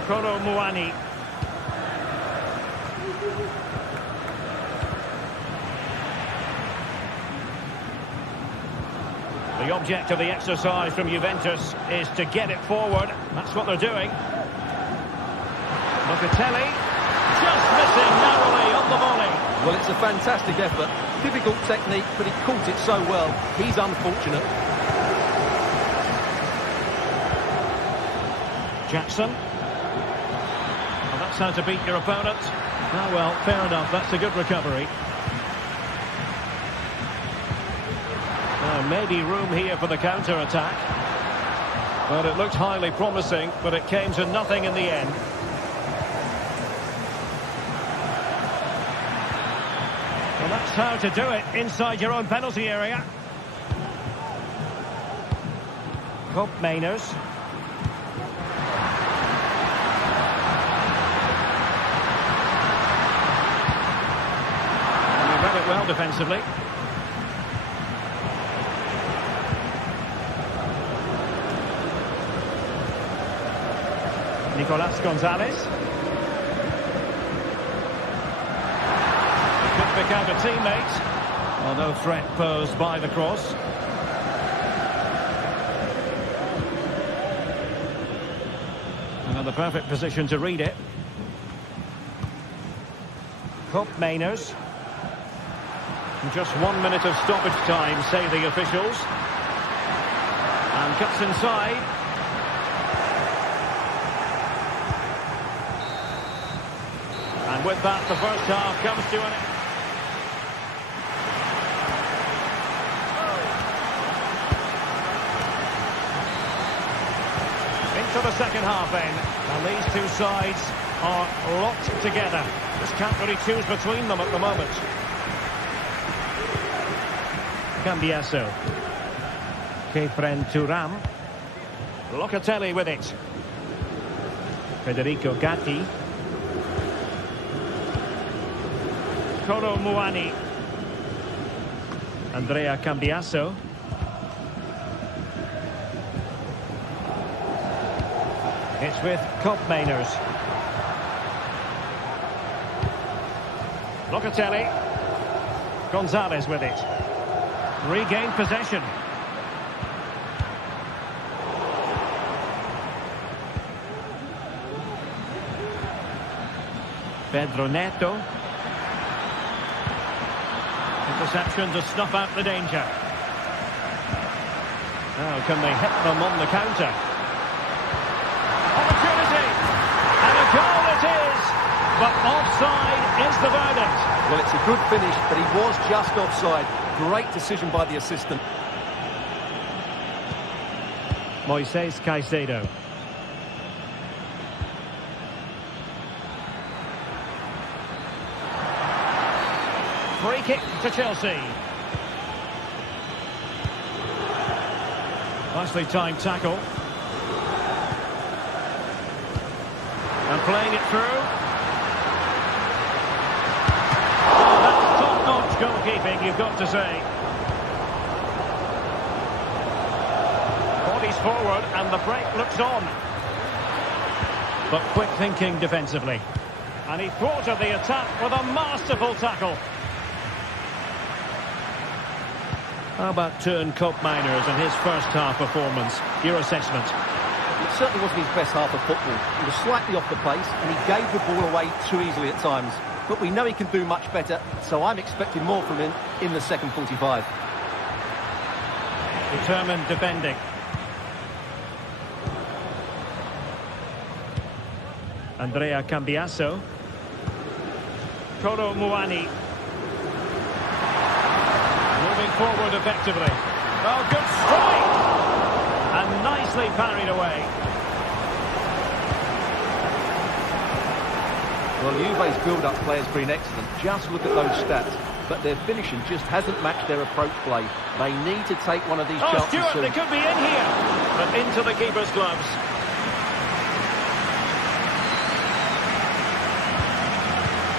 Kolo Muani. The object of the exercise from Juventus is to get it forward. That's what they're doing. Locatelli. Just missing narrowly on the volley. Well, it's a fantastic effort. Difficult technique, but he caught it so well. He's unfortunate. Jackson. Well, that's how to beat your opponent. Oh, well, fair enough. That's a good recovery. Maybe room here for the counter-attack. But it looked highly promising, but it came to nothing in the end. Well, that's how to do it inside your own penalty area. Cope Mainers. And he read it well defensively. Nicolas Gonzalez. Could pick out a teammate. Well, no threat posed by the cross. Another perfect position to read it. Cope Mainers. Just 1 minute of stoppage time, say the officials. And cuts inside. And with that, the first half comes to an end. Into the second half then. And these two sides are locked together. Just can't really choose between them at the moment. Cambiasso. Kefren Thuram. Locatelli with it. Federico Gatti. Kolo Muani. Andrea Cambiasso. It's with Cope Mainers. Locatelli. Gonzalez with it. Regained possession. Pedro Neto. Interception to snuff out the danger. Now can they hit them on the counter? Opportunity! And a goal it is! But offside is the verdict. Well, it's a good finish, but he was just offside. Great decision by the assistant. Moises Caicedo. Free kick to Chelsea. Nicely timed tackle. And playing it through. Oh, that's top-notch goalkeeping, you've got to say. Bodies forward and the break looks on. But quick thinking defensively. And he thwarted the attack with a masterful tackle. How about Teun Koopmeiners and his first half performance? Your assessment? It certainly wasn't his best half of football. He was slightly off the pace and he gave the ball away too easily at times. But we know he can do much better, so I'm expecting more from him in the second 45. Determined defending. Andrea Cambiasso. Kolo Muani. Moving forward effectively. Oh, good strike! And nicely parried away. Well, Juve's build-up play has been excellent. Just look at those stats. But their finishing just hasn't matched their approach play. They need to take one of these chances Stuart, soon. they could be in here. But into the keeper's gloves.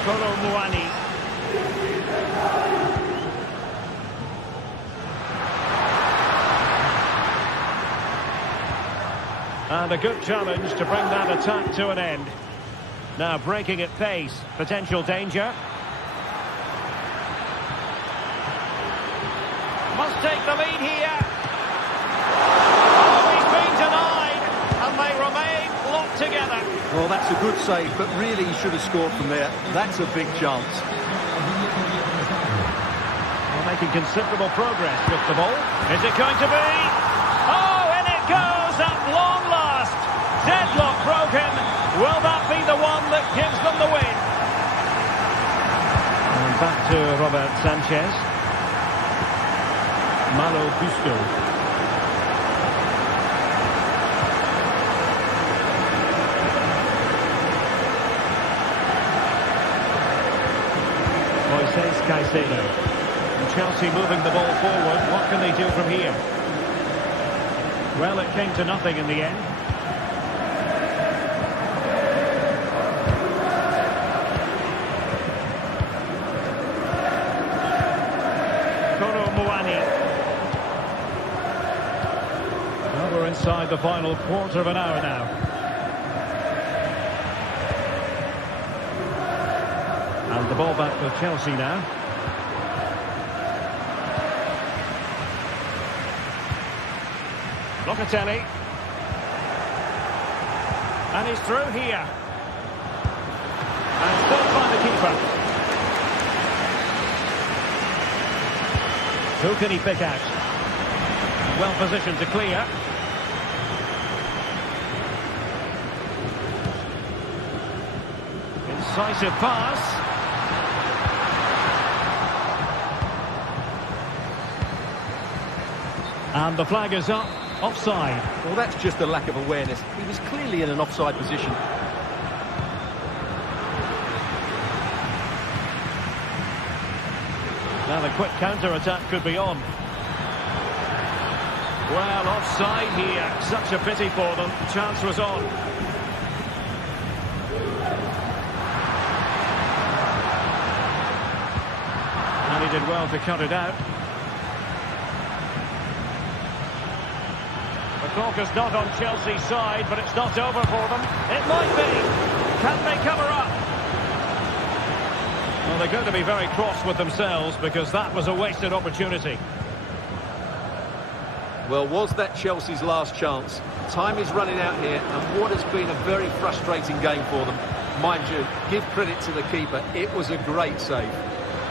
Kolo Muani. And a good challenge to bring that attack to an end. Now breaking at pace. Potential danger. Must take the lead here. Oh, he's been denied. And they remain locked together. Well, that's a good save, but really he should have scored from there. That's a big chance. Well, making considerable progress with the ball. Is it going to be? Oh, in it goes at long last. Deadlock broken. Will that be the one that gives them the win? And back to Robert Sanchez. Malo Gusto. Moises Caicedo. And Chelsea moving the ball forward. What can they do from here? Well, it came to nothing in the end. Kolo Muani. Well, we're inside the final quarter of an hour now. And the ball back with Chelsea now. Locatelli. And he's through here. And saved by the keeper. Who can he pick out? Well positioned to clear. Incisive pass. And the flag is up. Offside. Well, that's just a lack of awareness. He was clearly in an offside position. Now the quick counter-attack could be on. Well, offside here. Such a pity for them. The chance was on. And he did well to cut it out. The clock is not on Chelsea's side, but it's not over for them. It might be. Can they cover up? Well, they're going to be very cross with themselves because that was a wasted opportunity. Well, was that Chelsea's last chance? Time is running out here, and what has been a very frustrating game for them. Mind you, give credit to the keeper. It was a great save.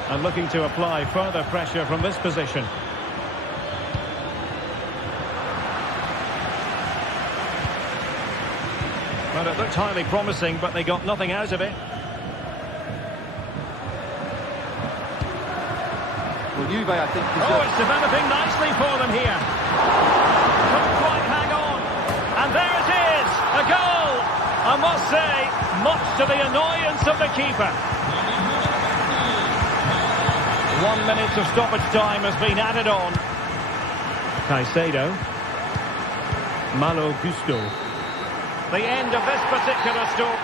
And looking to apply further pressure from this position. Well, it looked highly promising, but they got nothing out of it. Well, Juve, I think... Oh, it's developing nicely for them here. Couldn't quite hang on. I must say, much to the annoyance of the keeper. 1 minute of stoppage time has been added on. Caicedo. Malo Gusto. The end of this particular story.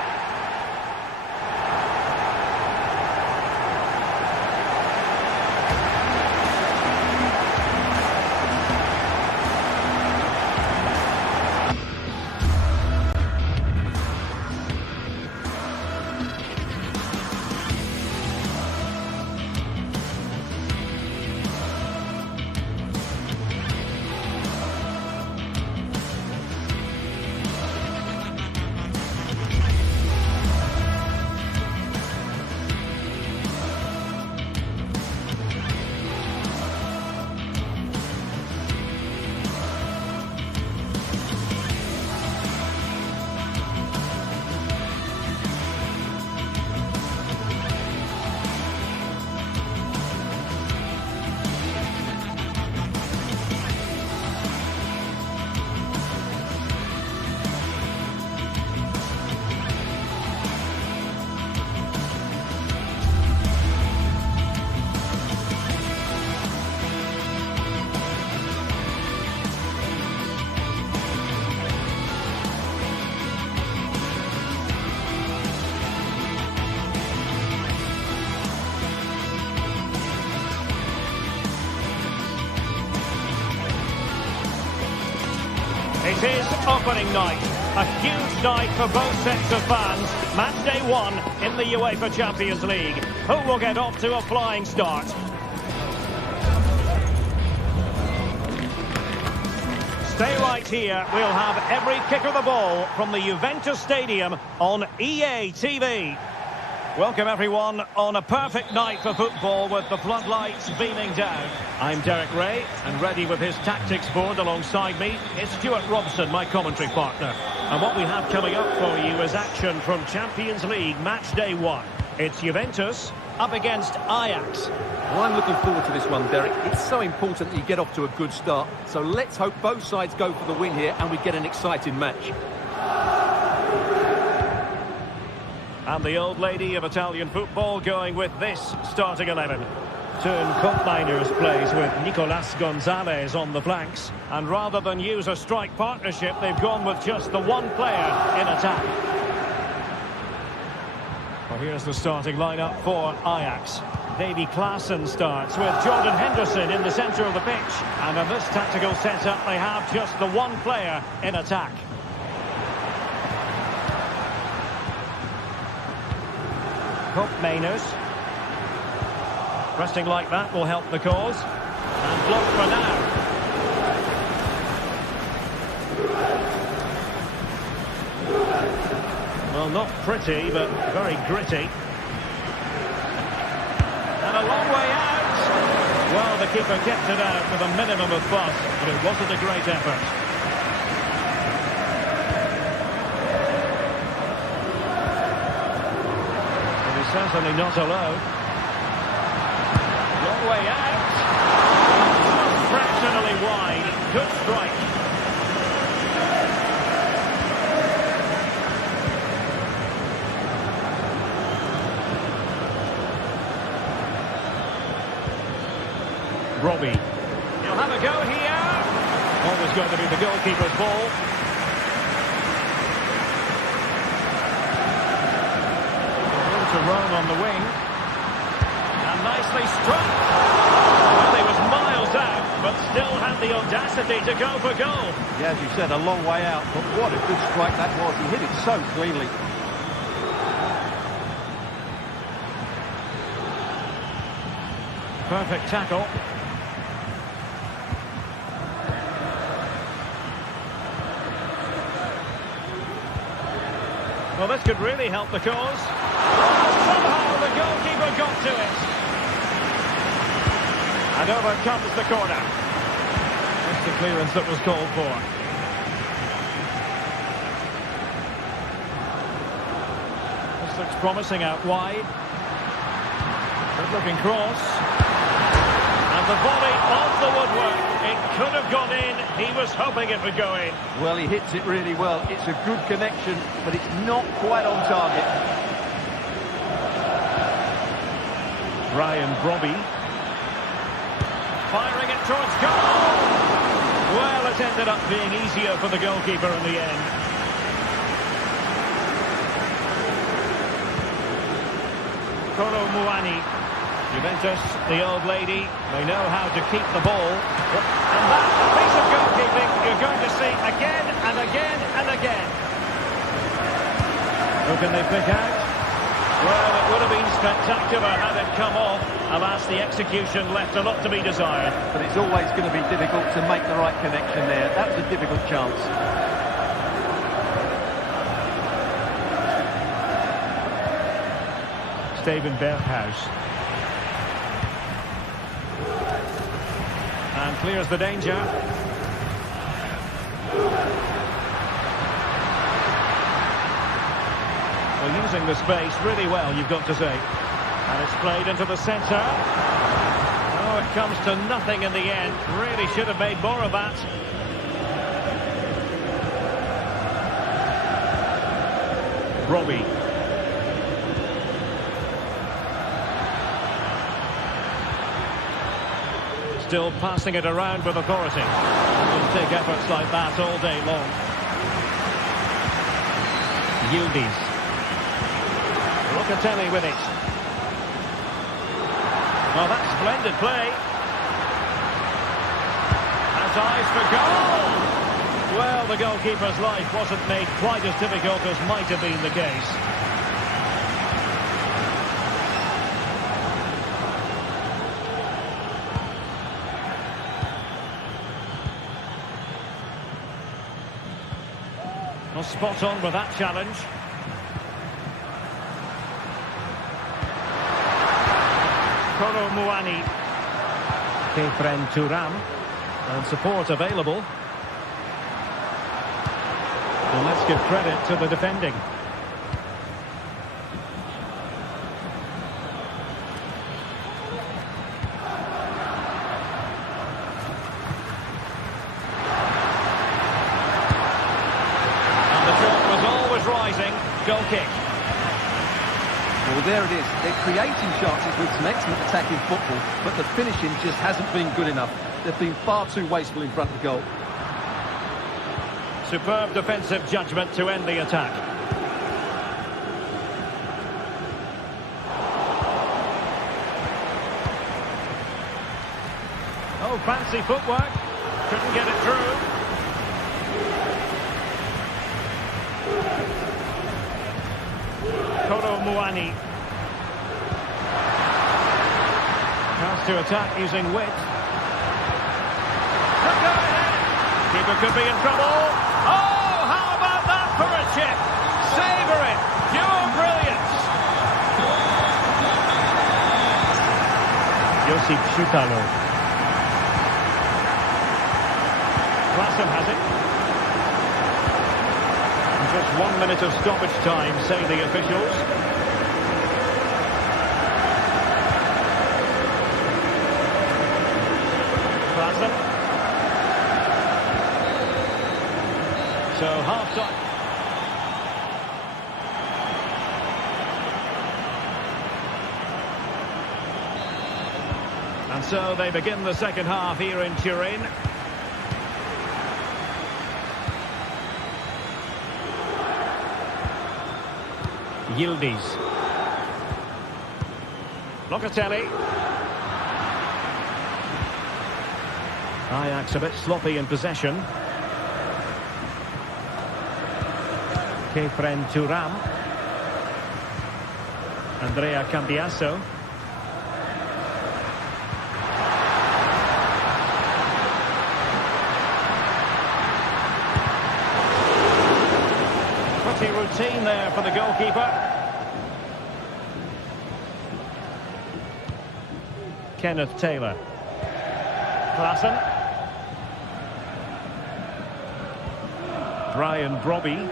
It is opening night, a huge night for both sets of fans. Match day 1 in the UEFA Champions League. Who will get off to a flying start? Stay right here. We'll have every kick of the ball from the Juventus Stadium on EA TV. Welcome everyone on a perfect night for football with the floodlights beaming down. I'm Derek Ray, and ready with his tactics board alongside me is Stuart Robson, my commentary partner. And what we have coming up for you is action from Champions League match day 1. It's Juventus up against Ajax. Well, I'm looking forward to this one, Derek. It's so important that you get off to a good start. So let's hope both sides go for the win here and we get an exciting match. And the old lady of Italian football going with this starting 11. Turn Koopmeiners plays with Nicolas Gonzalez on the flanks. And rather than use a strike partnership, they've gone with just the one player in attack. Well, here's the starting lineup for Ajax. Davy Klaassen starts with Jordan Henderson in the centre of the pitch. And in this tactical setup, they have just the one player in attack. Koopmeiners. Resting like that will help the cause. And blocked for now. Well, not pretty, but very gritty. And a long way out. Well, the keeper kept it out with a minimum of fuss, but it wasn't a great effort. Certainly not alone. Long way out. Fractionally wide. Good strike. Robbie. He'll have a go here. Always going to be the goalkeeper's ball. Rome on the wing, and nicely struck. Well, he was miles out, but still had the audacity to go for goal. Yeah, as you said, a long way out, but what a good strike that was. He hit it so cleanly. Perfect tackle. Well, this could really help the cause. Somehow the goalkeeper got to it. And over comes the corner. That's the clearance that was called for. This looks promising out wide. Good looking cross. And the volley off the woodwork. It could have gone in. He was hoping it would go in. Well, he hits it really well. It's a good connection, but it's not quite on target. Ryan Brobby. Firing it towards goal. Well, it ended up being easier for the goalkeeper in the end. Kolo Muani. Juventus, the old lady, they know how to keep the ball. And that's a piece of goalkeeping you're going to see again and again and again. Who can they pick out? Well, it would have been spectacular had it come off. Alas, the execution left a lot to be desired. But it's always going to be difficult to make the right connection there. That was a difficult chance. Steven Berghuis. And clears the danger. Well, using the space really well, you've got to say. And it's played into the centre. Oh, it comes to nothing in the end. Really should have made more of that. Robbie. Still passing it around with authority. Will take efforts like that all day long. Yildiz. Locatelli with it. Well, that's splendid play. Has eyes for goal. Well, the goalkeeper's life wasn't made quite as difficult as might have been the case. Well, spot on with that challenge. Kolo Muani. Kefren Turam. And support available. And let's give credit to the defending. Goal kick. Well, there it is. They're creating chances with some excellent attacking football, but the finishing just hasn't been good enough. They've been far too wasteful in front of goal. Superb defensive judgment to end the attack. Oh, fancy footwork. Couldn't get it through. Kolo Muani. Pass to attack using wit. Could go ahead. Keeper could be in trouble. Oh, how about that for a chip? Savour it. Pure brilliance. Josip Schutalo. Klassen has it. Just 1 minute of stoppage time, say the officials. Klassen. So half-time. And so they begin the second half here in Turin. Yildiz. Locatelli. Ajax a bit sloppy in possession. Kefren Turam. Andrea Cambiasso. Pretty routine there for the goalkeeper. Kenneth Taylor. Klassen. Ryan Brobby.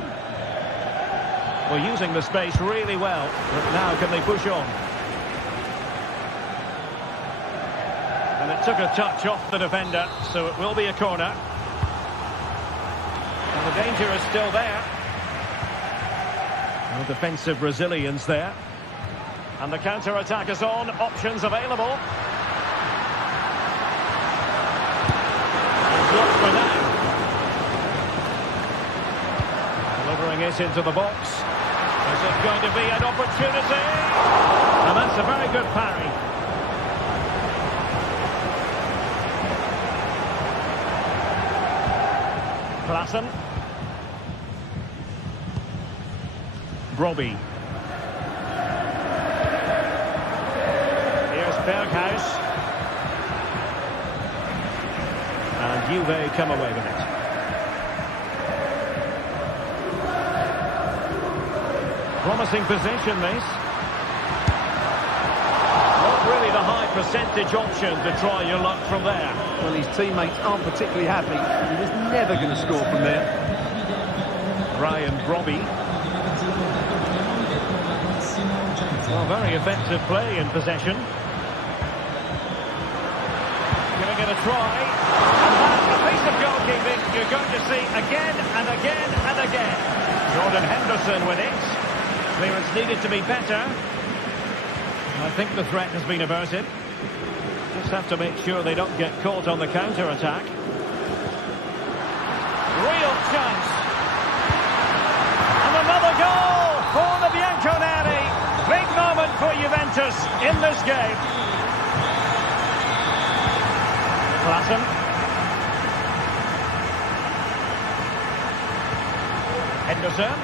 Well, using the space really well. But now can they push on? And it took a touch off the defender, so it will be a corner. And the danger is still there. No defensive Brazilians there. And the counter-attack is on. Options available. Blocked for now. Delivering it into the box. Is it going to be an opportunity? And that's a very good parry. Klassen. Brobbey. Here's Berghuis. And Juve come away with it. Promising position, this. Not really the high percentage option to try your luck from there. Well, his teammates aren't particularly happy. He was never going to score from there. Ryan Brobbey. Well, very effective play in possession. Giving it a try. And that's a piece of goalkeeping you're going to see again and again and again. Jordan Henderson with it. Clearance needed to be better. I think the threat has been averted. Just have to make sure they don't get caught on the counter-attack. Real chance. And another goal for the Bianconeri. Big moment for Juventus in this game. Klassen. Henderson.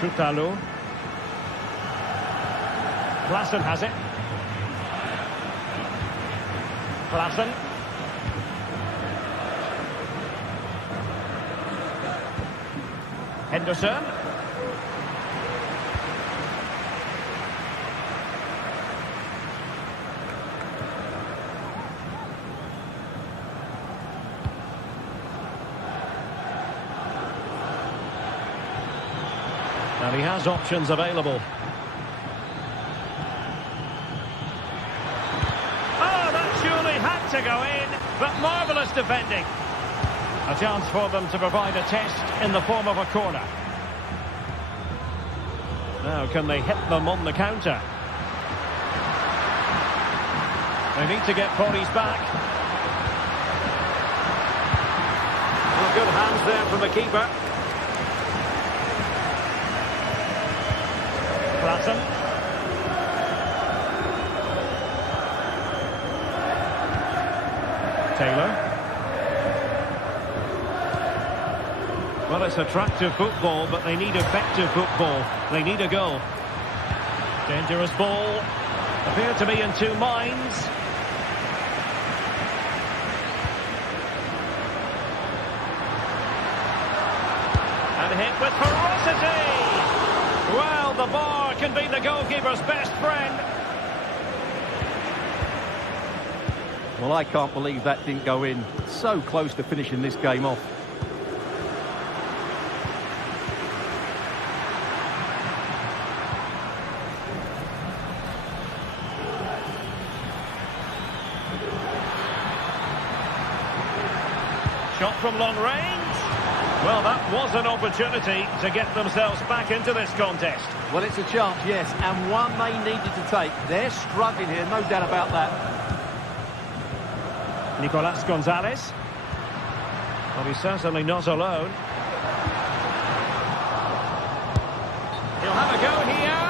Schutalo. Klassen has it. Klassen. Henderson. And he has options available. Oh, that surely had to go in, but marvellous defending. A chance for them to provide a test in the form of a corner. Now, can they hit them on the counter? They need to get bodies back. Well, good hands there from the keeper. Klassen. Taylor. Well, it's attractive football, but they need effective football. They need a goal. Dangerous ball. Appear to be in two minds. And hit with ferocity. Well, the bar can be the goalkeeper's best friend. Well, I can't believe that didn't go in. So close to finishing this game off. Shot from long range. Well, that was an opportunity to get themselves back into this contest. Well, it's a chance, yes, and one they needed to take. They're struggling here, no doubt about that. Nicolas Gonzalez. Well, he's certainly not alone. He'll have a go here.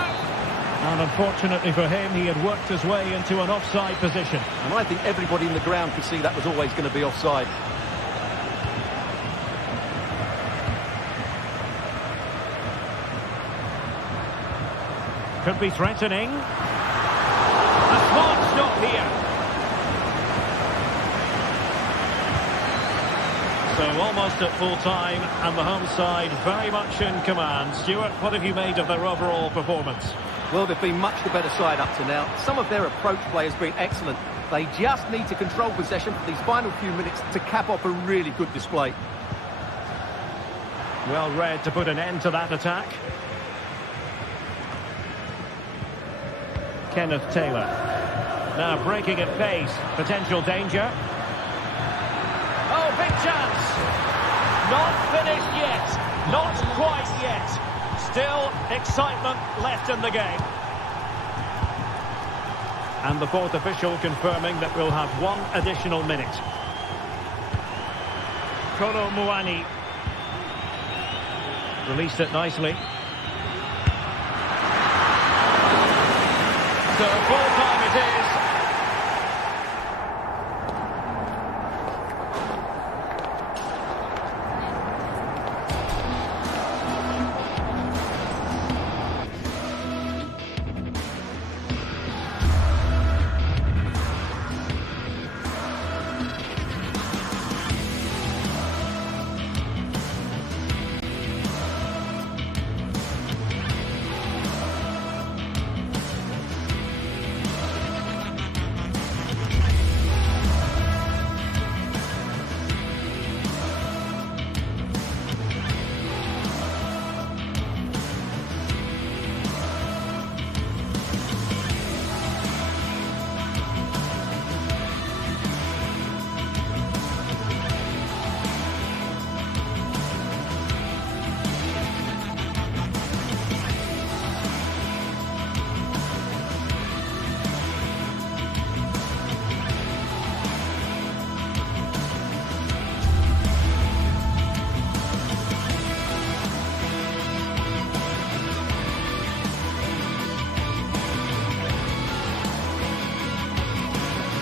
And unfortunately for him, he had worked his way into an offside position. And I think everybody in the ground could see that was always going to be offside. Could be threatening. A smart stop here. So almost at full time, and the home side very much in command. Stuart, what have you made of their overall performance? Well, they've been much the better side up to now. Some of their approach play has been excellent. They just need to control possession for these final few minutes to cap off a really good display. Well read to put an end to that attack. Kenneth Taylor. Now breaking at pace. Potential danger. Oh, big chance. Not finished yet. Not quite yet. Still excitement left in the game. And the fourth official confirming that we'll have one additional minute. Kolo Muani. Released it nicely. So full time it is.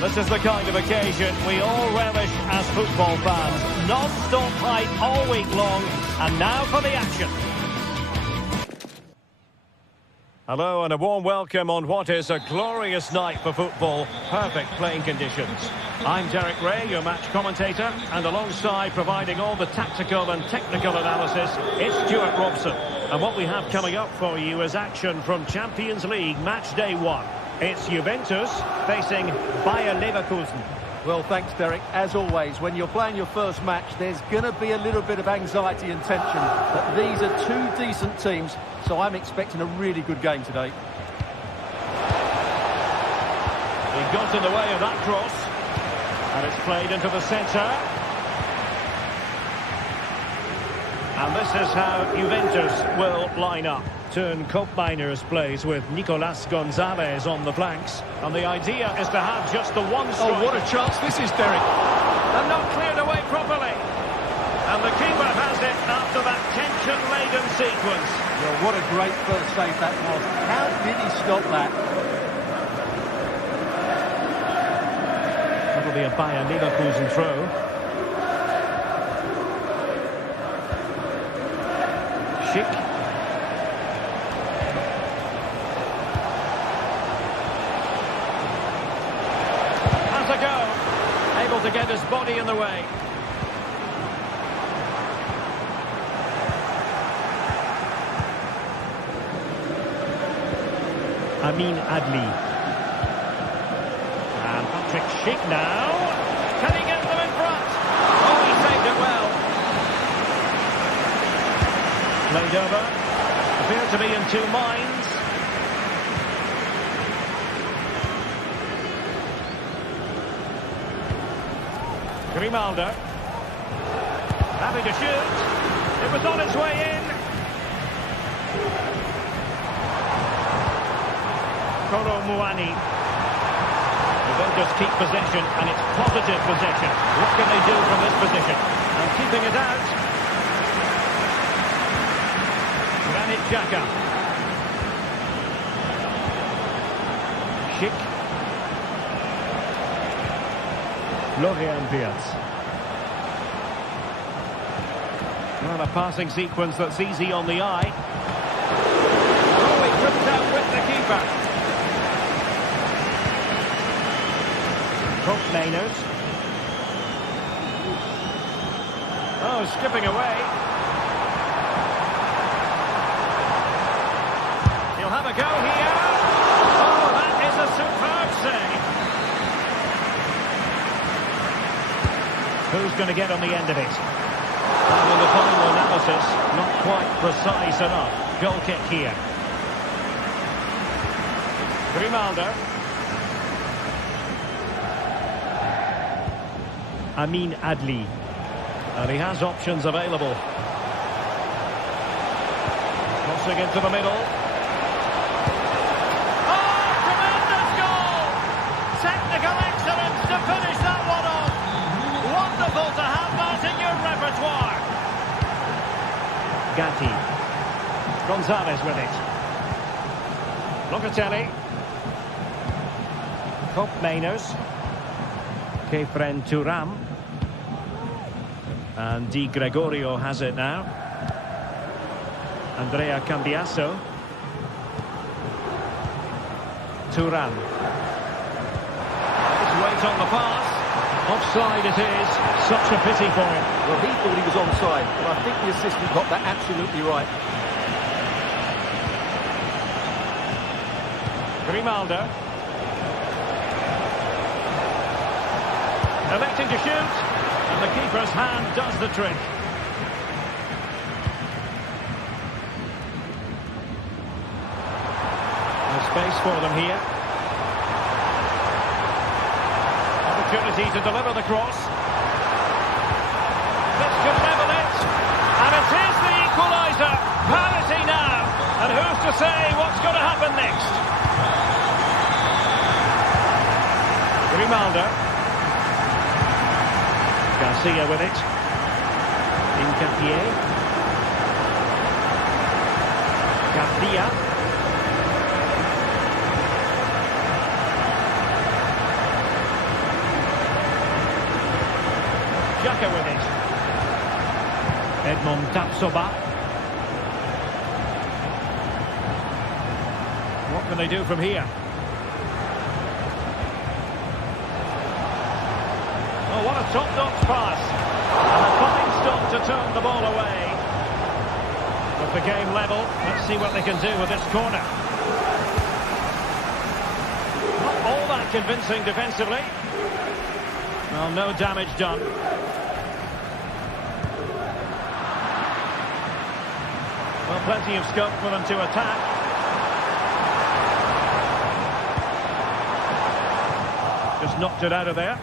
This is the kind of occasion we all relish as football fans. Non-stop hype all week long, and now for the action. Hello and a warm welcome on what is a glorious night for football. Perfect playing conditions. I'm Derek Ray, your match commentator, and alongside providing all the tactical and technical analysis, it's Stuart Robson. And what we have coming up for you is action from Champions League Match Day 1. It's Juventus facing Bayer Leverkusen. Well, thanks, Derek. As always, when you're playing your first match, there's going to be a little bit of anxiety and tension. But these are two decent teams, so I'm expecting a really good game today. He got in the way of that cross. And it's played into the centre. And this is how Juventus will line up. Turn Koopmeiners plays with Nicolas Gonzalez on the flanks. And the idea is to have just the one striker. Oh, what a chance this is, Derek. And not cleared away properly. And the keeper has it after that tension-laden sequence. Well, what a great first save that was. How did he stop that? That'll be a Bayer Leverkusen throw. Schick. Has a go. Able to get his body in the way. Amin Adli. And Patrick Schick now. Can he get them in front? Oh, he saved it well. Played over. Appear to be in two minds. Grimaldo. Happy to shoot. It was on its way in. Kolo Muani. Juventus keep possession, and it's positive possession. What can they do from this position? And keeping it out. Granit Xhaka. Schick. Florian Wirtz. Well, a passing sequence that's easy on the eye. Oh, he tripped out with the keeper. Koopmeiners. Oh, skipping away. He'll have a go here. Oh, that is a superb save. Who's going to get on the end of it? And in the final analysis, not quite precise enough. Goal kick here. Grimaldo. Amin Adli. And he has options available. Crossing into the middle. Oh, tremendous goal! Technical excellence to finish that one off. Wonderful to have that in your repertoire. Gatti. Gonzalez with it. Locatelli. Cop Mainers. Kefren Turam. And Di Gregorio has it now. Andrea Cambiasso. Turam. His weight on the pass. Offside it is. Such a pity for him. Well, he thought he was onside, but I think the assistant got that absolutely right. Grimaldo. Electing to shoot. And the keeper's hand does the trick. No space for them here. Opportunity to deliver the cross. This could level it. And it is the equaliser. Parity now. And who's to say what's going to happen next? Grimaldo. Garcia with it. Incapié. Garcia. Xhaka with it. Edmond Tapsoba. What can they do from here? Oh, what a top-notch pass. And a fine stop to turn the ball away. With the game level, let's see what they can do with this corner. Not all that convincing defensively. Well, no damage done. Well, plenty of scope for them to attack. Just knocked it out of there.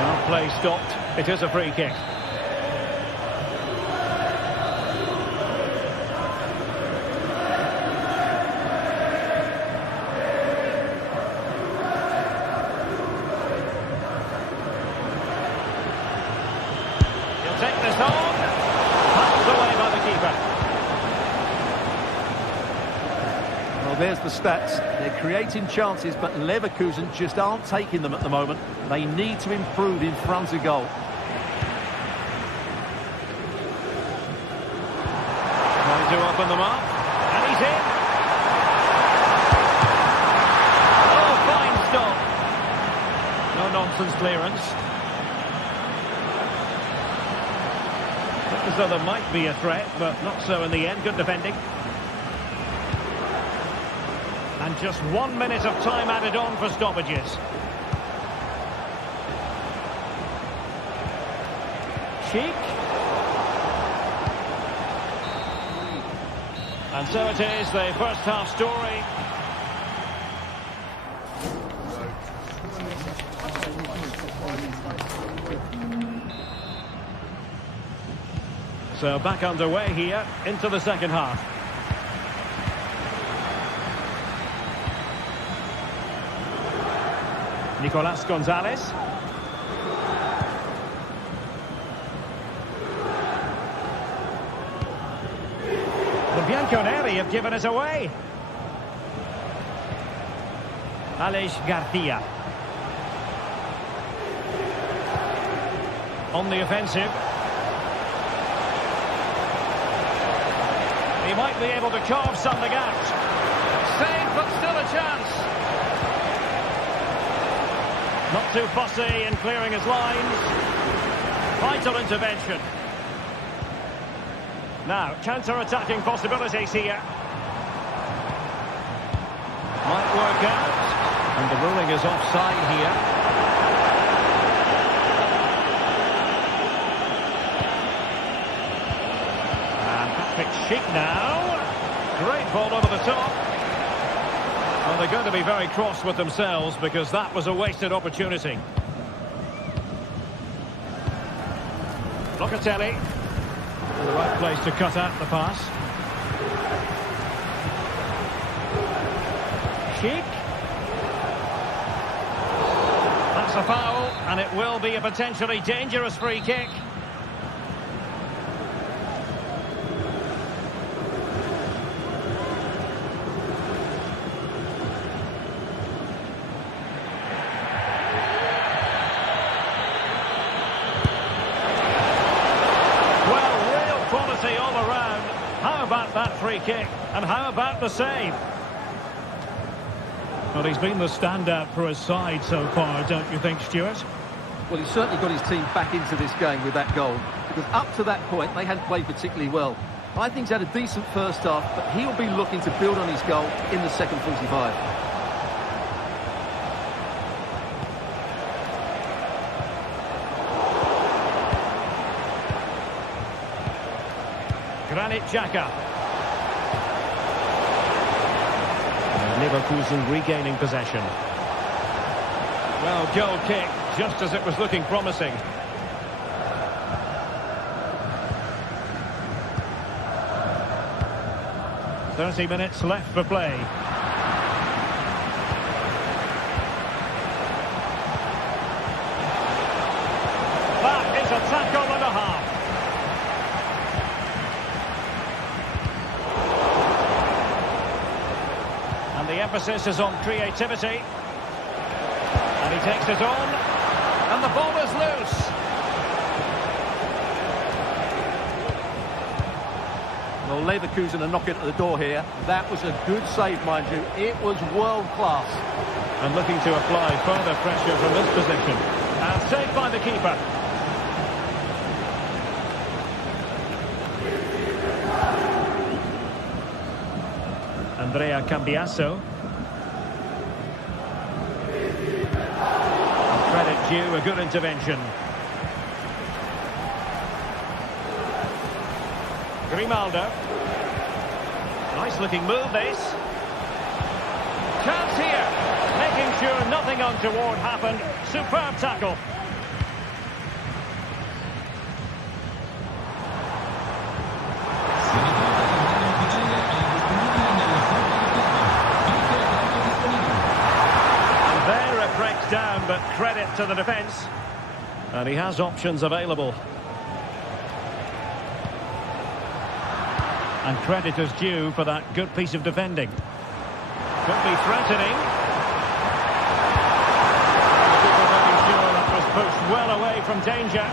Well, play stopped. It is a free kick. Take this on. Passed away by the keeper. Well, there's the stats. They're creating chances, but Leverkusen just aren't taking them at the moment. They need to improve in front of goal. Trying to open them up. And he's in. Oh, fine stop. No nonsense clearance. As though there might be a threat, but not so in the end. Good defending. And just 1 minute of time added on for stoppages. Cheek. And so it is, the first half story. So back underway here into the second half. Nicolas Gonzalez. The Bianconeri have given us away. Aleix Garcia. On the offensive. He might be able to carve something out. Saved, but still a chance. Not too fussy in clearing his lines. Vital intervention. Now, counter-attacking possibilities here. work out. And the ruling is offside here. And Patrick Schick now. Great ball over the top. Well, they're going to be very cross with themselves because that was a wasted opportunity. Locatelli. The right place to cut out the pass. Schick. That's a foul, and it will be a potentially dangerous free kick. All around. How about that free kick? And how about the save? Well, he's been the standout for his side so far, don't you think, Stuart? Well, he's certainly got his team back into this game with that goal, because up to that point, they hadn't played particularly well. I think he's had a decent first half, but he'll be looking to build on his goal in the second 45. Granit Xhaka. Leverkusen regaining possession. Well, goal kick, just as it was looking promising. "30 minutes left for play. That is a tackle and a half. The emphasis is on creativity. And he takes it on. And the ball is loose. Well, Leverkusen are knocking at the door here. That was a good save, mind you. It was world class. And looking to apply further pressure from this position. And saved by the keeper. Andrea Cambiasso. Credit due, a good intervention. Grimaldo. Nice looking move, this. Chance here. Making sure nothing untoward happened. Superb tackle. Down, but credit to the defence. And he has options available. And credit is due for that good piece of defending. Could be threatening. People making sure that was pushed well away from danger.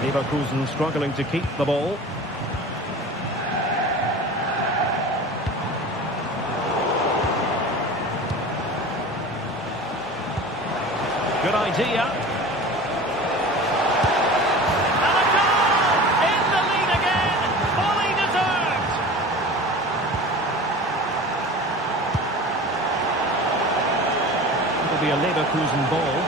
Leverkusen struggling to keep the ball. Good idea. And a goal! In the lead again! Fully deserved! It'll be a Leverkusen ball.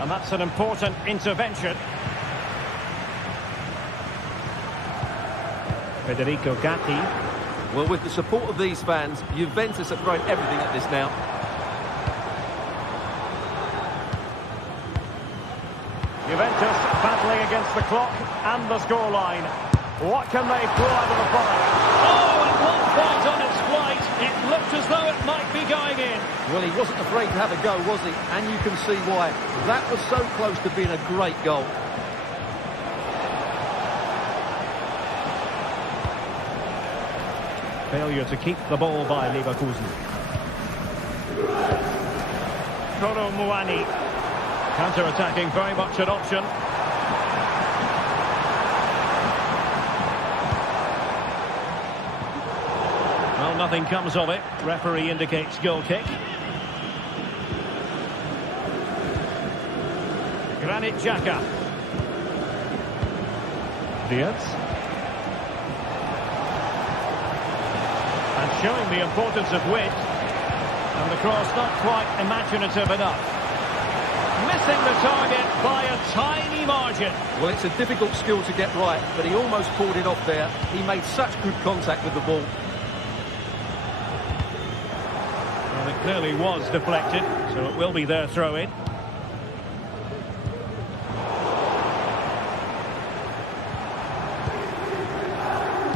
And that's an important intervention. Federico Gatti. Well, with the support of these fans, Juventus are throwing everything at this now. Juventus battling against the clock and the scoreline. What can they pull out of the fire? Oh, at one point on its flight, it looked as though it might be going in. Well, he wasn't afraid to have a go, was he? And you can see why. That was so close to being a great goal. Failure to keep the ball by Leverkusen. Kolo Muani. Counter-attacking, very much an option. Well, nothing comes of it. Referee indicates goal kick. Granit Xhaka. Diaz. And showing the importance of width. And the cross not quite imaginative enough. Missing the target by a tiny margin. Well, it's a difficult skill to get right, but he almost pulled it off there. He made such good contact with the ball. Well, it clearly was deflected, so it will be their throw-in.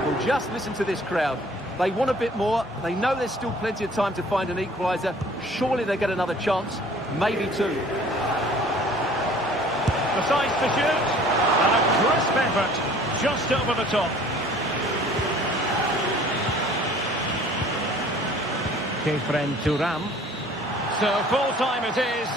Well, just listen to this crowd. They want a bit more. They know there's still plenty of time to find an equaliser. Surely they get another chance, maybe two. Decides to shoot, and a crisp effort, just over the top. Kefren Turam. So full time it is.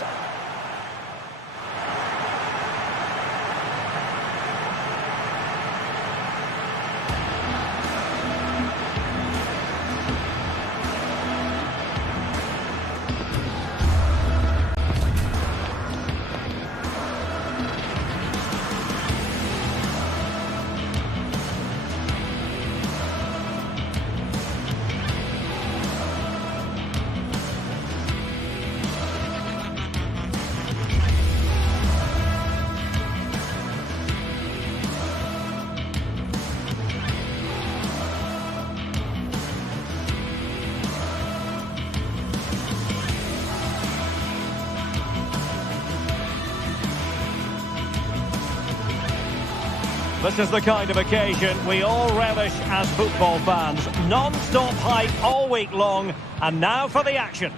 This is the kind of occasion we all relish as football fans. Non-stop hype all week long, and now for the action.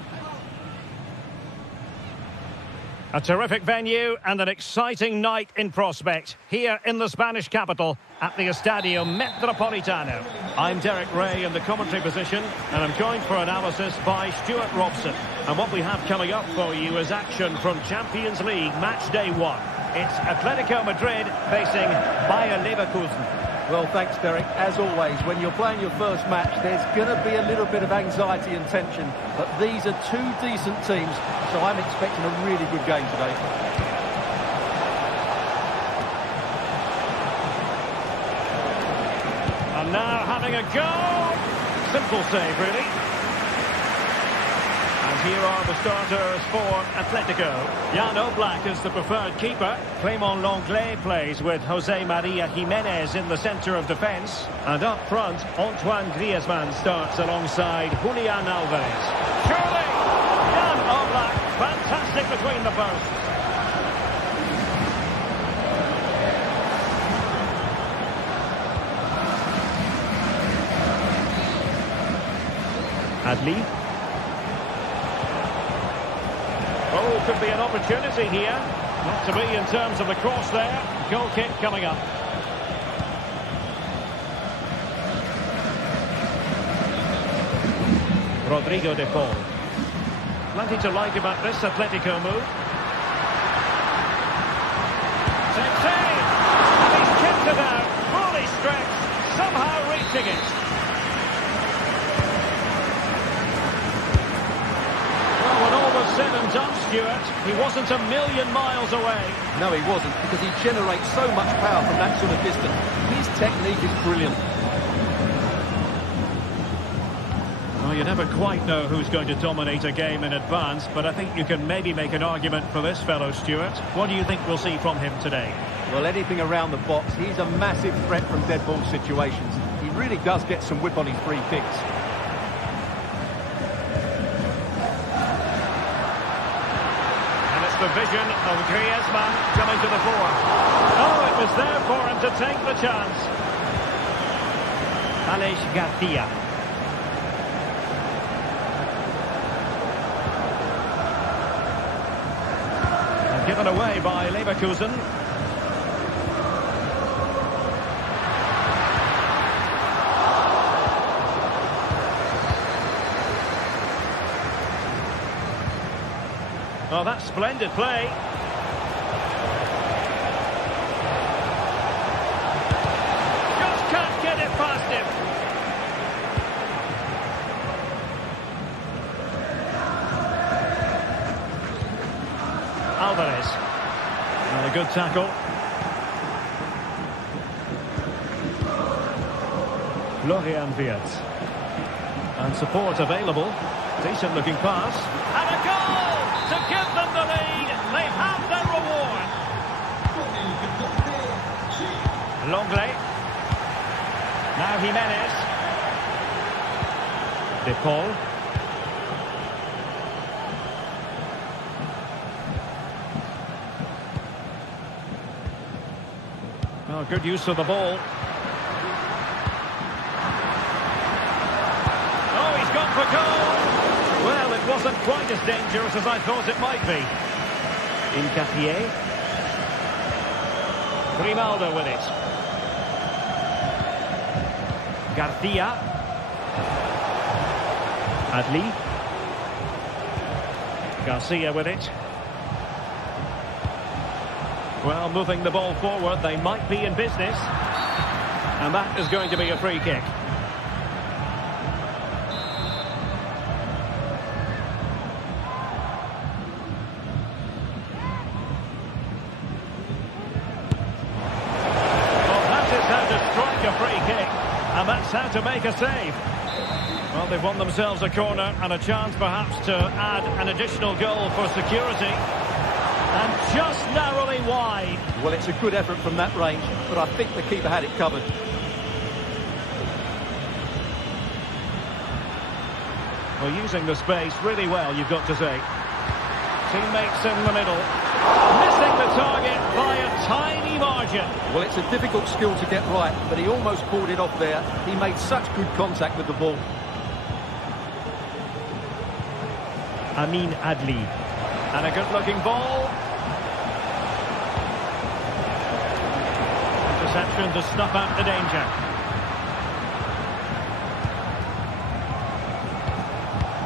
A terrific venue and an exciting night in prospect here in the Spanish capital at the Estadio Metropolitano. I'm Derek Ray in the commentary position, and I'm joined for analysis by Stuart Robson. And what we have coming up for you is action from Champions League match day 1. It's Atletico Madrid facing Bayer Leverkusen. Well, thanks, Derek. As always, when you're playing your first match, there's going to be a little bit of anxiety and tension. But these are two decent teams, so I'm expecting a really good game today. And now having a go. Simple save, really. And here are the starters for Atletico. Jan Oblak is the preferred keeper. Clément Lenglet plays with Jose Maria Jimenez in the centre of defence. And up front, Antoine Griezmann starts alongside Julian Alvarez. Surely! Jan Oblak, fantastic between the posts. Adli. Oh, could be an opportunity here. Not to be in terms of the cross there. Goal kick coming up. Rodrigo de Paul. Plenty to like about this Atletico move. Save! And he's kept it out. Fully stretched. Somehow reaching it. Said and done, Stuart. He wasn't a million miles away. No, he wasn't, because he generates so much power from that sort of distance. His technique is brilliant. Well, you never quite know who's going to dominate a game in advance, but I think you can maybe make an argument for this fellow, Stuart. What do you think we'll see from him today? Well, anything around the box. He's a massive threat from dead ball situations. He really does get some whip on his free kicks. The vision of Griezmann coming to the fore. Oh, it was there for him to take the chance. Alex Garcia. And given away by Leverkusen. Oh, that's splendid play. Just can't get it past him. Alvarez. Well, A good tackle. Florian Wirtz. And support available. Decent looking pass. And a goal to give them the lead. They've had their reward. Longley. Now Jimenez. De Paul. Oh, good use of the ball. Oh, he's gone for goal. Well, it wasn't quite as dangerous as I thought it might be. Incapié. Grimaldo with it. Garcia. Adli. Garcia with it. Well, moving the ball forward, they might be in business. And that is going to be a free kick. Well, that is how to strike a free kick. And that's how to make a save. Well, they've won themselves a corner and a chance perhaps to add an additional goal for security. And just narrowly wide. Well, it's a good effort from that range, but I think the keeper had it covered. Well, using the space really well, you've got to say. Teammates in the middle. Missing the target by a tiny margin. Well, it's a difficult skill to get right, but he almost pulled it off there. He made such good contact with the ball. Amin Adli. And a good-looking ball. Interception to snuff out the danger.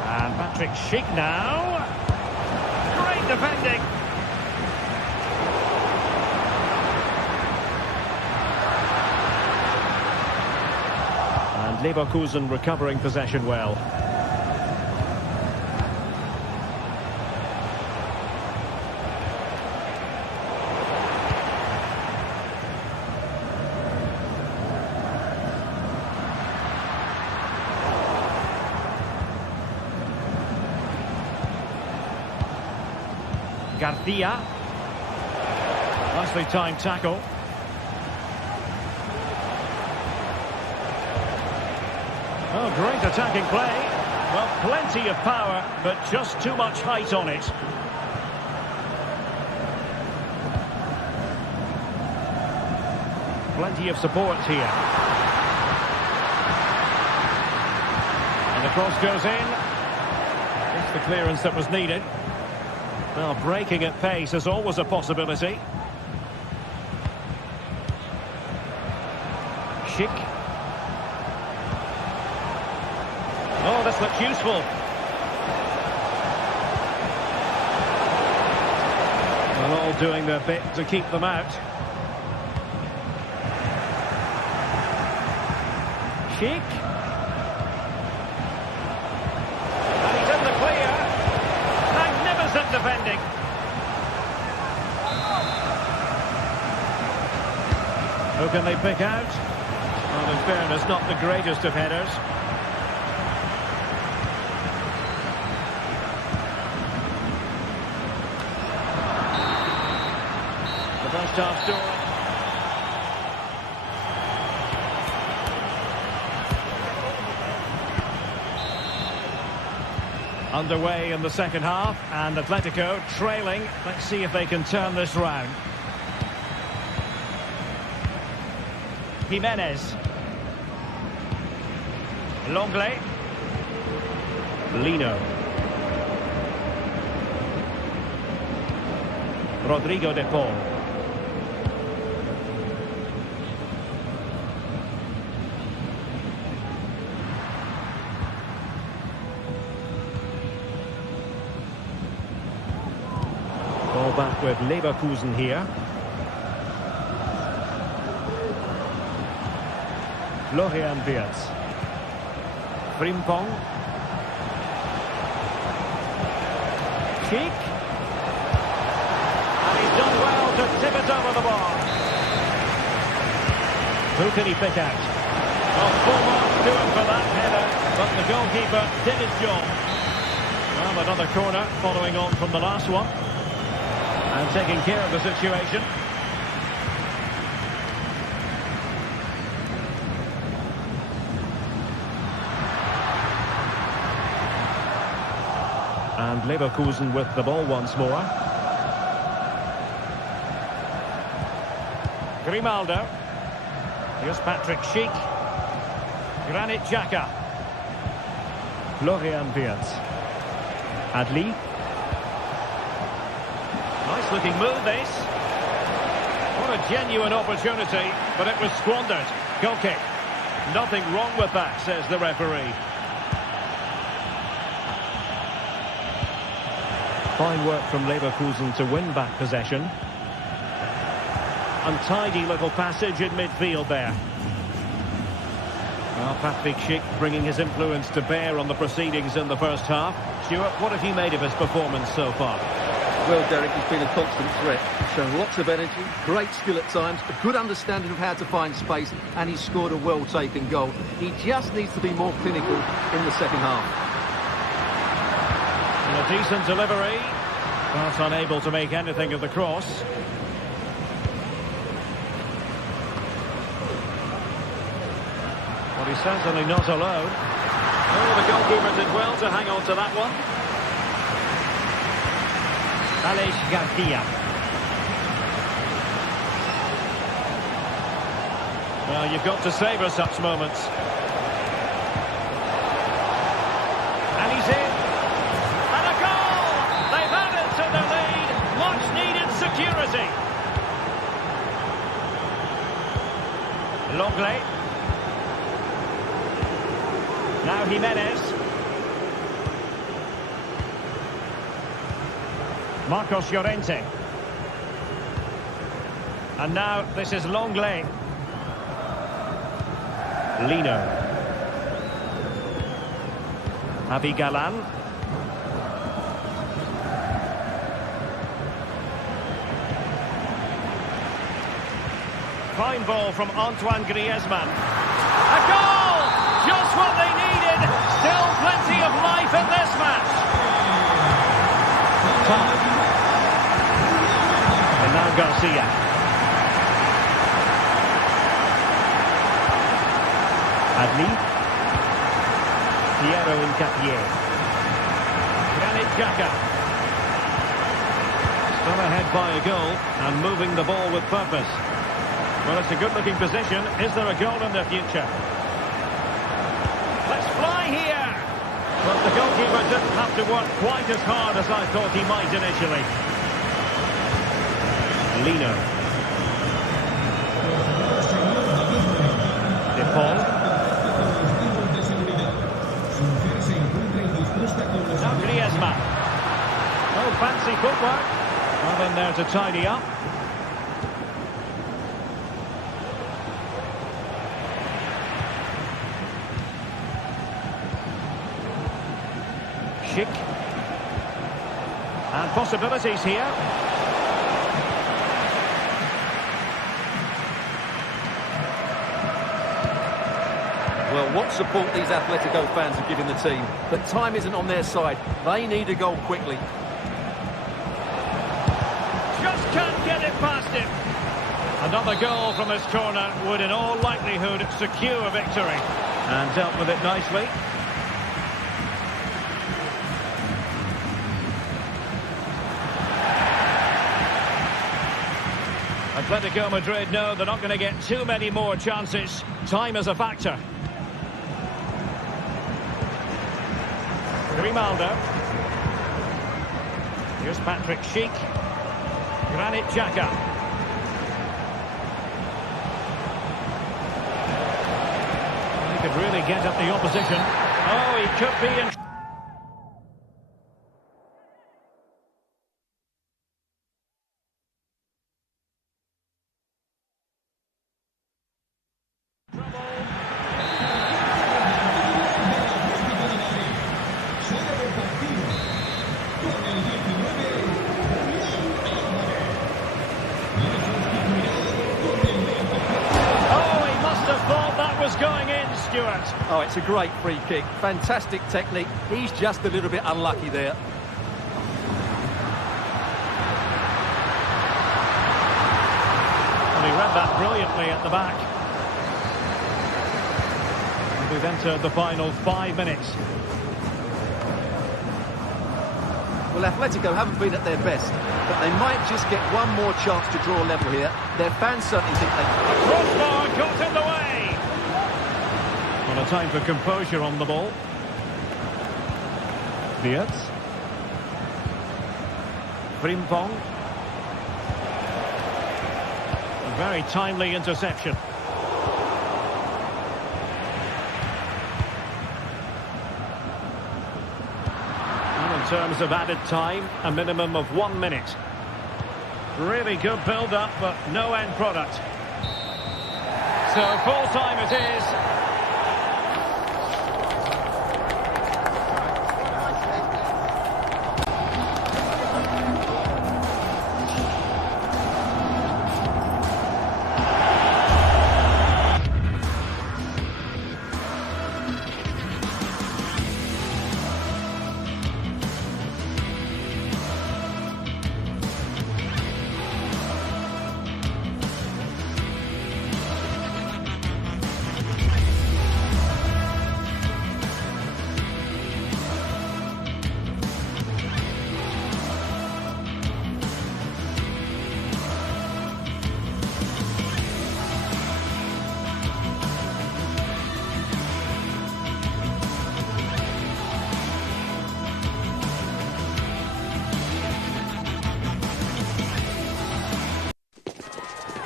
And Patrick Schick now. Great defending. And Leverkusen recovering possession well. Garcia. Nicely timed tackle. Oh, great attacking play. Well, plenty of power, but just too much height on it. Plenty of support here. And the cross goes in. That's the clearance that was needed. Well, breaking at pace is always a possibility. Schick. Oh, this looks useful. Well, all doing their bit to keep them out. Schick. And he's in the clear. Magnificent defending. Who can they pick out? Well, in fairness, not the greatest of headers. The first half story. Underway in the second half, and Atletico trailing. Let's see if they can turn this round. Jimenez. Longley. Lino. Rodrigo de Paul. Ball back with Leverkusen here. Florian Wirtz. Frimpong. Schick. And he's done well to tip it the bar. Who can he pick out? Well, full marks to him for that header, but the goalkeeper did his job. Well, another corner following on from the last one. And taking care of the situation. And Leverkusen with the ball once more. Grimaldo. Here's Patrick Schick. Granit Xhaka. Florian Wirtz. Adli. Nice looking move this. What a genuine opportunity, but it was squandered. Goal kick. Nothing wrong with that, says the referee. Fine work from Leverkusen to win back possession. Untidy little passage in midfield there. Well, Patrick Schick bringing his influence to bear on the proceedings in the first half. Stuart, what have you made of his performance so far? Well, Derek, he's been a constant threat. Shown lots of energy, great skill at times, a good understanding of how to find space, and he's scored a well-taken goal. He just needs to be more clinical in the second half. And a decent delivery, but unable to make anything of the cross. But he's certainly not alone. Oh, the goalkeeper did well to hang on to that one. Alex Garcia. Well, you've got to savour such moments. And he's in. And a goal! They've added to the lead. Much needed security. Longley. Now Jimenez. Marcos Llorente. And now this is Longley. Lino. Abigalan. Fine ball from Antoine Griezmann. A goal! Just what they needed. Still plenty of life in this match. Time. And now Garcia. Adli. Piero Incapié. Granit Xhaka. Still ahead by a goal and moving the ball with purpose. Well, it's a good-looking position. Is there a goal in the future? Let's fly here! But the goalkeeper didn't have to work quite as hard as I thought he might initially. Lino. De Paul. Now Griezmann. Oh, fancy footwork. Well, in there to tidy up. Schick. And possibilities here. Well, what support these Atletico fans are giving the team. But time isn't on their side. They need a goal quickly. Just can't get it past him. Another goal from his corner would in all likelihood secure a victory. And dealt with it nicely. Atletico Madrid know they're not going to get too many more chances. Time is a factor. Grimaldo. Here's Patrick Schick. Granit Xhaka. He could really get at the opposition. Oh, he could be in... is going in, Stuart. Oh, it's a great free kick. Fantastic technique. He's just a little bit unlucky there. Well, he read that brilliantly at the back. And we've entered the final 5 minutes. Well, Atletico haven't been at their best, but they might just get one more chance to draw level here. Their fans certainly think they... Crossbar got in the way. Well, a time for composure on the ball. Diaz. Frimpong. A very timely interception. In terms of added time, a minimum of 1 minute. Really good build-up, but no end product. So full time it is.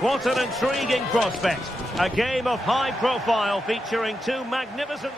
What an intriguing prospect. A game of high profile featuring two magnificent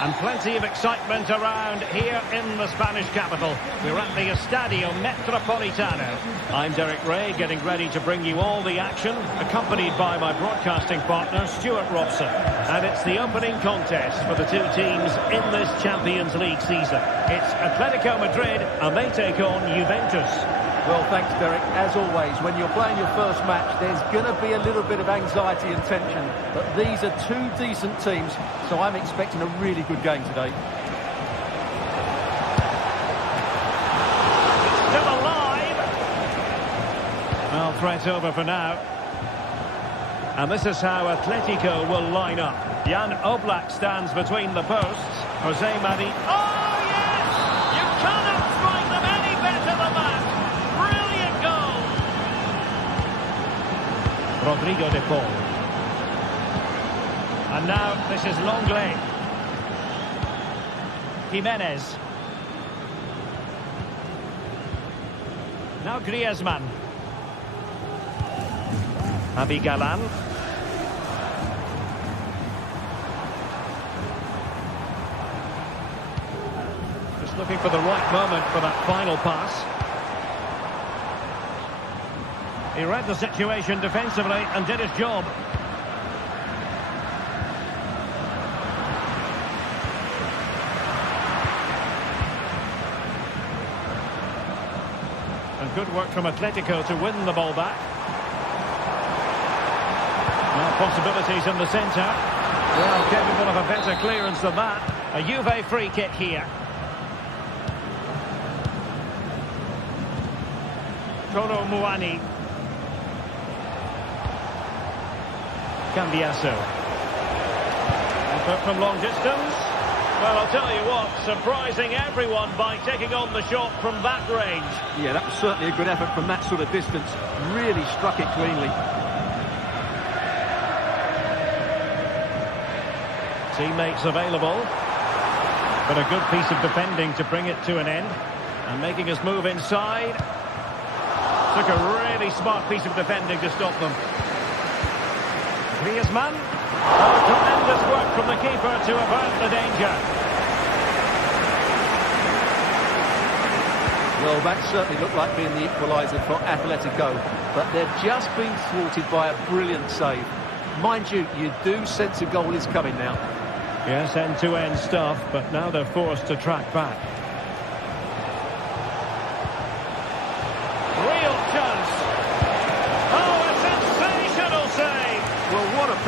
and plenty of excitement around here in the Spanish capital. We're at the Estadio Metropolitano. I'm Derek Ray, getting ready to bring you all the action, accompanied by my broadcasting partner, Stuart Robson. And it's the opening contest for the two teams in this Champions League season. It's Atletico Madrid, and they take on Juventus. Well, thanks, Derek. As always, when you're playing your first match, there's going to be a little bit of anxiety and tension. But these are two decent teams, so I'm expecting a really good game today. Still alive. Well, threat over for now. And this is how Atletico will line up. Jan Oblak stands between the posts. Jose Mari. Oh, yes! You cannot strike them any better than that. Rodrigo de Paul. And now this is Longley. Jimenez. Now Griezmann. Abigalan. Just looking for the right moment for that final pass. He read the situation defensively and did his job. And good work from Atletico to win the ball back. Now possibilities in the centre. Well, capable of a better clearance than that. A Juve free kick here. Toro Muani. Cambiasso. But from long distance. Well, I'll tell you what, surprising everyone by taking on the shot from that range. Yeah, that was certainly a good effort from that sort of distance. Really struck it cleanly. Teammates available. But a good piece of defending to bring it to an end. And making his move inside. Took a really smart piece of defending to stop them. Griezmann. Oh, tremendous work from the keeper to avert the danger. Well, that certainly looked like being the equaliser for Atletico, but they're just being thwarted by a brilliant save. Mind you, you do sense a goal is coming now. Yes, end-to-end stuff, but now they're forced to track back.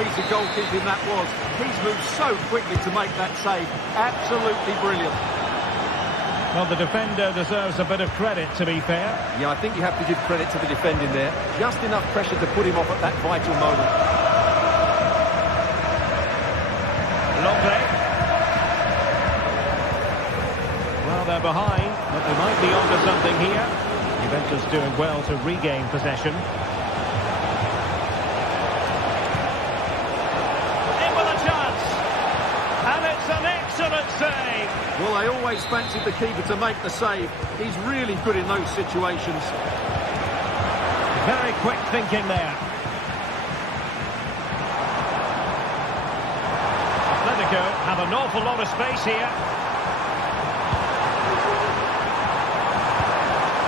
piece of goalkeeping that was. He's moved so quickly to make that save. Absolutely brilliant. Well, the defender deserves a bit of credit, to be fair. Yeah, I think you have to give credit to the defending there. Just enough pressure to put him off at that vital moment. Lovely. Well, they're behind, but they might be onto something here. Juventus doing well to regain possession. In with a chance. And it's an excellent save. Well, they always fancied the keeper to make the save. He's really good in those situations. Very quick thinking there. Atletico have an awful lot of space here.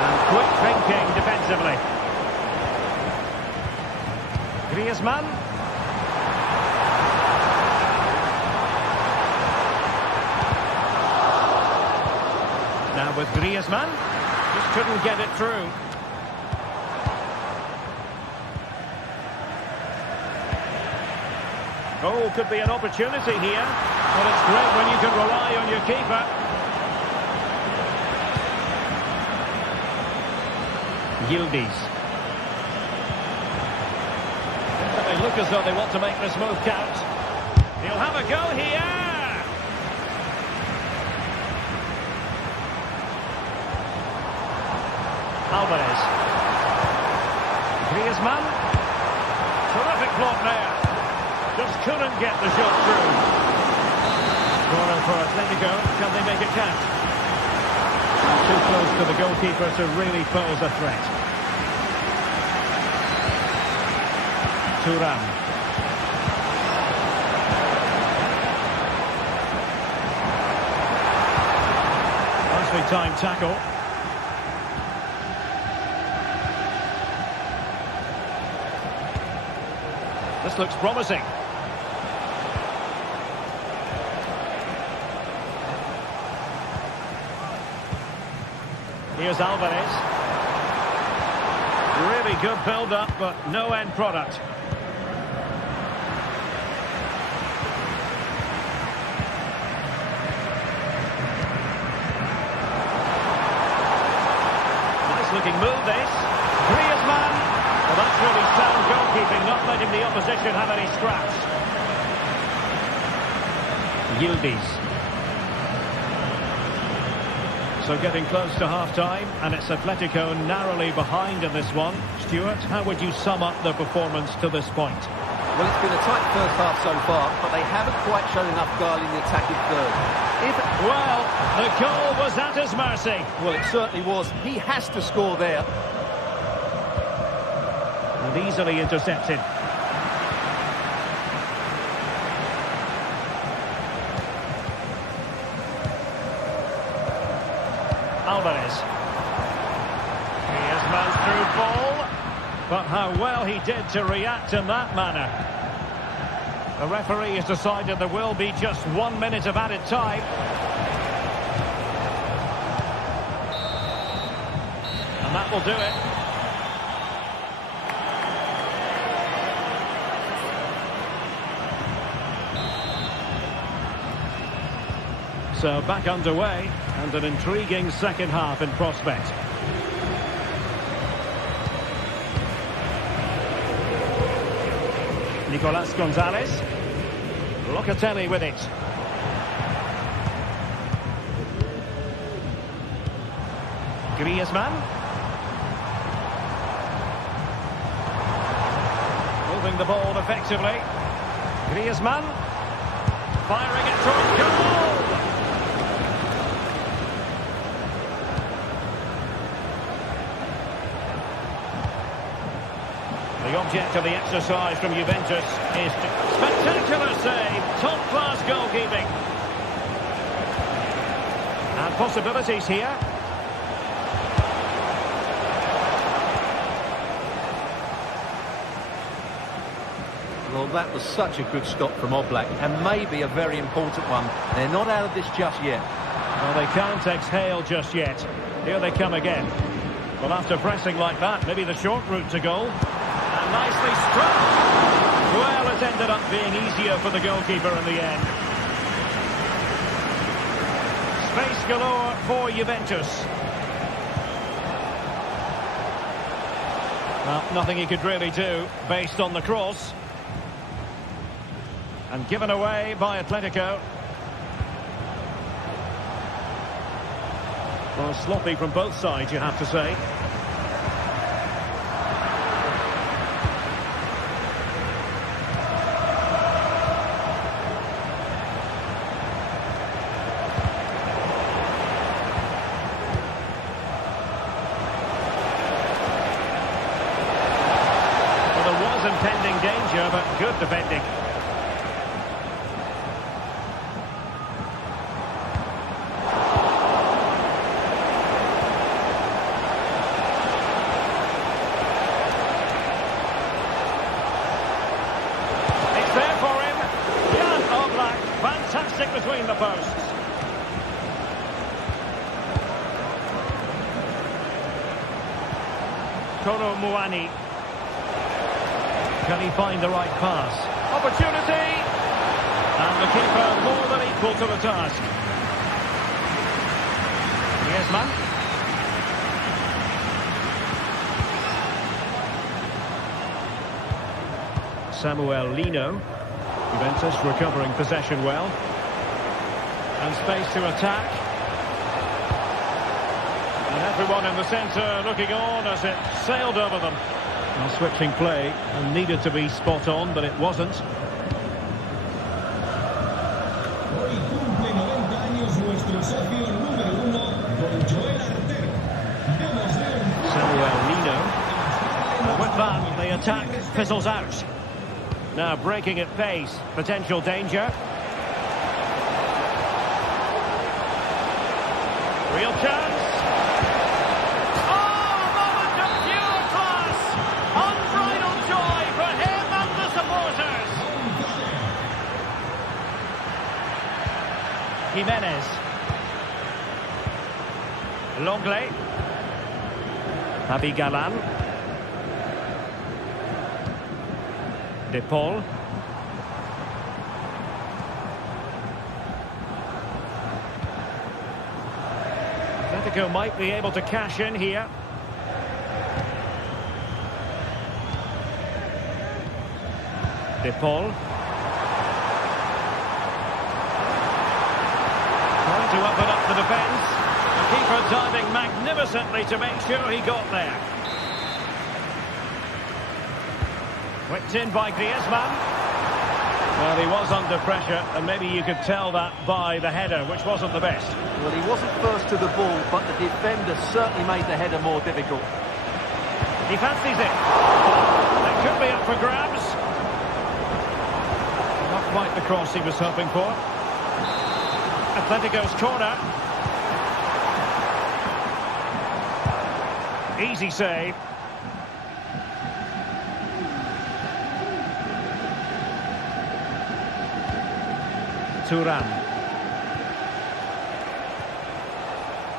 And quick thinking defensively. Griezmann. Now with Griezmann. Just couldn't get it through. Oh, could be an opportunity here. But it's great when you can rely on your keeper. Yildiz. They look as though they want to make this move count. He'll have a go here. Alvarez. Griezmann. Terrific block there. Just couldn't get the shot through. Corner for Atletico. Can they make it count? Too close to the goalkeeper to really pose a threat. Thuram. Nicely timed tackle. This looks promising. Here's Alvarez. Really good build-up, but no end product. Nice looking move, this. Griezmann. Well, that's really sound goalkeeping, not letting the opposition have any scraps. Yildiz. So getting close to half-time, and it's Atletico narrowly behind in this one. Stuart, how would you sum up their performance to this point? Well, it's been a tight first half so far, but they haven't quite shown enough guile in the attacking third. Well, the goal was at his mercy. Well, it certainly was. He has to score there. And easily intercepted. Alvarez. Griezmann's through ball. But how well he did to react in that manner. The referee has decided there will be just 1 minute of added time. And that will do it. So back underway, and an intriguing second half in prospect. Nicolas Gonzalez. Locatelli with it. Griezmann. Moving the ball effectively. Griezmann. Firing it towards goal. The object of the exercise from Juventus is spectacular save, top-class goalkeeping. And possibilities here. Well, that was such a good stop from Oblak, and maybe a very important one. They're not out of this just yet. Well, they can't exhale just yet. Here they come again. Well, after pressing like that, maybe the short route to goal. And nicely struck. Well, it's ended up being easier for the goalkeeper in the end. Space galore for Juventus. Well, nothing he could really do based on the cross. And given away by Atletico. Well, sloppy from both sides, you have to say. Impending danger, but good defending. It's there for him. Jan Oblak, fantastic between the posts. Kolo Muani. Can he find the right pass? Opportunity! And the keeper more than equal to the task. Griezmann. Samuel Lino. Juventus recovering possession well. And space to attack. And everyone in the centre looking on as it sailed over them. Well, switching play and needed to be spot on, but it wasn't. Hoy cumple 90 años nuestro socio número 1, don Joel Artero. Demos de un... Samuel Lino. And with that, the attack fizzles out. Now breaking at pace, potential danger. Real chance. Jimenez. Longley. Abigalan. De Paul. Atletico might be able to cash in here. De Paul. To open up the defence. The keeper diving magnificently to make sure he got there. Whipped in by Griezmann. Well, he was under pressure, and maybe you could tell that by the header, which wasn't the best. Well, he wasn't first to the ball, but the defender certainly made the header more difficult. He fancies it. It could be up for grabs. Not quite the cross he was hoping for. Atletico's corner. Easy save. Thuram.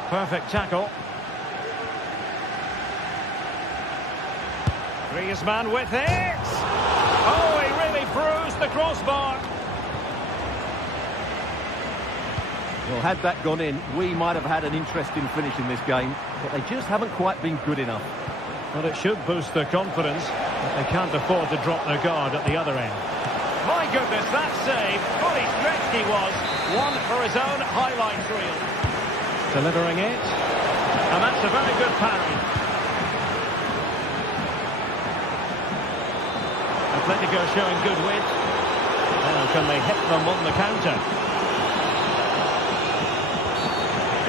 Perfect tackle. Griezmann with it. Oh, he really bruised the crossbar. Well, had that gone in, we might have had an interesting finish in this game, but they just haven't quite been good enough. Well, it should boost their confidence, but they can't afford to drop their guard at the other end. My goodness, that save, fully stretched he was. One for his own highlights reel. Delivering it, and that's a very good parry. Atletico showing good wit. Now can they hit them on the counter?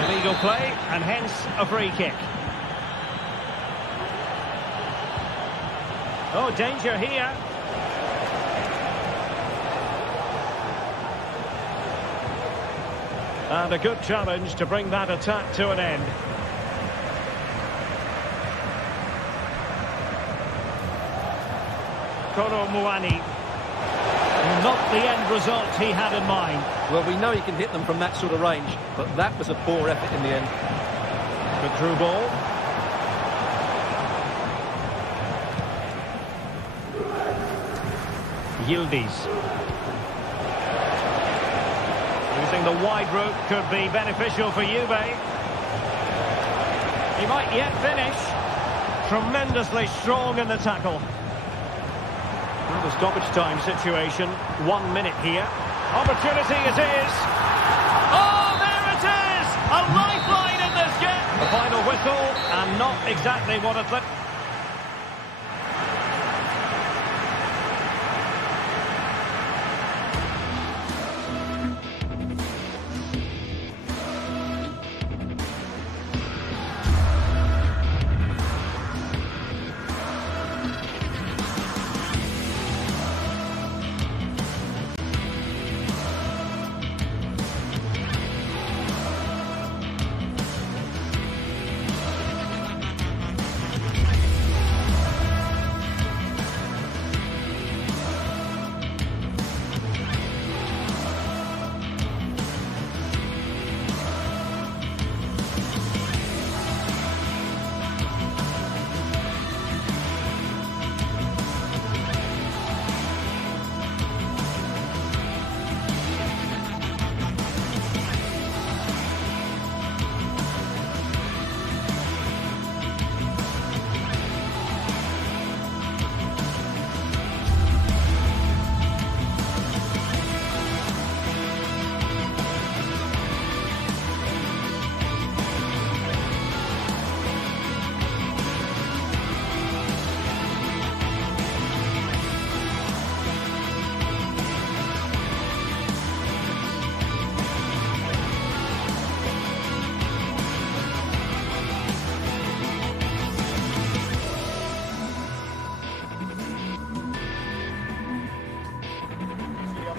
Illegal play, and hence a free kick. Oh, danger here. And a good challenge to bring that attack to an end. Kolo Muani. Not the end result he had in mind. Well, we know he can hit them from that sort of range, but that was a poor effort in the end. Good through ball. Yildiz. Using the wide route could be beneficial for Juve. He might yet finish. Tremendously strong in the tackle. Well, the stoppage time situation. 1 minute here. Opportunity it is. Oh, there it is! A lifeline in this game. The final whistle, and not exactly what it looked.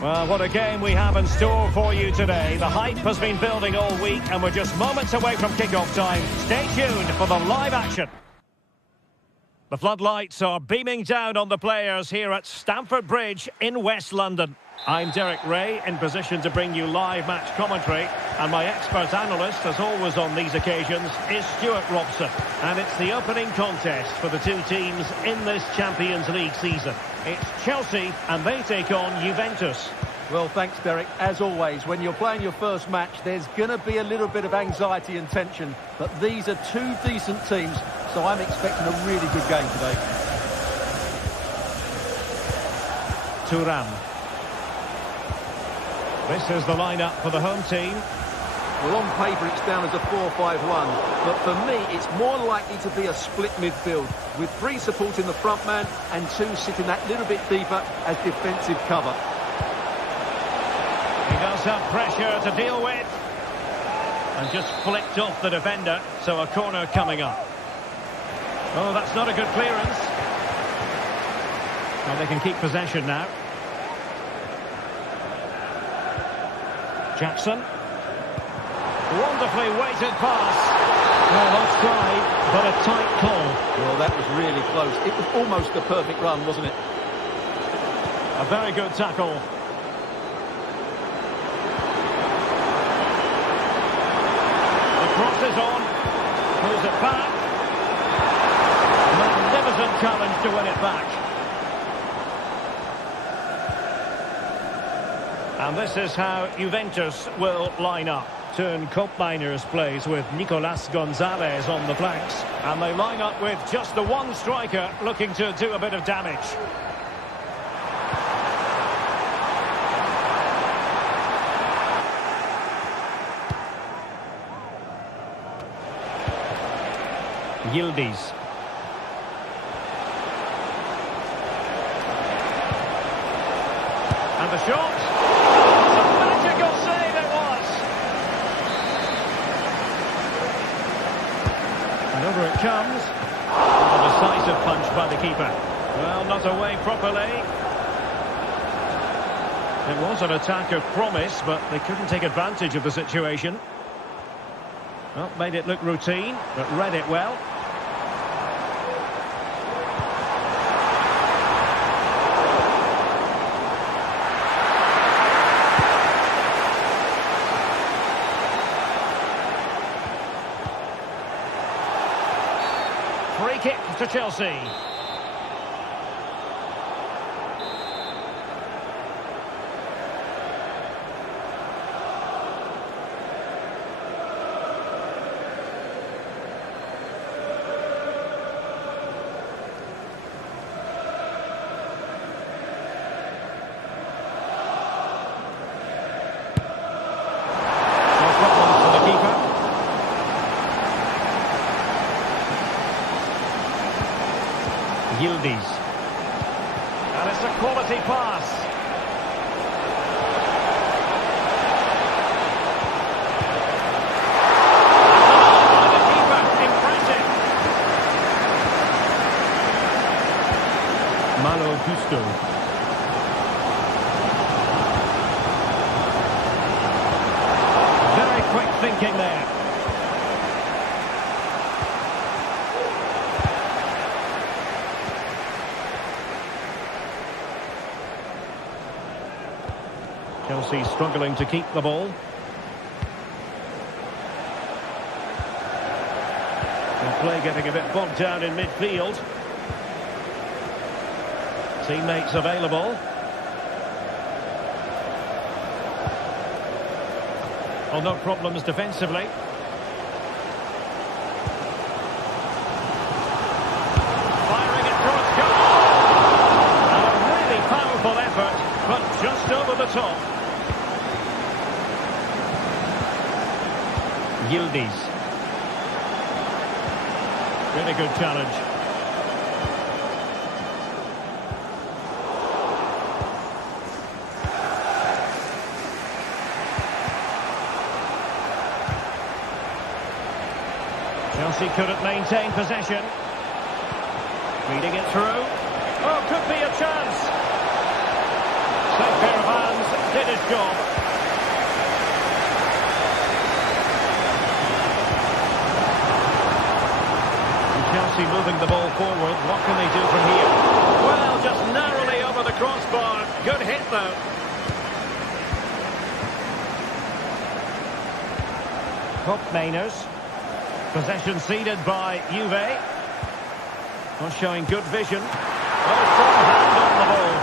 Well, what a game we have in store for you today. The hype has been building all week, and we're just moments away from kick-off time. Stay tuned for the live action. The floodlights are beaming down on the players here at Stamford Bridge in West London. I'm Derek Ray, in position to bring you live match commentary, and my expert analyst, as always on these occasions, is Stuart Robson. And it's the opening contest for the two teams in this Champions League season. It's Chelsea, and they take on Juventus. Well, thanks, Derek. As always, when you're playing your first match, there's going to be a little bit of anxiety and tension. But these are two decent teams, so I'm expecting a really good game today. Thuram. This is the lineup for the home team. Well, on paper, it's down as a 4-5-1. But for me, it's more likely to be a split midfield, with three supporting the front man and two sitting that little bit deeper as defensive cover. He does have pressure to deal with. And just flicked off the defender, so a corner coming up. Oh, that's not a good clearance. Well, they can keep possession now. Jackson. Wonderfully weighted pass. Well, offside, but a tight call. Well, that was really close. It was almost the perfect run, wasn't it? A very good tackle. The cross is on. Pulls it back. Magnificent challenge to win it back. And this is how Juventus will line up. Turn Koopmeiners plays with Nicolas Gonzalez on the flanks. And they line up with just the one striker looking to do a bit of damage. Yildiz. And the shot. Over it comes. A decisive punch by the keeper. Well, not away properly. It was an attack of promise, but they couldn't take advantage of the situation. Well, made it look routine, but read it well. Free kick to Chelsea. a quality pass. By the keeper. Impressive. Malo Gusto. Very quick thinking there. Chelsea struggling to keep the ball. The play getting a bit bogged down in midfield. Teammates available. Well, no problems defensively. Firing it towards goal. And a really powerful effort, but just over the top. Yildiz. Really good challenge. Chelsea couldn't maintain possession. Reading it through. Oh, could be a chance. Safe pair of hands, did his job. Chelsea moving the ball forward. What can they do from here? Well, just narrowly over the crossbar. Good hit, though. Top Mainers. Possession ceded by Juve. Not showing good vision. Oh, strong hand on the ball.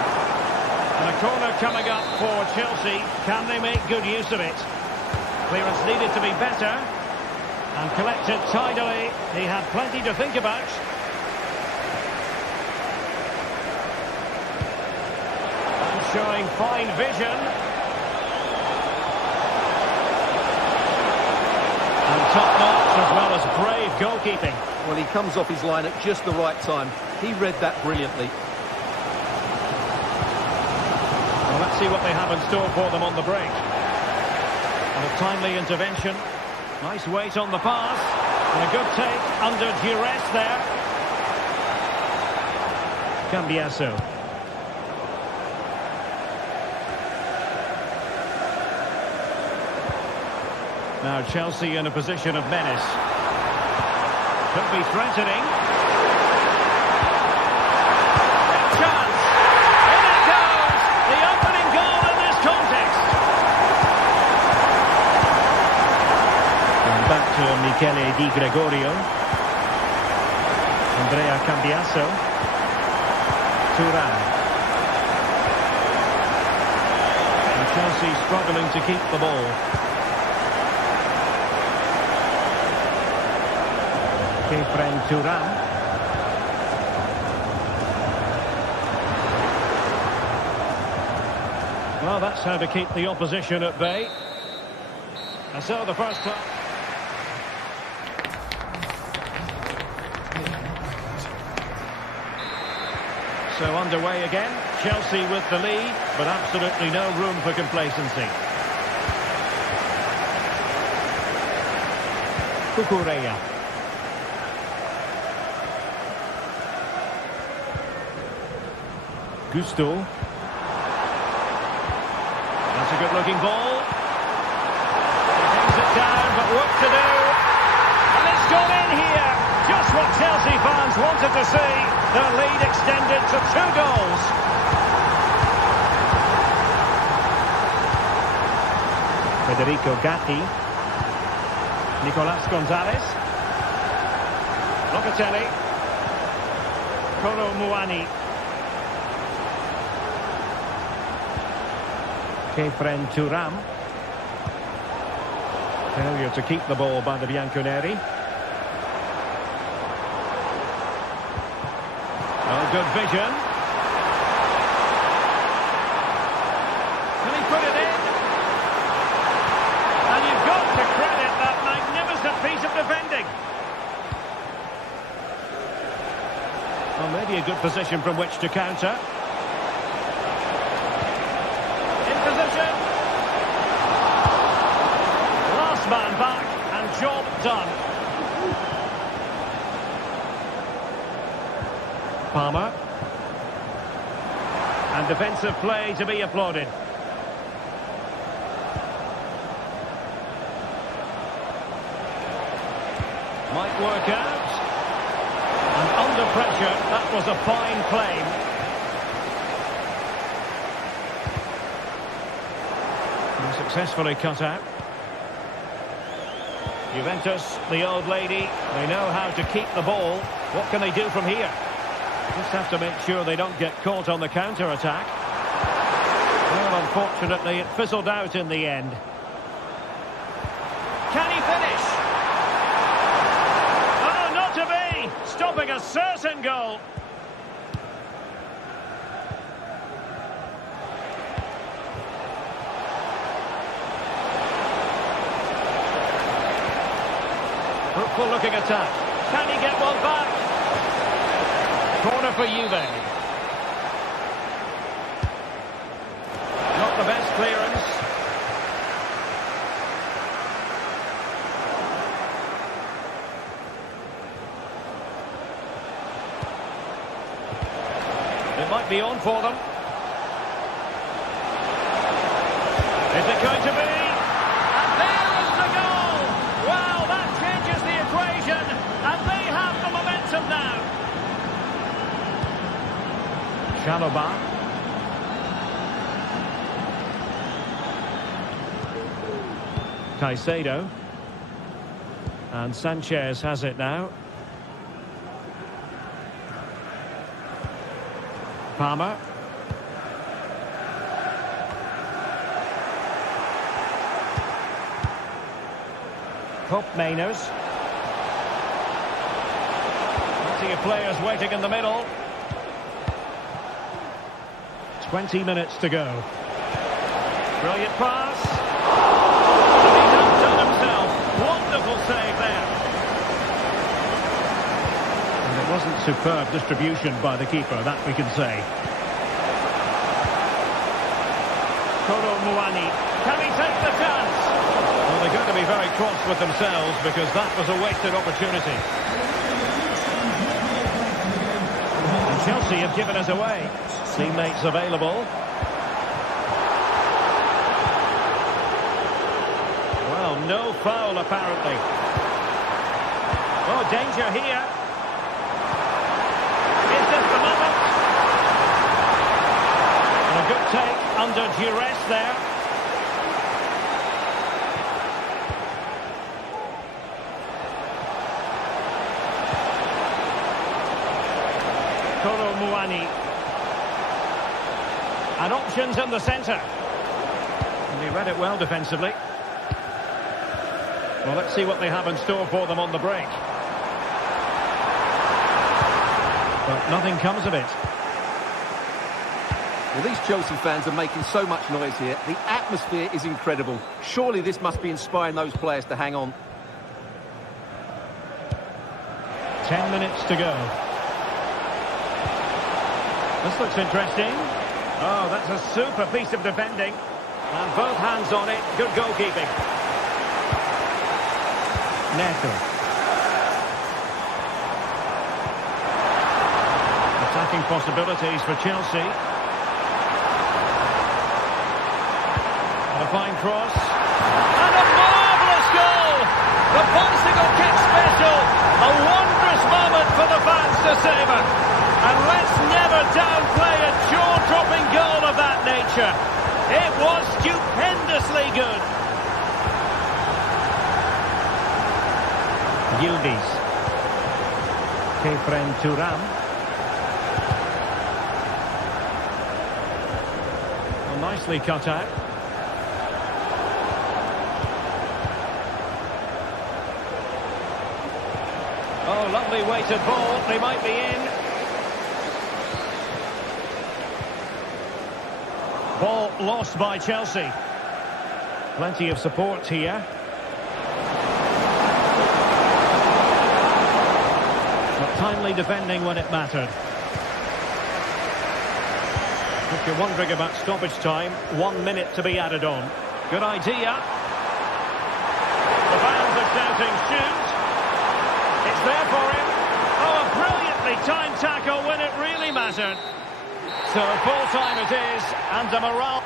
And a corner coming up for Chelsea. Can they make good use of it? Clearance needed to be better. And collected tidily. He had plenty to think about. And showing fine vision. And top notch as well as brave goalkeeping. Well, he comes off his line at just the right time. He read that brilliantly. Well, let's see what they have in store for them on the break. And a timely intervention. Nice weight on the pass. And a good take under duress there. Cambiasso. Now Chelsea in a position of menace. Could be threatening. Chance! In it goes! The opening goal in this contest! And back to Michele Di Gregorio. Andrea Cambiasso. Thuram. And Chelsea struggling to keep the ball. Kefren Thuram. Well, that's how to keep the opposition at bay. And so the first time. So underway again. Chelsea with the lead, but absolutely no room for complacency. Cucurella. Gusto. That's a good-looking ball. He brings it down, but work to do. And it's gone in here. Just what Chelsea fans wanted to see. Their lead extended to 2 goals. Federico Gatti. Nicolas Gonzalez. Locatelli. Kolo Muani. Kefren Thuram. Failure to keep the ball by the Bianconeri. Oh, good vision. Can he put it in? And you've got to credit that magnificent piece of defending. Well, maybe a good position from which to counter. Palmer. And defensive play to be applauded. Might work out. And under pressure, that was a fine claim. And successfully cut out. Juventus, the old lady, they know how to keep the ball. What can they do from here? Just have to make sure they don't get caught on the counter-attack. Well, unfortunately, it fizzled out in the end. Can he finish? Oh, not to be! Stopping a certain goal. Fruitful looking attack. Can he get one back? Corner for Juve. Not the best clearance. It might be on for them. Is it going to be? And there's the goal! Wow, that changes the equation, and they have the momentum now. Chalobah. Caicedo. And Sanchez has it now. Palmer. Pope Mainers. Plenty of players waiting in the middle. 20 minutes to go. Brilliant pass. And he's outdone himself. Wonderful save there. And it wasn't superb distribution by the keeper, that we can say. Kolo Muani. Can he take the chance? Well, they're going to be very cross with themselves because that was a wasted opportunity. And Chelsea have given us away. Teammates available. Well, no foul apparently. Oh, danger here. Is this the moment? And a good take under duress there. Kolo Muani. And options in the centre. And he read it well defensively. Well, let's see what they have in store for them on the break. But nothing comes of it. Well, these Chelsea fans are making so much noise here. The atmosphere is incredible. Surely this must be inspiring those players to hang on. 10 minutes to go. This looks interesting. Oh, that's a super piece of defending. And both hands on it. Good goalkeeping. Neto. Attacking possibilities for Chelsea. And a fine cross. And a marvellous goal! The bicycle kick special. A wondrous moment for the fans to savour. And let's never downplay a jaw-dropping goal of that nature. It was stupendously good. Yildiz. Kefren Turam. Well, nicely cut out. Oh, lovely weighted ball. They might be in. Ball lost by Chelsea. Plenty of support here. But timely defending when it mattered. If you're wondering about stoppage time, 1 minute to be added on. Good idea. The fans are shouting, shoot. It's there for him. Oh, a brilliant perfectly timed tackle when it really mattered. So full time it is, and the morale.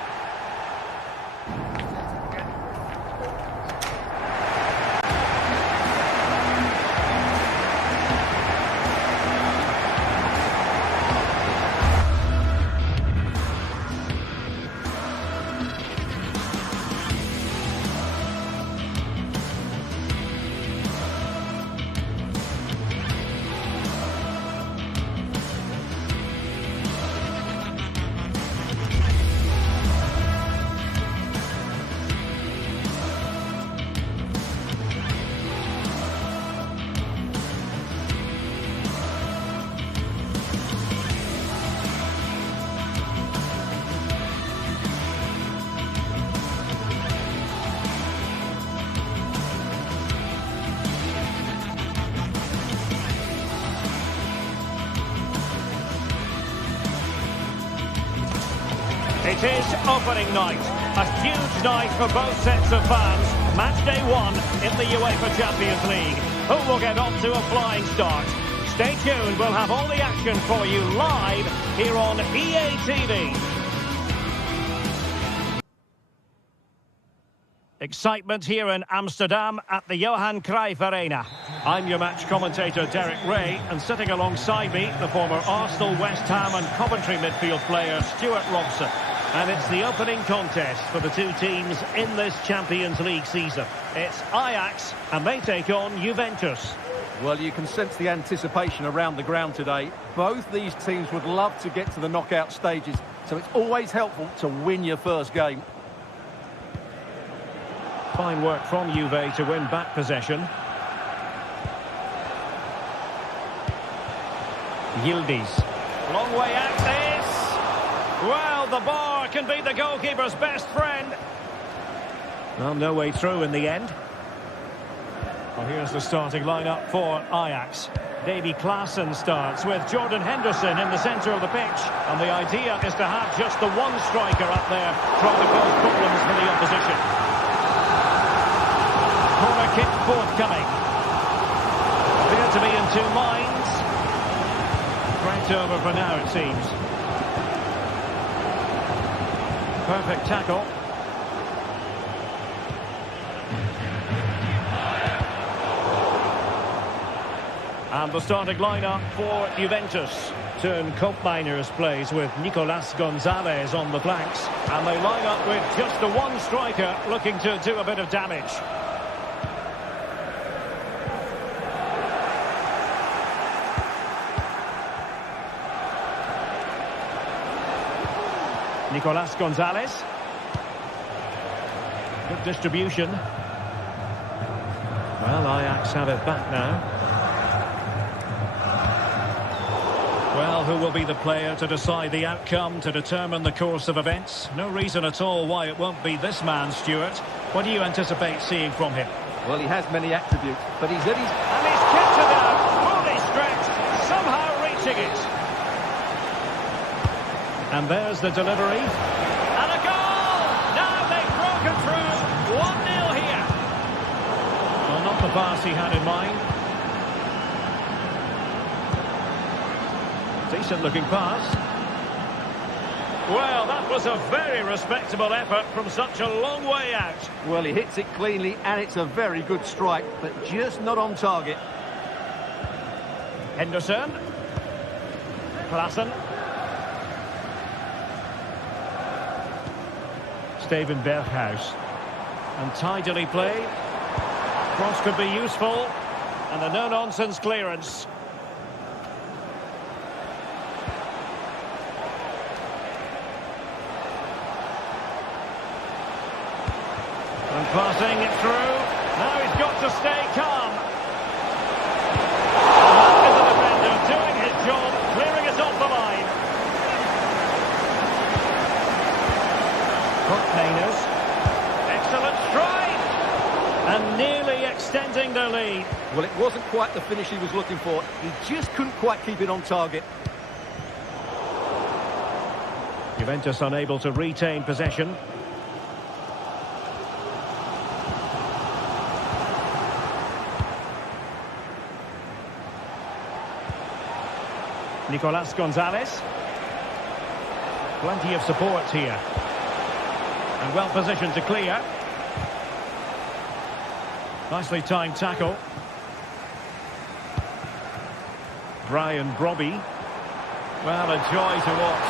It is opening night, a huge night for both sets of fans. Match day 1 in the UEFA Champions League. Who will get off to a flying start? Stay tuned, we'll have all the action for you live here on EA TV. Excitement here in Amsterdam at the Johan Cruyff Arena. I'm your match commentator Derek Ray, and sitting alongside me, the former Arsenal, West Ham and Coventry midfield player Stuart Robson. And it's the opening contest for the two teams in this Champions League season. It's Ajax, and they take on Juventus. Well, you can sense the anticipation around the ground today. Both these teams would love to get to the knockout stages, so it's always helpful to win your first game. Fine work from Juve to win back possession. Yildiz. Long way out this. Well, the bar can be the goalkeeper's best friend. Well, no way through in the end. Well, here's the starting lineup for Ajax. Davy Klaassen starts with Jordan Henderson in the centre of the pitch. And the idea is to have just the one striker up there trying to cause problems for the opposition. Corner kick forthcoming. Appear to be in two minds. Right over for now, it seems. Perfect tackle. And the starting lineup for Juventus. Turn Koopmeiners plays with Nicolas Gonzalez on the flanks. And they line up with just the one striker looking to do a bit of damage. Nicolas Gonzalez. Good distribution. Well, Ajax have it back now. Well, who will be the player to decide the outcome, to determine the course of events? No reason at all why it won't be this man, Stuart. What do you anticipate seeing from him? Well, he has many attributes, but he's at his... And he's kicked it out, fully stretched, somehow reaching it. And there's the delivery. And a goal! Now they've broken through. 1-0 here. Well, not the pass he had in mind. Decent looking pass. Well, that was a very respectable effort from such a long way out. Well, he hits it cleanly and it's a very good strike, but just not on target. Henderson. Klaassen. Steven Berghuis. And tidily played. Cross could be useful. And a no-nonsense clearance. And passing it through. Now he's got to stay calm. And that is the defender doing his job, clearing it off the line. Koopmeiners. Excellent strike. And nearly extending the lead. Well, it wasn't quite the finish he was looking for. He just couldn't quite keep it on target. Juventus unable to retain possession. Nicolas Gonzalez. Plenty of support here. And well positioned to clear. Nicely timed tackle. Brian Brobby. Well, a joy to watch.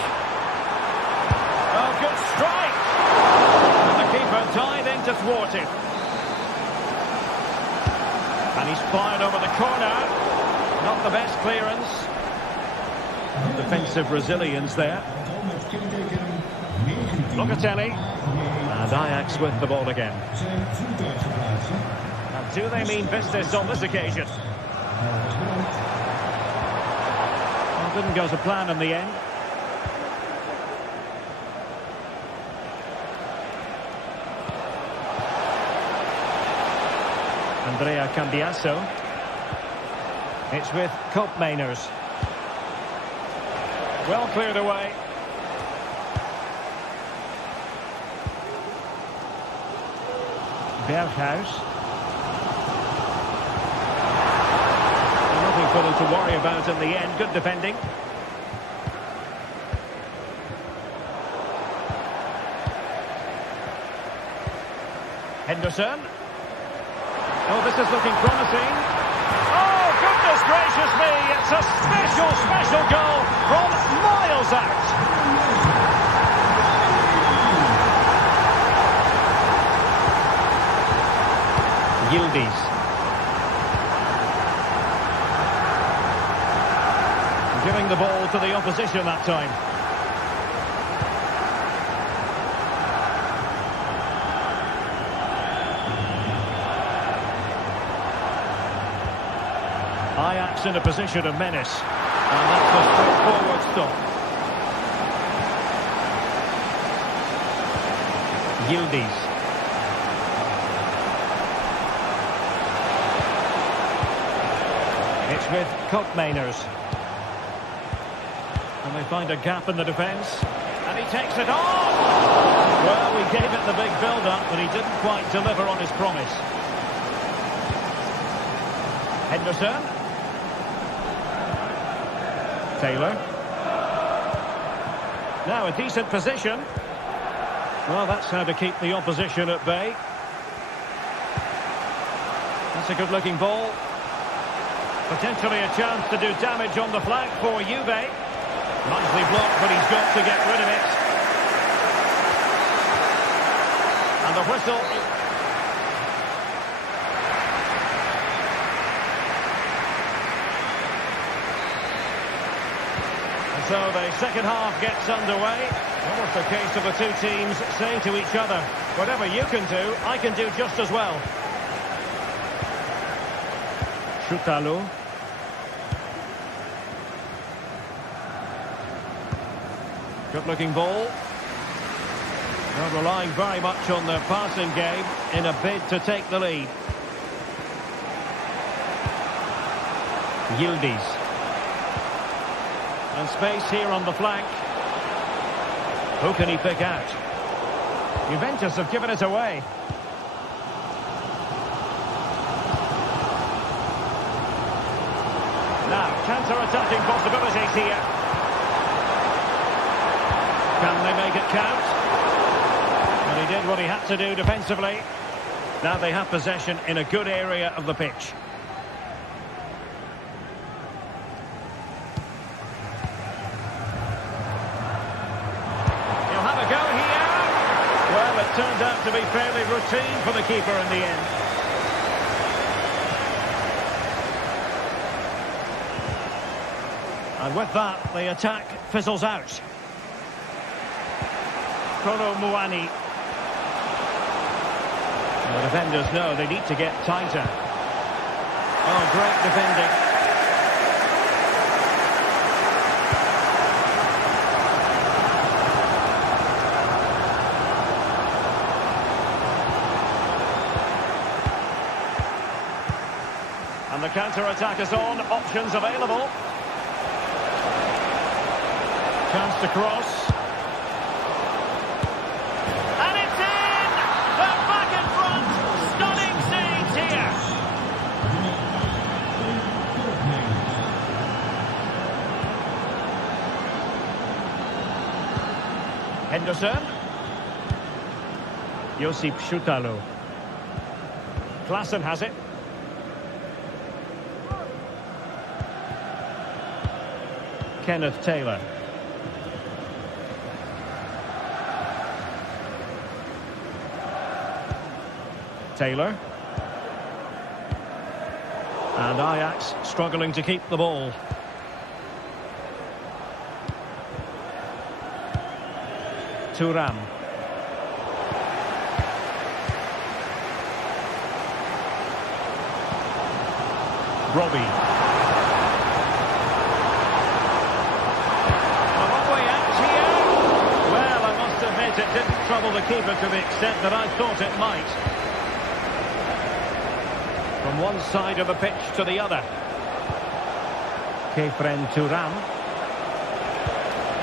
Oh, good strike! And the keeper diving to thwart it. And he's fired over the corner. Not the best clearance. Defensive resilience there. Locatelli. And Ajax with the ball again. And do they mean business on this occasion? Well, didn't go to plan in the end. Andrea Cambiasso. It's with Koopmeiners. Well cleared away. Berghuis. Nothing for them to worry about in the end. Good defending. Henderson. Oh, this is looking promising. Oh, goodness gracious me. It's a special goal from miles out. Yildiz. Giving the ball to the opposition that time. Ajax in a position of menace. And that's a straightforward stop. Yildiz. It's with Koopmeiners. And they find a gap in the defence. And he takes it on! Well, we gave it the big build-up, but he didn't quite deliver on his promise. Henderson. Taylor. Now a decent position. Well, that's how to keep the opposition at bay. That's a good-looking ball. Potentially a chance to do damage on the flank for Juve. Nicely blocked, but he's got to get rid of it. And the whistle. And so the second half gets underway. Almost a case of the two teams saying to each other, whatever you can do, I can do just as well. Schutalo. Good-looking ball. Well, relying very much on their passing game in a bid to take the lead. Yildiz. And space here on the flank. Who can he pick out? Juventus have given it away. Now, counter-attacking possibilities here. Can they make it count? And he did what he had to do defensively. Now they have possession in a good area of the pitch. He'll have a go here. Well, it turned out to be fairly routine for the keeper in the end. And with that, the attack fizzles out. Kolo Muani. The defenders know they need to get tighter. Oh, great defending. And the counter-attack is on. Options available. Chance to cross. And it's in! They're back in front! Stunning scenes here! Henderson. Josip Schutalo. Klaassen has it. Kenneth Taylor. Taylor. And Ajax struggling to keep the ball. Thuram. Robbie. A long way out here. Well, I must admit it didn't trouble the keeper to the extent that I thought it might. From one side of the pitch to the other. Kefren Thuram.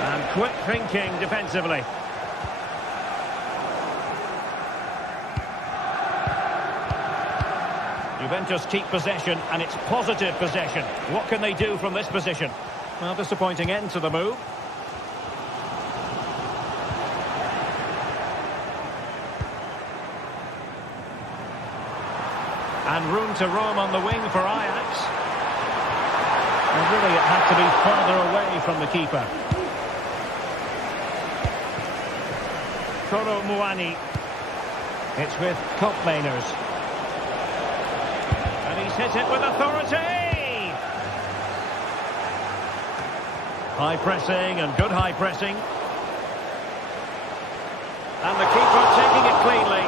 And quick thinking defensively. Juventus keep possession, and it's positive possession. What can they do from this position? Well, disappointing end to the move. And room to roam on the wing for Ajax. And really, it had to be further away from the keeper. Koro Muani. It's with Koopmeiners. And he's hit it with authority! High pressing and good high pressing. And the keeper taking it cleanly.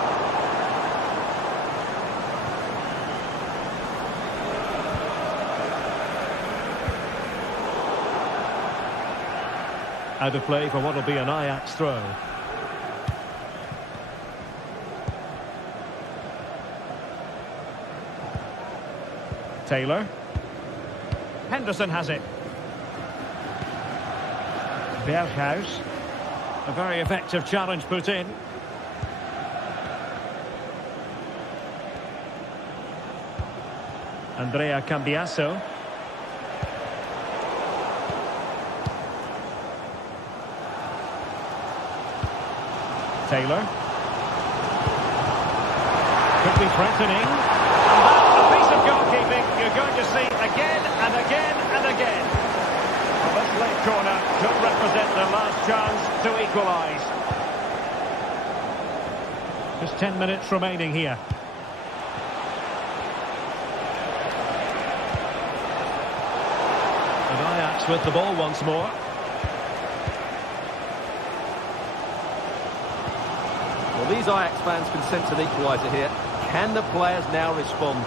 Out of play for what will be an Ajax throw. Taylor. Henderson has it. Berghuis. A very effective challenge put in. Andrea Cambiasso. Taylor. Could be threatening. And that's a piece of goalkeeping you're going to see again and again and again. Well, this late corner could represent their last chance to equalise. Just 10 minutes remaining here. And Ajax with the ball once more. Well, these Ajax fans can sense an equaliser here. Can the players now respond?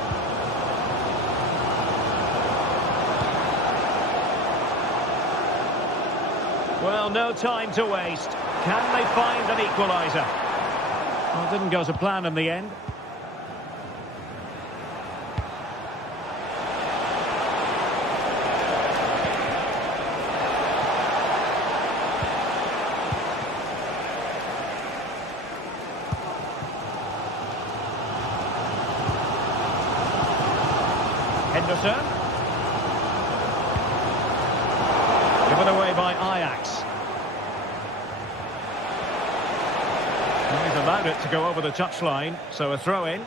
Well, no time to waste. Can they find an equaliser? Well, it didn't go to plan in the end. Henderson. Given away by Ajax. And he's allowed it to go over the touchline, so a throw-in.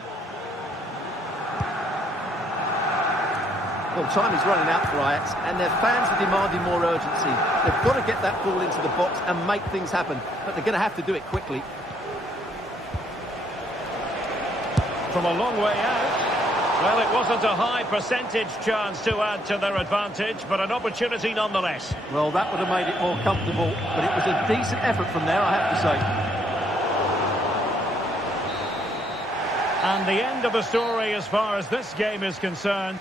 Well, time is running out for Ajax, and their fans are demanding more urgency. They've got to get that ball into the box and make things happen, but they're going to have to do it quickly. From a long way out. Well, it wasn't a high percentage chance to add to their advantage, but an opportunity nonetheless. Well, that would have made it more comfortable, but it was a decent effort from there, I have to say. And the end of the story as far as this game is concerned.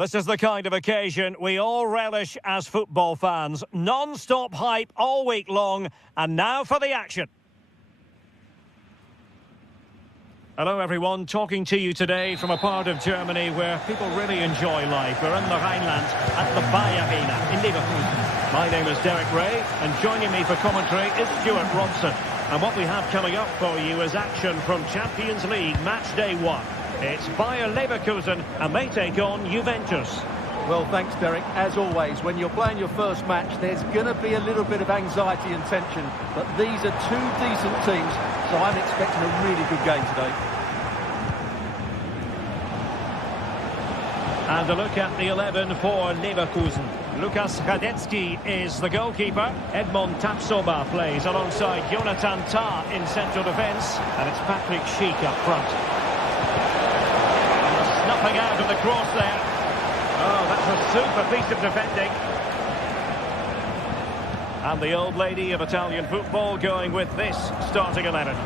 This is the kind of occasion we all relish as football fans. Non-stop hype all week long, and now for the action. Hello everyone, talking to you today from a part of Germany where people really enjoy life. We're in the Rhineland at the Bayer Arena in Leverkusen. My name is Derek Ray, and joining me for commentary is Stuart Robson. And what we have coming up for you is action from Champions League Match Day 1. It's Bayer Leverkusen, and they take on Juventus. Well, thanks, Derek. As always, when you're playing your first match, there's going to be a little bit of anxiety and tension. But these are two decent teams, so I'm expecting a really good game today. And a look at the 11 for Leverkusen. Lukas Radetzky is the goalkeeper. Edmond Tapsoba plays alongside Jonathan Tah in central defence. And it's Patrick Schick up front. Snuffing out of the cross there. Oh, that's a super piece of defending. And the old lady of Italian football going with this starting 11.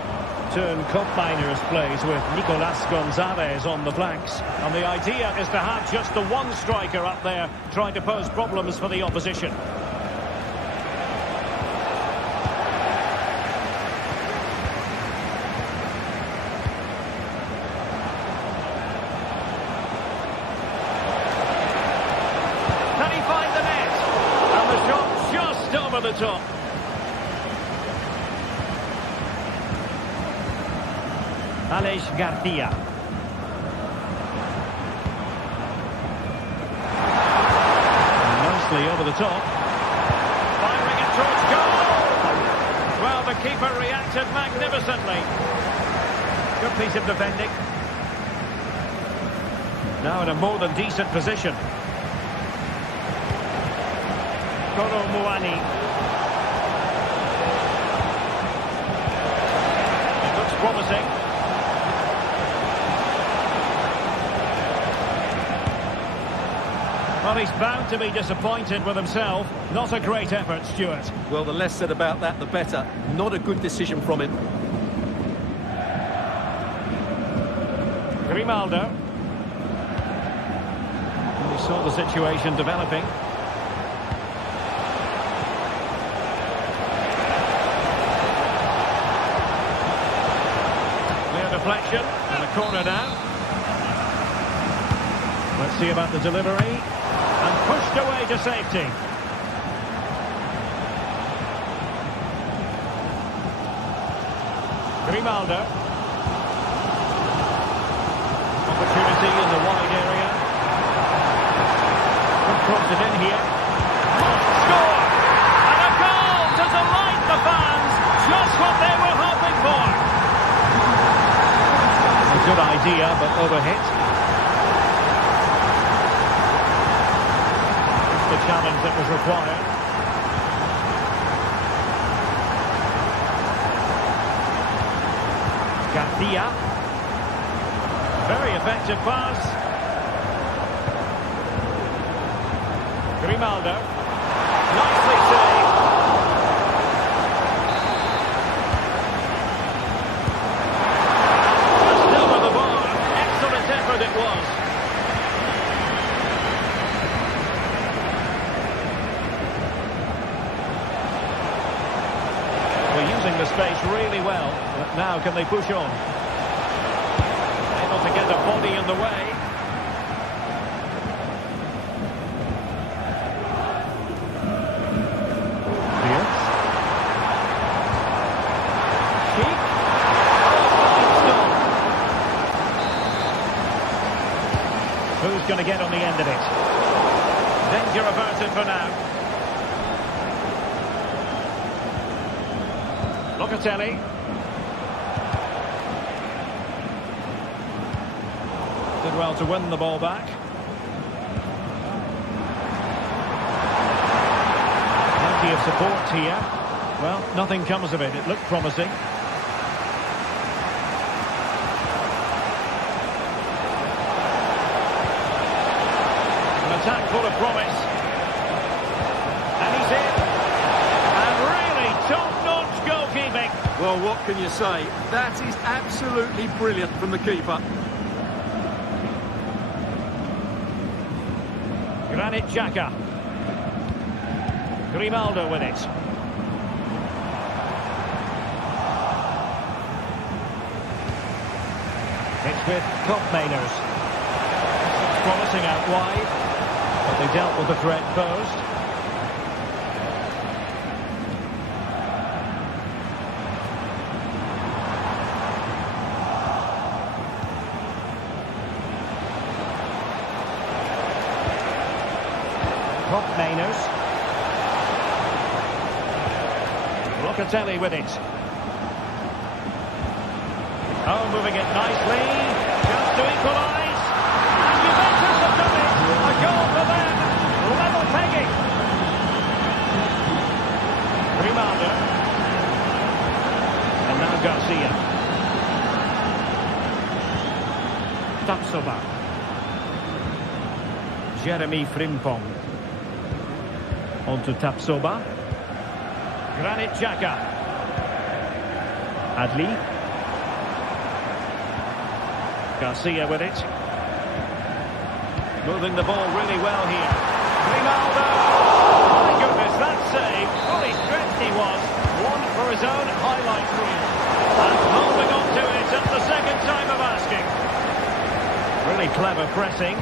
Turn Koopmeiners plays with Nicolas Gonzalez on the flanks. And the idea is to have just the one striker up there trying to pose problems for the opposition. Can he find the net? And the shot just over the top. Aleix Garcia. Nicely over the top. Firing it towards goal! Well, the keeper reacted magnificently. Good piece of defending. Now in a more than decent position. Kolo Muani. It looks promising. Well, he's bound to be disappointed with himself. Not a great effort, Stuart. Well, the less said about that, the better. Not a good decision from him. Grimaldo. We saw the situation developing. Clear deflection and a corner now. Let's see about the delivery. And pushed away to safety. Grimaldo. Opportunity in the wide area. Could cross it in here. Score! And a goal to delight the fans. Just what they were hoping for. A good idea, but overhit. The challenge that was required. Garcia. Very effective pass. Grimaldo. Nicely saved. Just over the bar. Excellent effort it was. Using the space really well, but now can they push on? Able to get a body in the way. Here. Schick. Who's going to get on the end of it? Danger averted for now. Locatelli. Did well to win the ball back. Plenty of support here. Well, nothing comes of it. It looked promising. An attack full of promise. And he's in. And really top-notch goalkeeping. Well, what can you say? That is absolutely brilliant from the keeper. Granit Xhaka. Grimaldo with it. It's with Koopmeiners. It's promising out wide, but they dealt with the threat posed. Koopmeiners. Locatelli with it. Oh, moving it nicely. Chance to equalise. And Juventus have done it. A goal for them. Level pegging. Grimaldo. And now Garcia. Tapsoba. Jeremy Frimpong. On to Tapsoba. Granit Xhaka. Adli. Garcia with it. Moving the ball really well here. Grimaldo! My goodness, that save. Fully stretched he was. One for his own highlight reel. And holding on to it at the second time of asking. Really clever pressing.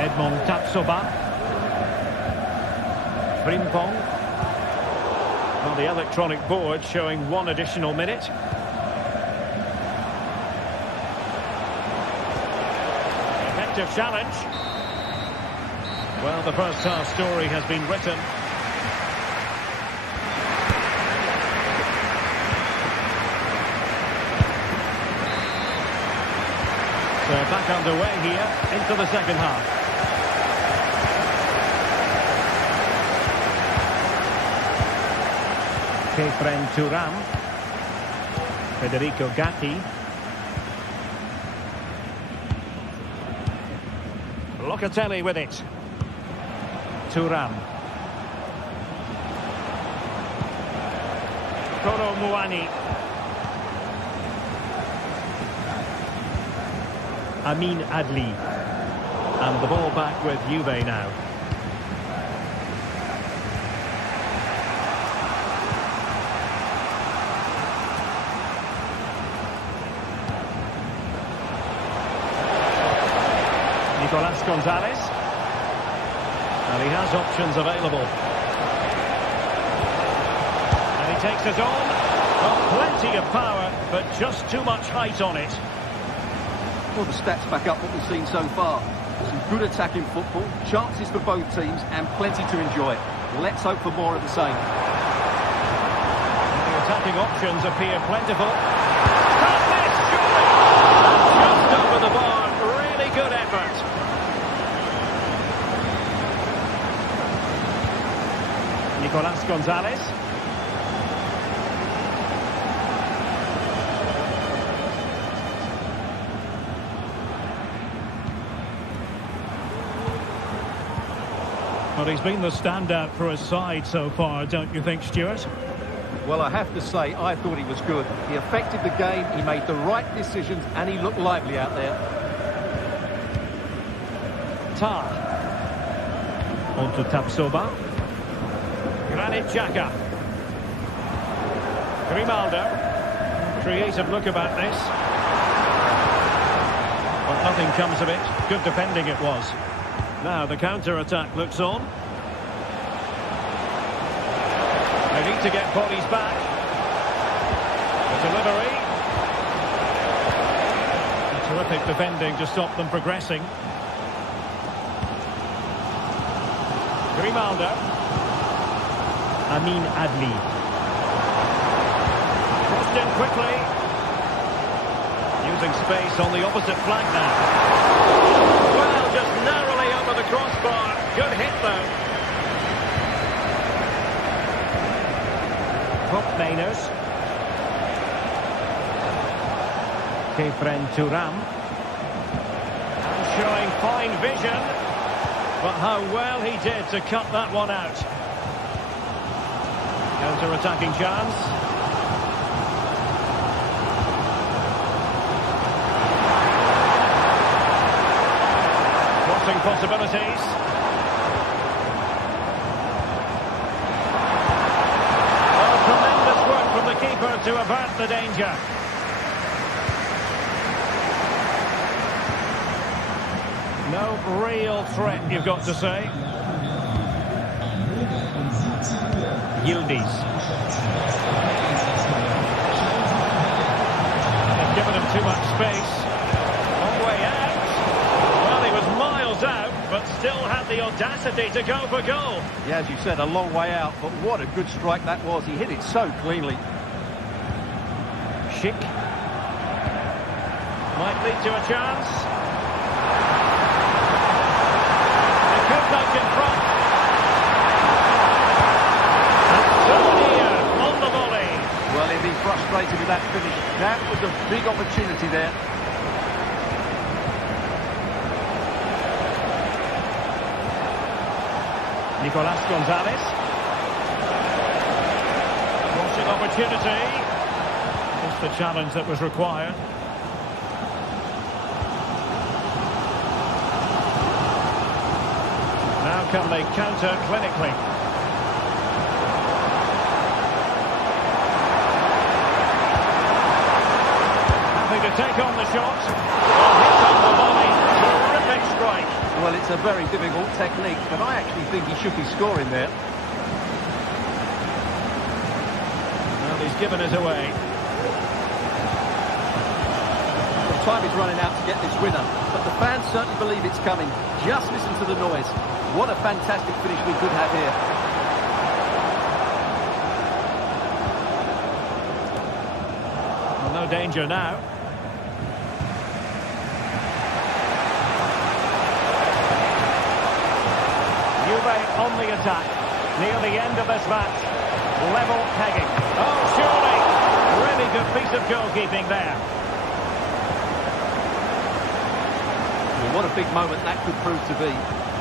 Edmond Tapsoba. Frimpong. On the electronic board showing 1 additional minute. Effective challenge. Well, the first half story has been written. So back underway here into the second half. Kefren Turam. Federico Gatti. Locatelli with it. Turam. Kolo Muani. Amin Adli. And the ball back with Juve now. Nicolas Gonzalez. And he has options available. And he takes it on. Well, plenty of power, but just too much height on it. Well, the stats back up what we've seen so far. Some good attacking football, chances for both teams, and plenty to enjoy. Let's hope for more of the same. And the attacking options appear plentiful. Can't miss, surely! Just over the bar. Really good effort. Nicolas Gonzalez. Well, he's been the standout for his side so far, don't you think, Stuart? Well, I have to say, I thought he was good. He affected the game, he made the right decisions, and he looked lively out there. Tar. On to Tapsoba. Granit Xhaka. Grimaldo. Creative look about this. But nothing comes of it. Good defending it was. Now the counter-attack looks on. They need to get bodies back. The delivery. Terrific defending to stop them progressing. Grimaldo. Amin Adli. Crossed in quickly. Using space on the opposite flank now. Well, just narrowly over the crossbar. Good hit though. Koopmeiners. Kefren Turam. And showing fine vision. But how well he did to cut that one out. Counter-attacking chance. possibilities. Oh, tremendous work from the keeper to avert the danger. No real threat, you've got to say. Yildiz. They've given him too much space. Long way out. Well, he was miles out, but still had the audacity to go for goal. Yeah, as you said, a long way out, but what a good strike that was. He hit it so cleanly. Schick. Might lead to a chance. They could knock in front. On the volley. Well, he'd be frustrated with that finish. That was a big opportunity there. Nicolas Gonzalez. Crossing opportunity. Just the challenge that was required. Now can they counter clinically? To take on the shot. Well, hit on the volley. Terrific strike. Well, it's a very difficult technique, but I actually think he should be scoring there. Well, he's given it away. The time is running out to get this winner, but the fans certainly believe it's coming. Just listen to the noise. What a fantastic finish we could have here. Well, no danger now. On the attack, near the end of this match, level pegging. Oh, surely, really good piece of goalkeeping there. Well, what a big moment that could prove to be.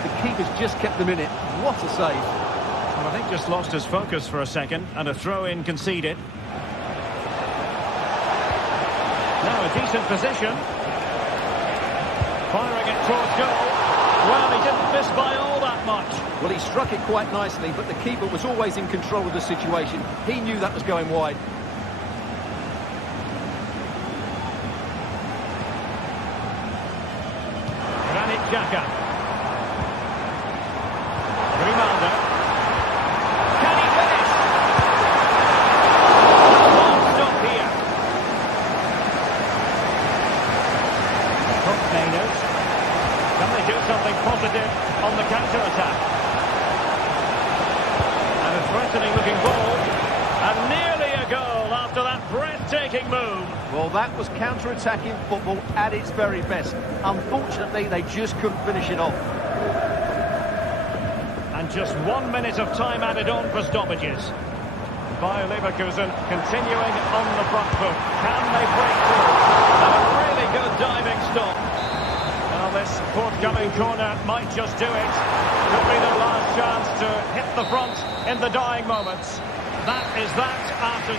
The keeper's just kept them in it. What a save. Well, I think just lost his focus for a second, and a throw-in conceded. Now a decent position. Firing it towards goal. Well, he didn't miss by all that much. Well, he struck it quite nicely, but the keeper was always in control of the situation. He knew that was going wide. Granit Xhaka. Grimaldo. Can he finish? Long stop here. Mainers. Can they do something positive on the counter-attack? And a threatening looking ball. And nearly a goal after that breathtaking move. Well, that was counter-attacking football at its very best. Unfortunately, they just couldn't finish it off. And just 1 minute of time added on for stoppages. Bayer Leverkusen continuing on the front foot. Can they break through? And a really good diving stop. Well, this forthcoming corner might just do it. Could be their last chance to hit the front in the dying moments. That is that after...